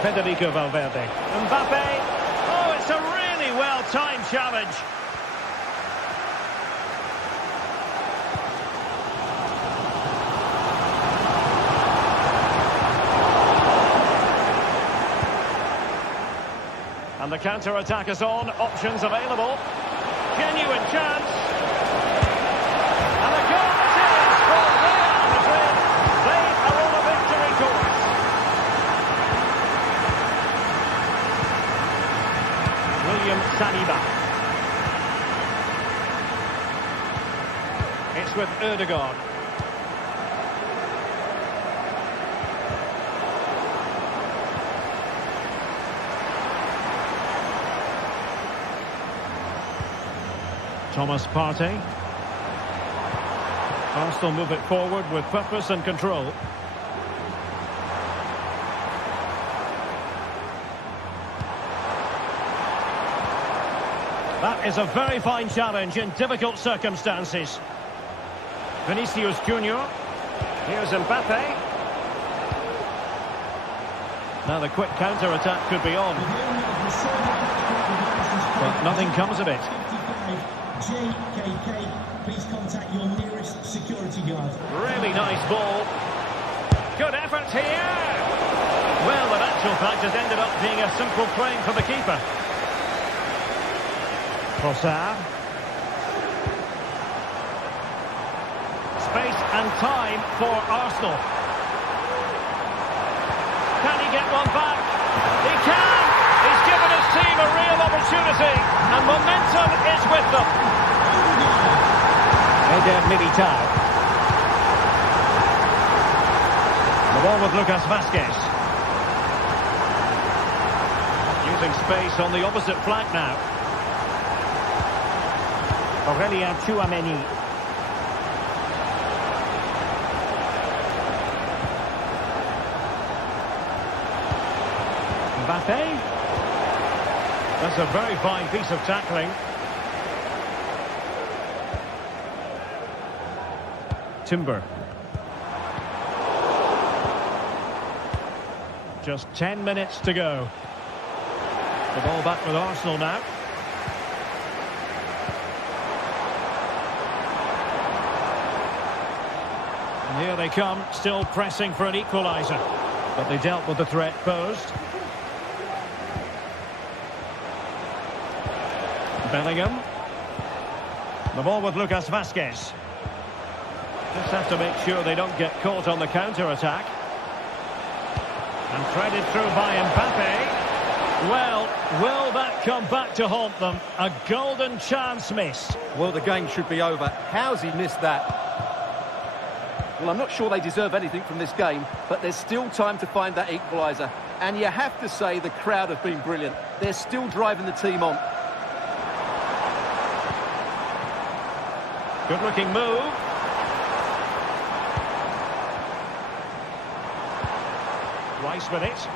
Federico Valverde. Mbappe. Oh, it's a really well-timed challenge. And the counter-attack is on. Options available. Genuine chance. And the goal it is for Real Madrid. They are on a victory course. William Saliba. It's with Ødegaard. Thomas Partey. Arsenal move it forward with purpose and control. That is a very fine challenge in difficult circumstances. Vinicius Junior. Here's Mbappe. Now the quick counter-attack could be on. But nothing comes of it. JKK, please contact your nearest security guard. Really nice ball. Good effort here. Well, in actual fact, has ended up being a simple claim for the keeper. Trossard. Space and time for Arsenal. Can he get one back? He can! He's given his team a real opportunity, and momentum is with them. Eder Militao. The ball with Lucas Vazquez. Using space on the opposite flank now. Aurelien Tchouameni. Mbappe. That's a very fine piece of tackling. Timber. Just 10 minutes to go. The ball back with Arsenal now. And here they come, still pressing for an equaliser. But they dealt with the threat posed. Bellingham. The ball with Lucas Vazquez. Just have to make sure they don't get caught on the counter-attack. And threaded through by Mbappe. Well, will that come back to haunt them? A golden chance missed. Well, the game should be over. How's he missed that? Well, I'm not sure they deserve anything from this game, but there's still time to find that equaliser. And you have to say the crowd have been brilliant. They're still driving the team on. Good-looking move. Rice with it.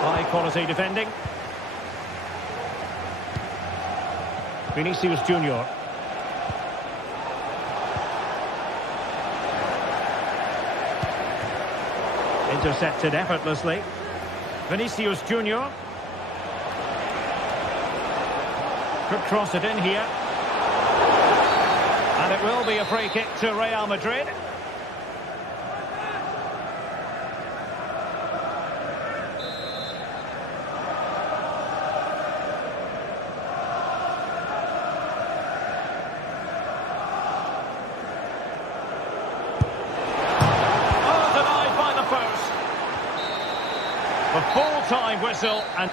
High-quality defending. Vinicius Junior. Intercepted effortlessly. Vinicius Junior. Could cross it in here. And it will be a free kick to Real Madrid. Oh, denied by the post. The full-time whistle and...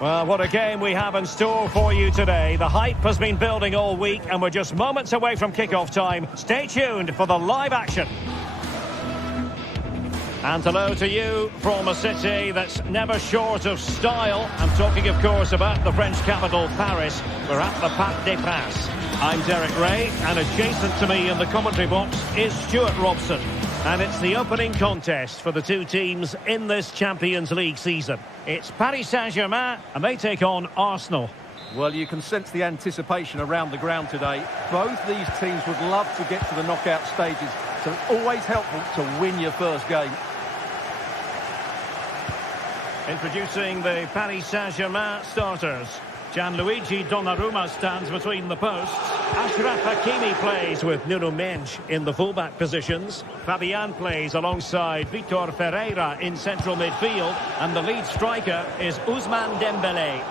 Well, what a game we have in store for you today. The hype has been building all week and we're just moments away from kick-off time. Stay tuned for the live action. And hello to you from a city that's never short of style. I'm talking, of course, about the French capital, Paris. We're at the Parc des Princes. I'm Derek Ray, and adjacent to me in the commentary box is Stuart Robson. And it's the opening contest for the two teams in this Champions League season. It's Paris Saint-Germain, and they take on Arsenal. Well, you can sense the anticipation around the ground today. Both these teams would love to get to the knockout stages, so it's always helpful to win your first game. Introducing the Paris Saint-Germain starters. Gianluigi Donnarumma stands between the posts. Achraf Hakimi plays with Nuno Mendes in the fullback positions. Fabian plays alongside Vitor Ferreira in central midfield. And the lead striker is Ousmane Dembélé.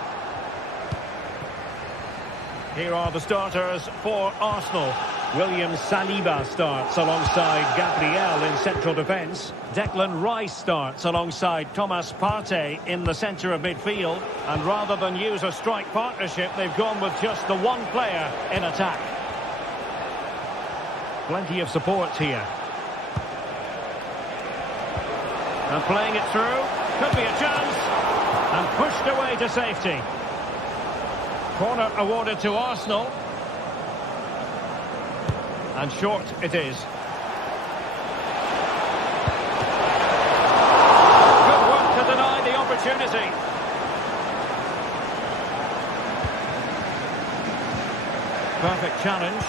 Here are the starters for Arsenal. William Saliba starts alongside Gabriel in central defence. Declan Rice starts alongside Thomas Partey in the centre of midfield. And rather than use a strike partnership, they've gone with just the one player in attack. Plenty of support here. And playing it through. Could be a chance. And pushed away to safety. Corner awarded to Arsenal. And short it is. Good work to deny the opportunity. Perfect challenge.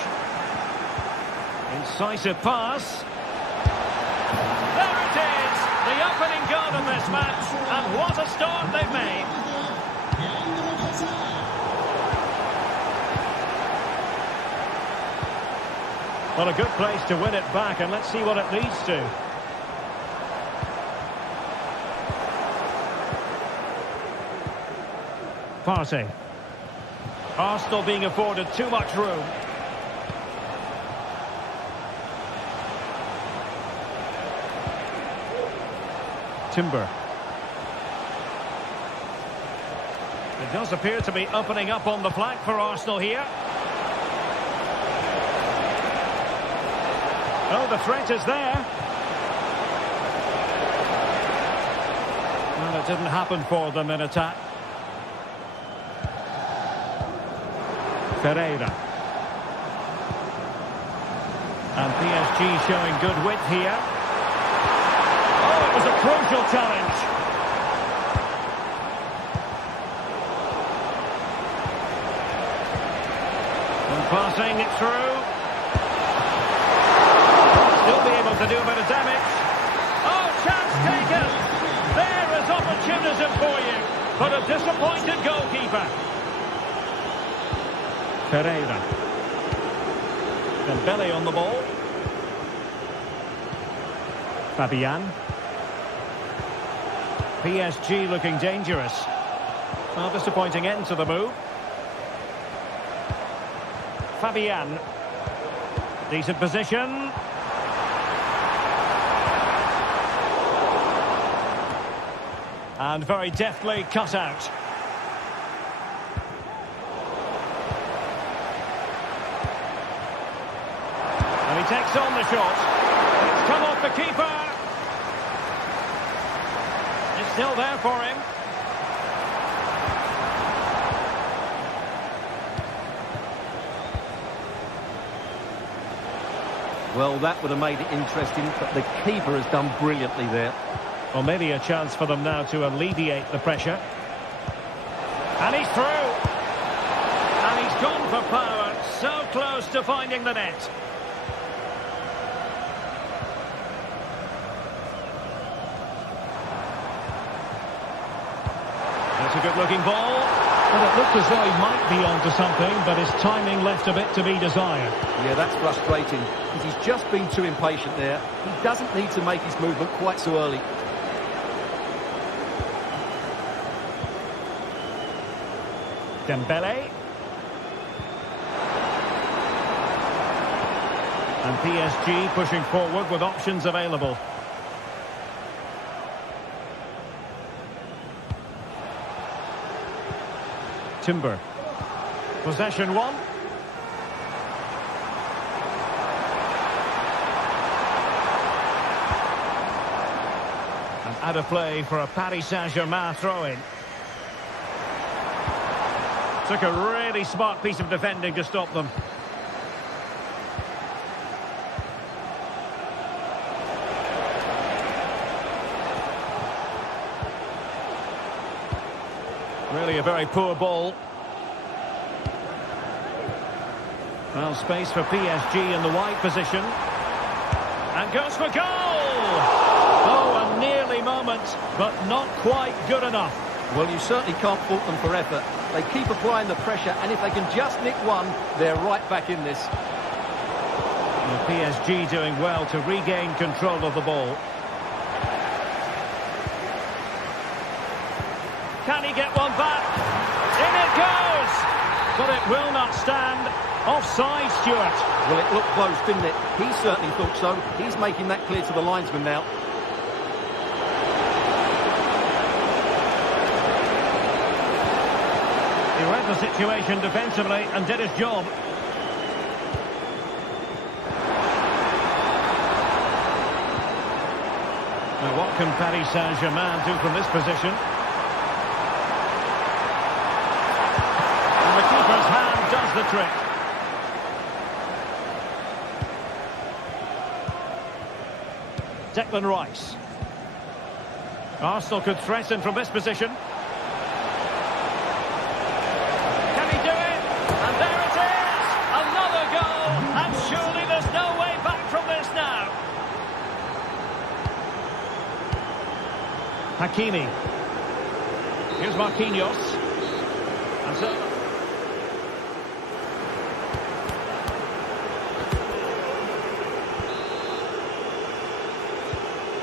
Incisive pass. There it is! The opening goal of this match. And what a start they've made. Well, a good place to win it back, and let's see what it leads to. Partey. Arsenal being afforded too much room. Timber. It does appear to be opening up on the flank for Arsenal here. Oh, the threat is there. Well, it didn't happen for them in attack. Ferreira. And PSG showing good width here. Oh, it was a crucial challenge. And passing it through. Still be able to do a bit of damage. Oh, chance taken. There is opportunism for you. But a disappointed goalkeeper. Ferreira. Dembélé on the ball. Fabian. PSG looking dangerous. Well, disappointing end to the move. Fabian. Decent position. And very deftly cut out. And he takes on the shot. It's come off the keeper. It's still there for him. Well, that would have made it interesting, but the keeper has done brilliantly there. Well, maybe a chance for them now to alleviate the pressure. And he's through. And he's gone for power. So close to finding the net. That's a good-looking ball. Well, it looked as though he might be onto something, but his timing left a bit to be desired. Yeah, that's frustrating, because he's just been too impatient there. He doesn't need to make his movement quite so early. Dembélé. And PSG pushing forward with options available. Timber. Possession one. And out of play for a Paris Saint-Germain throw-in. Took a really smart piece of defending to stop them. Really a very poor ball. Well, space for PSG in the wide position. And goes for goal! Oh, a nearly moment, but not quite good enough. Well, you certainly can't fault them for effort. They keep applying the pressure, and if they can just nick one, they're right back in this. Well, PSG doing well to regain control of the ball. Can he get one back? In it goes! But it will not stand. Offside, Stuart. Well, it looked close, didn't it? He certainly thought so. He's making that clear to the linesman now. He read the situation defensively and did his job. Now, what can Paris Saint-Germain do from this position? And the keeper's hand does the trick. Declan Rice. Arsenal could threaten from this position. Can he do it? And there it is! Another goal! And surely there's no way back from this now. Hakimi. Here's Marquinhos. And so...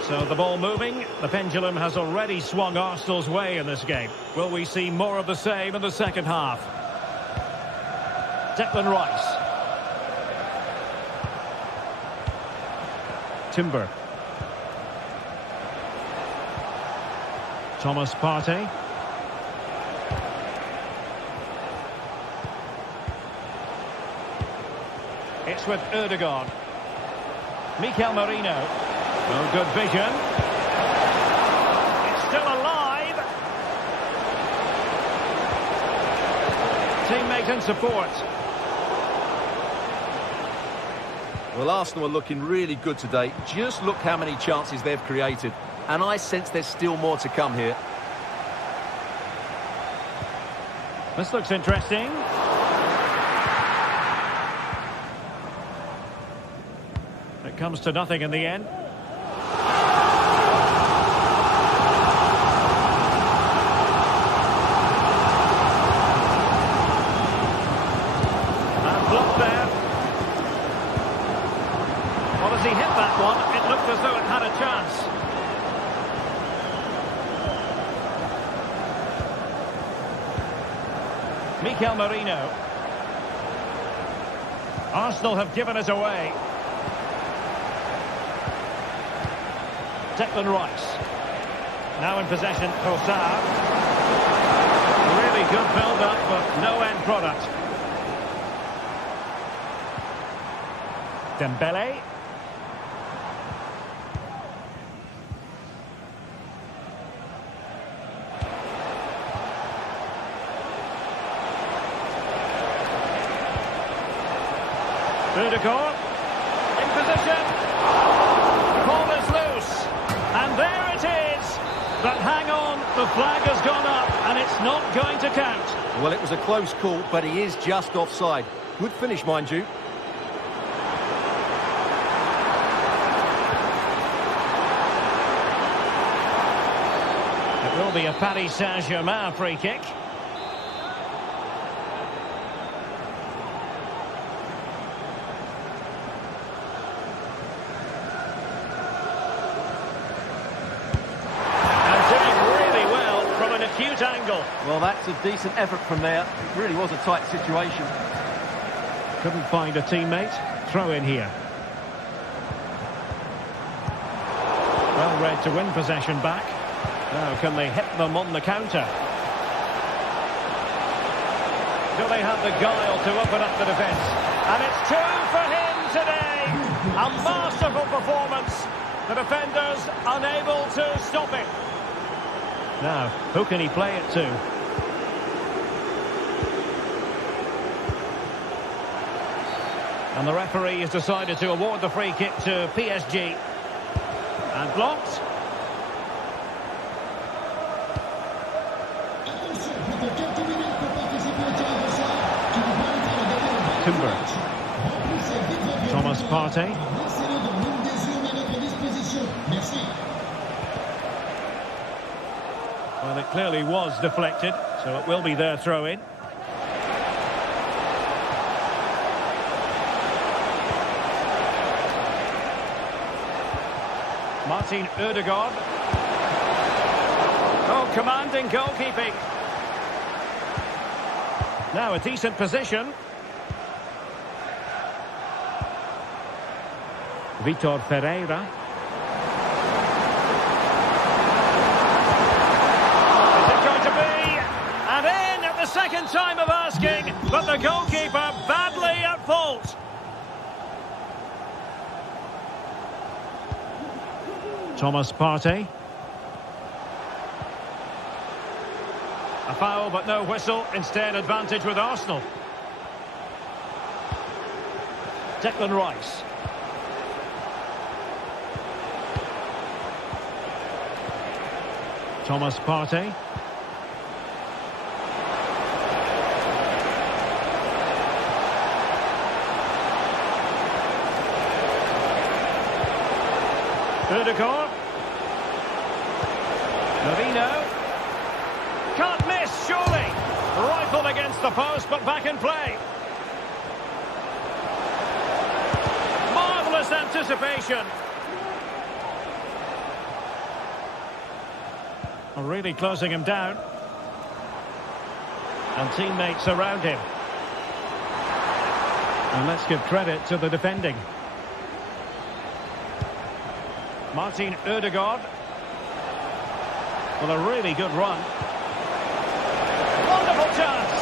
So the ball moving, the pendulum has already swung Arsenal's way in this game. Will we see more of the same in the second half? Declan Rice. Timber. Thomas Partey. It's with Ødegaard. Mikel Merino. Oh, good vision. It's still alive. Teammate and support. Well, Arsenal are looking really good today. Just look how many chances they've created. And I sense there's still more to come here. This looks interesting. It comes to nothing in the end. Well, as he hit that one, it looked as though it had a chance. Mikel Merino. Arsenal have given it away. Declan Rice. Now in possession, Trossard. Really good build-up, but no end product. Dembele. Ødegaard. In position. Ball is loose. And there it is. But hang on, the flag has gone up and it's not going to count. Well, it was a close call, but he is just offside. Good finish, mind you. It will be a Paris Saint-Germain free kick. Acute angle. Well, that's a decent effort from there. It really was a tight situation. Couldn't find a teammate. Throw in here. Well read to win possession back. Now can they hit them on the counter? do they have the guile to open up the defence? And it's two for him today. A masterful performance. The defenders unable to stop it. Now, who can he play it to? And the referee has decided to award the free kick to PSG. And blocked. Timber. Thomas Partey. Well, it clearly was deflected, so it will be their throw-in. Martin Ødegaard. Oh, commanding goalkeeping. Now a decent position. Vitor Ferreira. Is it going to be? And in at the second time of asking, but the goalkeeper badly at fault. Thomas Partey. A foul, but no whistle. Instead, advantage with Arsenal. Declan Rice. Thomas Partey. Ødegaard. Marino. Can't miss, surely. Rifled against the post, but back in play. Marvellous anticipation. Really closing him down. And teammates around him. And let's give credit to the defending. Martin Ødegaard. Well, a really good run. Wonderful chance.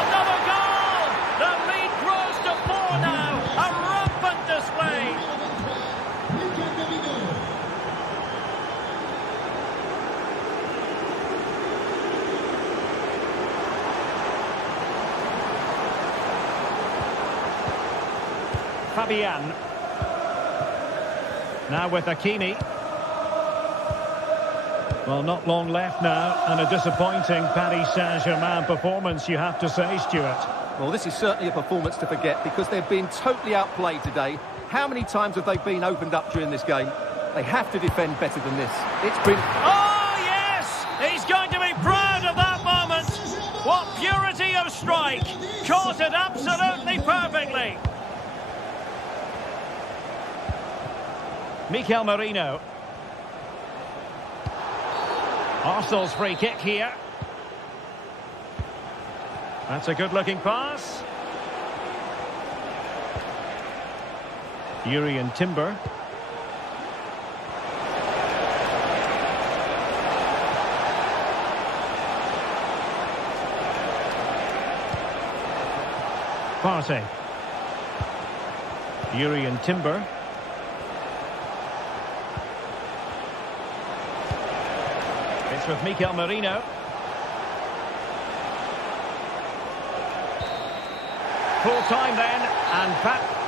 Another goal. The lead grows to 4 now. A rampant display. Fabian. Now with Hakimi. Well, not long left now, and a disappointing Paris Saint-Germain performance, you have to say, Stuart. Well, this is certainly a performance to forget because they've been totally outplayed today. How many times have they been opened up during this game? They have to defend better than this. It's been... Oh, yes! He's going to be proud of that moment. What purity of strike. Caught it absolutely perfectly. Mikel Merino. Arsenal's free kick here. That's a good-looking pass. Jurrien Timber. Partey. Jurrien Timber. It's with Mikel Merino. Full time then, and Pat.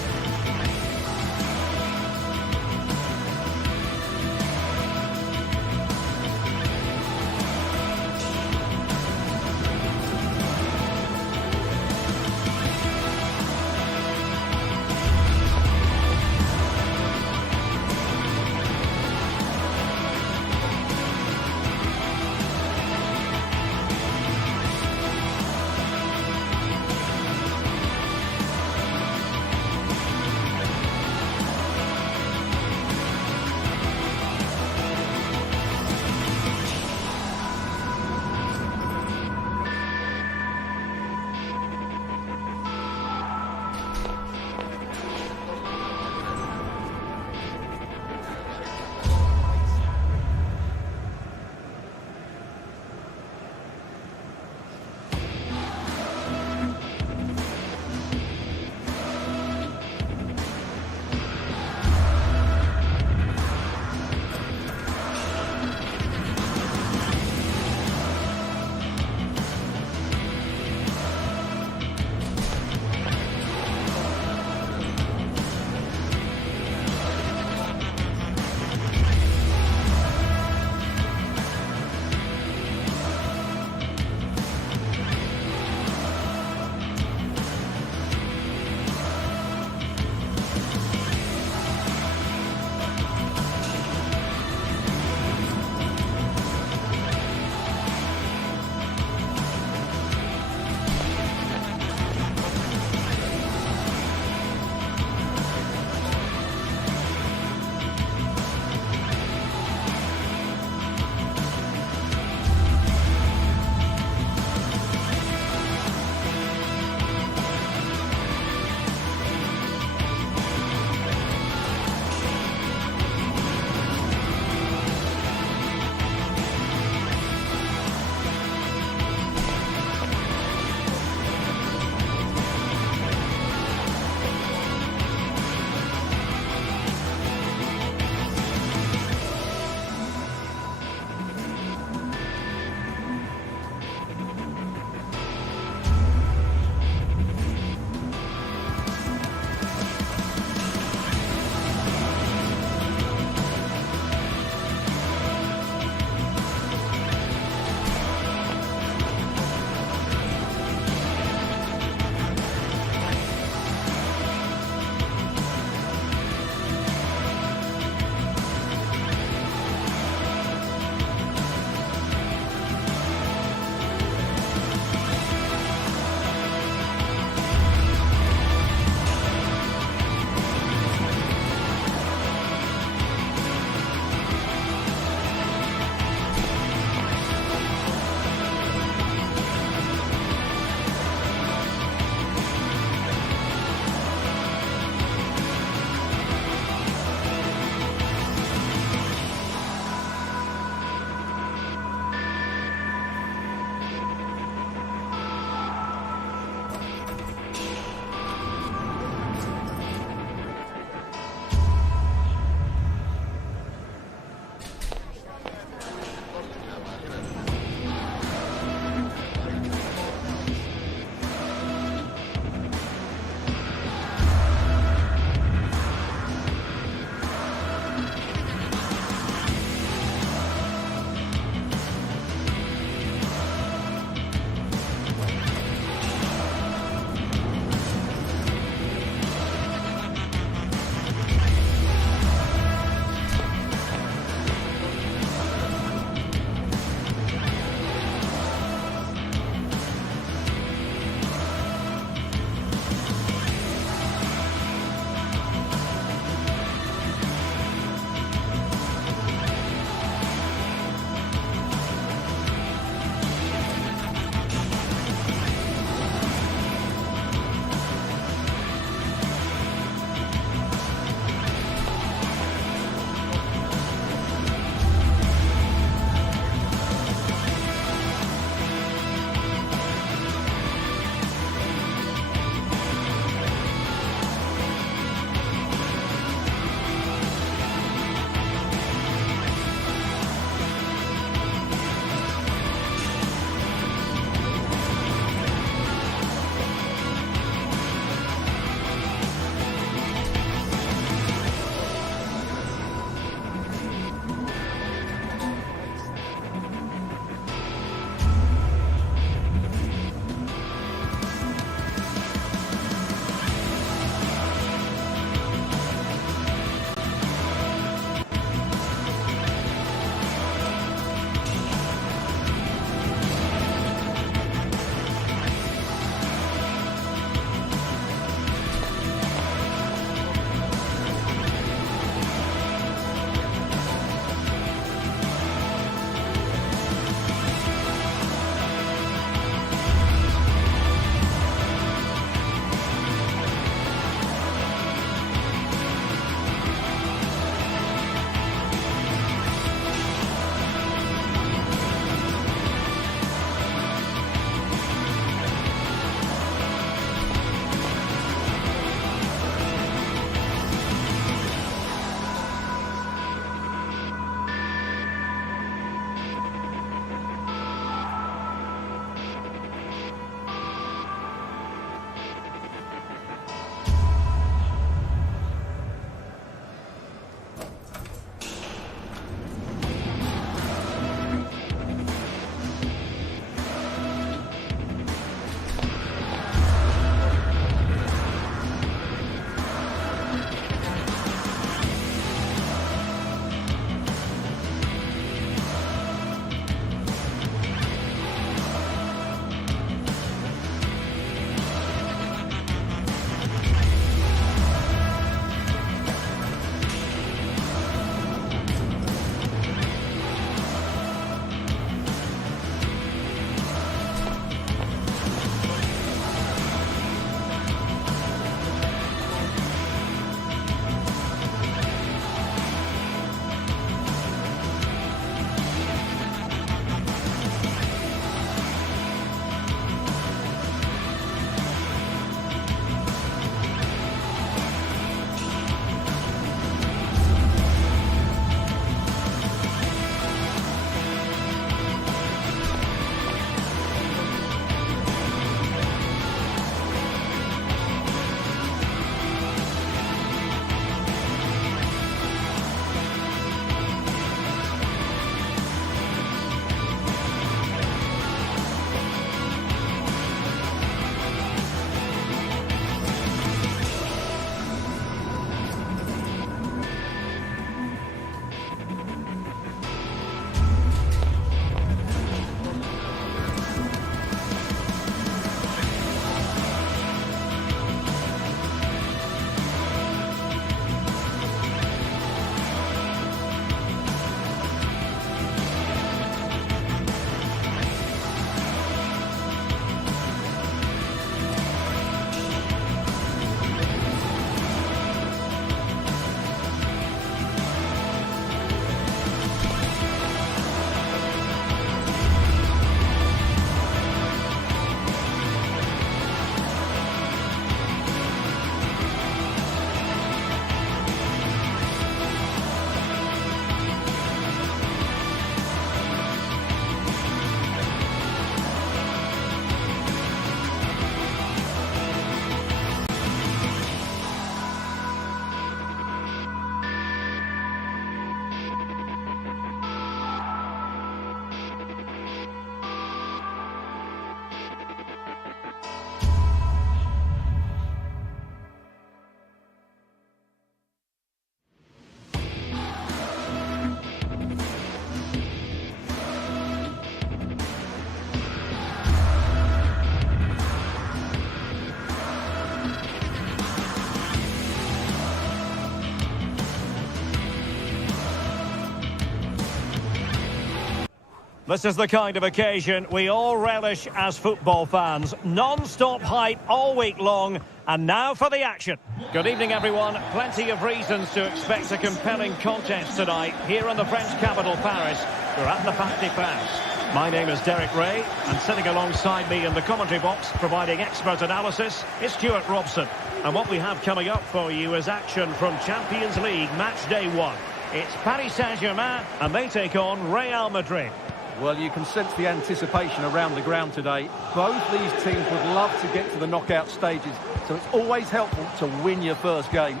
This is the kind of occasion we all relish as football fans. Non-stop hype all week long, and now for the action. Good evening, everyone. Plenty of reasons to expect a compelling contest tonight here in the French capital, Paris. We're at the Parc des Princes. My name is Derek Ray, and sitting alongside me in the commentary box, providing expert analysis, is Stuart Robson. And what we have coming up for you is action from Champions League Match Day 1. It's Paris Saint-Germain, and they take on Real Madrid. Well, you can sense the anticipation around the ground today. Both these teams would love to get to the knockout stages, so it's always helpful to win your first game.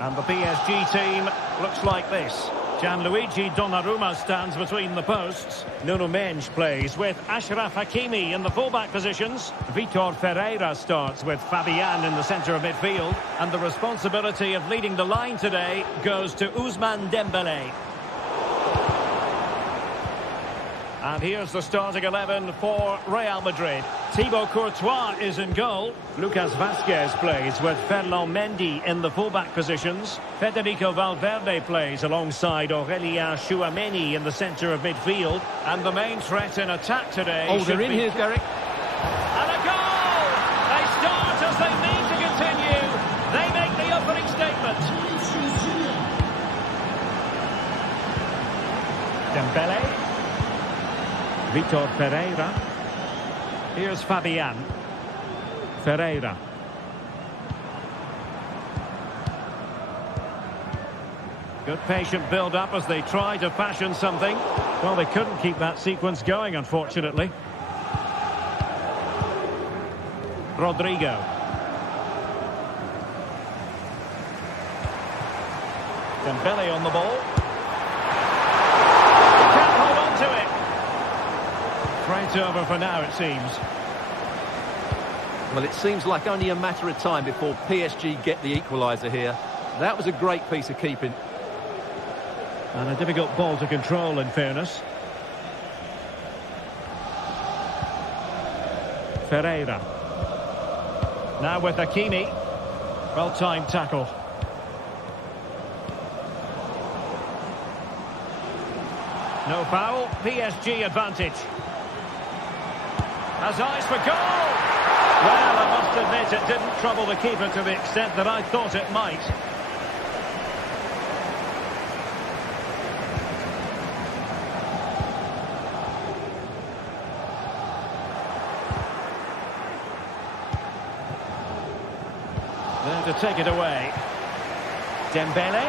And the PSG team looks like this. Gianluigi Donnarumma stands between the posts. Nuno Mendes plays with Achraf Hakimi in the fullback positions. Vitor Ferreira starts with Fabian in the centre of midfield. And the responsibility of leading the line today goes to Ousmane Dembélé. And here's the starting 11 for Real Madrid. Thibaut Courtois is in goal. Lucas Vazquez plays with Ferland Mendy in the fullback positions. Federico Valverde plays alongside Aurélien Tchouameni in the centre of midfield. And the main threat in attack today... Oh, they're in here, Derek. And a goal! They start as they need to continue. They make the opening statement. Dembélé. Vitor Ferreira. Here's Fabian. Ferreira. Good patient build-up as they try to fashion something. Well, they couldn't keep that sequence going, unfortunately. Rodrigo. Dembélé on the ball. Can't hold on to it. Right over for now, it seems. Well, it seems like only a matter of time before PSG get the equaliser here. That was a great piece of keeping. And a difficult ball to control, in fairness. Ferreira. Now with Hakimi. Well-timed tackle. No foul. PSG advantage. Has eyes for goal! Well, I must admit it didn't trouble the keeper to the extent that I thought it might. There to take it away. Dembélé.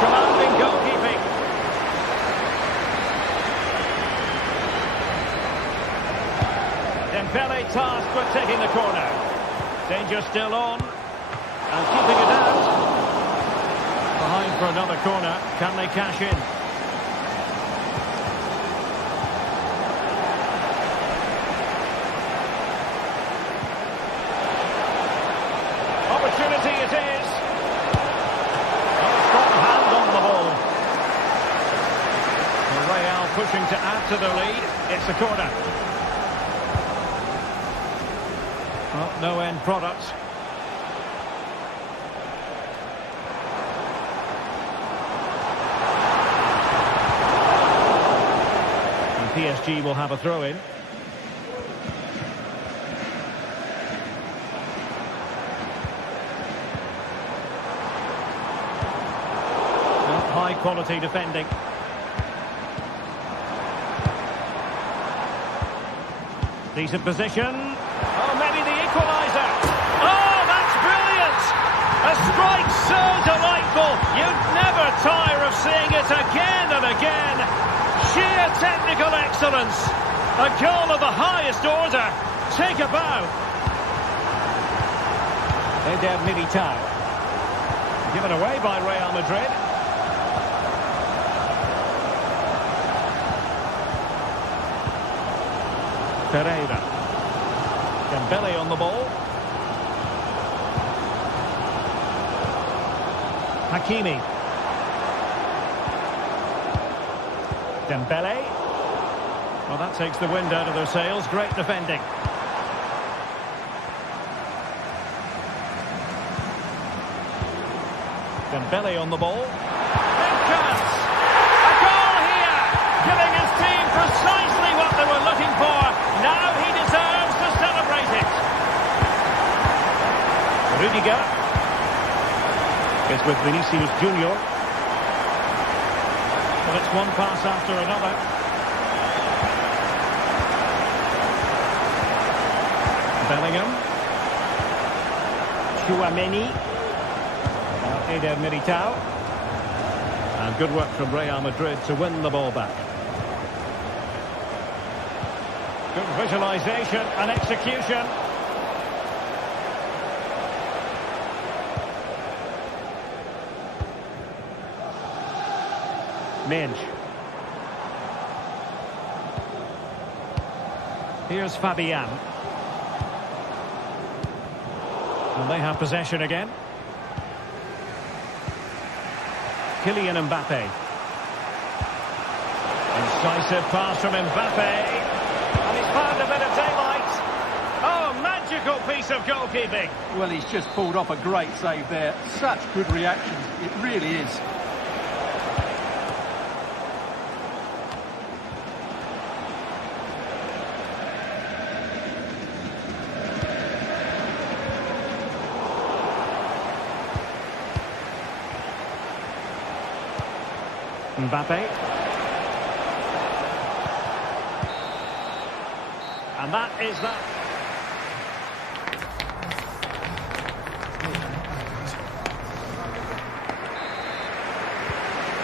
Commanding goalkeeping. Dembélé tasked with taking the corner. Danger still on. And keeping it out. Behind for another corner. Can they cash in? Opportunity it is. A strong hand on the ball. Real pushing to add to the lead. It's a corner. Well, no end product. And PSG will have a throw-in. High quality defending. Decent position. Oh, maybe the equaliser. Oh, that's brilliant! A strike so delightful. You'd never tire of seeing it again and again. Sheer technical excellence. A goal of the highest order. Take a bow. Eder Militao. Given away by Real Madrid. Ferreira. Dembélé on the ball. Hakimi. Dembélé. Well, that takes the wind out of their sails. Great defending. Dembele on the ball. Big chance. A goal here, giving his team precisely what they were looking for. Now he deserves to celebrate it. Rudiger is with Vinicius Junior. But it's one pass after another. Bellingham. Tchouaméni. Eder Militao. And good work from Real Madrid to win the ball back. Good visualisation and execution. Minge. Here's Fabian. And they have possession again. Kylian Mbappe. Incisive pass from Mbappe. And he's found a bit of daylight. Oh, magical piece of goalkeeping. Well, he's just pulled off a great save there. Such good reactions. It really is. Mbappe. And that is that.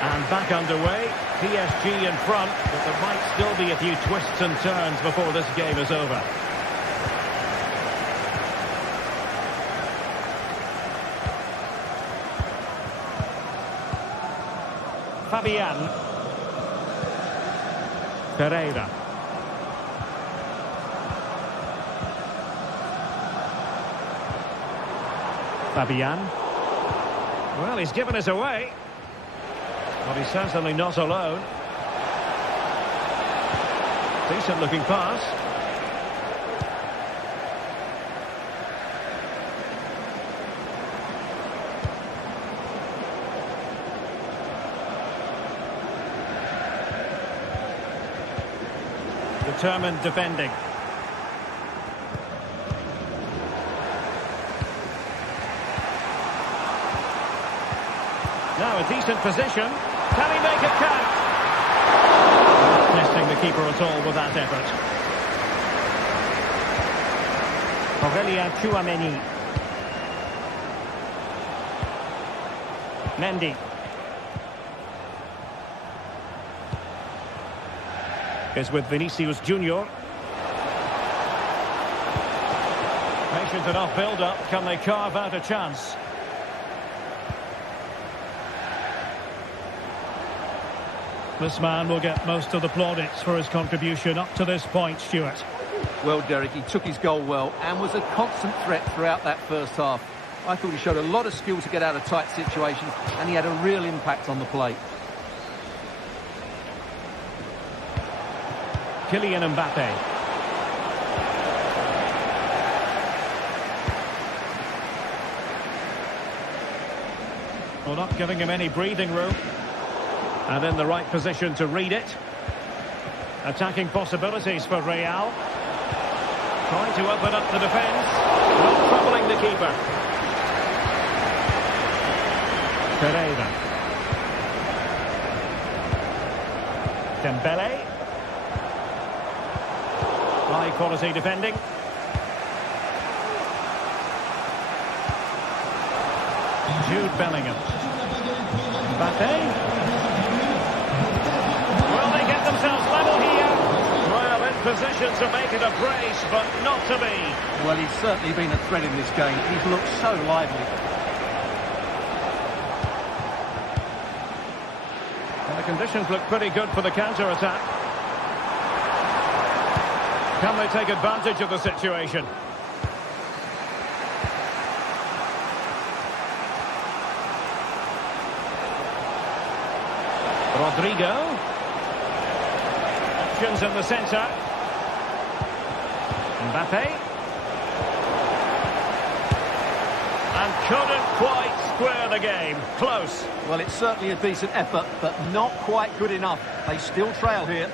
And back underway. PSG in front, but there might still be a few twists and turns before this game is over. Fabian. Pereira. Fabian. Well, he's given us away. But he's certainly not alone. Decent looking pass. Determined defending. Now a decent position. Can he make it count? Not testing the keeper at all with that effort. Aurelien Tchouaméni. Mendy. Is with Vinicius Junior. Patient enough build-up. Can they carve out a chance? This man will get most of the plaudits for his contribution up to this point, Stuart. Well, Derek, he took his goal well and was a constant threat throughout that first half. I thought he showed a lot of skill to get out of tight situations, and he had a real impact on the plate. Kylian Mbappe. Well, not giving him any breathing room. And in the right position to read it. Attacking possibilities for Real. Trying to open up the defence. Not troubling the keeper. Pereira. Dembele. High quality defending. Jude Bellingham. Mbappe. Will they get themselves level here? Well, in position to make it a brace, but not to be. Well, he's certainly been a threat in this game. He's looked so lively. And the conditions look pretty good for the counter-attack. Can they take advantage of the situation? Rodrigo. Options in the centre. Mbappe. And couldn't quite square the game. Close. Well, it's certainly a decent effort, but not quite good enough. They still trail here.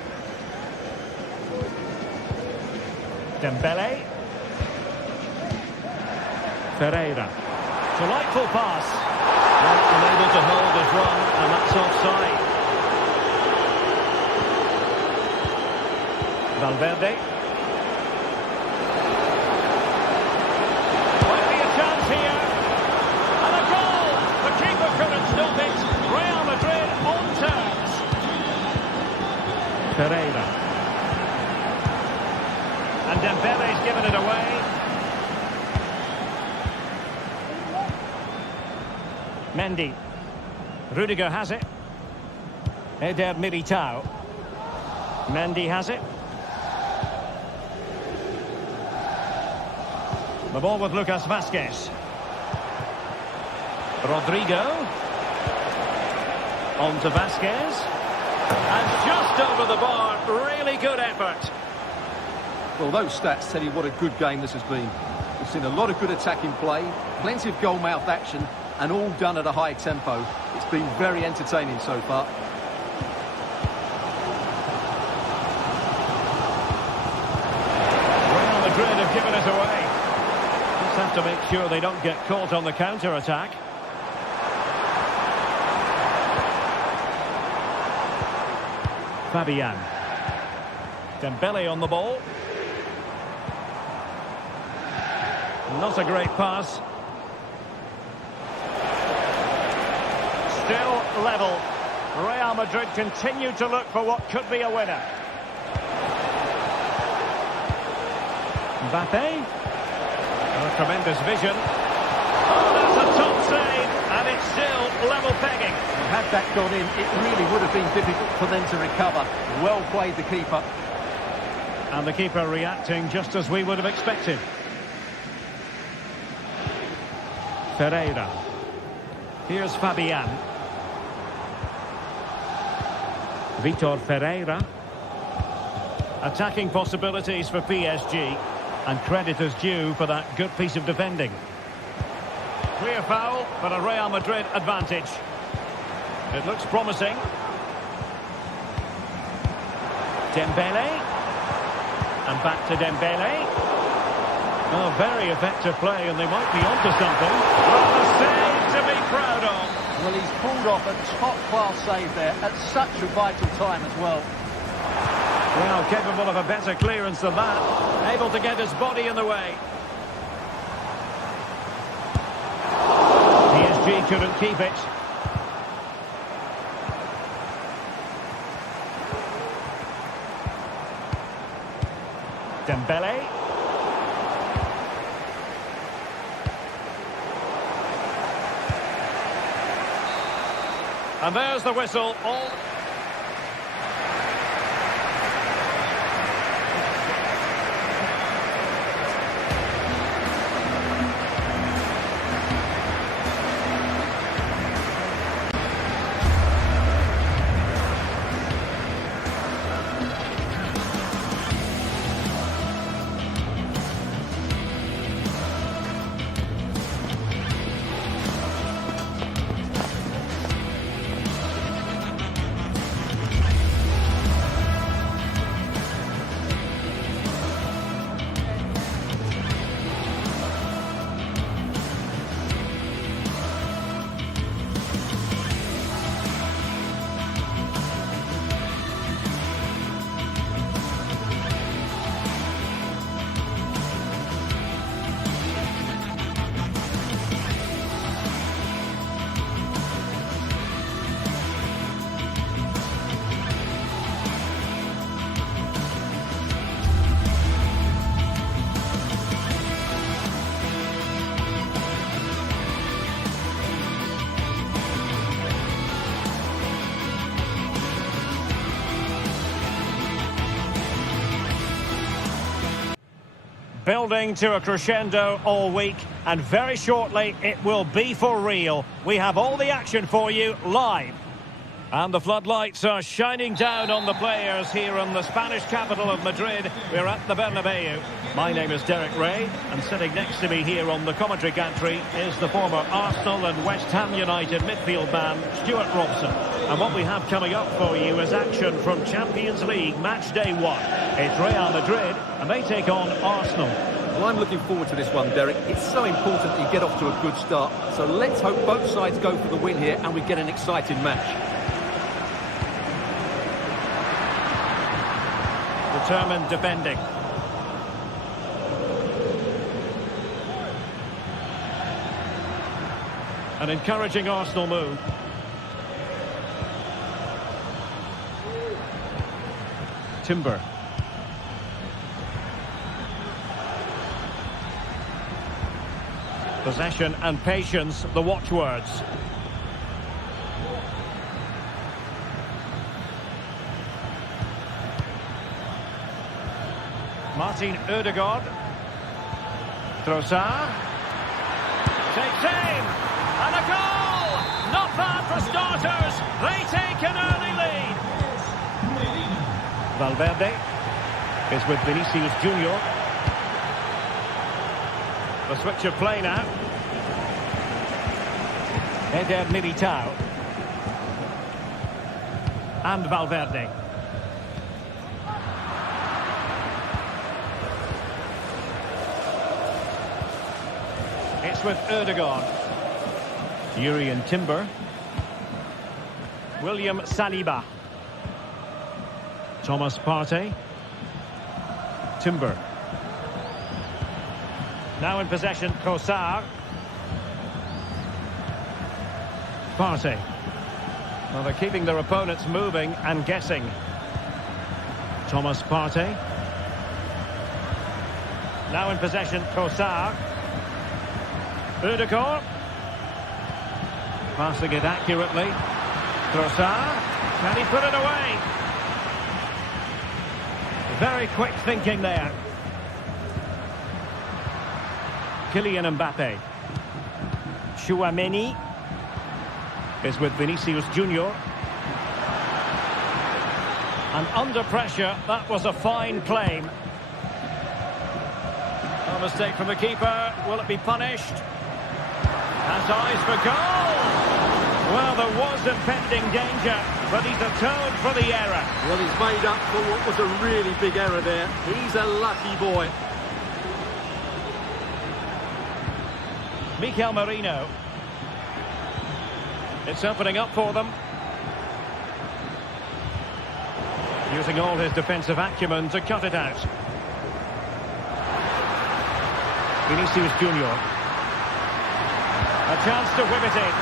Dembele. Ferreira. Delightful pass. Well, unable to hold his run, and that's offside. Valverde. Might be a chance here. And a goal! The keeper couldn't stop it. Real Madrid on terms. Ferreira. And Dembele's given it away. Mendy. Rudiger has it. Eder Militao. Mendy has it. The ball with Lucas Vazquez. Rodrigo. On to Vazquez. And just over the bar. Really good effort. Well, those stats tell you what a good game this has been. We've seen a lot of good attacking play, plenty of goal-mouth action, and all done at a high tempo. It's been very entertaining so far. Real Madrid have given it away. Just have to make sure they don't get caught on the counter-attack. Fabian. Dembele on the ball. Not a great pass. Still level. Real Madrid continue to look for what could be a winner. Mbappe. Oh, tremendous vision. Oh, that's a top save, and it's still level pegging. Had that gone in, it really would have been difficult for them to recover. Well played, the keeper. And the keeper reacting just as we would have expected. Ferreira. Here's Fabian. Vitor Ferreira. Attacking possibilities for PSG. And credit is due for that good piece of defending. Clear foul, but a Real Madrid advantage. It looks promising. Dembele. And back to Dembele. Oh, very effective play, and they might be onto something. Well, a save to be proud of. Well, he's pulled off a top-class save there at such a vital time as well. Well, capable of a better clearance than that. Able to get his body in the way. PSG couldn't keep it. Dembele. And there's the whistle. All building to a crescendo all week, and very shortly it will be for real. We have all the action for you live. And the floodlights are shining down on the players here in the Spanish capital of Madrid. We're at the Bernabeu. My name is Derek Ray, and sitting next to me here on the commentary gantry is the former Arsenal and West Ham United midfield man, Stuart Robson. And what we have coming up for you is action from Champions League match day 1. It's Real Madrid, and they take on Arsenal. Well, I'm looking forward to this one, Derek. It's so important that you get off to a good start. So let's hope both sides go for the win here and we get an exciting match. Determined defending. An encouraging Arsenal move. Timber. Possession and patience, the watchwords. Martin Ødegaard. Trossard. Takes aim. And a goal! Not bad for starters. They take an early lead. Valverde is with Vinicius Junior. The switch of play now. Eder Militao. And Valverde. It's with Ødegaard. Jurriën Timber. William Saliba. Thomas Partey. Timber. Now in possession, Trossard. Partey. Well, they're keeping their opponents moving and guessing. Thomas Partey. Now in possession, Trossard. Ødegaard. Passing it accurately. Trossard. Can he put it away? Very quick thinking there. Kylian Mbappe. Chouameni is with Vinicius Junior. And under pressure, that was a fine claim. A mistake from the keeper. Will it be punished? Has eyes for goal. Well, there was impending danger, but he's atoned for the error. Well, he's made up for what was a really big error there. He's a lucky boy. Mikel Merino. It's opening up for them. Using all his defensive acumen to cut it out. Vinicius Junior. A chance to whip it in.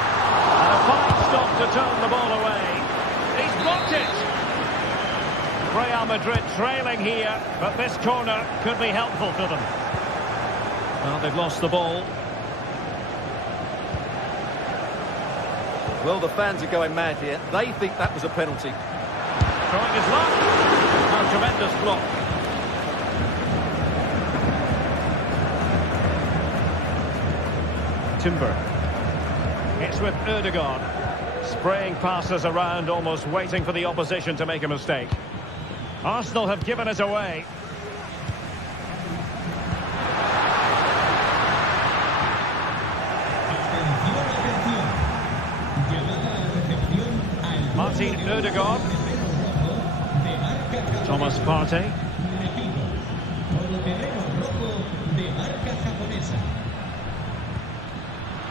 And a fine stop to turn the ball away. He's blocked it. Real Madrid trailing here, but this corner could be helpful to them. Well, they've lost the ball. Well, the fans are going mad here. They think that was a penalty. Trying his luck. A tremendous block. Timber. It's with Ødegaard. Spraying passes around, almost waiting for the opposition to make a mistake. Arsenal have given it away. Martin Ødegaard. Thomas Partey.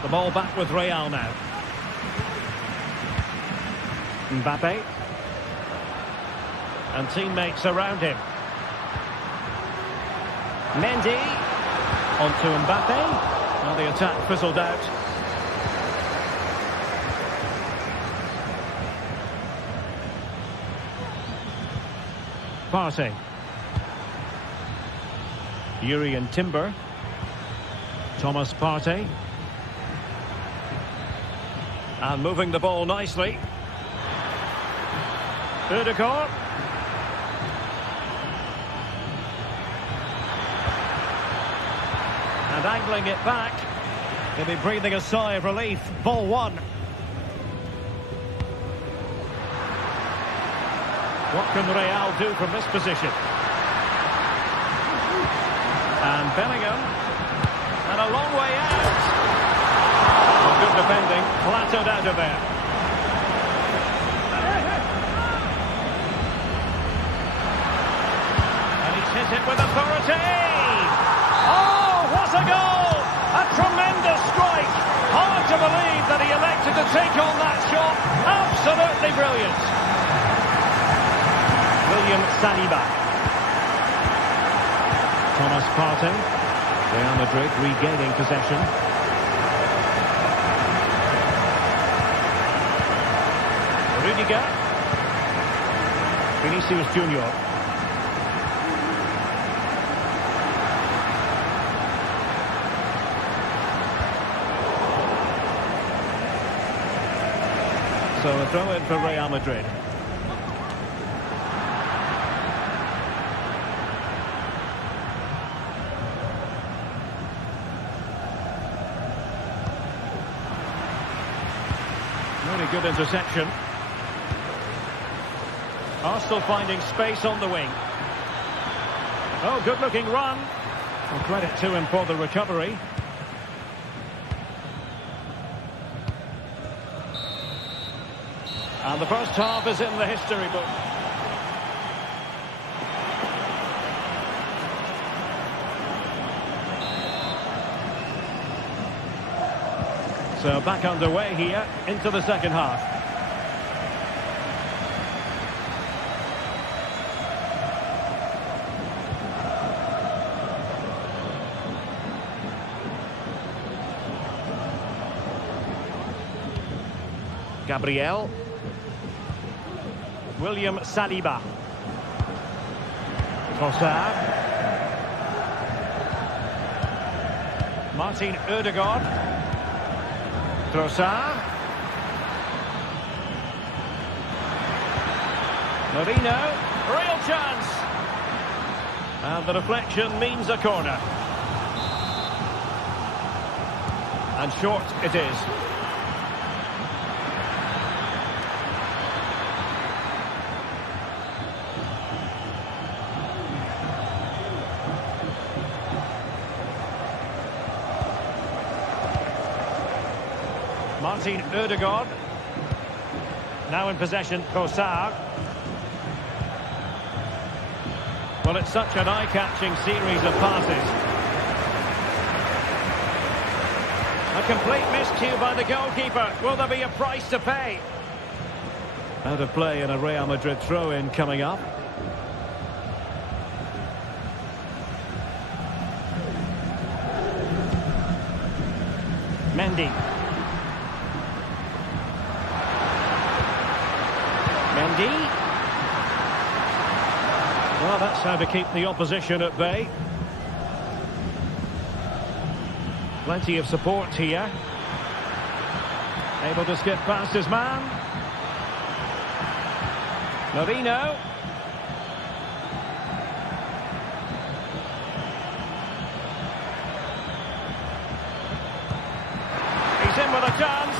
The ball back with Real now. Mbappe. And teammates around him. Mendy. On to Mbappe. Well, the attack fizzled out. Partey. Jurriën Timber. Thomas Partey. And moving the ball nicely. Ødegaard. And angling it back. He'll be breathing a sigh of relief. Ball one. What can Real do from this position? And Bellingham. And a long way out. Well, good defending, flattered out of there. And he's hit it with authority. Oh, what a goal! A tremendous strike. Hard to believe that he elected to take on that shot. Absolutely brilliant. William Saliba. Thomas Partey. Real Madrid regaining possession. Rudiger. Vinicius Junior. So a throw in for Real Madrid. Really good interception. Arsenal finding space on the wing. Oh, good-looking run. Well, credit to him for the recovery. And the first half is in the history book. So back underway here into the second half. Gabriel. William Saliba. Trossard. Martin Ødegaard. Trossard. Marino. Real chance. And the deflection means a corner. And short it is. Martin Ødegaard. Now in possession, Trossard. Well, it's such an eye-catching series of passes. A complete miscue by the goalkeeper. Will there be a price to pay? Out of play and a Real Madrid throw-in coming up. Mendy. Mendy. Well, that's how to keep the opposition at bay. Plenty of support here. Able to skip past his man. Marino. He's in with a chance.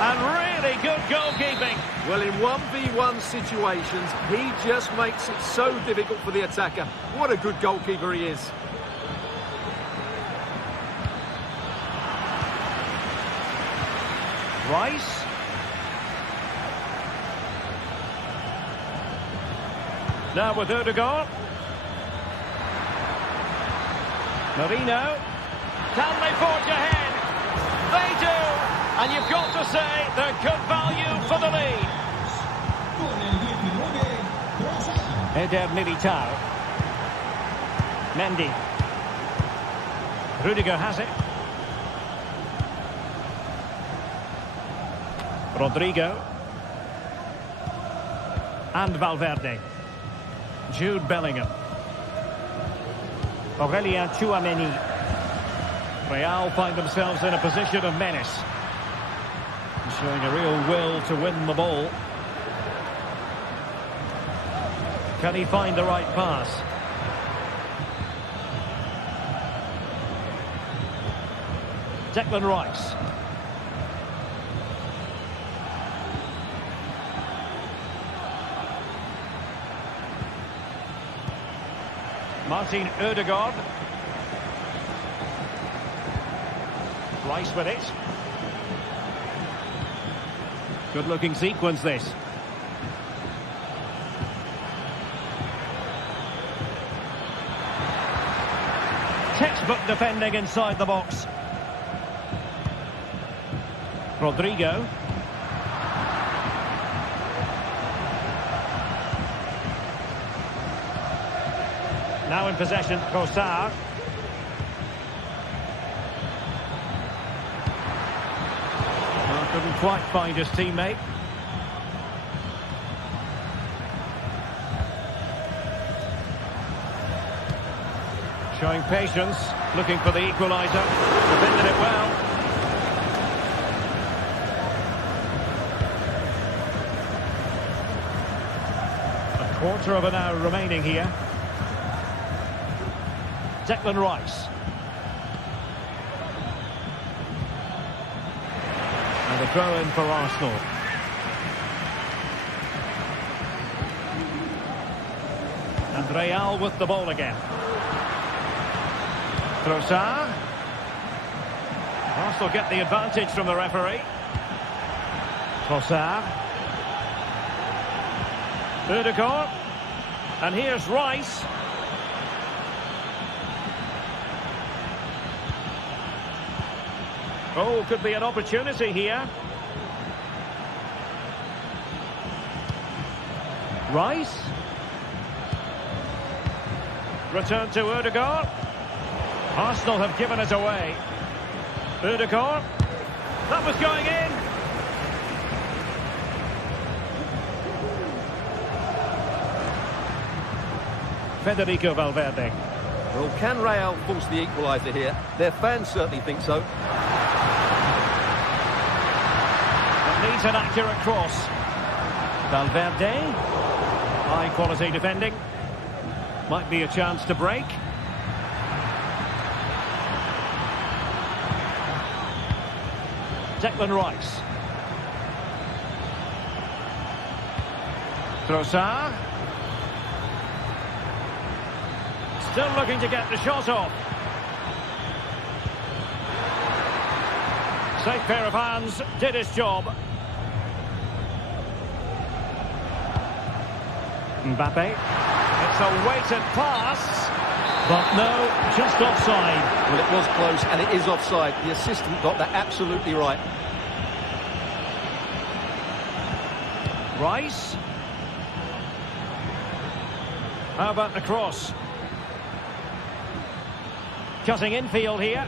And really good goalkeeping. Well, in 1v1 situations, he just makes it so difficult for the attacker. What a good goalkeeper he is. Rice. Now with Ødegaard. Marino. Can they forge ahead? They do. And you've got to say they're good value for the lead. Eder Militao. Mendy. Rudiger has it. Rodrigo. And Valverde. Jude Bellingham. Aurelien Tchouameni. Real find themselves in a position of menace. Showing a real will to win the ball. Can he find the right pass? Declan Rice. Martin Ødegaard. Rice with it. Good looking sequence this. Textbook defending inside the box. Rodrigo. Now in possession, Trossard. Well, couldn't quite find his teammate. Showing patience, looking for the equaliser. Defended it well. A quarter of an hour remaining here. Declan Rice. And a throw in for Arsenal. And Real with the ball again. Trossard. Arsenal get the advantage from the referee. Trossard. Ødegaard. And here's Rice. Oh, could be an opportunity here. Rice. Return to Ødegaard. Arsenal have given it away. Ødegaard. That was going in. Federico Valverde. Well, can Real force the equaliser here? Their fans certainly think so. It needs an accurate cross. Valverde. High quality defending. Might be a chance to break. Declan Rice. Trossard. Still looking to get the shot off. Safe pair of hands, did his job. Mbappe. It's a weighted pass. But no, just offside. Well, it was close and it is offside. The assistant got that absolutely right. Rice. How about the cross? Cutting infield here.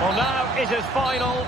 Well, now it is final.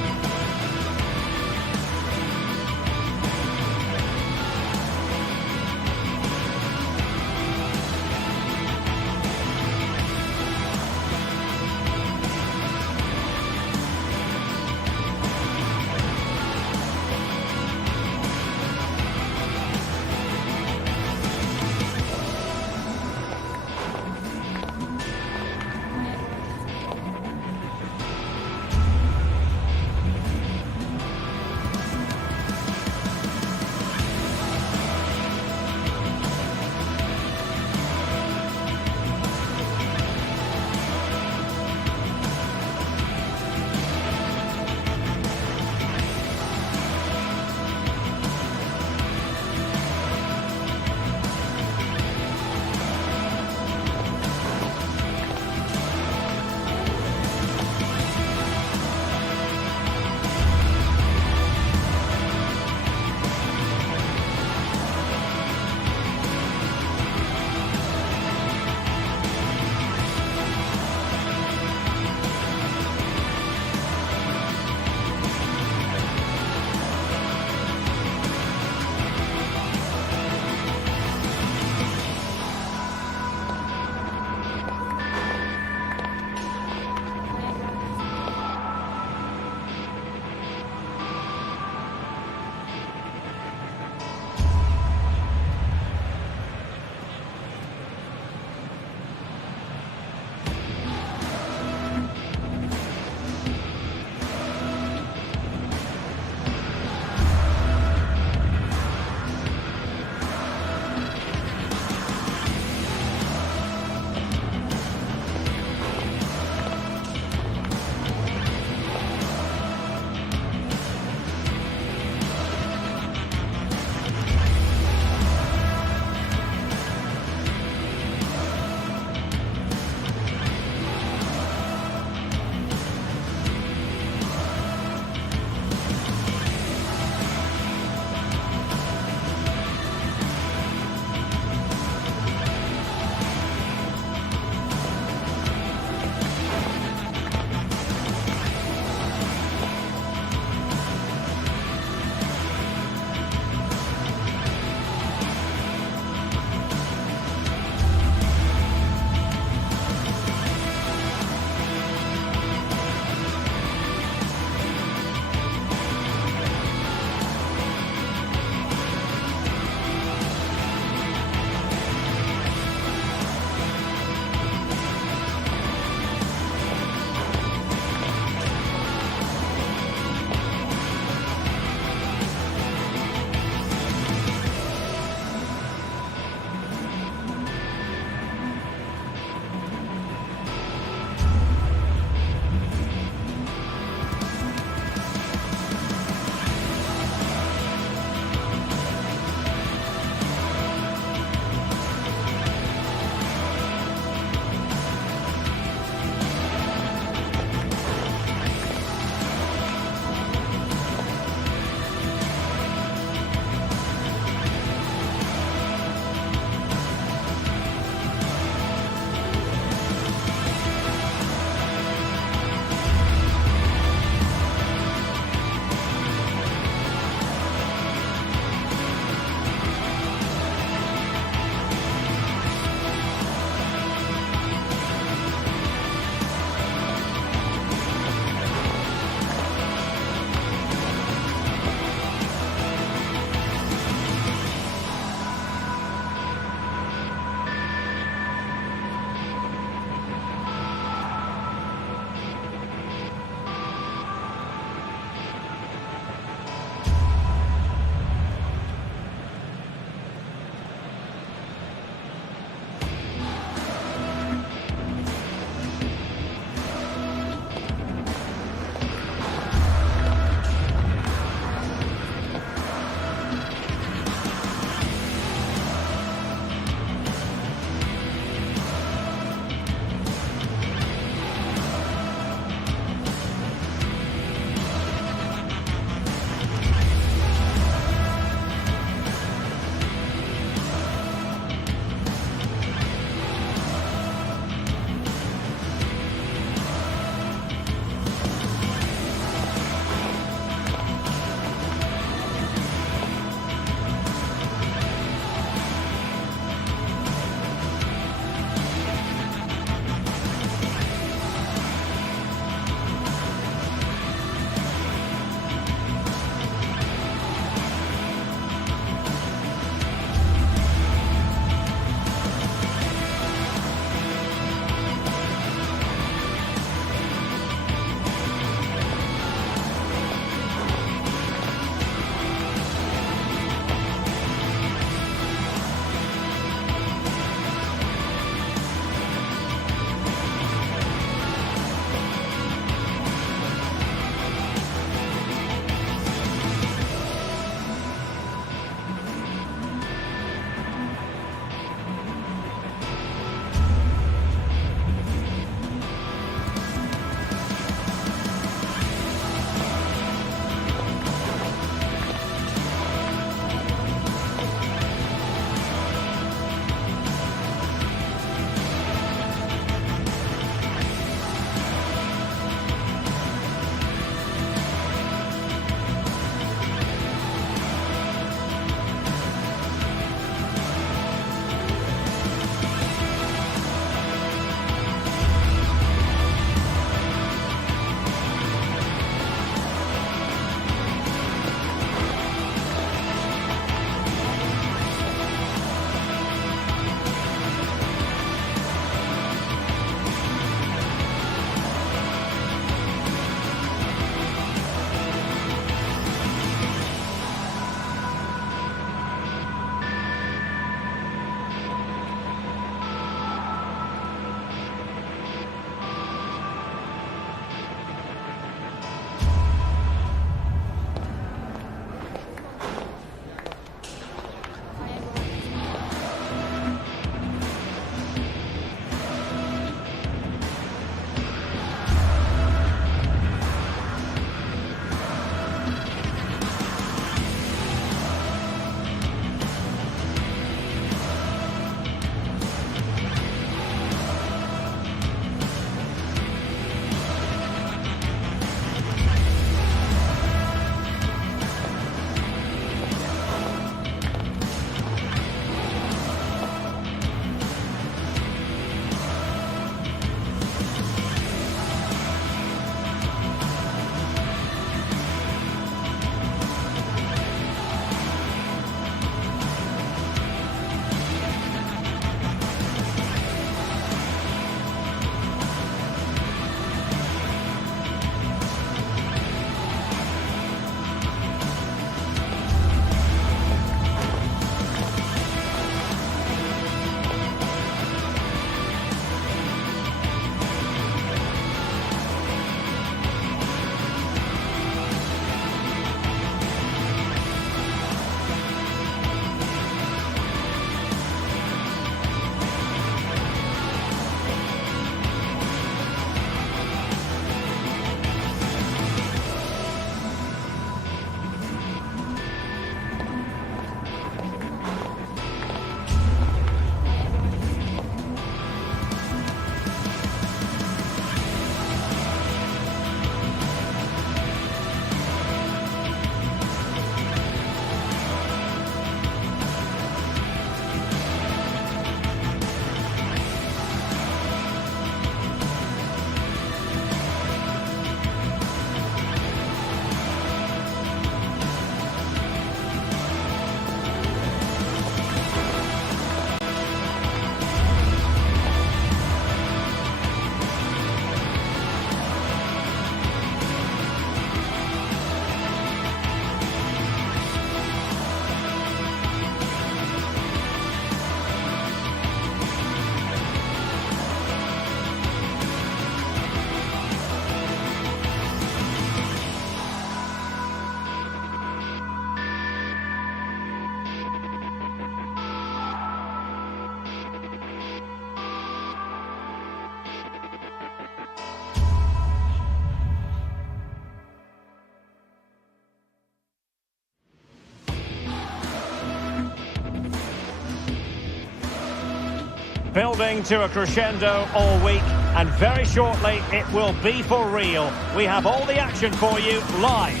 Building to a crescendo all week, and very shortly it will be for real. We have all the action for you live.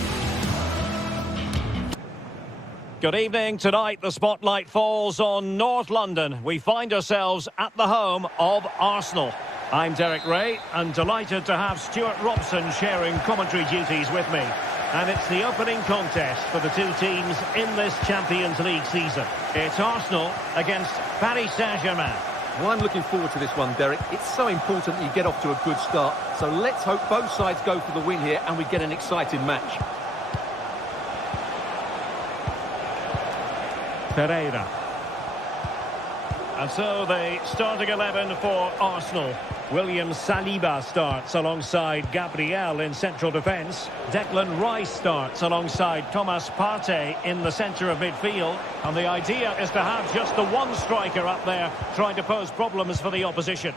Good evening. Tonight the spotlight falls on North London. We find ourselves at the home of Arsenal. I'm Derek Ray, and delighted to have Stuart Robson sharing commentary duties with me. And it's the opening contest for the two teams in this Champions League season. It's Arsenal against Paris Saint-Germain. Well, I'm looking forward to this one, Derek. It's so important that you get off to a good start. So let's hope both sides go for the win here and we get an exciting match. Pereira. And so the starting 11 for Arsenal. William Saliba starts alongside Gabriel in central defence. Declan Rice starts alongside Thomas Partey in the centre of midfield. And the idea is to have just the one striker up there trying to pose problems for the opposition.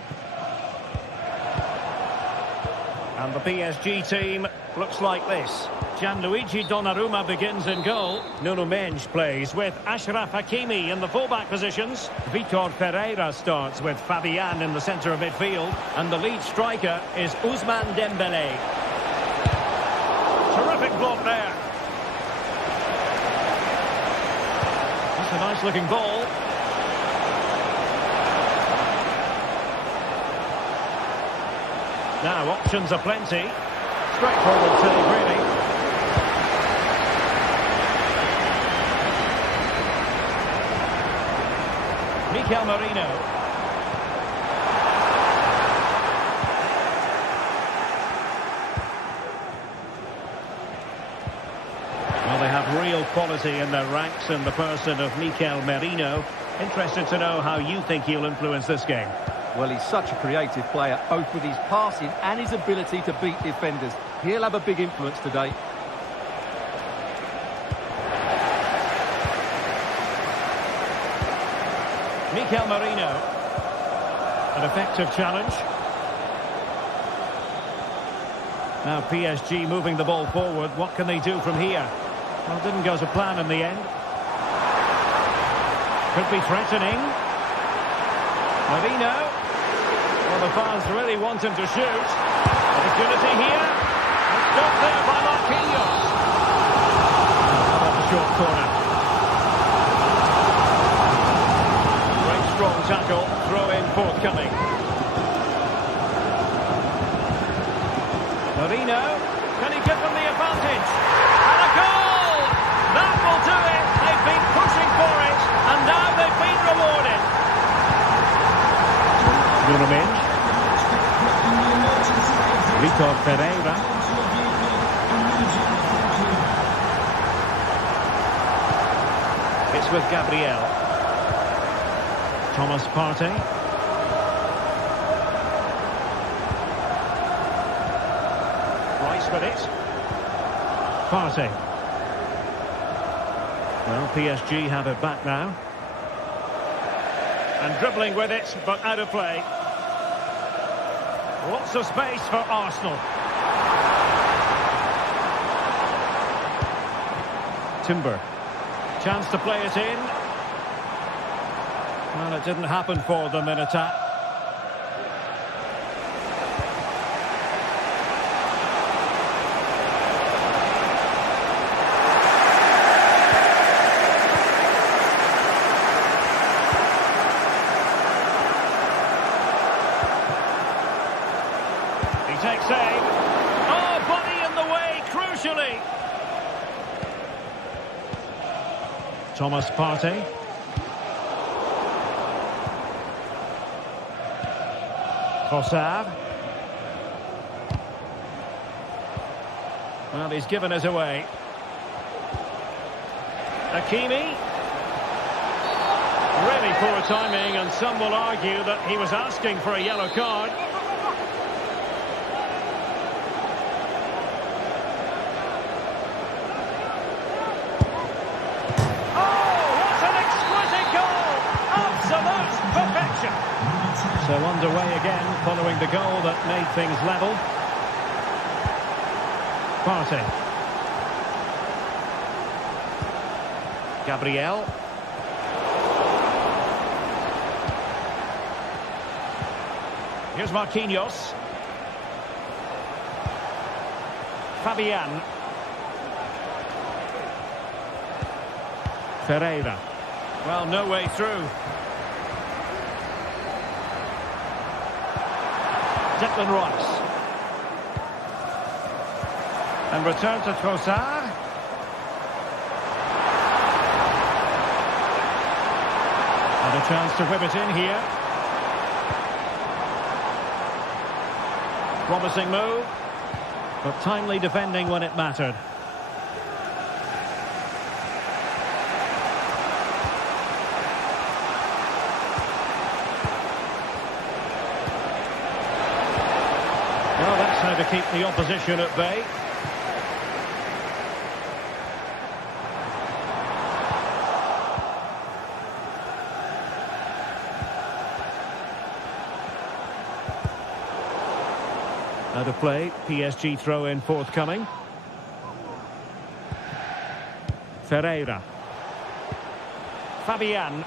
And the PSG team looks like this. Gianluigi Donnarumma begins in goal. Nuno Mendes plays with Achraf Hakimi in the fullback positions. Vitor Pereira starts with Fabian in the centre of midfield. And the lead striker is Ousmane Dembélé. Terrific block there. That's a nice looking ball. Now options are plenty. Straightforward save really. Mikel Merino. Well, they have real quality in their ranks in the person of Mikel Merino. Interested to know how you think he'll influence this game. Well, he's such a creative player, both with his passing and his ability to beat defenders. He'll have a big influence today. Mikel Merino. An effective challenge. Now PSG moving the ball forward. What can they do from here? Well, it didn't go to plan in the end. Could be threatening. Merino. Well, the fans really want him to shoot. Opportunity here. And stopped there by Marquinhos. Off the short corner. Great strong tackle. Throw in forthcoming. Merino. Can he give them the advantage? And a goal! That will do it. They've been pushing for it. And now they've been rewarded. Nuno Mendes. Vitor Pereira. It's with Gabriel. Thomas Partey. Rice with it. Partey. Well, PSG have it back now. And dribbling with it, but out of play. Lots of space for Arsenal. Timber. Chance to play it in. Well, it didn't happen for them in attack. Takes aim. Oh, body in the way, crucially. Thomas Partey. Trossard. Well, he's given it away. Hakimi. Really poor timing, and some will argue that he was asking for a yellow card. So underway again following the goal that made things level. Partey. Gabriel. Here's Marquinhos. Fabian. Ferreira. Well, no way through. Declan Rice. And return to Trossard. And a chance to whip it in here. Promising move, but timely defending when it mattered. Well, that's how to keep the opposition at bay. Out of play, PSG throw-in forthcoming. Ferreira. Fabian.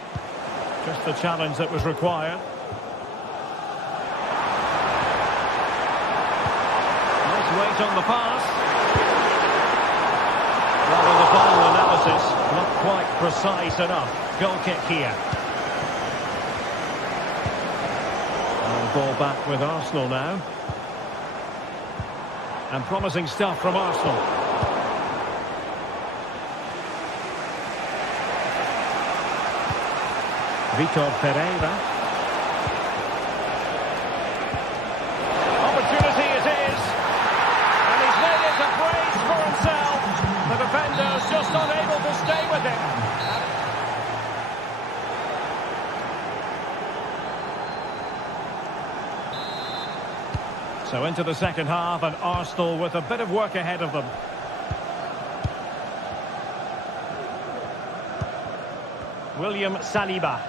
Just the challenge that was required. Nice weight on the pass. Well, in the final analysis, not quite precise enough. Goal kick here. And ball back with Arsenal now. And promising stuff from Arsenal. Vitor Pereira. Opportunity it is. And he's made it a brace for himself. The defender's just unable to stay with him. So into the second half, and Arsenal with a bit of work ahead of them. William Saliba.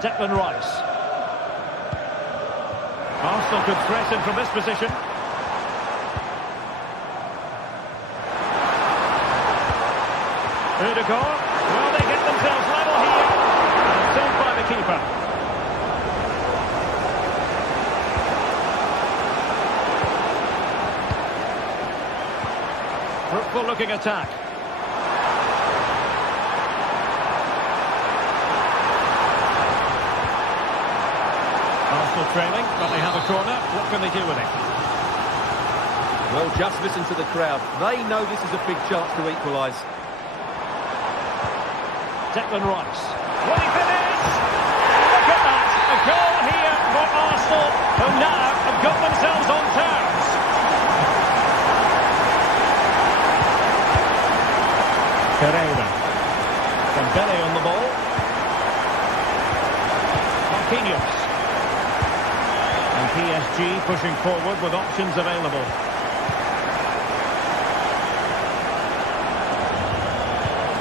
Declan Rice. Arsenal could threaten from this position. Ødegaard. Well, they get themselves level here. And saved by the keeper. Fruitful looking attack. Arsenal trailing, but they have a corner. What can they do with it? Well, just listen to the crowd. They know this is a big chance to equalise. Declan Rice. Will he finish? Look at that. A goal here for Arsenal, who now have got themselves on terms. Ferreira. Dembele on the ball. Marquinhos. And PSG pushing forward with options available.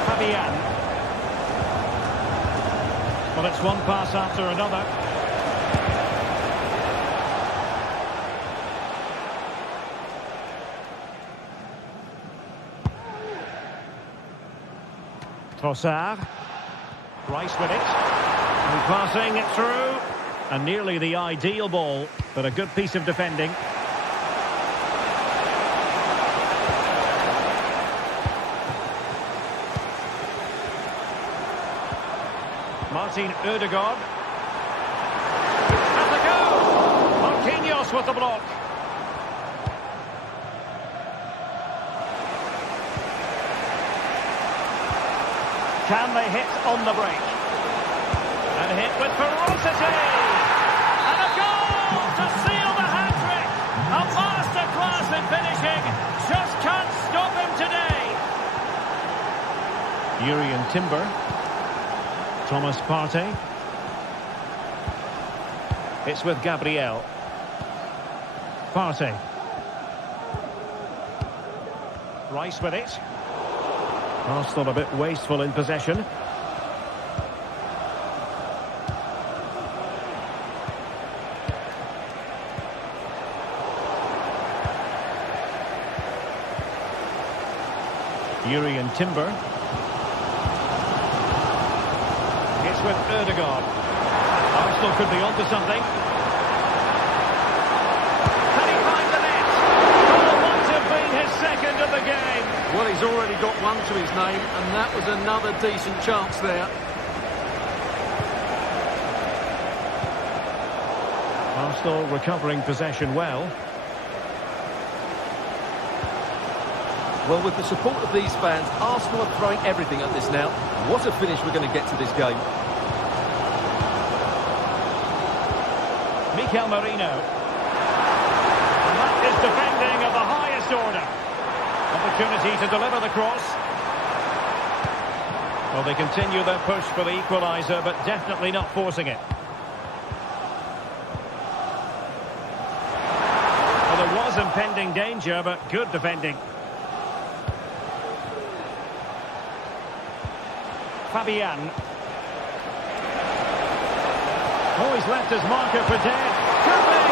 Fabian. Well, it's one pass after another. Trossard. Rice with it. And passing it through. And nearly the ideal ball, but a good piece of defending. Martin Ødegaard. Has a go! Marquinhos with the block. Can they hit on the break? And hit with ferocity! And a goal to seal the hat-trick! A masterclass in finishing! Just can't stop him today! Urian Timber. Thomas Partey. It's with Gabriel. Partey. Rice with it. Arsenal a bit wasteful in possession. Timber. It's with Ødegaard. Arsenal could be onto something. Can he find the net? Oh, must have been his second of the game. Well, he's already got one to his name, and that was another decent chance there. Arsenal recovering possession well. Well, with the support of these fans, Arsenal are throwing everything at this now. What a finish we're going to get to this game. Mikel Merino. And that is defending of the highest order. Opportunity to deliver the cross. Well, they continue their push for the equaliser, but definitely not forcing it. Well, there was impending danger, but good defending. Fabian. Oh, he's left his marker for dead. Could be!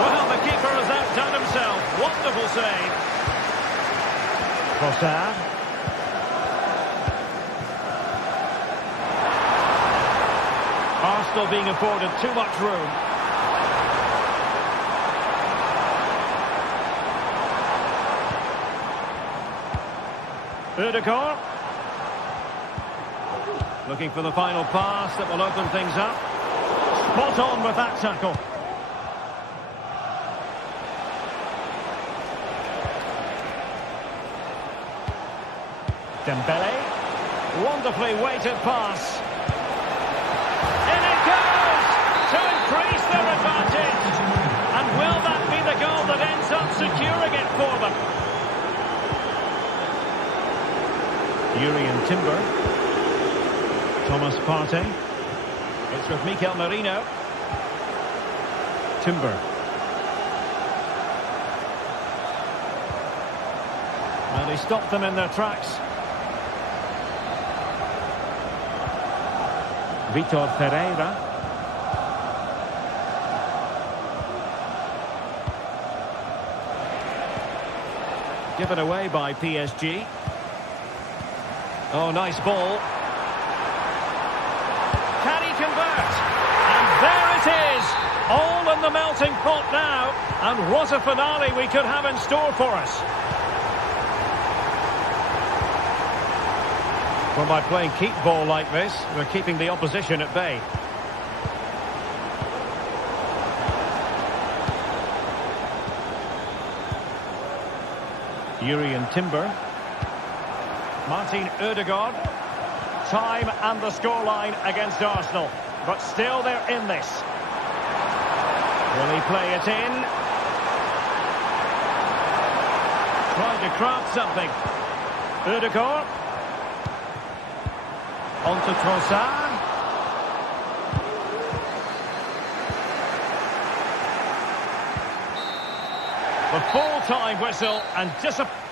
Well, the keeper has outdone himself. Wonderful save. Trossard. Arsenal being afforded too much room. Ødegaard. Looking for the final pass that will open things up. Spot on with that tackle. Dembele. Wonderfully weighted pass. In it goes! To increase their advantage. And will that be the goal that ends up securing it for them? Timber. Thomas Partey. It's with Mikel Merino. Timber. Well, he stopped them in their tracks. Vitor Pereira. Given away by PSG. Oh, nice ball. Can he convert? And there it is! All in the melting pot now. And what a finale we could have in store for us. Well, by playing keep ball like this, we're keeping the opposition at bay. Timber. Martin Ødegaard. Time and the scoreline against Arsenal. But still they're in this. Will he play it in? Trying to craft something. Ødegaard. On to Trossard. The full-time whistle and disappointment.